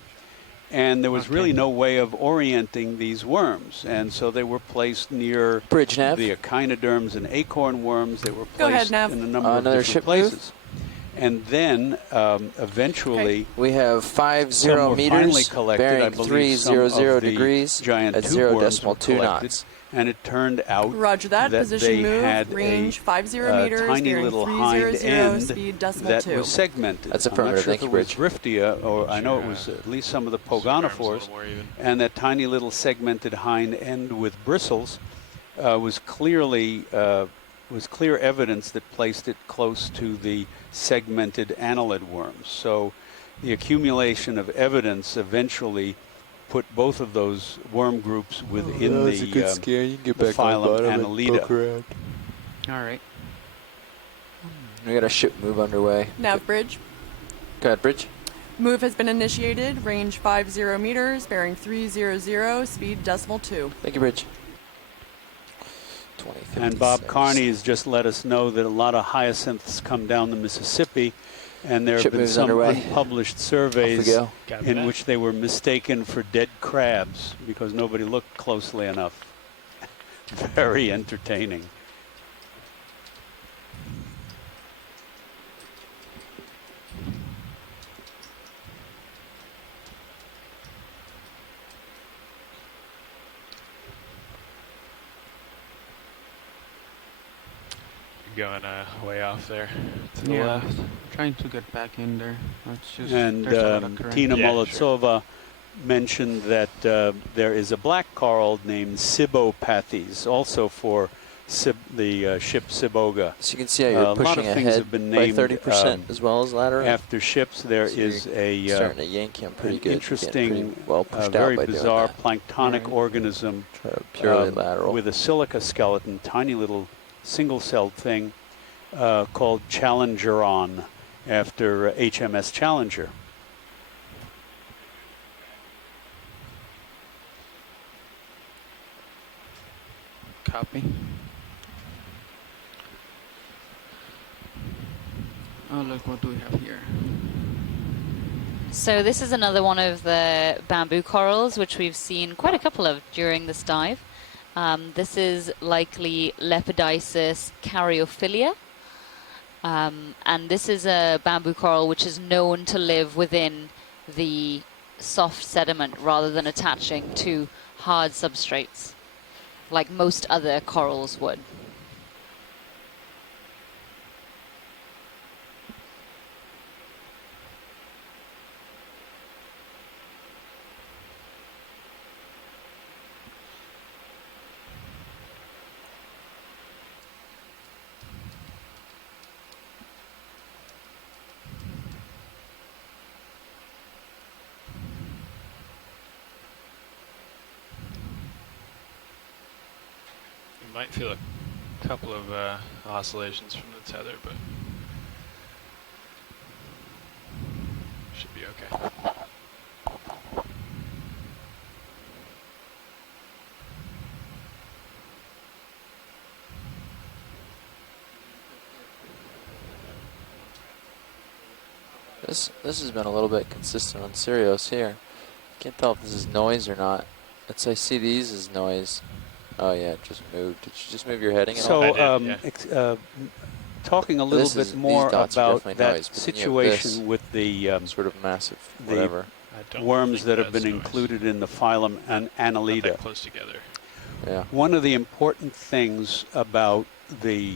And there was really no way of orienting these worms. And so they were placed near the echinoderms and acorn worms. They were placed in a number of different places. And then eventually we have 50 meters bearing 300 degrees at 0.2 knots. And it turned out Roger that. Position they move, had range 50 meters, tiny bearing little 300, hind end speed decimal that 2. was segmented. That's affirmative. I'm not sure Thank if you, it was Riftia, or I know it was at least some of the pogonophores. And that tiny little segmented hind end with bristles was clear evidence that placed it close to the segmented annelid worms. So the accumulation of evidence eventually put both of those worm groups within the phylum Annelida. All right. We got a ship move underway. Nav bridge. Go ahead, bridge. Move has been initiated. Range 50 meters, bearing 300, speed decimal 2. Thank you, bridge. And Bob Carney has just let us know that a lot of hyacinths come down the Mississippi, and there have been some unpublished surveys in which they were mistaken for dead crabs because nobody looked closely enough. Very entertaining. Going way off there to the Yeah, left. trying to get back in there. It's just And there's a lot of current. Tina Molodtsova mentioned that there is a black coral named Sibopathes, also for the ship Siboga. So you can see how you're pushing a lot of things ahead have been by named 30% as well as laterally. after ships. There is starting to yank him pretty good. Interesting, well pushed very out by bizarre doing planktonic organism purely lateral with a silica skeleton, tiny little single-celled thing called Challengeron, after HMS Challenger. Copy. Oh, look, what do we have here? so this is another one of the bamboo corals, which we've seen quite a couple of during this dive. This is likely Lepidopsis caryophylla. And this is a bamboo coral which is known to live within the soft sediment rather than attaching to hard substrates, like most other corals would. Might feel a couple of oscillations from the tether, but should be okay. This has been a little bit consistent on Sirius here. Can't tell if this is noise or not. I see these as noise. Oh yeah, it just moved. Did you just move your heading? So, talking a little bit more about that situation with the sort of massive whatever worms that have been included in the phylum Annelida. Not close together. Yeah. One of the important things about the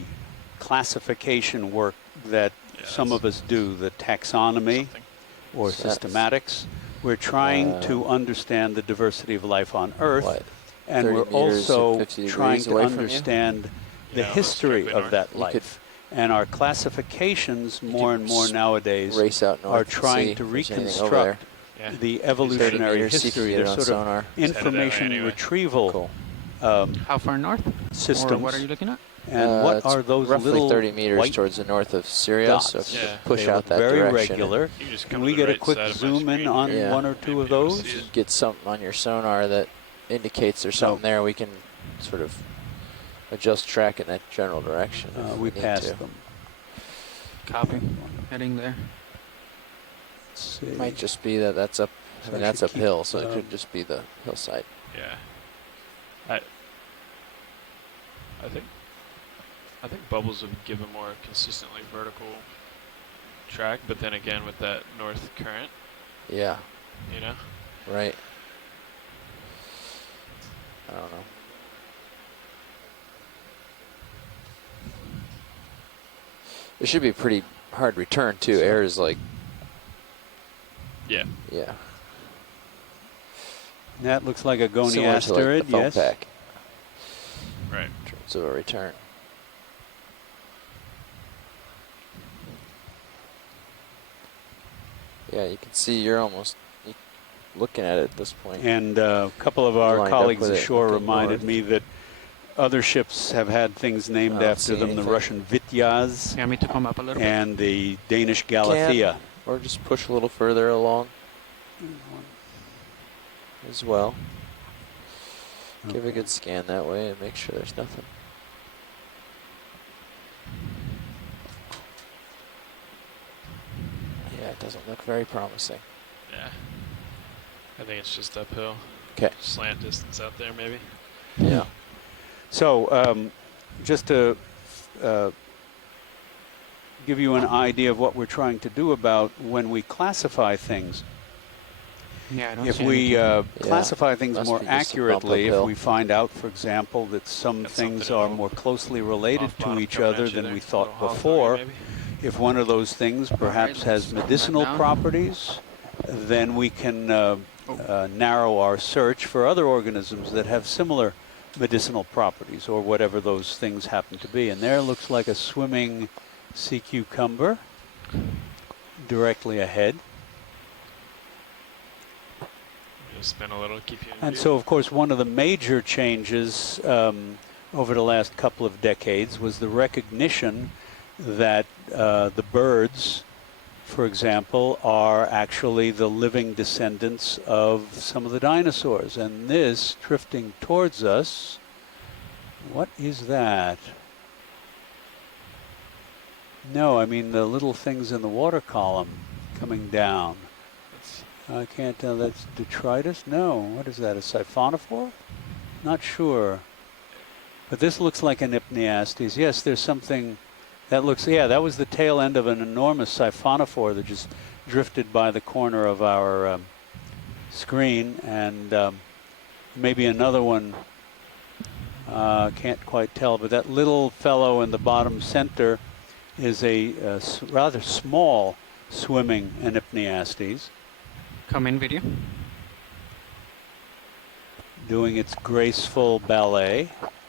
classification work that some of us do, the taxonomy or systematics, we're trying to understand the diversity of life on Earth, and we're also trying to understand the history of that life. And our classifications more and more nowadays are trying to reconstruct the evolutionary history. They're sort of information retrieval how far north? systems. Or what are you looking at? And what are those roughly little 30 meters white towards the north of Sirius? So if you push they out look that very direction, regular. Can we get a quick zoom in on one or two of those? If you get something on your sonar that indicates there's something there, we can sort of adjust track in that general direction. We passed them. Copy. Heading there. It might just be that's up. I mean, that's uphill, so it could just be the hillside. Yeah. I think bubbles would give a more consistently vertical track, but then again with that north current. Yeah. You know? Right. I don't know. It should be a pretty hard return too. Air is like. Yeah. Yeah. That looks like a goniasterid, Similar to, like, the foam yes. pack. Right. In terms of a return. Yeah, you can see you're almost looking at it at this point. And a couple of our colleagues ashore reminded me that other ships have had things named after them, the Russian Vityaz Yeah, me to come up a little bit. and the Danish Galathea. Or just push a little further along as well. Give a good scan that way and make sure there's nothing. Yeah, it doesn't look very promising. Yeah. I think it's just uphill. Okay. Slant distance out there, maybe. Yeah. So, just to give you an idea of what we're trying to do about when we classify things. Yeah, I don't If see we anything. classify things Must more be just a bump accurately, if uphill. we find out, for example, that some things are more closely related to each other than we thought before, if one of those things perhaps has medicinal properties, then we can narrow our search for other organisms that have similar medicinal properties, or whatever those things happen to be. And there looks like a swimming sea cucumber directly ahead. Spin a little, keep you in And view. so, of course, one of the major changes over the last couple of decades was the recognition that the birds, for example, are actually the living descendants of some of the dinosaurs. And this, drifting towards us, what is that? No, I mean the little things in the water column coming down. I can't tell. That's detritus? No. What is that? A siphonophore? Not sure. But this looks like an Hypneastes. Yes, there's something that looks. Yeah, that was the tail end of an enormous siphonophore that just drifted by the corner of our screen, and maybe another one. Can't quite tell. But that little fellow in the bottom center is a rather small swimming Hypneastes. Come in video. Doing its graceful ballet.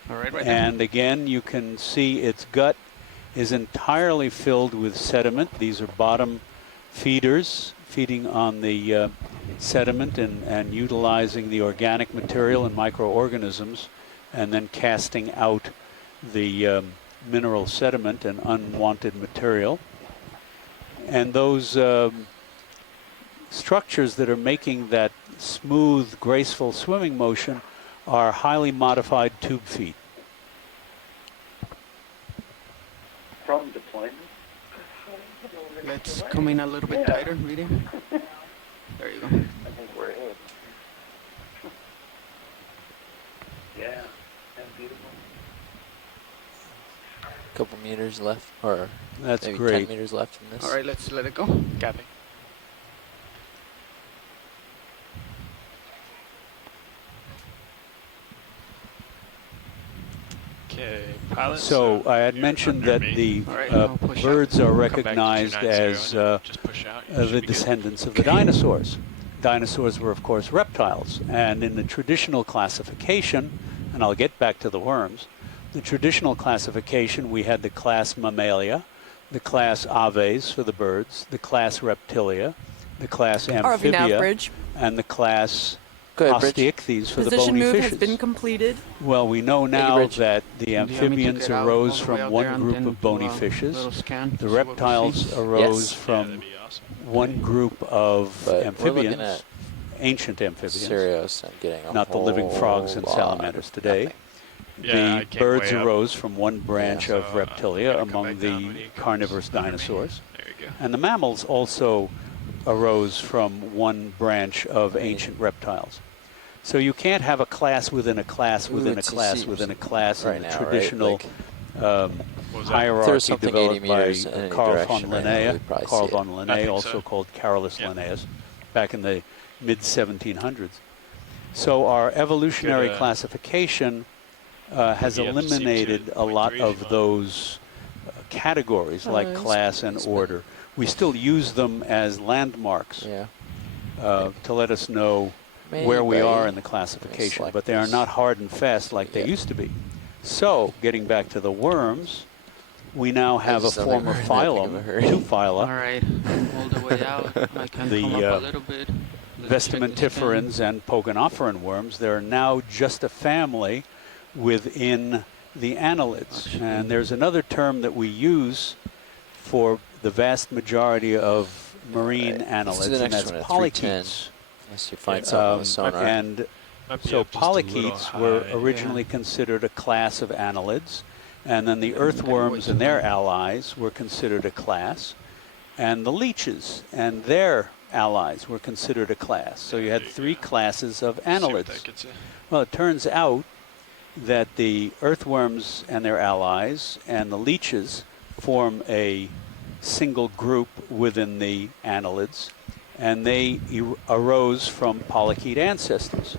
All right, right And again, you can see its gut is entirely filled with sediment. These are bottom feeders feeding on the sediment and utilizing the organic material and microorganisms and then casting out the mineral sediment and unwanted material. And those structures that are making that smooth, graceful swimming motion are highly modified tube feet. From deployment? Let's come in a little bit tighter, really. There you go. I think we're ahead. Yeah, that's beautiful. Couple meters left, or that's maybe great. 10 meters left in this. All right, let's let it go. Copy. Okay, pilot. So I had mentioned that the birds are recognized as the descendants of the dinosaurs. Dinosaurs were, of course, reptiles. And in the traditional classification, and I'll get back to the worms, the traditional classification, we had the class Mammalia, the class Aves for the birds, the class Reptilia, the class Amphibia, and the class Osteichthyes for the bony Position move fishes. has been completed. Well, we know now that the Do you want me to amphibians get out arose all the way from out one there and group then of bony do a fishes. little scan to The see what we reptiles see? arose Yes. from one group of But we're looking amphibians, at ancient amphibians, Cereos and getting a not the living whole frogs and lot salamanders of today. nothing. Yeah, I The came birds way up. arose from one branch of So, Reptilia I'm gonna among come back down the when he comes carnivorous under me. dinosaurs. There you go. And the mammals also arose from one branch of ancient reptiles. So you can't have a class within a class within a class within a class in the traditional hierarchy developed by Carl von Linné, Carl von Linné, also called Carolus Linnaeus, back in the mid-1700s. So our evolutionary classification has eliminated a lot of those categories like class and order. We still use them as landmarks to let us know where we are in the classification, but they are not hard and fast like they used to be. So, getting back to the worms, we now have a former phylum, two phyla. All right, all the way out. I can come up a little bit. Vestimentiferans and Pogonophoran worms. There are now just a family within the annelids. And there's another term that we use for the vast majority of marine annelids, and that's polychaetes. Unless you find something on the sonar. And so polychaetes were originally considered a class of annelids, and then the earthworms and their allies were considered a class, and the leeches and their allies were considered a class. So you had three classes of annelids. Well, it turns out that the earthworms and their allies and the leeches form a single group within the annelids, and they arose from polychaete ancestors.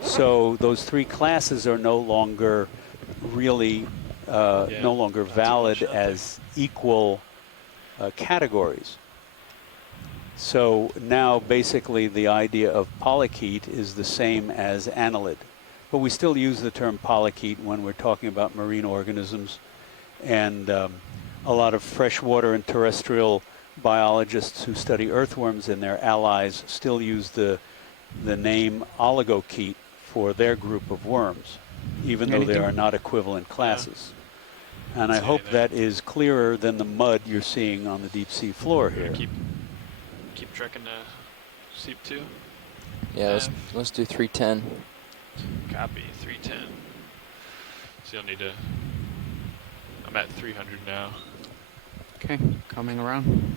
So those three classes are no longer really no longer valid as equal categories. So now basically the idea of polychaete is the same as annelid. But we still use the term polychaete when we're talking about marine organisms, and a lot of freshwater and terrestrial biologists who study earthworms and their allies still use the name oligochaete for their group of worms, even though they are not equivalent classes. And I hope that is clearer than the mud you're seeing on the deep sea floor here. Keep trekking to Seep 2. Yeah, let's do 310. Copy, 310. So you'll need to... I'm at 300 now. Okay, coming around.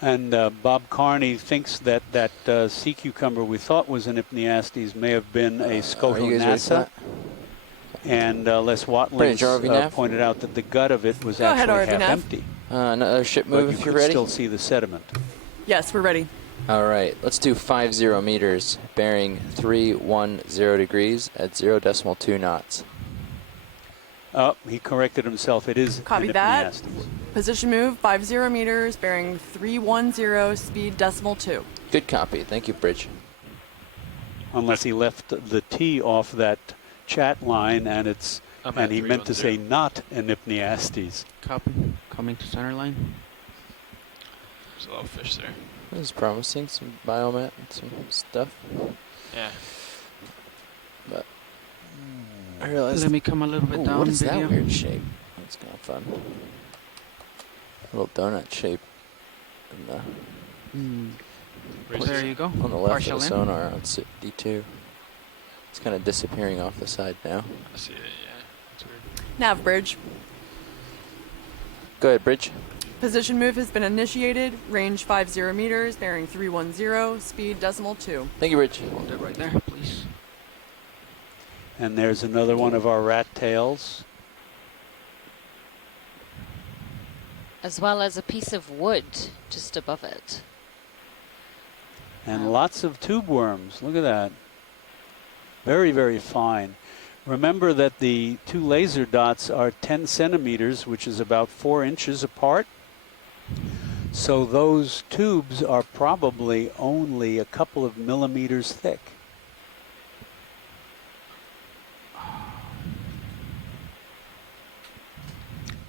And Bob Carney thinks that sea cucumber we thought was an Hypneastes may have been a Scotonassa. And Les Watlings pointed out that the gut of it was actually half empty. Another ship move but if you you're could ready. still see the sediment. Yes, we're ready. All right, let's do 50 meters, bearing 310 degrees at 0.2 knots. Oh, he corrected himself. It is Copy an that. Hypneastes. Position move, 50 meters, bearing 310, speed 0.2. Good copy. Thank you, Bridge. Unless he left the T off that chat line, and he meant to say not an Hypneastes. Copy. Coming to center line. There's a lot of fish there. This is promising, some biomat and some stuff. Yeah. But I realized. Let me come a little bit down. What is video. that weird shape? That's kind of fun. A little donut shape. In the, There you go. On the left Partial of the in. sonar on D2. It's kind of disappearing off the side now. I see it, yeah. That's weird. Nav bridge. Go ahead, Bridge. Position move has been initiated. Range 50 meters, bearing 310, speed decimal 2. Thank you, Bridge. Hold it right there, please. And there's another one of our rat tails. As well as a piece of wood just above it. And lots of tube worms. Look at that. Very, very fine. Remember that the two laser dots are 10 centimeters, which is about 4 inches apart. So those tubes are probably only a couple of millimeters thick.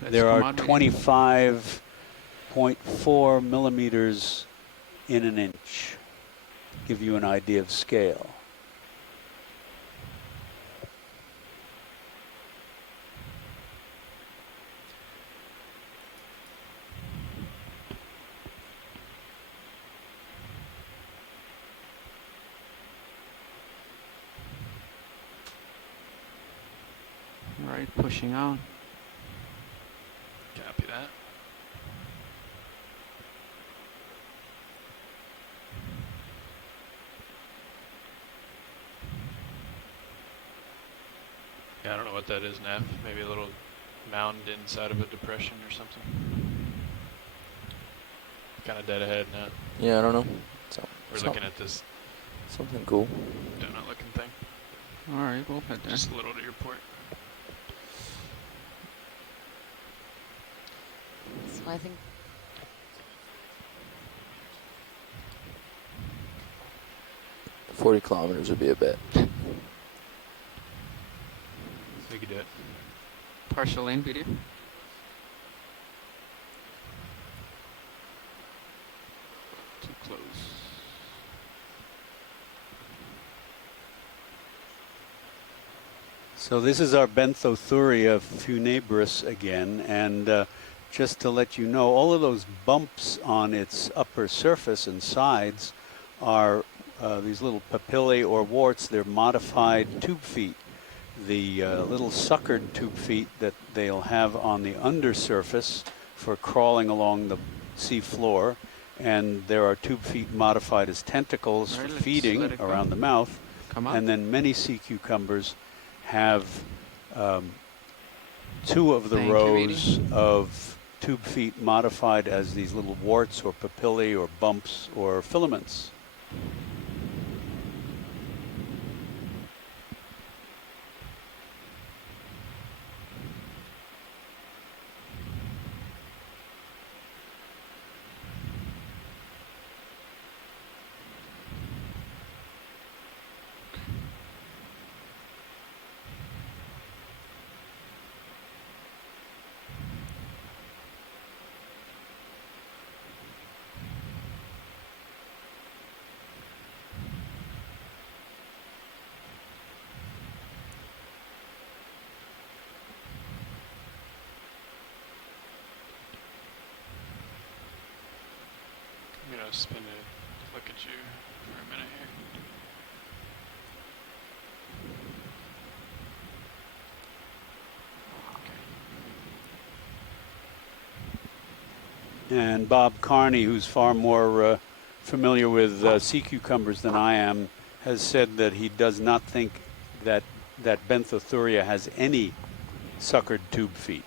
There are 25.4 millimeters in an inch. Give you an idea of scale. All right, pushing out. Copy that. Yeah, I don't know what that is, Neff. Maybe a little mound inside of a depression or something. Kind of dead ahead now. Yeah, I don't know. We're looking at this something cool. donut looking thing. All right, we'll head there. Just a little to your port. So I think 40 kilometers would be a bit. We could do it. Partial lane video. Too close. So this is our Benthothuria funebris again, and just to let you know, all of those bumps on its upper surface and sides are these little papillae or warts. They're modified tube feet. The little suckered tube feet that they'll have on the undersurface for crawling along the sea floor, and there are tube feet modified as tentacles for feeding around the mouth. And then many sea cucumbers have 2 of the rows of tube feet modified as these little warts or papillae or bumps or filaments. I'm gonna spin a look at you for a minute here. And Bob Carney, who's far more familiar with sea cucumbers than I am, has said that he does not think that Benthothuria has any suckered tube feet.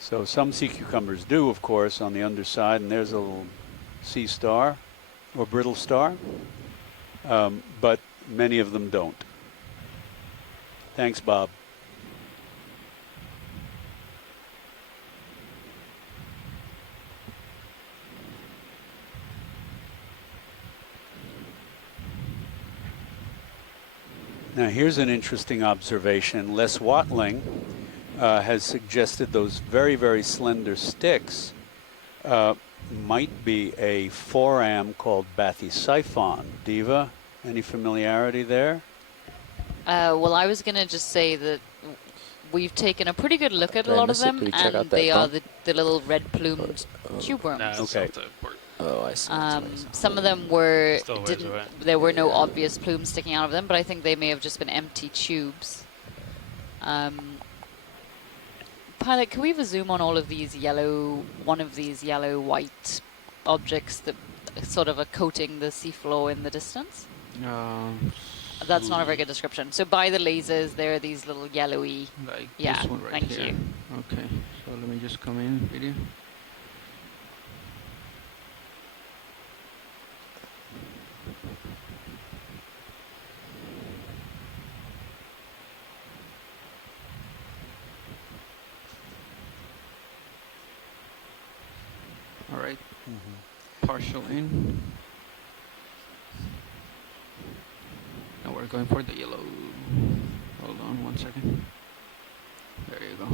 So some sea cucumbers do, of course, on the underside, and there's a little sea star or brittle star, but many of them don't. Thanks, Bob. Now here's an interesting observation. Les Watling has suggested those very, very slender sticks might be a foram called Bathysiphon. Diva, any familiarity there? Well, I was going to just say that we've taken a pretty good look at a lot of them, and they are the little red-plumed tube worms. Okay. Oh, I see. Some of them were Still a ways away. there were no obvious plumes sticking out of them, but I think they may have just been empty tubes. Pilot, can we have a zoom on all of these one of these yellow-white objects that sort of are coating the seafloor in the distance? That's not a very good description. So by the lasers, there are these little yellowy... Like yeah, this one right thank here. you. Okay, so let me just come in video. All right, partial in. Now we're going for the yellow. Hold on 1 second. There you go.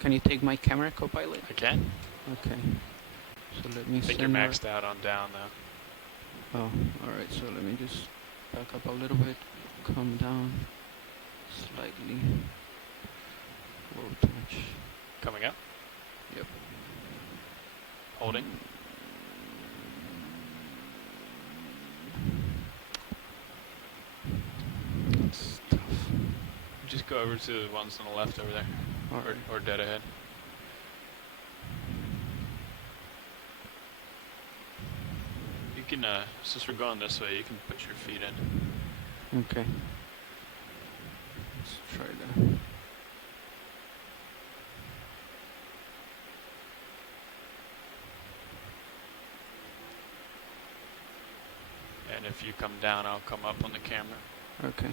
Can you take my camera, co-pilot? I can. Okay. So let me I think you're send maxed out on down though. Oh, alright, so let me just back up a little bit, come down slightly. Low touch. Coming up. Yep. Holding. It's tough. Just go over to the ones on the left over there, or dead ahead. You can, since we're going this way, you can put your feet in. Okay. Let's try that. And if you come down, I'll come up on the camera. Okay.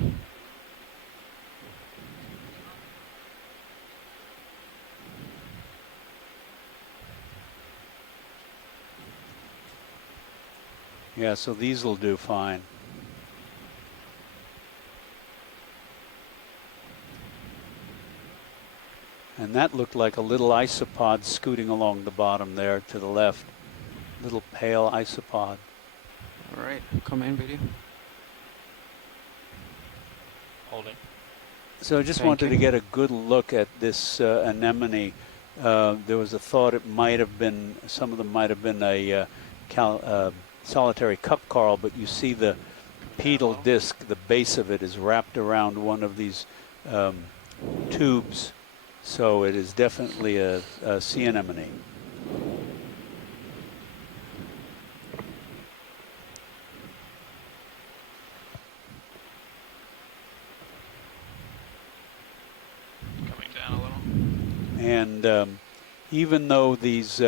Yeah, so these will do fine. And that looked like a little isopod scooting along the bottom there to the left. Little pale isopod. All right, come in video. Holding. So I just wanted to get a good look at this anemone. There was a thought it might have been, some of them might have been a solitary cup coral, but you see the pedal disc, the base of it is wrapped around one of these tubes. So it is definitely a sea anemone. Coming down a little. And even though these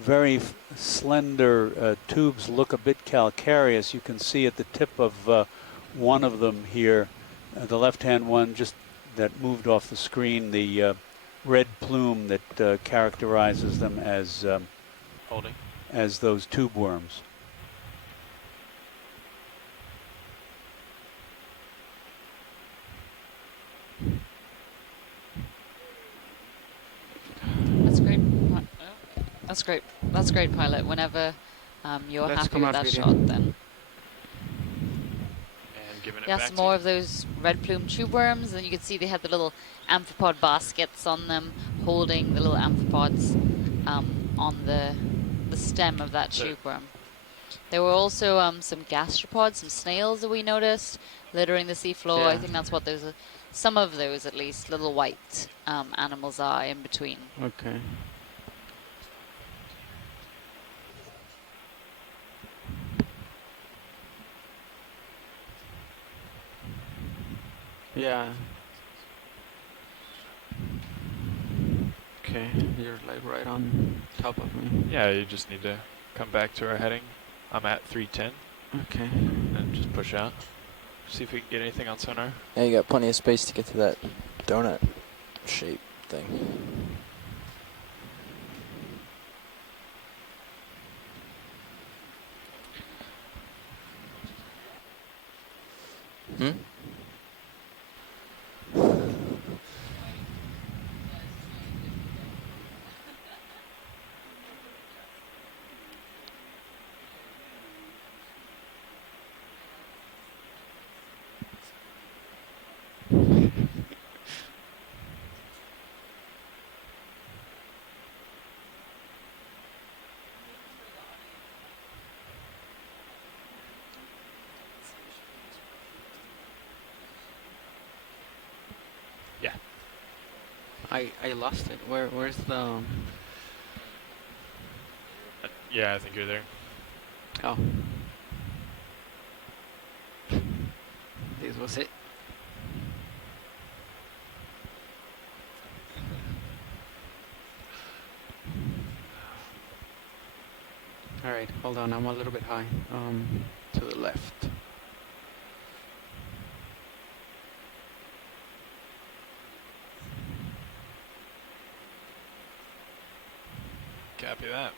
very slender tubes look a bit calcareous, you can see at the tip of one of them here, the left-hand one just that moved off the screen, the red plume that characterizes them as holding, as those tube worms. That's great. That's great. That's great, pilot. Whenever you're Let's happy come with out that video. shot, then. And giving it Yes, back more to of those red plume tube worms, and you can see they had the little amphipod baskets on them, holding the little amphipods on the stem of that tube worm. There were also some gastropods, some snails that we noticed littering the seafloor. Yeah. I think that's what those are. Some of those, at least, little white animals are in between. Okay. Yeah. Okay, you're like right on top of me. Yeah, you just need to come back to our heading. I'm at 310. Okay. And just push out. See if we can get anything on sonar. Yeah, you got plenty of space to get to that donut shape thing. Hmm? I lost it. Where's the? Yeah, I think you're there. Oh. This was it. All right, hold on. I'm a little bit high. To the left. Copy that.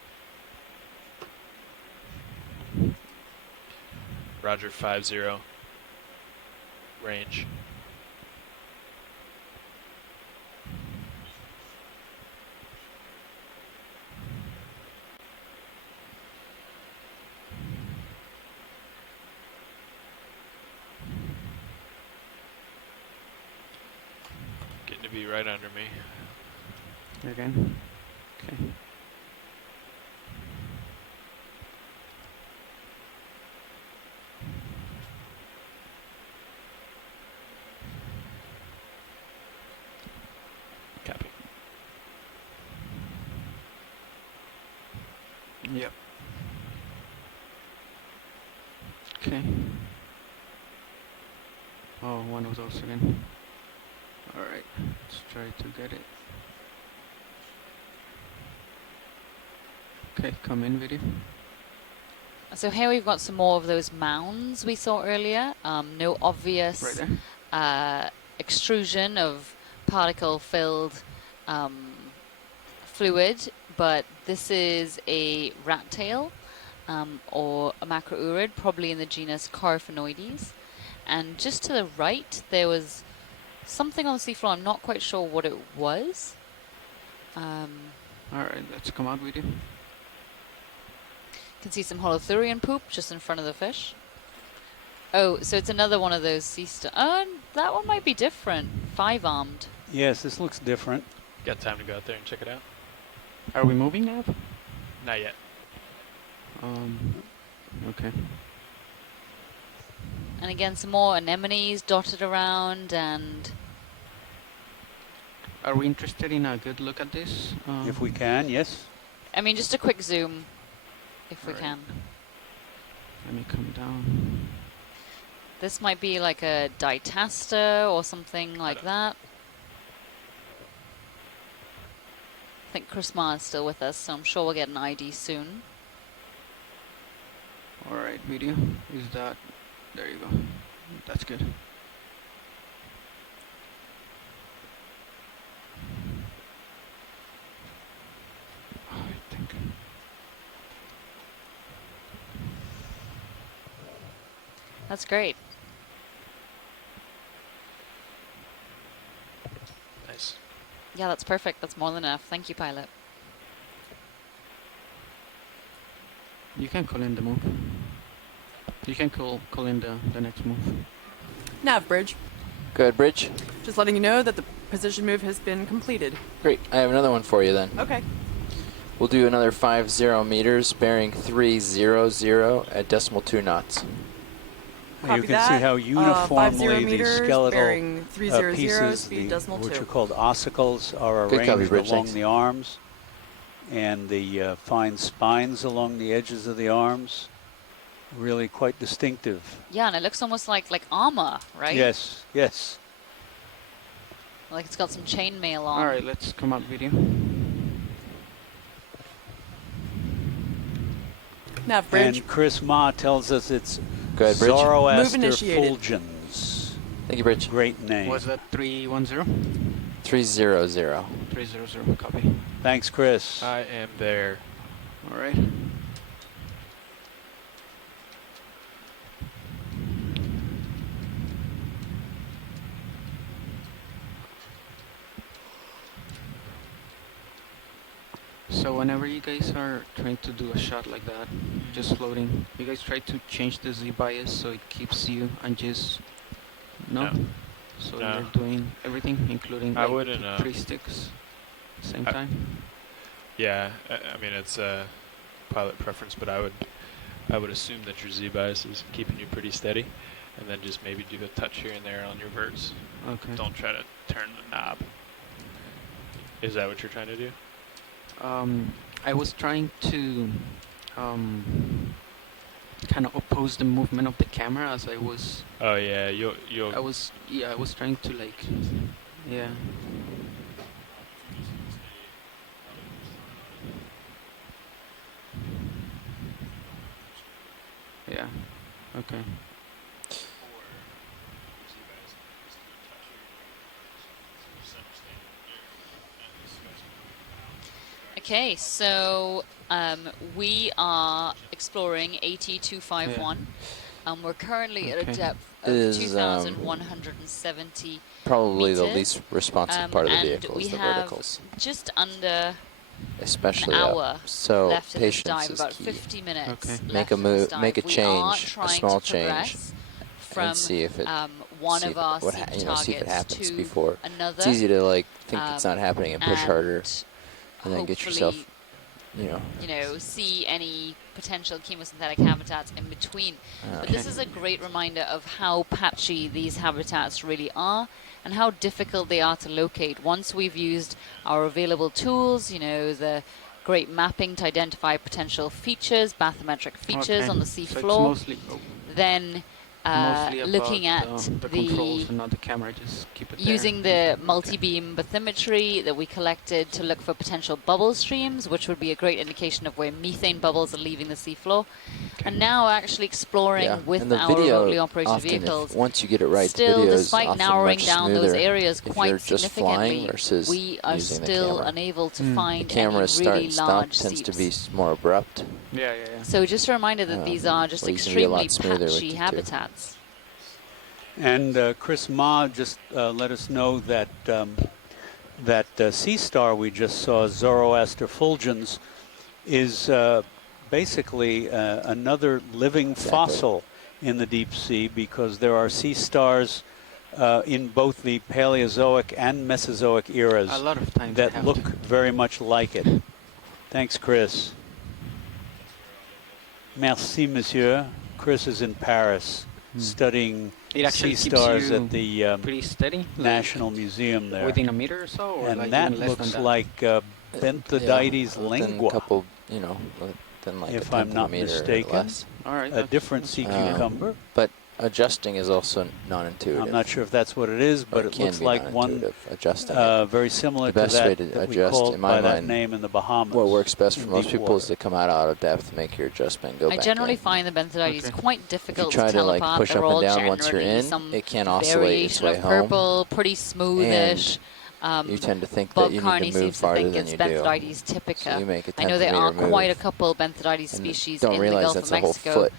Roger 50. Range. Getting to be right under me. Again. Okay. Copy. Yep. Okay. Oh, one of those again. Alright, let's try to get it. Okay, come in, video. So here we've got some more of those mounds we saw earlier. No obvious extrusion of particle-filled fluid, but this is a rat tail or a macrourid, probably in the genus Coryphaenoides. And just to the right, there was something on the seafloor. I'm not quite sure what it was. Alright, let's come out with you. Can see some holothurian poop just in front of the fish. Oh, so it's another one of those sea stars. That one might be different. 5-armed. Yes, this looks different. Got time to go out there and check it out? Are we moving now? Not yet. Okay. And again, some more anemones dotted around, and are we interested in a good look at this? If we can, yes. I mean, just a quick zoom, if we can. Let me come down. This might be like a diaster or something like that. I think Chris Ma is still with us, so I'm sure we'll get an ID soon. Alright, video. Is that... There you go. That's good. I think... That's great. Nice. Yeah, that's perfect. That's more than enough. Thank you, pilot. You can call in the move. You can call in the next move. Nav bridge. Go ahead, bridge. Just letting you know that the position move has been completed. Great. I have another one for you then. Okay. We'll do another 50 meters, bearing 300 at decimal 2 knots. You can see how uniformly the skeletal pieces, speed which are called ossicles, are Good copy, arranged Bridge, along thanks. the arms, and the fine spines along the edges of the arms. Really quite distinctive. Yeah, and it looks almost like armor, right? Yes, yes. Like it's got some chainmail on. Alright, let's come up video. Nav bridge. And Chris Ma tells us it's Go ahead, Bridge. Zoroaster Move initiated. Fulgens. Thank you, Bridge. Great name. Was that 310? 300. 300, copy. Thanks, Chris. I am there. Alright. So whenever you guys are trying to do a shot like that, just floating, you guys try to change the Z bias so it keeps you and just no. So No. you're doing everything, including I like wouldn't, 3 sticks, same time. Yeah, I mean it's a pilot preference, but I would assume that your Z bias is keeping you pretty steady, and then just maybe do a touch here and there on your verts. Okay. Don't try to turn the knob. Is that what you're trying to do? I was trying to kind of oppose the movement of the camera as I was. Oh yeah, I was trying to like, yeah. Yeah. Okay. Okay, so we are exploring AT251. We're currently at a depth of 2,170 probably meters. the least responsive part of the and vehicle is the we have verticals. just under Especially an up. hour So left in this patience dive, is about key. 50 minutes Make left a in this move, dive. make a We are change, a trying small to change, progress from and see if it one see of if our it, what seep see if it targets happens to before. another. It's easy to like think it's not happening and push harder, and then get yourself, see any potential chemosynthetic habitats in between. But this is a great reminder of how patchy these habitats really are and how difficult they are to locate. Once we've used our available tools, the great mapping to identify potential features, bathymetric features on the sea floor, then looking at the controls and not the camera, just keep it there. Using the multi-beam bathymetry that we collected to look for potential bubble streams, which would be a great indication of where methane bubbles are leaving the seafloor. And now actually exploring with our remotely operated vehicles. Once you get it right, still, the video despite is narrowing much down those smoother areas if quite you're just flying versus significantly, we are using still the camera. unable to find the camera any start really and stop large tends to seeps. be more abrupt. So just a reminder that these are just well, you can be a lot extremely smoother with patchy it, too. habitats. And Chris Ma just let us know that that sea star we just saw, Zoroaster fulgens, is basically another living fossil in the deep sea, because there are sea stars in both the Paleozoic and Mesozoic eras that look very much like it. Thanks, Chris. Merci, monsieur. Chris is in Paris studying sea stars at the pretty steady, National Museum there. Within a meter or so, or and like that even less looks than that? like Benthidites lingua. A couple, within like if a I'm tenth of not a meter or mistaken. less. A different sea cucumber. But adjusting is also non-intuitive. I'm not sure if that's what it is, but it looks like one adjusting very similar the to best that way to that we adjust, called in my by that mind, name in the Bahamas. what works best for most deep people water. is to come out of depth, make your adjustment, go I back generally in. find the Benthidites quite difficult If you try to tell to like apart. push They're up all and down once you're generally in, some it can oscillate its variation way of home. purple, pretty smoothish. You tend to think Bob that you Carney need to move seems to farther think than it's you do. Benthidites typica. So you make a I know 10th there of a are meter quite a move. couple Benthidites And species don't in the realize Gulf that's of a whole Mexico, foot.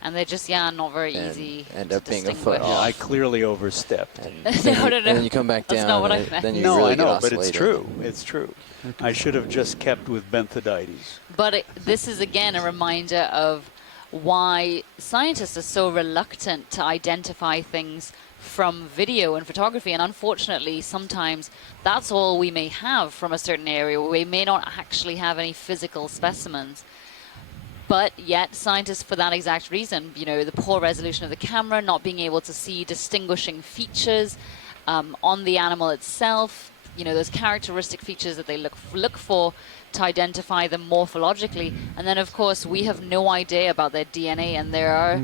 and they're just not very easy End to up being a distinguish. foot off. I clearly overstepped. No, And then you come back That's down, not what I and meant. then you No, really I know, get but it's oscillated. true. It's true. I should have just kept with Benthidites. But this is again a reminder of why scientists are so reluctant to identify things from video and photography, and unfortunately sometimes that's all we may have from a certain area. We may not actually have any physical specimens, but yet scientists, for that exact reason, the poor resolution of the camera, not being able to see distinguishing features on the animal itself, those characteristic features that they look for to identify them morphologically. And then, of course, we have no idea about their DNA, and there are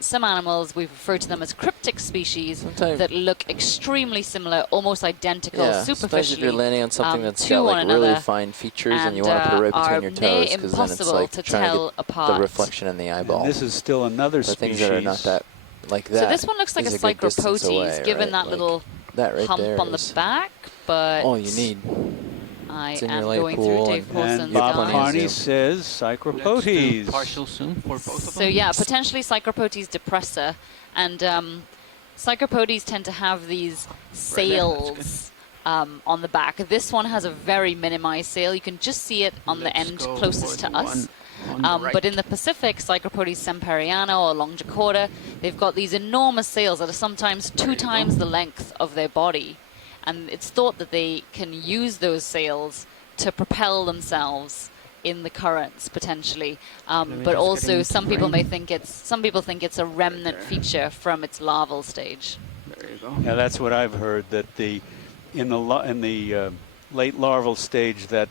some animals, we refer to them as cryptic species, that look extremely similar, almost identical, Sometimes if superficially you're landing on something that's to got one like really another, fine features and you want to put it right between your toes, because then it's like to trying tell to get apart. the reflection in the eyeball. And this is still another the species. things that are not that like that. So this one looks like a is good distance Psychropotes, away, given right? that Like, little that right hump there on the is back, but all you need. I It's in am your lake going pool through Dave And Corson's Bob guide. Carney says Psychropotes. Partial zoom for both of them. So yeah, potentially Psychropotes depressor, and Psychropotes tend to have these sails on the back. This one has a very minimized sail. You can just see it on the end closest to us. But in the Pacific, Psychropotes semperiana or longicorda, they've got these enormous sails that are sometimes 2 times the length of their body. And it's thought that they can use those sails to propel themselves in the currents potentially. But also some people think it's a remnant feature from its larval stage. There you go. Yeah, that's what I've heard, that in the late larval stage, that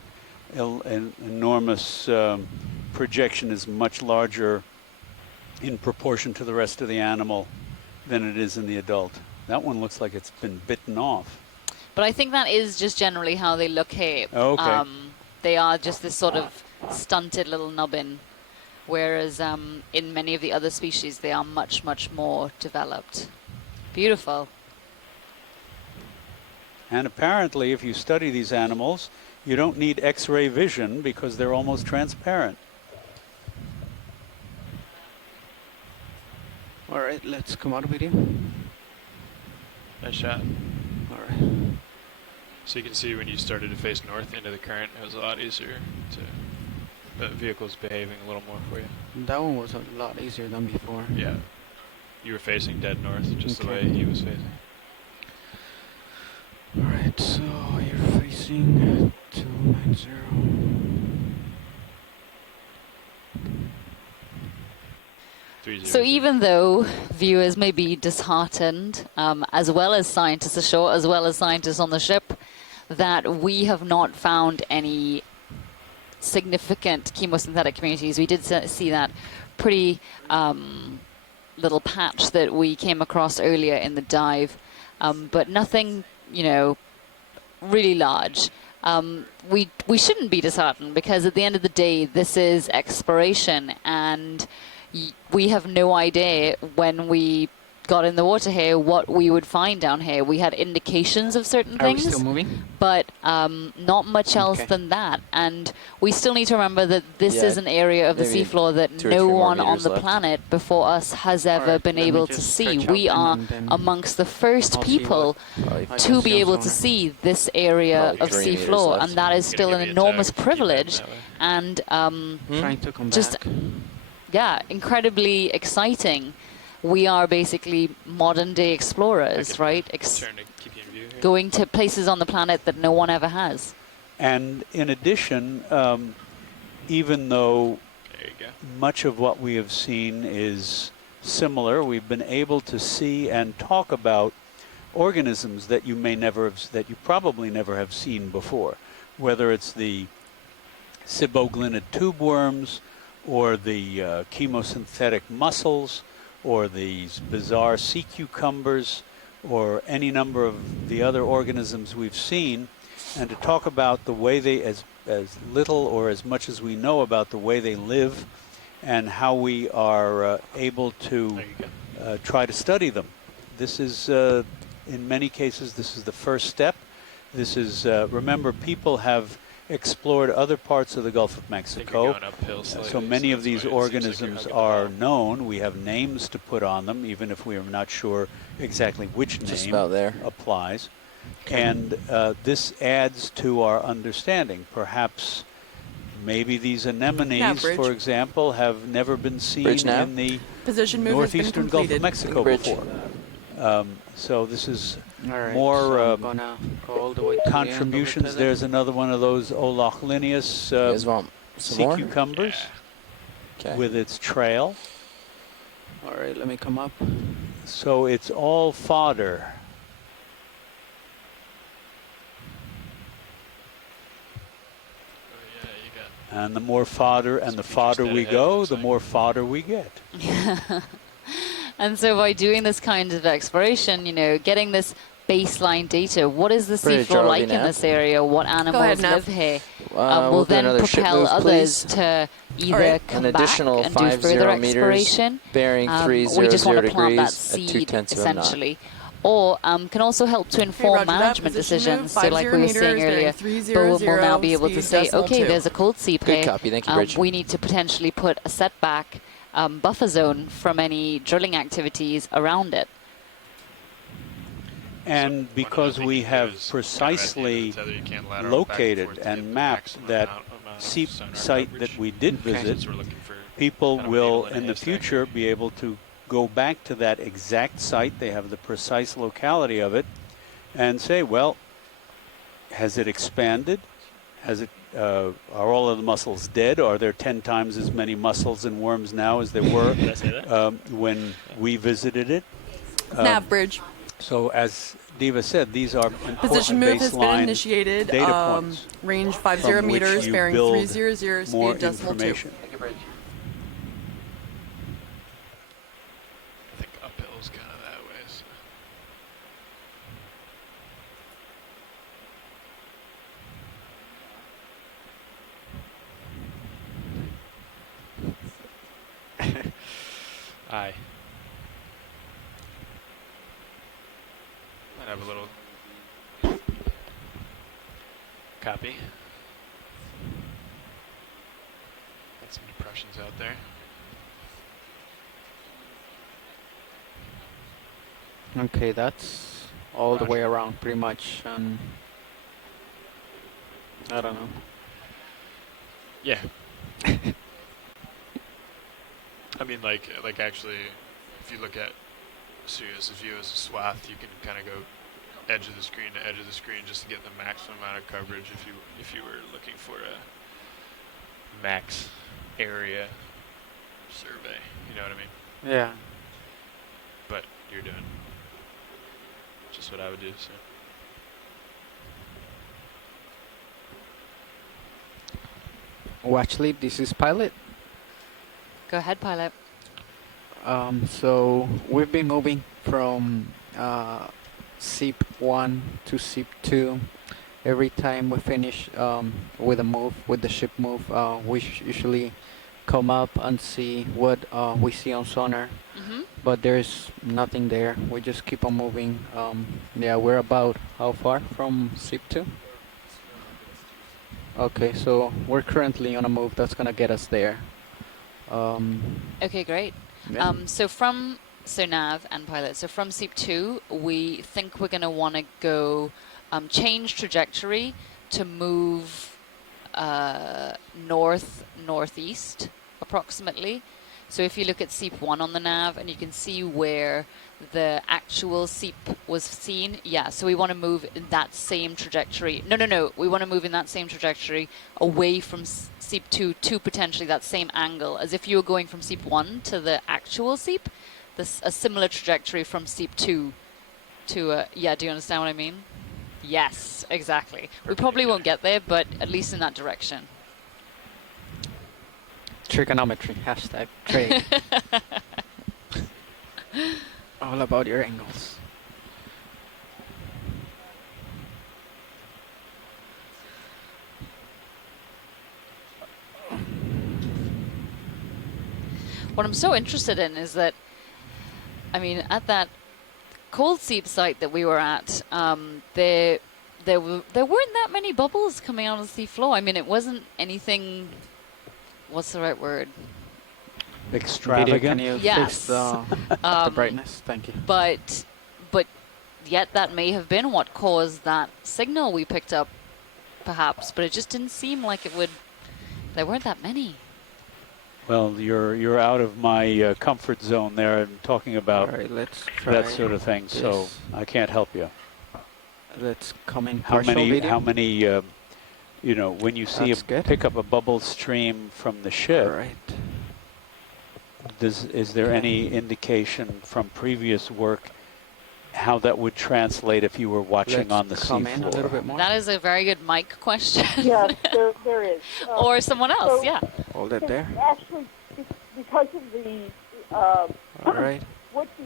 enormous projection is much larger in proportion to the rest of the animal than it is in the adult. That one looks like it's been bitten off. But I think that is just generally how they look here. Okay. They are just this sort of stunted little nubbin, whereas in many of the other species they are much, much more developed. Beautiful. And apparently, if you study these animals, you don't need X-ray vision because they're almost transparent. All right, let's come out of video. Nice shot. All right. So you can see when you started to face north into the current, it was a lot easier to. The vehicle's behaving a little more for you. That one was a lot easier than before. Yeah. You were facing dead north, just the way he was facing. Alright, so you're facing 290. So even though viewers may be disheartened, as well as scientists ashore, as well as scientists on the ship, that we have not found any significant chemosynthetic communities. We did see that pretty little patch that we came across earlier in the dive, but nothing, you know, really large. We shouldn't be disheartened because at the end of the day, this is exploration, and we have no idea when we got in the water here what we would find down here. We had indications of certain things, we still moving? But not much else than that. And we still need to remember that this is an area of the seafloor that no one on the planet before us has ever been able to see. We are amongst the first people to be able to see this area of seafloor, and that is still an enormous privilege. And just, yeah, incredibly exciting. We are basically modern-day explorers, right? Going to places on the planet that no one ever has. And in addition, even though much of what we have seen is similar, we've been able to see and talk about organisms that you may never have, that you probably never have seen before, whether it's the ciboglinid tube worms or the chemosynthetic mussels, or these bizarre sea cucumbers, or any number of the other organisms we've seen, and to talk about the way they, as little or as much as we know about the way they live, and how we are able to try to study them. This is, in many cases, this is the first step. This is, remember, people have explored other parts of the Gulf of Mexico. So many of these organisms are known. We have names to put on them, even if we are not sure exactly which name applies. And this adds to our understanding. Perhaps maybe these anemones, for example, have never been seen in the northeastern Gulf of Mexico before. So this is more contributions. There's another one of those Olochlinius sea cucumbers with its trail. All right, let me come up. So it's all fodder. And the more fodder and the fodder we go, the more fodder we get. And so by doing this kind of exploration, you know, getting this baseline data, what is the seafloor like in this area, what animals live here, will then propel others to either come back and do further exploration, bearing 300 we just want to plant that degrees seed, essentially. Or can also help to inform management decisions. So like we were saying earlier, Bowen will now be able to say, okay, there's a cold seep here. Good copy, thank you, Bridge. We need to potentially put a setback buffer zone from any drilling activities around it. And because we have precisely located and mapped that seep site that we did visit, people will in the future be able to go back to that exact site. They have the precise locality of it and say, well, has it expanded? Has it, are all of the mussels dead? Are there 10 times as many mussels and worms now as there were when we visited it? Nav Bridge. So as Diva said, these are important Position move has been baseline initiated. data points Range 50 from which meters, you bearing build 300, more speed decimal 2. information. I think uphill's kind of that way. So. Aye. Might have a little copy. Got some depressions out there. Okay, that's all the way around pretty much. I don't know. Yeah. I mean, like actually, if you look at Sirius' view as a swath, you can kind of go edge of the screen to edge of the screen just to get the maximum amount of coverage. If you were looking for a max area survey, you know what I mean? Yeah. But you're doing just what I would do. So. Watch lead, this is Pilot. Go ahead, Pilot. So we've been moving from Seep 1 to Seep 2. Every time we finish with a move, with the ship move, we usually come up and see what we see on sonar. But there's nothing there. We just keep on moving. Yeah, we're about how far from Seep 2? Okay, so we're currently on a move that's gonna get us there. Okay, great. Yeah. So Nav and Pilot, so from Seep 2, we think we're going to want to go change trajectory to move northeast approximately. So if you look at Seep 1 on the nav and you can see where the actual Seep was seen, yeah, so we want to move in that same trajectory. No, we want to move in that same trajectory away from Seep 2 to potentially that same angle, as if you were going from Seep 1 to the actual Seep, a similar trajectory from Seep 2 to, yeah, do you understand what I mean? Yes, exactly. We probably won't get there, but at least in that direction. Trigonometry, hashtag trade. All about your angles. What I'm so interested in is that, I mean, at that cold seep site that we were at, there weren't that many bubbles coming out of the sea floor. I mean, it wasn't anything. What's the right word? Extravagant. Can you yes. fix the brightness? Thank you. But yet that may have been what caused that signal we picked up, perhaps. But it just didn't seem like it would. There weren't that many. Well, you're out of my comfort zone there and talking about let's that sort of thing, so I can't help you. Let's come in How many, you know, when you see pick up a bubble stream from the ship, is there any indication from previous work how that would translate if you were watching on the sea floor? A little bit more. That is a very good mic question. Yes, there is. Or someone else, yeah. Hold it there. Actually, because of the all right. what the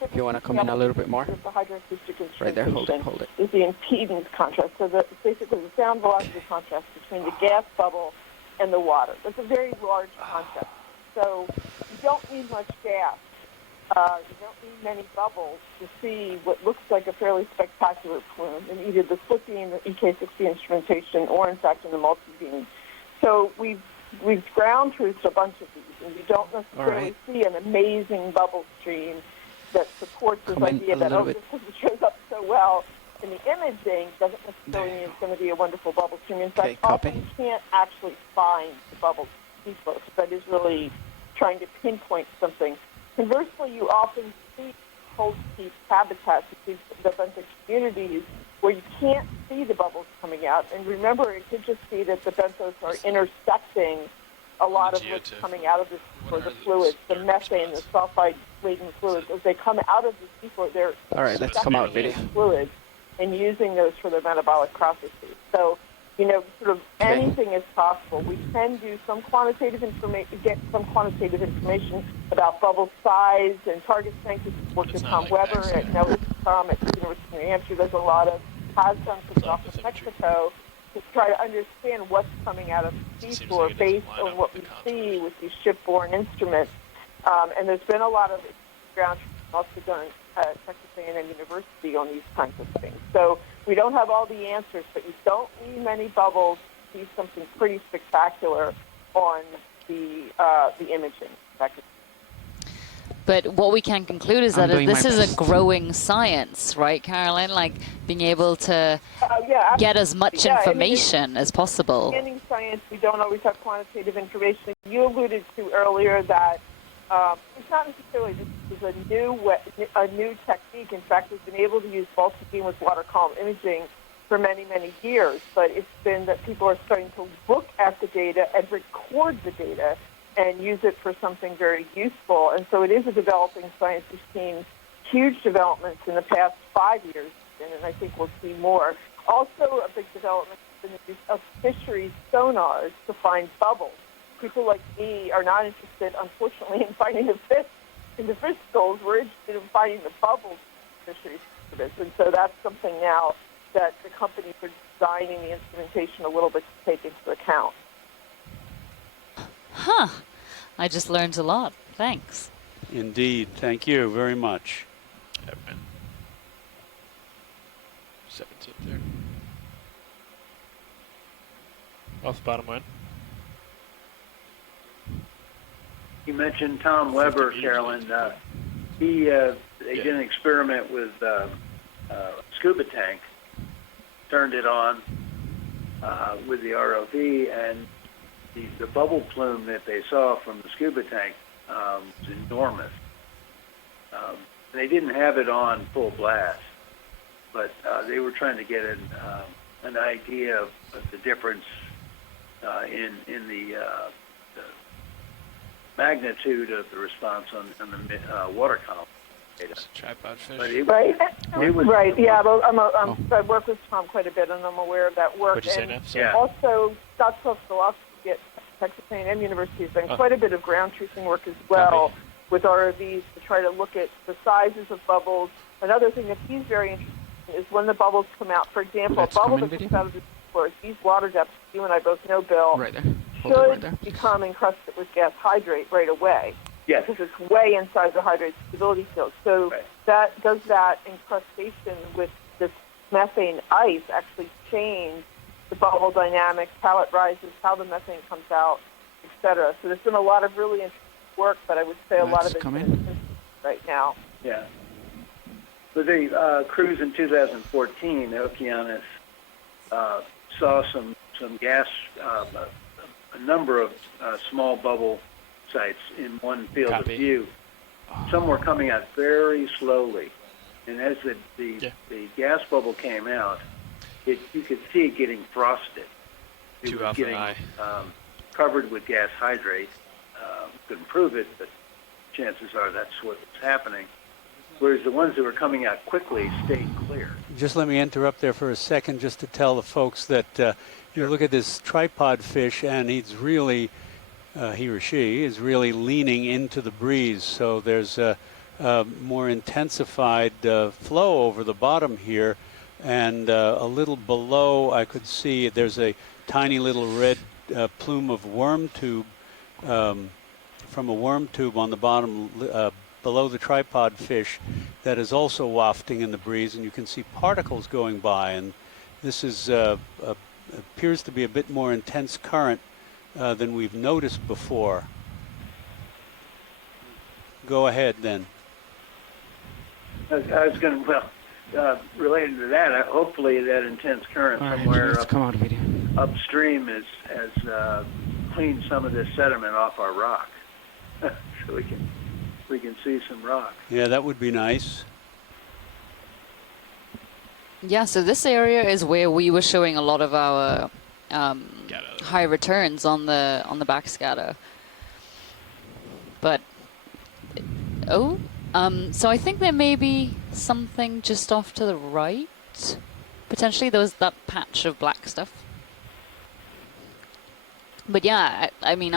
If you want to come in a little bit more. The hydroacoustic instrumentation Right there, hold it. is the impedance contrast. So basically the sound velocity contrast between the gas bubble and the water. That's a very large contrast. So you don't need much gas. You don't need many bubbles to see what looks like a fairly spectacular plume in either the split beam, the EK60 instrumentation, or in fact in the multi-beam. So we've ground truthed a bunch of these, and you don't necessarily see an amazing bubble stream that supports this idea that, just because it shows up so well in the imaging doesn't necessarily mean it's going to be a wonderful bubble stream. In fact, often you can't actually find the bubble seafloor. That is really trying to pinpoint something. Conversely, you often see cold seep habitats, the benthic communities, where you can't see the bubbles coming out. And remember, it could just be that the benthos are intersecting a lot of what's coming out of this, or the fluids, the methane, the sulfide laden fluids. As they come out of the seafloor, they're All right, let's come out video. fluids and using those for their metabolic processes. So, sort of anything is possible. We can do some quantitative information, get some quantitative information about bubble size and target strength. We've worked with Tom Weber at Tom at the University of New Hampshire. There's a lot of has done some off of Mexico to try to understand what's coming out of the seafloor based on what we see with these shipborne instruments. And there's been a lot of ground also done at Texas A&M University on these kinds of things. So we don't have all the answers, but you don't need many bubbles to see something pretty spectacular on the imaging. But what we can conclude is that this is a growing science, right, Carolyn? Like being able to get as much information as possible. In science, we don't always have quantitative information. You alluded to earlier that it's not necessarily this is a new technique. In fact, we've been able to use multi-beam with water column imaging for many, many years. But it's been that people are starting to look at the data and record the data and use it for something very useful. And so it is a developing science. We've seen huge developments in the past 5 years, and I think we'll see more. Also, a big development is the use of fisheries sonars to find bubbles. People like me are not interested, unfortunately, in finding the fish in the fish schools. We're interested in finding the bubbles in fisheries service. And so that's something now that the companies are designing the instrumentation a little bit to take into account. Huh. I just learned a lot. Thanks. Indeed. Thank you very much. 17th there. Off the bottom line. You mentioned Tom Weber, Carolyn. They did an experiment with a scuba tank, turned it on with the ROV, and the bubble plume that they saw from the scuba tank was enormous. They didn't have it on full blast, but they were trying to get an idea of the difference in the magnitude of the response on the water column data. Tripod fish. But it Right. Right. Yeah. Well, I work with Tom quite a bit, and I'm aware of that work. What'd you say, Neff? Sorry. Also, Scott Philosophy at Texas A&M University has done quite a bit of ground truthing work as well with ROVs to try to look at the sizes of bubbles. Another thing that he's very interested in is when the bubbles come out. For example, a bubble that comes out of the seafloor, these water depths, you and I both know, Bill, should become encrusted with gas hydrate right away. Yes. Because it's way inside the hydrate stability field. So that incrustation with this methane ice actually change the bubble dynamics, how it rises, how the methane comes out, etc. So there's been a lot of really interesting work, but I would say a lot of it's right now. Yeah. But the cruise in 2014, Okeanos, saw some gas, a number of small bubble sites in one field of view. Some were coming out very slowly, and as the gas bubble came out, you could see it getting frosted. It was getting covered with gas hydrate. Couldn't prove it, but chances are that's what's happening. Whereas the ones that were coming out quickly stayed clear. Just let me interrupt there for a second just to tell the folks that you look at this tripod fish, and he's really, he or she is really leaning into the breeze. So there's a more intensified flow over the bottom here. And a little below, I could see there's a tiny little red plume of worm tube from a worm tube on the bottom below the tripod fish that is also wafting in the breeze, and you can see particles going by. And this is appears to be a bit more intense current than we've noticed before. Go ahead, then. I was going to, related to that, hopefully that intense current somewhere upstream has cleaned some of this sediment off our rock, so we can see some rock. Yeah, that would be nice. Yeah, so this area is where we were showing a lot of our high returns on the backscatter. But Oh, so I think there may be something just off to the right. Potentially there was that patch of black stuff. But yeah, I mean,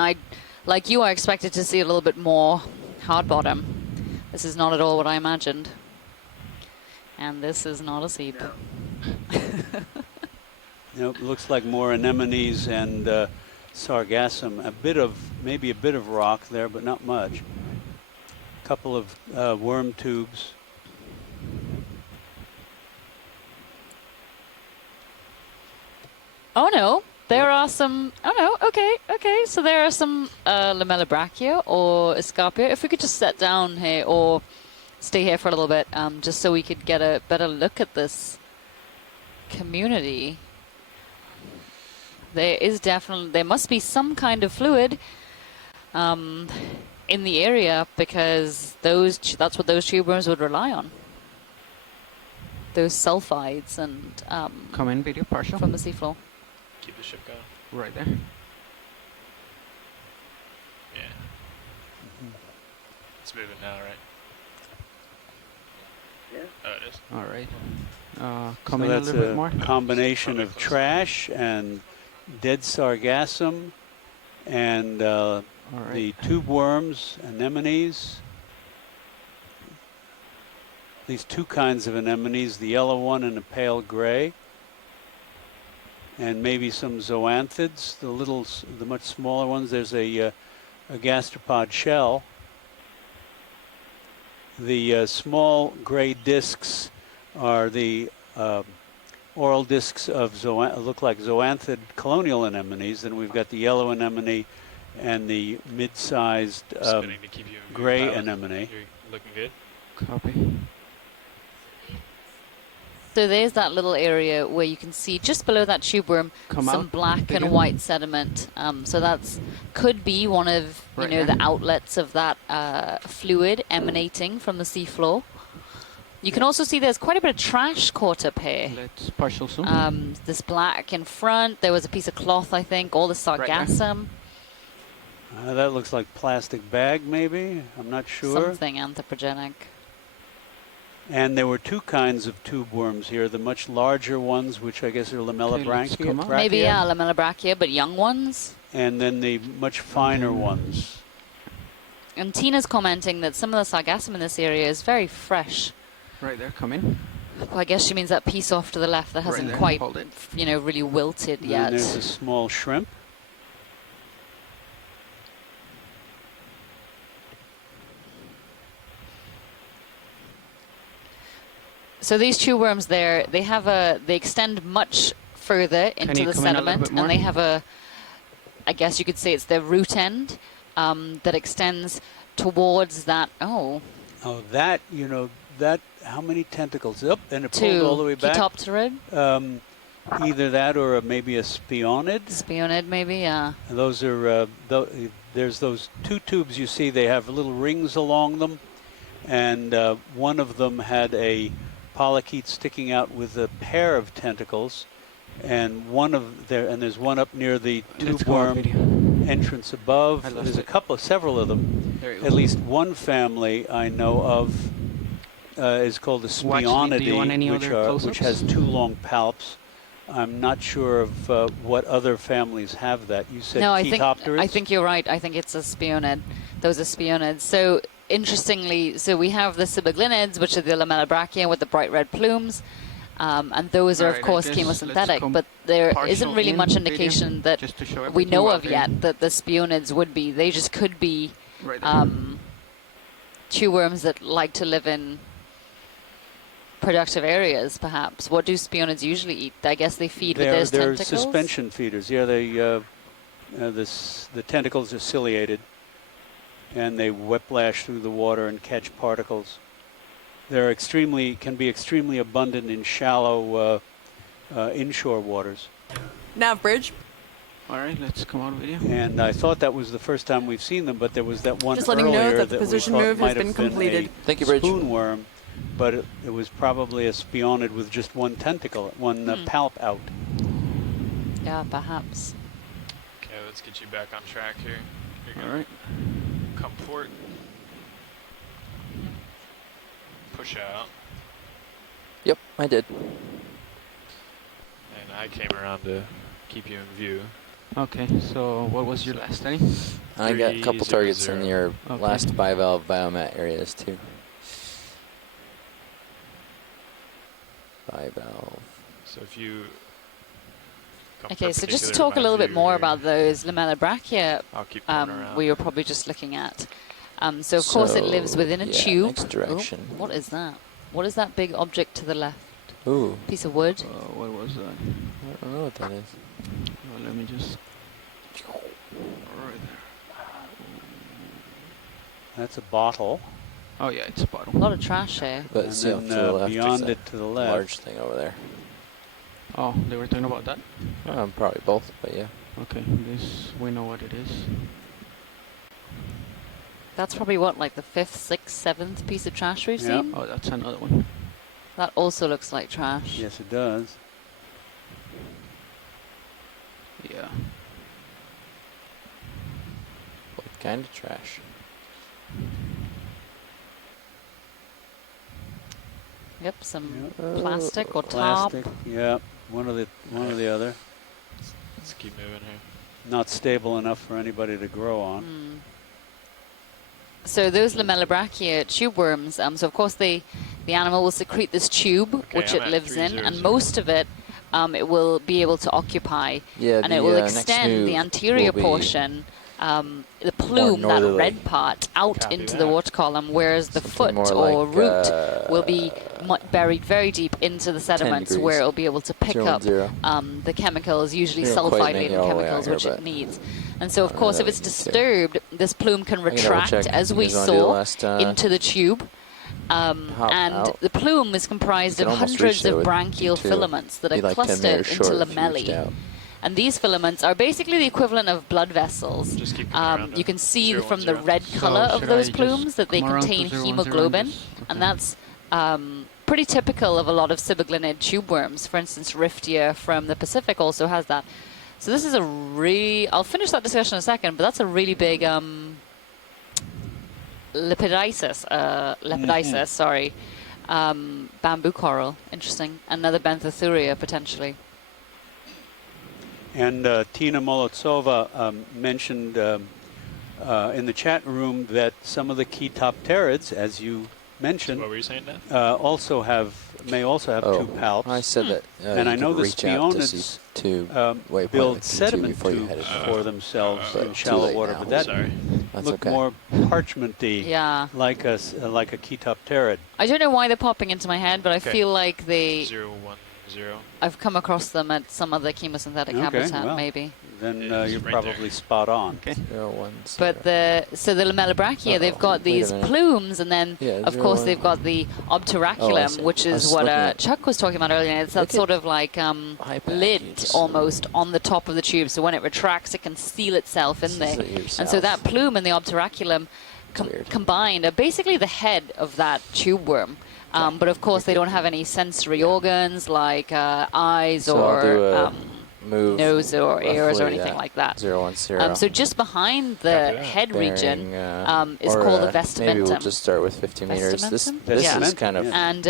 like you, I expected to see a little bit more hard bottom. This is not at all what I imagined. And this is not a seep. No. It looks like more anemones and sargassum. Maybe a bit of rock there, but not much. A couple of worm tubes. Oh no, there are some. Oh no, okay. So there are some lamellobrachia or escarpia. If we could just sit down here or stay here for a little bit, just so we could get a better look at this community. There must be some kind of fluid in the area, because that's what those tube worms would rely on. Those sulfides and come in video partial from the seafloor. Keep the ship going. Right there. Yeah. It's moving now, right? Yeah. Oh, it is. All right. So Come in a little bit more. Combination of trash and dead sargassum and the tube worms, anemones. These two kinds of anemones, the yellow one and the pale gray. And maybe some zoanthids, the much smaller ones. There's a gastropod shell. The small gray discs are the oral discs of look like zoanthid colonial anemones. And we've got the yellow anemone and the mid-sized gray anemone. You're looking good. Copy. So there's that little area where you can see just below that tube worm some black and white sediment. So could be one of the outlets of that fluid emanating from the seafloor. You can also see there's quite a bit of trash caught up here. Let's partial zoom. This black in front. There was a piece of cloth, I think. All the sargassum. That looks like plastic bag, maybe. I'm not sure. Something anthropogenic. And there were two kinds of tube worms here, the much larger ones, which I guess are lamellobrachia. Maybe, yeah, lamellobrachia, but young ones. And then the much finer ones. And Tina's commenting that some of the sargassum in this area is very fresh. Right there, come in. Well, I guess she means that piece off to the left that hasn't quite, really wilted yet. And there's a small shrimp. So these tube worms there, they extend much further into the sediment, and they have I guess you could say it's their root end that extends towards that. Oh, that, how many tentacles? Up and it pulled all the way back. Ketopterid? Either that or maybe a spionid. Spionid, maybe, yeah. And those are, there's those two tubes you see, they have little rings along them, and one of them had a polychaete sticking out with a pair of tentacles, and there's one up near the tube worm entrance above. There's several of them. At least one family I know of is called the Spionidae, which has two long palps. I'm not sure of what other families have that. You said Ketopteris? I think you're right. I think it's a spionid. Those are spionids. So interestingly, we have the sibiglinids, which are the lamellobrachia with the bright red plumes, and those are of course chemosynthetic, but there isn't really much indication that we know of yet that the spionids would be. They just could be tube worms that like to live in productive areas, perhaps. What do spionids usually eat? I guess they feed with their tentacles? They're suspension feeders. Yeah, the tentacles are ciliated, and they whiplash through the water and catch particles. They're can be extremely abundant in shallow inshore waters. Nav bridge. All right, let's come on video. And I thought that was the first time we've seen them, but there was that one just letting you know that the position move has been completed. Thank you, Bridge. Spoonworm, but it was probably a spionid with just one tentacle, one palp out. Yeah, perhaps. Okay, let's get you back on track here. All right. Come forward. push out. Yep, I did. And I came around to keep you in view. Okay, so what was your last study? I got a couple targets in your last bivalve biomat areas too. Bivalve. So if you... Okay, so just to talk a little bit more about those lamellobrachia I'll keep going around. we were probably just looking at. So of course it lives within a tube. Next direction. Oh, what is that? What is that big object to the left? Ooh. Piece of wood? What was that? I don't know what that is. Well, let me just... Right there. That's a bottle. Oh yeah, it's a bottle. A lot of trash here. But And see then, to the left, beyond there's it to the left. large thing over there. Oh, they were talking about that? Probably both, but yeah. Okay, this, we know what it is. That's probably what, like the 5th, 6th, 7th piece of trash we've seen? Oh, that's another one. That also looks like trash. Yes, it does. Yeah. What kind of trash? Yep, some plastic or top. Plastic, yeah, one or the other. Let's keep moving here. Not stable enough for anybody to grow on. So those lamellobrachia tube worms, so of course the animal will secrete this tube, which it lives in, and most of it it will be able to occupy, and it will extend the anterior portion, the plume, that red part, out into the water column, whereas the foot or root will be buried very deep into the sediments, where it will be able to pick up the chemicals, usually sulfide-laden chemicals, which it needs. And so, of course, if it's disturbed, this plume can retract, as we saw, into the tube. And the plume is comprised of hundreds of branchial filaments that are clustered into lamellae. And these filaments are basically the equivalent of blood vessels. You can see from the red color of those plumes that they contain hemoglobin, and that's pretty typical of a lot of ciboglinid tube worms. For instance, Riftia from the Pacific also has that. So this is a I'll finish that discussion in a second, but that's a really big lepidisis, sorry, bamboo coral. Interesting. Another Banthothuria, potentially. And Tina Molotsova mentioned in the chat room that some of the Ketopterids, as you mentioned, what were you saying, Dan? may also have tube palps. I said that. And I know the Spionids build sediment tubes for themselves in shallow water, but that look more parchmenty, like a Ketopterid. I don't know why they're popping into my head, but I feel like they... 010. I've come across them at some other chemosynthetic habitat, maybe. Then you're probably spot on. Okay. But the lamellobrachia, they've got these plumes, and then of course they've got the obturaculum, which is what Chuck was talking about earlier. It's that sort of like lid almost on the top of the tube, so when it retracts, it can seal itself in there. And so that plume and the obturaculum combined are basically the head of that tube worm. But of course, they don't have any sensory organs like eyes or nose or ears or anything like that. 010. So just behind the head region is called the vestimentum. Maybe we'll just start with 50 meters. This is kind of... And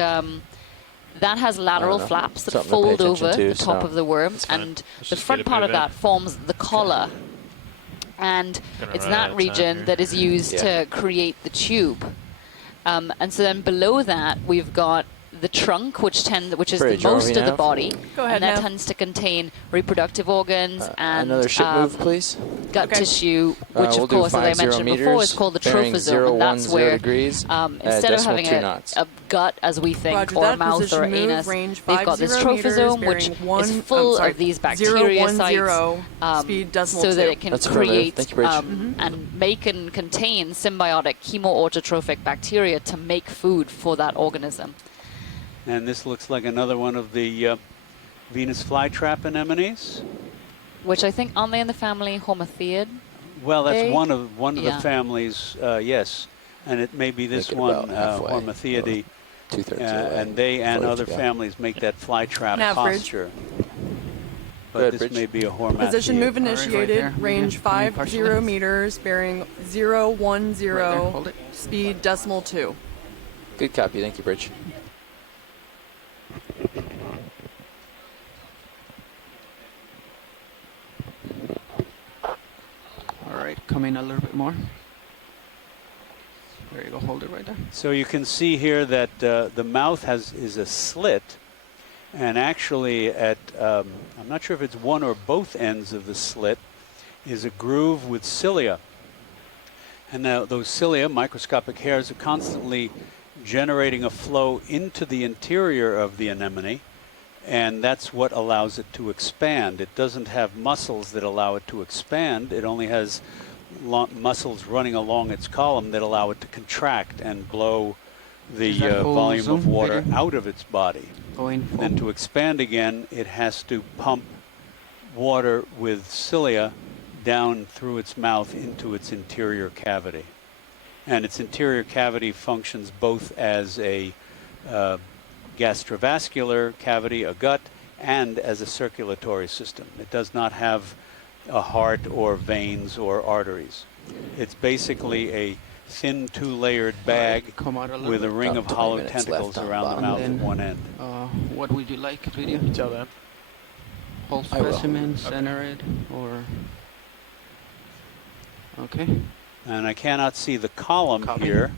that has lateral flaps that fold over the top of the worm, and the front part of that forms the collar. And it's that region that is used to create the tube. And so then below that, we've got the trunk, which is the most of the body. Go ahead, and that Nav. tends to contain reproductive organs and another ship move, please. gut tissue, which we'll of course, as I 50 mentioned before, is called the trophosome. And that's where, instead of having a gut, as we think, or a mouth or an anus, they've got this trophosome, which is full of these bacteria sites, so that it can create and make and contain symbiotic chemoautotrophic bacteria to make food for that organism. And this looks like another one of the Venus flytrap anemones. Which I think, aren't they in the family Homotheid? Well, that's one of the families, yes. And it may be this one, Homotheidae. And they and other families make that flytrap posture. But this may be a Hormathiid. Position move initiated, range 50 meters, bearing 010, speed 2. Good copy. Thank you, Bridge. All right, come in a little bit more. There you go, hold it right there. So you can see here that the mouth is a slit, and actually at, I'm not sure if it's one or both ends of the slit, is a groove with cilia. And now those cilia, microscopic hairs, are constantly generating a flow into the interior of the anemone, and that's what allows it to expand. It doesn't have muscles that allow it to expand. It only has muscles running along its column that allow it to contract and blow the volume of water out of its body. And to expand again, it has to pump water with cilia down through its mouth into its interior cavity. And its interior cavity functions both as a gastrovascular cavity, a gut, and as a circulatory system. It does not have a heart or veins or arteries. It's basically a thin two-layered bag with a ring of hollow tentacles around the mouth at one end. What would you like, video? Tell them. Whole specimen, center it, or... Okay. And I cannot see the column here,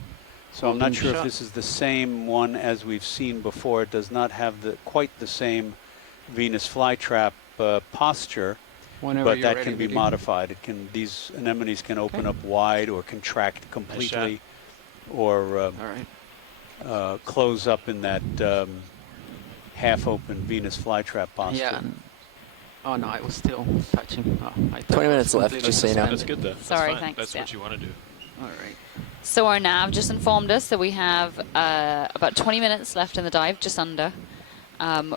so I'm not sure shot. if this is the same one as we've seen before. It does not have quite the same Venus flytrap posture. Whenever but you're that ready, can be video. modified. These anemones can open up wide or contract completely, or close up in that half-open Venus flytrap posture. Yeah. Oh no, I was still touching. Oh, I 20 minutes left, just so you know. That's good though. Sorry, That's fine. thanks. That's what you want to do. All right. So our nav just informed us that we have about 20 minutes left in the dive, just under.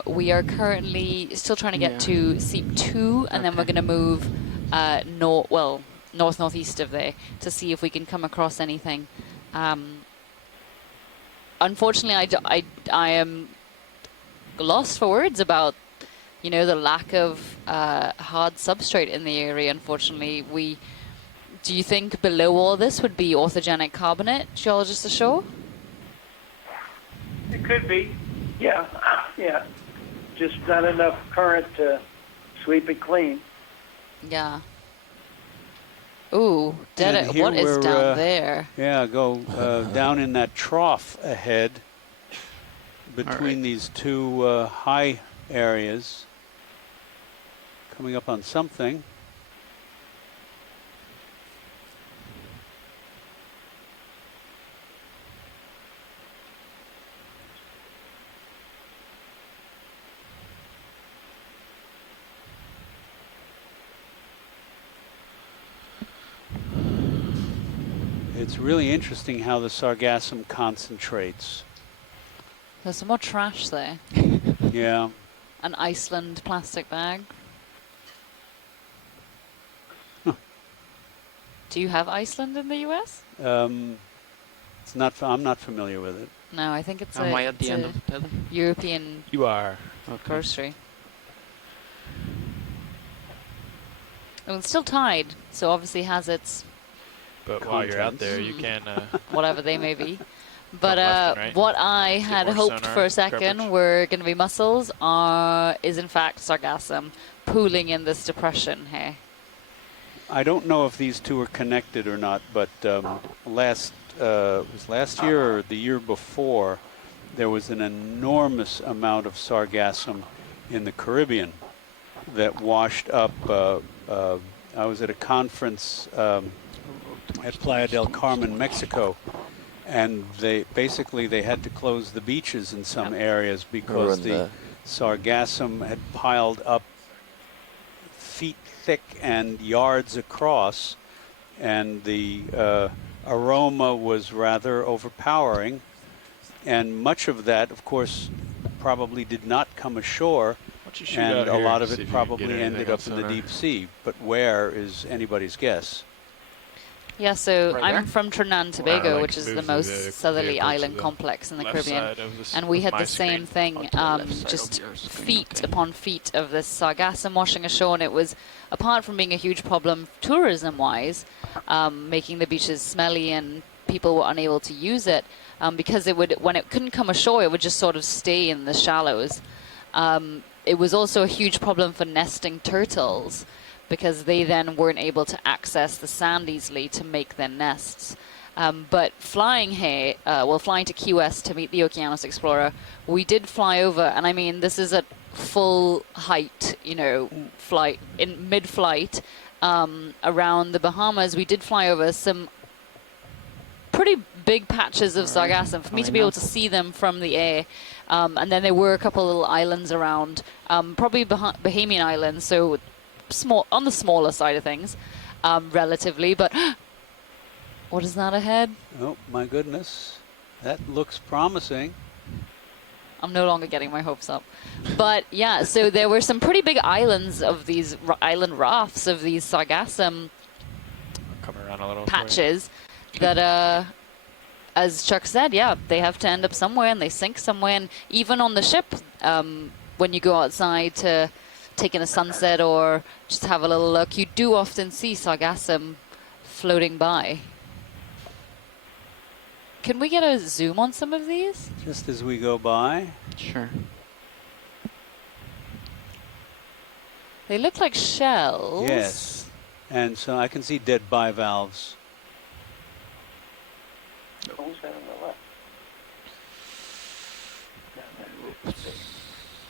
We are currently still trying to get to Seep 2, and then we're going to move north-northeast of there to see if we can come across anything. Unfortunately, I am lost for words about, you know, the lack of hard substrate in the area. Unfortunately, do you think below all this would be orthogenic carbonate, geologists ashore? It could be. Yeah. Just not enough current to sweep it clean. Yeah. Ooh, And here what is we're, down there? Yeah, go down in that trough ahead between these two high areas. Coming up on something. It's really interesting how the sargassum concentrates. There's some more trash there. Yeah. An Iceland plastic bag. Do you have Iceland in the U.S.? It's not. I'm not familiar with it. No, I think it's Am I at the end of the tether? European You are. grocery. Well, it's still tied, so obviously has its But while you're out there, you can. whatever they may be. But left and right. what I had more hoped sonar for a second coverage. were going to be mussels, is in fact sargassum pooling in this depression here. I don't know if these two are connected or not, but was last year or the year before, there was an enormous amount of sargassum in the Caribbean that washed up. I was at a conference at Playa del Carmen, Mexico, and they had to close the beaches in some areas because the sargassum had piled up feet thick and yards across, and the aroma was rather overpowering, and much of that, of course, probably did not come ashore, and a lot of it probably ended up in the deep sea, but where is anybody's guess. Yeah, so Right I'm there? from Trinidad and Tobago, like which is the move most southerly vehicle to island the complex in the left Caribbean. side of this- And we of had my the same screen. thing, left side just of your screen, feet okay. upon feet of this sargassum washing ashore. And it was, apart from being a huge problem tourism-wise, making the beaches smelly and people were unable to use it because when it couldn't come ashore, it would just sort of stay in the shallows. It was also a huge problem for nesting turtles because they then weren't able to access the sand easily to make their nests. But flying here, flying to Key West to meet the Okeanos Explorer, we did fly over, and I mean, this is at full height, flight, in mid-flight, around the Bahamas. We did fly over some pretty big patches of sargassum for me to be able to see them from the air. And then there were a couple little islands around, probably Bahamian islands, so small, on the smaller side of things, relatively. But what is that ahead? Oh my goodness, that looks promising. I'm no longer getting my hopes up. But yeah, so there were some pretty big islands of these island rafts of these sargassum Coming around a little patches that, as Chuck said, yeah, they have to end up somewhere and they sink somewhere. And even on the ship, when you go outside to take in a sunset or just have a little look, you do often see sargassum floating by. Can we get a zoom on some of these? Just as we go by. Sure. They look like shells. Yes. And so I can see dead bivalves.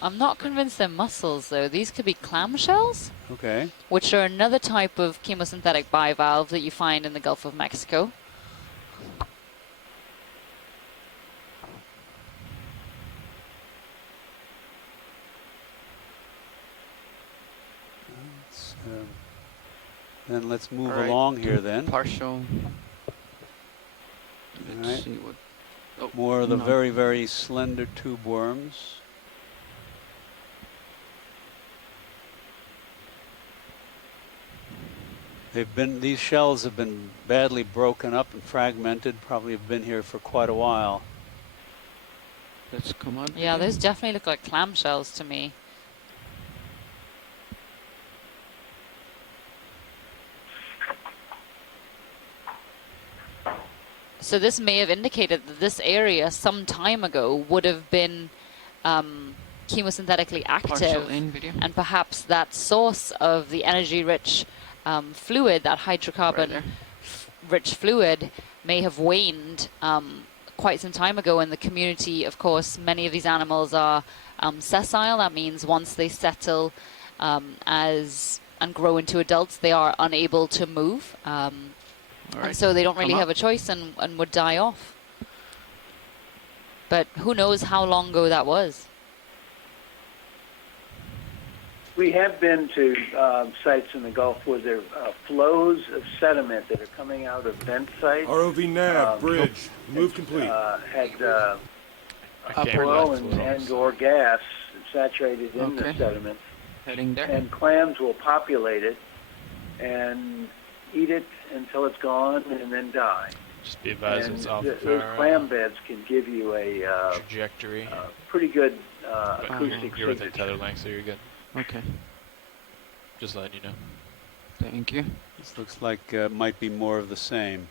I'm not convinced they're mussels, though. These could be clamshells, Okay. which are another type of chemosynthetic bivalve that you find in the Gulf of Mexico. Then let's move All right. along here then. Partial. Let's Right. see what. Oh, More of the no. very, very slender tube worms. These shells have been badly broken up and fragmented, probably have been here for quite a while. Let's come on. Yeah, those definitely look like clamshells to me. So this may have indicated that this area some time ago would have been chemosynthetically active, and perhaps that source of the energy-rich fluid, that hydrocarbon-rich fluid, may have waned quite some time ago. In the community, of course, many of these animals are sessile. That means once they settle and grow into adults, they are unable to move. And so they don't really have a choice and would die off. But who knows how long ago that was? We have been to sites in the Gulf where there are flows of sediment that are coming out of vent sites. ROV nav, bridge, move complete. Had oil and or gas saturated in the sediment. Heading there. And clams will populate it and eat it until it's gone and then die. Just be advised it's off of those our clam beds can give you a trajectory. Pretty good But acoustic you're within signature. tether length, so you're good. Okay. Just letting you know. Thank you. This looks like might be more of the same.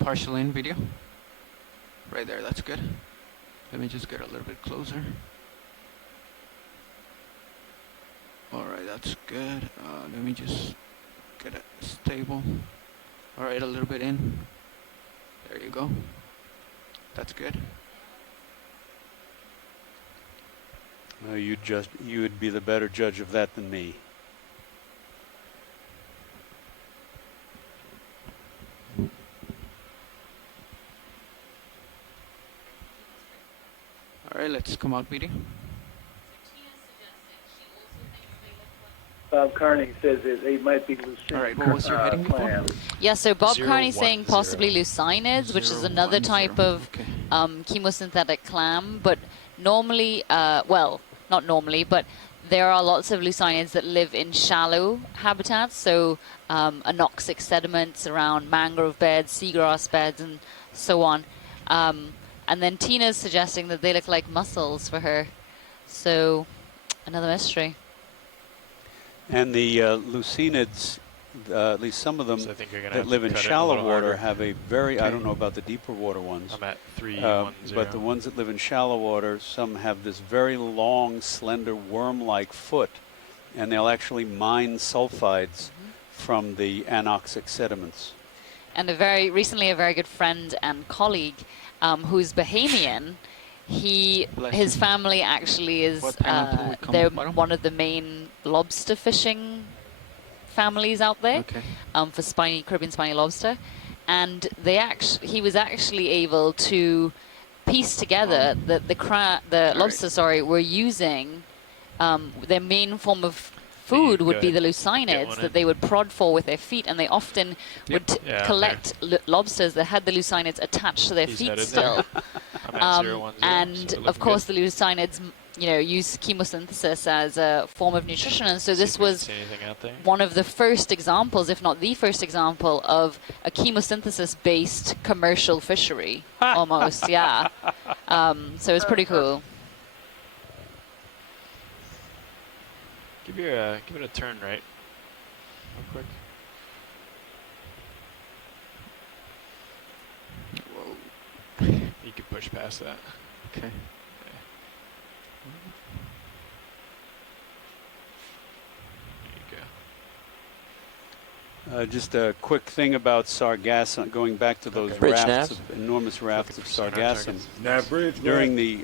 Partial in video. Right there, that's good. Let me just get a little bit closer. Alright, that's good. Let me just get it stable. Alright, a little bit in. There you go. That's good. You would be the better judge of that than me. Alright, let's come out video. Bob Carney says that they might be lucinic clams. Yeah, so Bob Carney's saying possibly lucinids, which is another type of chemosynthetic clam, but normally, well, not normally, but there are lots of lucinids that live in shallow habitats, so anoxic sediments around mangrove beds, seagrass beds, and so on. And then Tina's suggesting that they look like mussels for her. So, another mystery. And the lucinids, at least some of them So I think you're gonna that have to live in cut it a shallow little water harder. have a very, I Okay. don't know about the deeper water ones. I'm at 310. But the ones that live in shallow water, some have this very long, slender, worm-like foot, and they'll actually mine sulfides from the anoxic sediments. And recently a very good friend and colleague who's Bahamian, his family actually is, they're one of the main lobster fishing families out there, for Caribbean spiny lobster. And he was actually able to piece together that the lobster, were using, their main form of food would be the lucinids that they would prod for with their feet, and they often would collect lobsters that had the lucinids attached to their feet still. And of course the lucinids, use chemosynthesis as a form of nutrition, and so this was one of the first examples, if not the first example, of a chemosynthesis-based commercial fishery, almost, yeah. So it's pretty cool. Give it a turn right, real quick. Whoa. You can push past that. Okay. Just a quick thing about sargassum, going back to those enormous rafts of sargassum. During the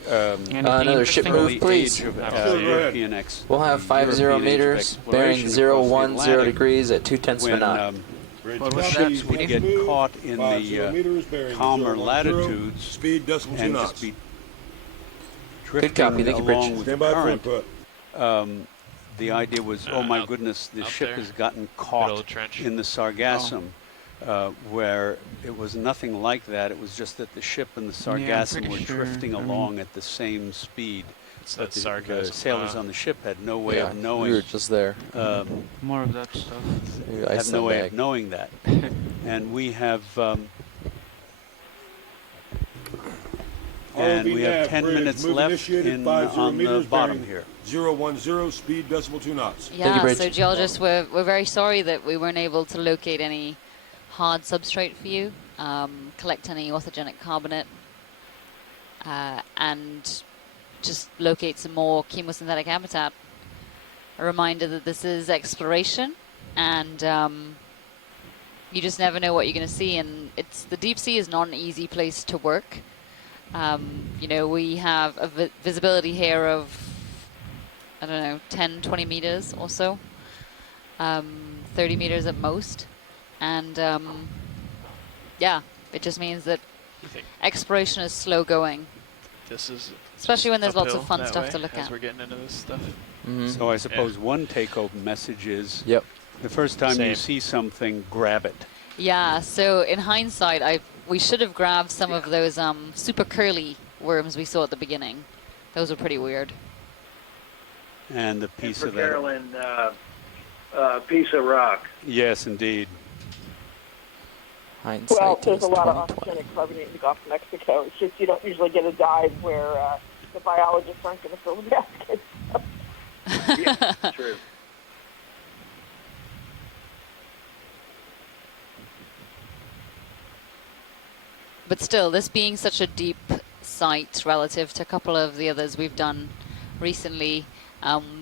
another ship move, please. European We'll have 50 meters, bearing 010 degrees at 2/10 of a knot. Ships would get caught in the calmer latitudes and just be drifting along with the current. The idea was, oh my goodness, the ship has gotten caught in the sargassum, where it was nothing like that. It was just that the ship and the sargassum were drifting along at the same speed. But the sailors on the ship had no way of knowing. We were just there. More of that stuff. Had no way of knowing that. And we have... and we have 10 minutes left on the bottom here. 010, speed decimal 2 knots. Yeah, so geologists, we're very sorry that we weren't able to locate any hard substrate for you, collect any orthogenic carbonate, and just locate some more chemosynthetic habitat. A reminder that this is exploration, and you just never know what you're going to see, and the deep sea is not an easy place to work. We have a visibility here of, I don't know, 10, 20 meters or so, 30 meters at most. And yeah, it just means that exploration is slow going. This is especially when there's lots of fun stuff to look as at. We're getting into this stuff. So I suppose one take-home message is, the first time you see something, grab it. Yeah, so in hindsight, we should have grabbed some of those super curly worms we saw at the beginning. Those were pretty weird. And the piece of that. Carolyn, piece of rock. Yes, indeed. Well, there's a lot of oxygenic carbonate in the Gulf of Mexico. It's just you don't usually get a dive where the biologists aren't going to fill the baskets. Yeah, true. But still, this being such a deep site relative to a couple of the others we've done recently,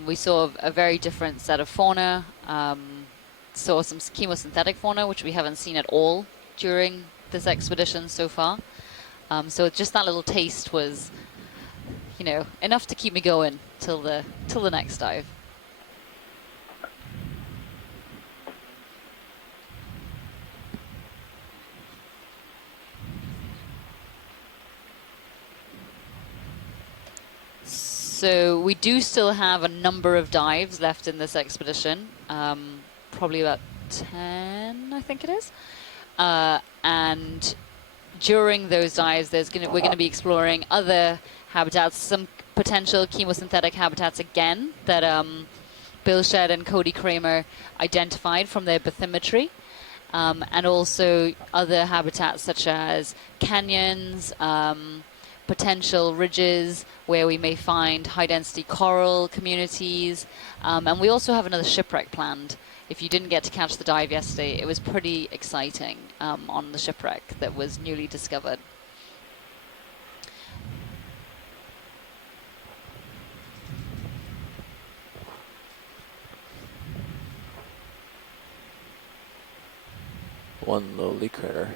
we saw a very different set of fauna, saw some chemosynthetic fauna, which we haven't seen at all during this expedition so far. So just that little taste was, enough to keep me going till the next dive. So we do still have a number of dives left in this expedition, probably about 10, I think it is. And during those dives, we're going to be exploring other habitats, some potential chemosynthetic habitats again that Bill Shedd and Cody Kramer identified from their bathymetry, and also other habitats such as canyons, potential ridges where we may find high-density coral communities. And we also have another shipwreck planned. If you didn't get to catch the dive yesterday, it was pretty exciting on the shipwreck that was newly discovered. One lowly critter.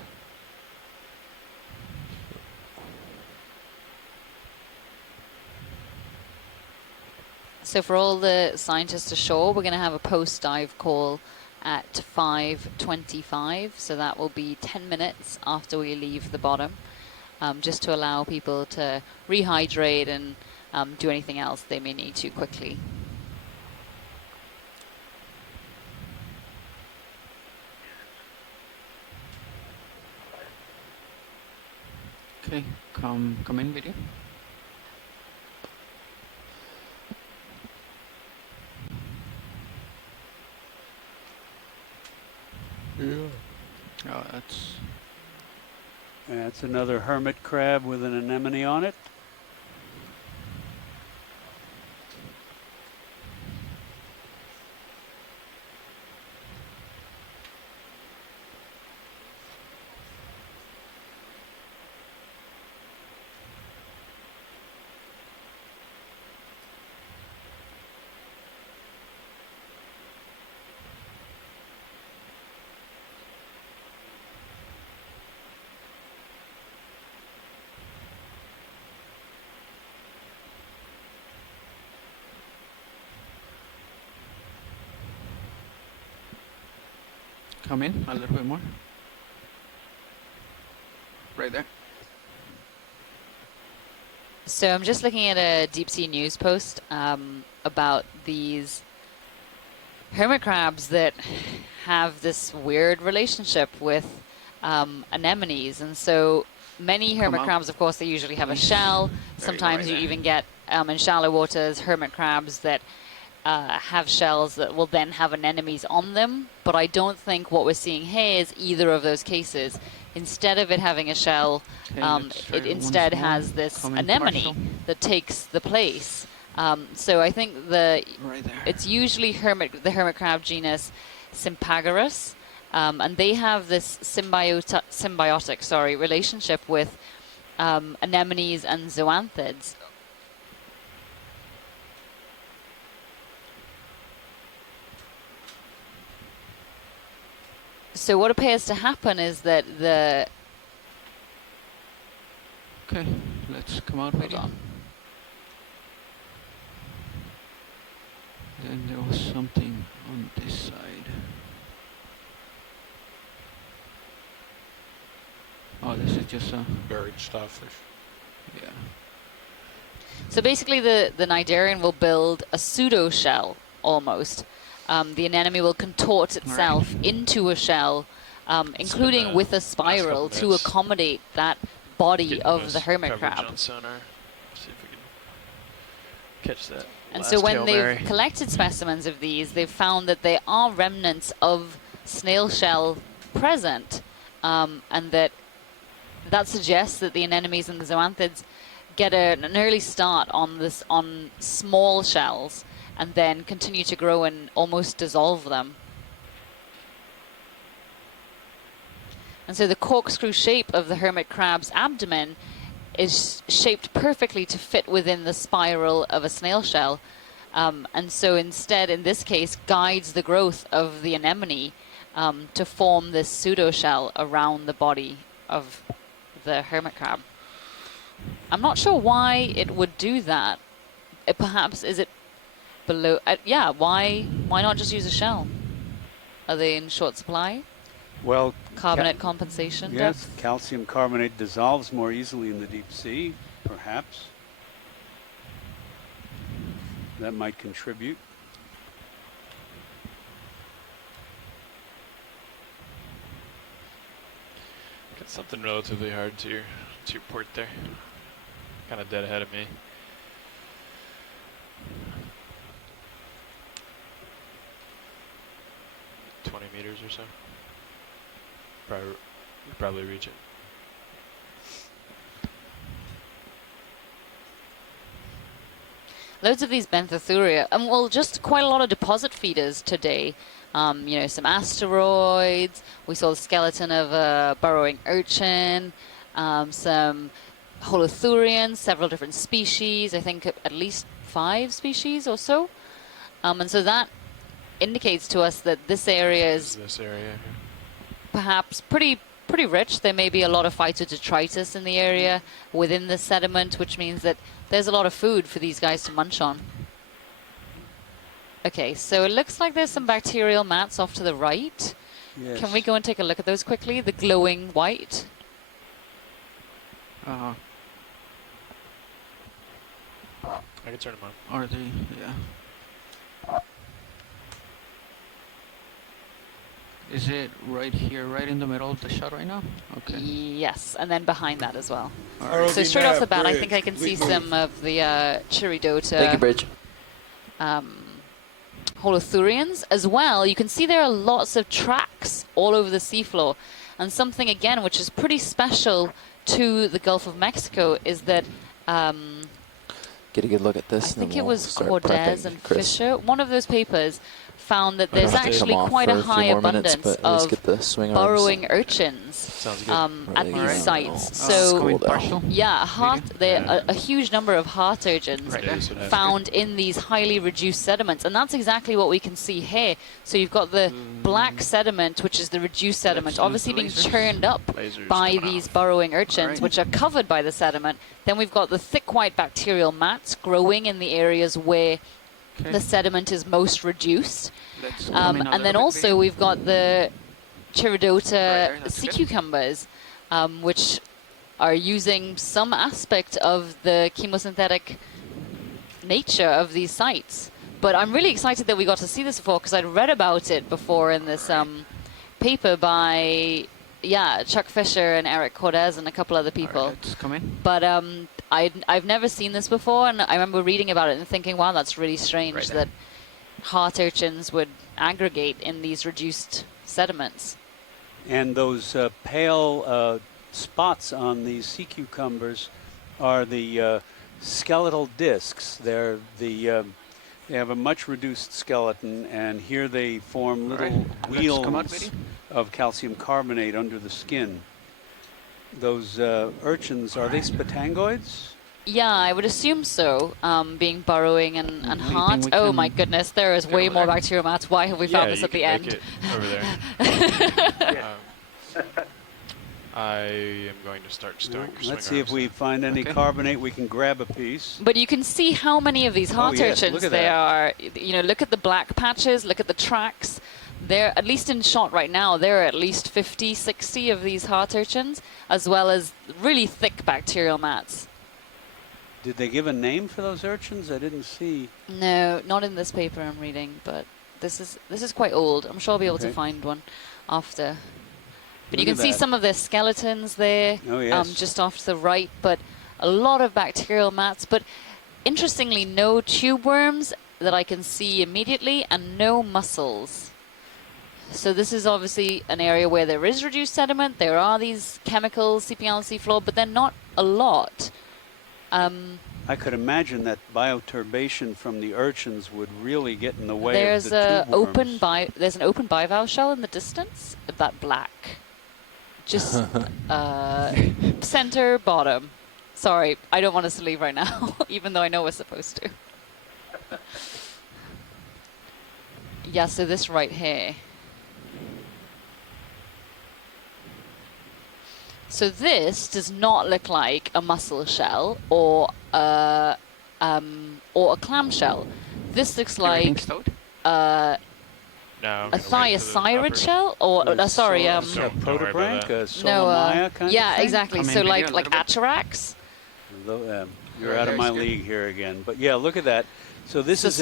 So for all the scientists ashore, we're going to have a post-dive call at 5:25. So that will be 10 minutes after we leave the bottom, just to allow people to rehydrate and do anything else they may need to quickly. Okay, come in video. Yeah. Oh, That's another hermit crab with an anemone on it. come in a little bit more. Right there. So I'm just looking at a deep sea news post about these hermit crabs that have this weird relationship with anemones. And so many hermit crabs, of course, they usually have a shell. Sometimes you even get in shallow waters hermit crabs that have shells that will then have anemones on them. But I don't think what we're seeing here is either of those cases. Instead of it having a shell, it instead has this anemone that takes the place. So I think it's usually the hermit crab genus Sympagarus, and they have this symbiotic relationship with anemones and zoanthids. So what appears to happen is that Okay, let's come out with on. Then there was something on this side. Oh, this is just a buried starfish. Yeah. So basically the Cnidarian will build a pseudo shell almost. The anemone will contort itself into a shell, including with a spiral to accommodate that body of the hermit crab. On sonar. See if we can catch that. And so when they've collected specimens of these, they've found that there are remnants of snail shell present, and that suggests that the anemones and the zoanthids get an early start on small shells, and then continue to grow and almost dissolve them. And so the corkscrew shape of the hermit crab's abdomen is shaped perfectly to fit within the spiral of a snail shell. And so instead, in this case, guides the growth of the anemone to form this pseudo shell around the body of the hermit crab. I'm not sure why it would do that. Perhaps, is it below? Yeah, why not just use a shell? Are they in short supply? Well, carbonate compensation. Yes, depth? calcium carbonate dissolves more easily in the deep sea, perhaps. That might contribute. Got something relatively hard to your port there. Kind of dead ahead of me. Meters or so. Probably reach it. loads of these benthothuria, and well, just quite a lot of deposit feeders today. You know, some asteroids. We saw the skeleton of a burrowing urchin, some holothurians, several different species. I think at least 5 species or so. And so that indicates to us that this area is perhaps pretty rich. There may be a lot of phytodetritus in the area within the sediment, which means that there's a lot of food for these guys to munch on. Okay, so it looks like there's some bacterial mats off to the right. Yes. Can we go and take a look at those quickly? The glowing white. Uh-huh. I can turn them on. Are they? Yeah. Is it right here, right in the middle of the shot right now? Okay. Yes, and then behind that as well. Right. So straight off the bat, I think I can see some of the Chirodota. Thank you, Bridge. Holothurians as well. You can see there are lots of tracks all over the seafloor, and something again which is pretty special to the Gulf of Mexico is that get a good look at this. I think it was Cortez and Fisher. One of those papers found that there's actually quite a high abundance of burrowing urchins at these sites. So yeah, a huge number of heart urchins found in these highly reduced sediments, and that's exactly what we can see here. So you've got the black sediment, which is the reduced sediment, obviously being churned up by these burrowing urchins, which are covered by the sediment. Then we've got the thick white bacterial mats growing in the areas where the sediment is most reduced. And then also we've got the Chirodota sea cucumbers, which are using some aspect of the chemosynthetic nature of these sites. But I'm really excited that we got to see this before, because I'd read about it before in this paper by Chuck Fisher and Eric Cortez and a couple other people. But I've never seen this before, and I remember reading about it and thinking, wow, that's really strange that heart urchins would aggregate in these reduced sediments. And those pale spots on these sea cucumbers are the skeletal discs. They're they have a much reduced skeleton, and here they form little wheels of calcium carbonate under the skin. Those urchins, are they spatangoids? Yeah, I would assume so, being burrowing and heart. Oh my goodness, there is way more bacterial mats. Why have we found this at the end? Over there. I am going to start stowing. Let's see if we find any carbonate. We can grab a piece. But you can see how many of these heart urchins there are. You know, look at the black patches, look at the tracks. There, at least in shot right now, there are at least 50, 60 of these heart urchins, as well as really thick bacterial mats. Did they give a name for those urchins? I didn't see. No, not in this paper I'm reading, but this is quite old. I'm sure I'll be able to find one after. But you can see some of their skeletons there, just off to the right, but a lot of bacterial mats. But interestingly, no tube worms that I can see immediately, and no mussels. So this is obviously an area where there is reduced sediment. There are these chemicals seeping out of the seafloor, but they're not a lot. I could imagine that bioturbation from the urchins would really get in the way there's of the tube worms. There's an open bivalve shell in the distance, that black. Just center bottom. Sorry, I don't want us to leave right now, even though I know we're supposed to. Yeah, so this right here. So this does not look like a mussel shell or a clam shell. This looks like a thiocyanid shell, or protobranch, Solomaya kind of thing? Exactly. So like Atarax. You're out of my league here again, but yeah, look at that. So this is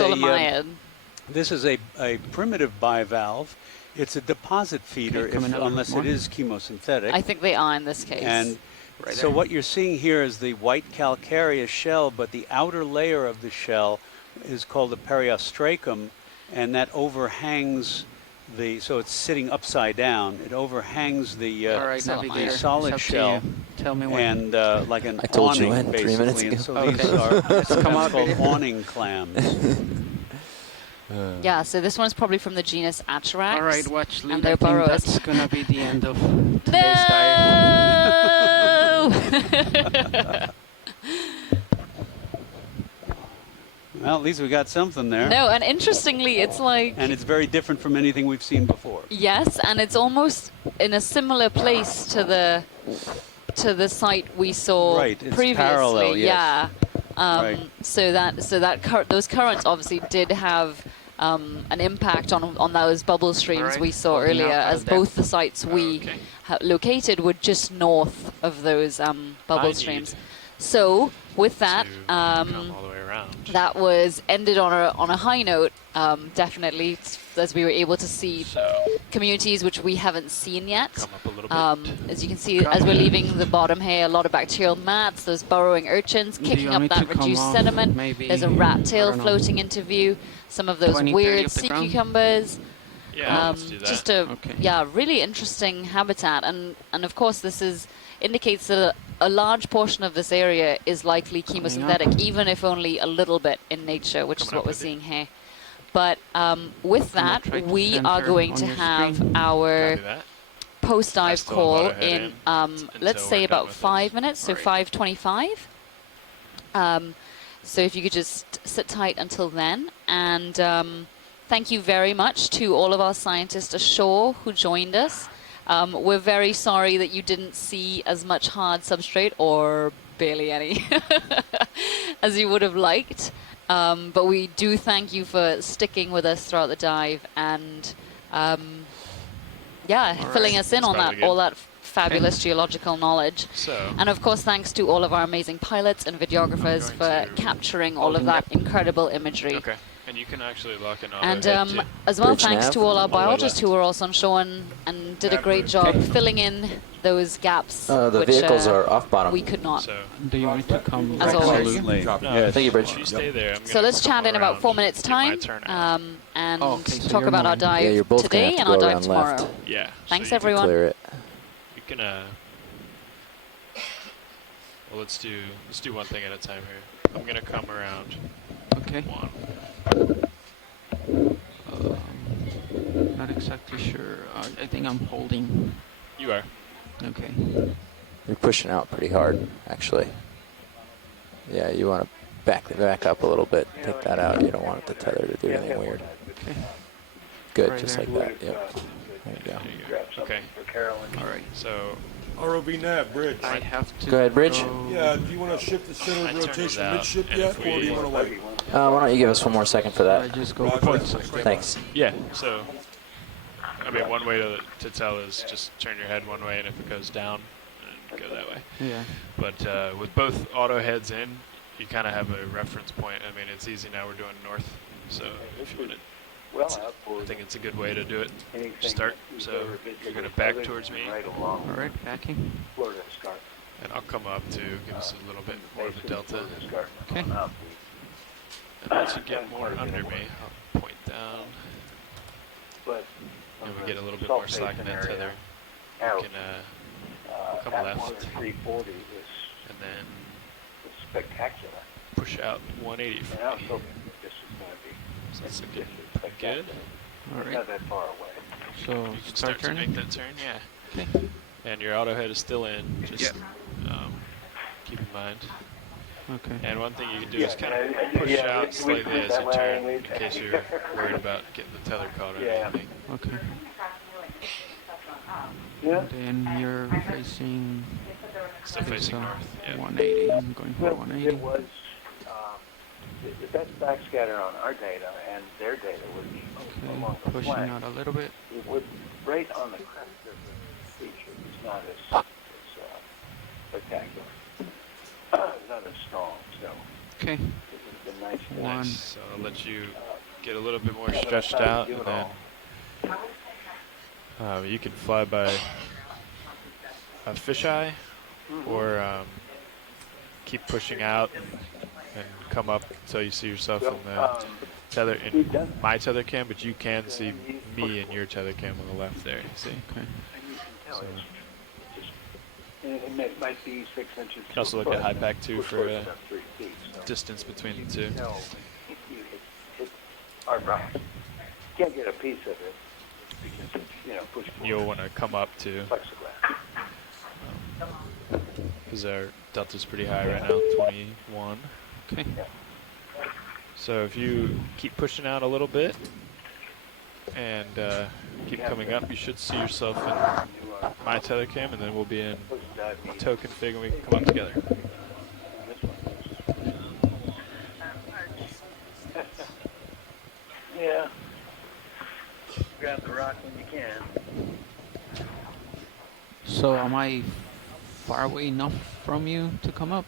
a primitive bivalve. It's a deposit feeder, unless it is chemosynthetic. I think they are in this case. And so what you're seeing here is the white calcareous shell, but the outer layer of the shell is called the periostracum, and that overhangs so it's sitting upside down. It overhangs the solid shell. Tell me when. And like an I told you awning, when 3 minutes basically. ago. And so Okay. these are Let's come sometimes out called here. awning clams. Yeah, so this one's probably from the genus Atarax. All right, watch, and Lee. their I think burrow that's is gonna be the end of today's dive. No! Well, at least we got something there. No, and interestingly, it's like... And it's very different from anything we've seen before. Yes, and it's almost in a similar place to the site we saw Right, it's previously. parallel, yes. Yeah. Right. So those currents obviously did have an impact on those bubble streams Alright, we saw holding earlier, out as at both depth. the sites we located were just north of those bubble streams. So with that, come all the way around. that was ended on a high note, definitely, as we were able to see communities which we haven't seen yet. Come up a little bit. As you can see, as we're leaving the bottom here, a lot of bacterial mats, those burrowing urchins Do kicking you want up me that to come reduced off sediment. maybe, There's a rat I tail don't know, floating into view. Some of those 20, 30 weird of the sea ground? cucumbers. Yeah, let's do that. Just a really interesting habitat, and of course this indicates that a large portion of this area is likely chemosynthetic, even if only a little bit in nature, which is what we're seeing here. But with that, we are going to have our post-dive call in, let's say, about 5 minutes, so 5:25. So if you could just sit tight until then. And thank you very much to all of our scientists ashore who joined us. We're very sorry that you didn't see as much hard substrate, or barely any, as you would have liked. But we do thank you for sticking with us throughout the dive and, filling us in on that, all that fabulous geological knowledge. And of course, thanks to all of our amazing pilots and videographers for capturing all of that incredible imagery. Okay. And you can actually lock in on And as well, thanks to all our biologists who were also on shore and did a great job filling in those gaps. The which, vehicles are off bottom. We could not. Do you want to come? As always. Absolutely. Yeah, thank you, Bridge. You stay there. So let's chat in about 4 minutes' time and talk about our dive you're both gonna today have and to our go dive around tomorrow. left. Yeah. Thanks, so everyone. Clear it. You can well, let's do one thing at a time here. I'm gonna come around. Okay. One. Not exactly sure. I think I'm holding. You are. Okay. You're pushing out pretty hard, actually. Yeah, you want to back up a little bit. Take that out. You don't want the tether to do anything weird. Okay. Good, Right just there. like that. Yep. There you go. Okay. All right. So ROV nav, Bridge. I have to. Go ahead, Bridge. Yeah, do you want to shift the center of rotation midship yet, or do you want to wait? Why don't you give us one more second for that? Just go Thanks. yeah. So I mean, one way to tell is just turn your head one way, and if it goes down, then go that way. Yeah. But with both auto heads in, you kind of have a reference point. I mean, it's easy now. We're doing north, so if you want to. I think it's a good way to do it. Start. So you're going to back towards me. All right, backing. And I'll come up to give us a little bit more of a delta. Okay. And once you get more under me, I'll point down. And we get a little bit more slack in that tether. You can come left. And then push out 180 from me. So that's looking pretty good. All right. So You can start to make that turn, yeah. Okay. And your auto head is still in. Just keep in mind. Okay. And one thing you can do is kind of push out slightly as you turn, in case you're worried about getting the tether caught or anything. Okay. And then you're facing. Still facing north. Yeah. 180. I'm going for 180. It was the best backscatter on our data and their data would be along the Pushing flank. out a little bit. It would right on the crest of the feature. It's not as spectacular. Not as strong. So Okay. this is a nice One. Nice. So I'll let you get a little bit more stretched out, and then you can fly by a fisheye, or keep pushing out and come up until you see yourself in the tether, in my tether cam, but you can see me in your tether cam on the left there, you see? Okay. So might be 6 inches. You can also look at high pack too Which for was about 3 feet. So distance between the two. No, you hit our rock. You can't get a piece of it because it's, push forward. You'll want to come up to, Plexiglass. because our delta's pretty high right now, 21. Okay. Yeah. So if you keep pushing out a little bit and keep coming up, you should see yourself in my tether cam, and then we'll be in tow config and we can come up together. Yeah. Grab the rock when you can. So am I far away enough from you to come up?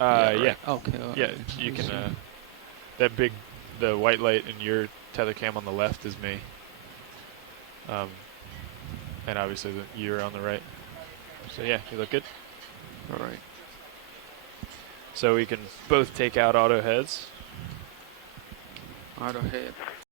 Yeah. Right. Okay. Yeah, you can. The white light in your tether cam on the left is me. And obviously you're on the right. So yeah, you look good. All right. So we can both take out auto heads. Auto head.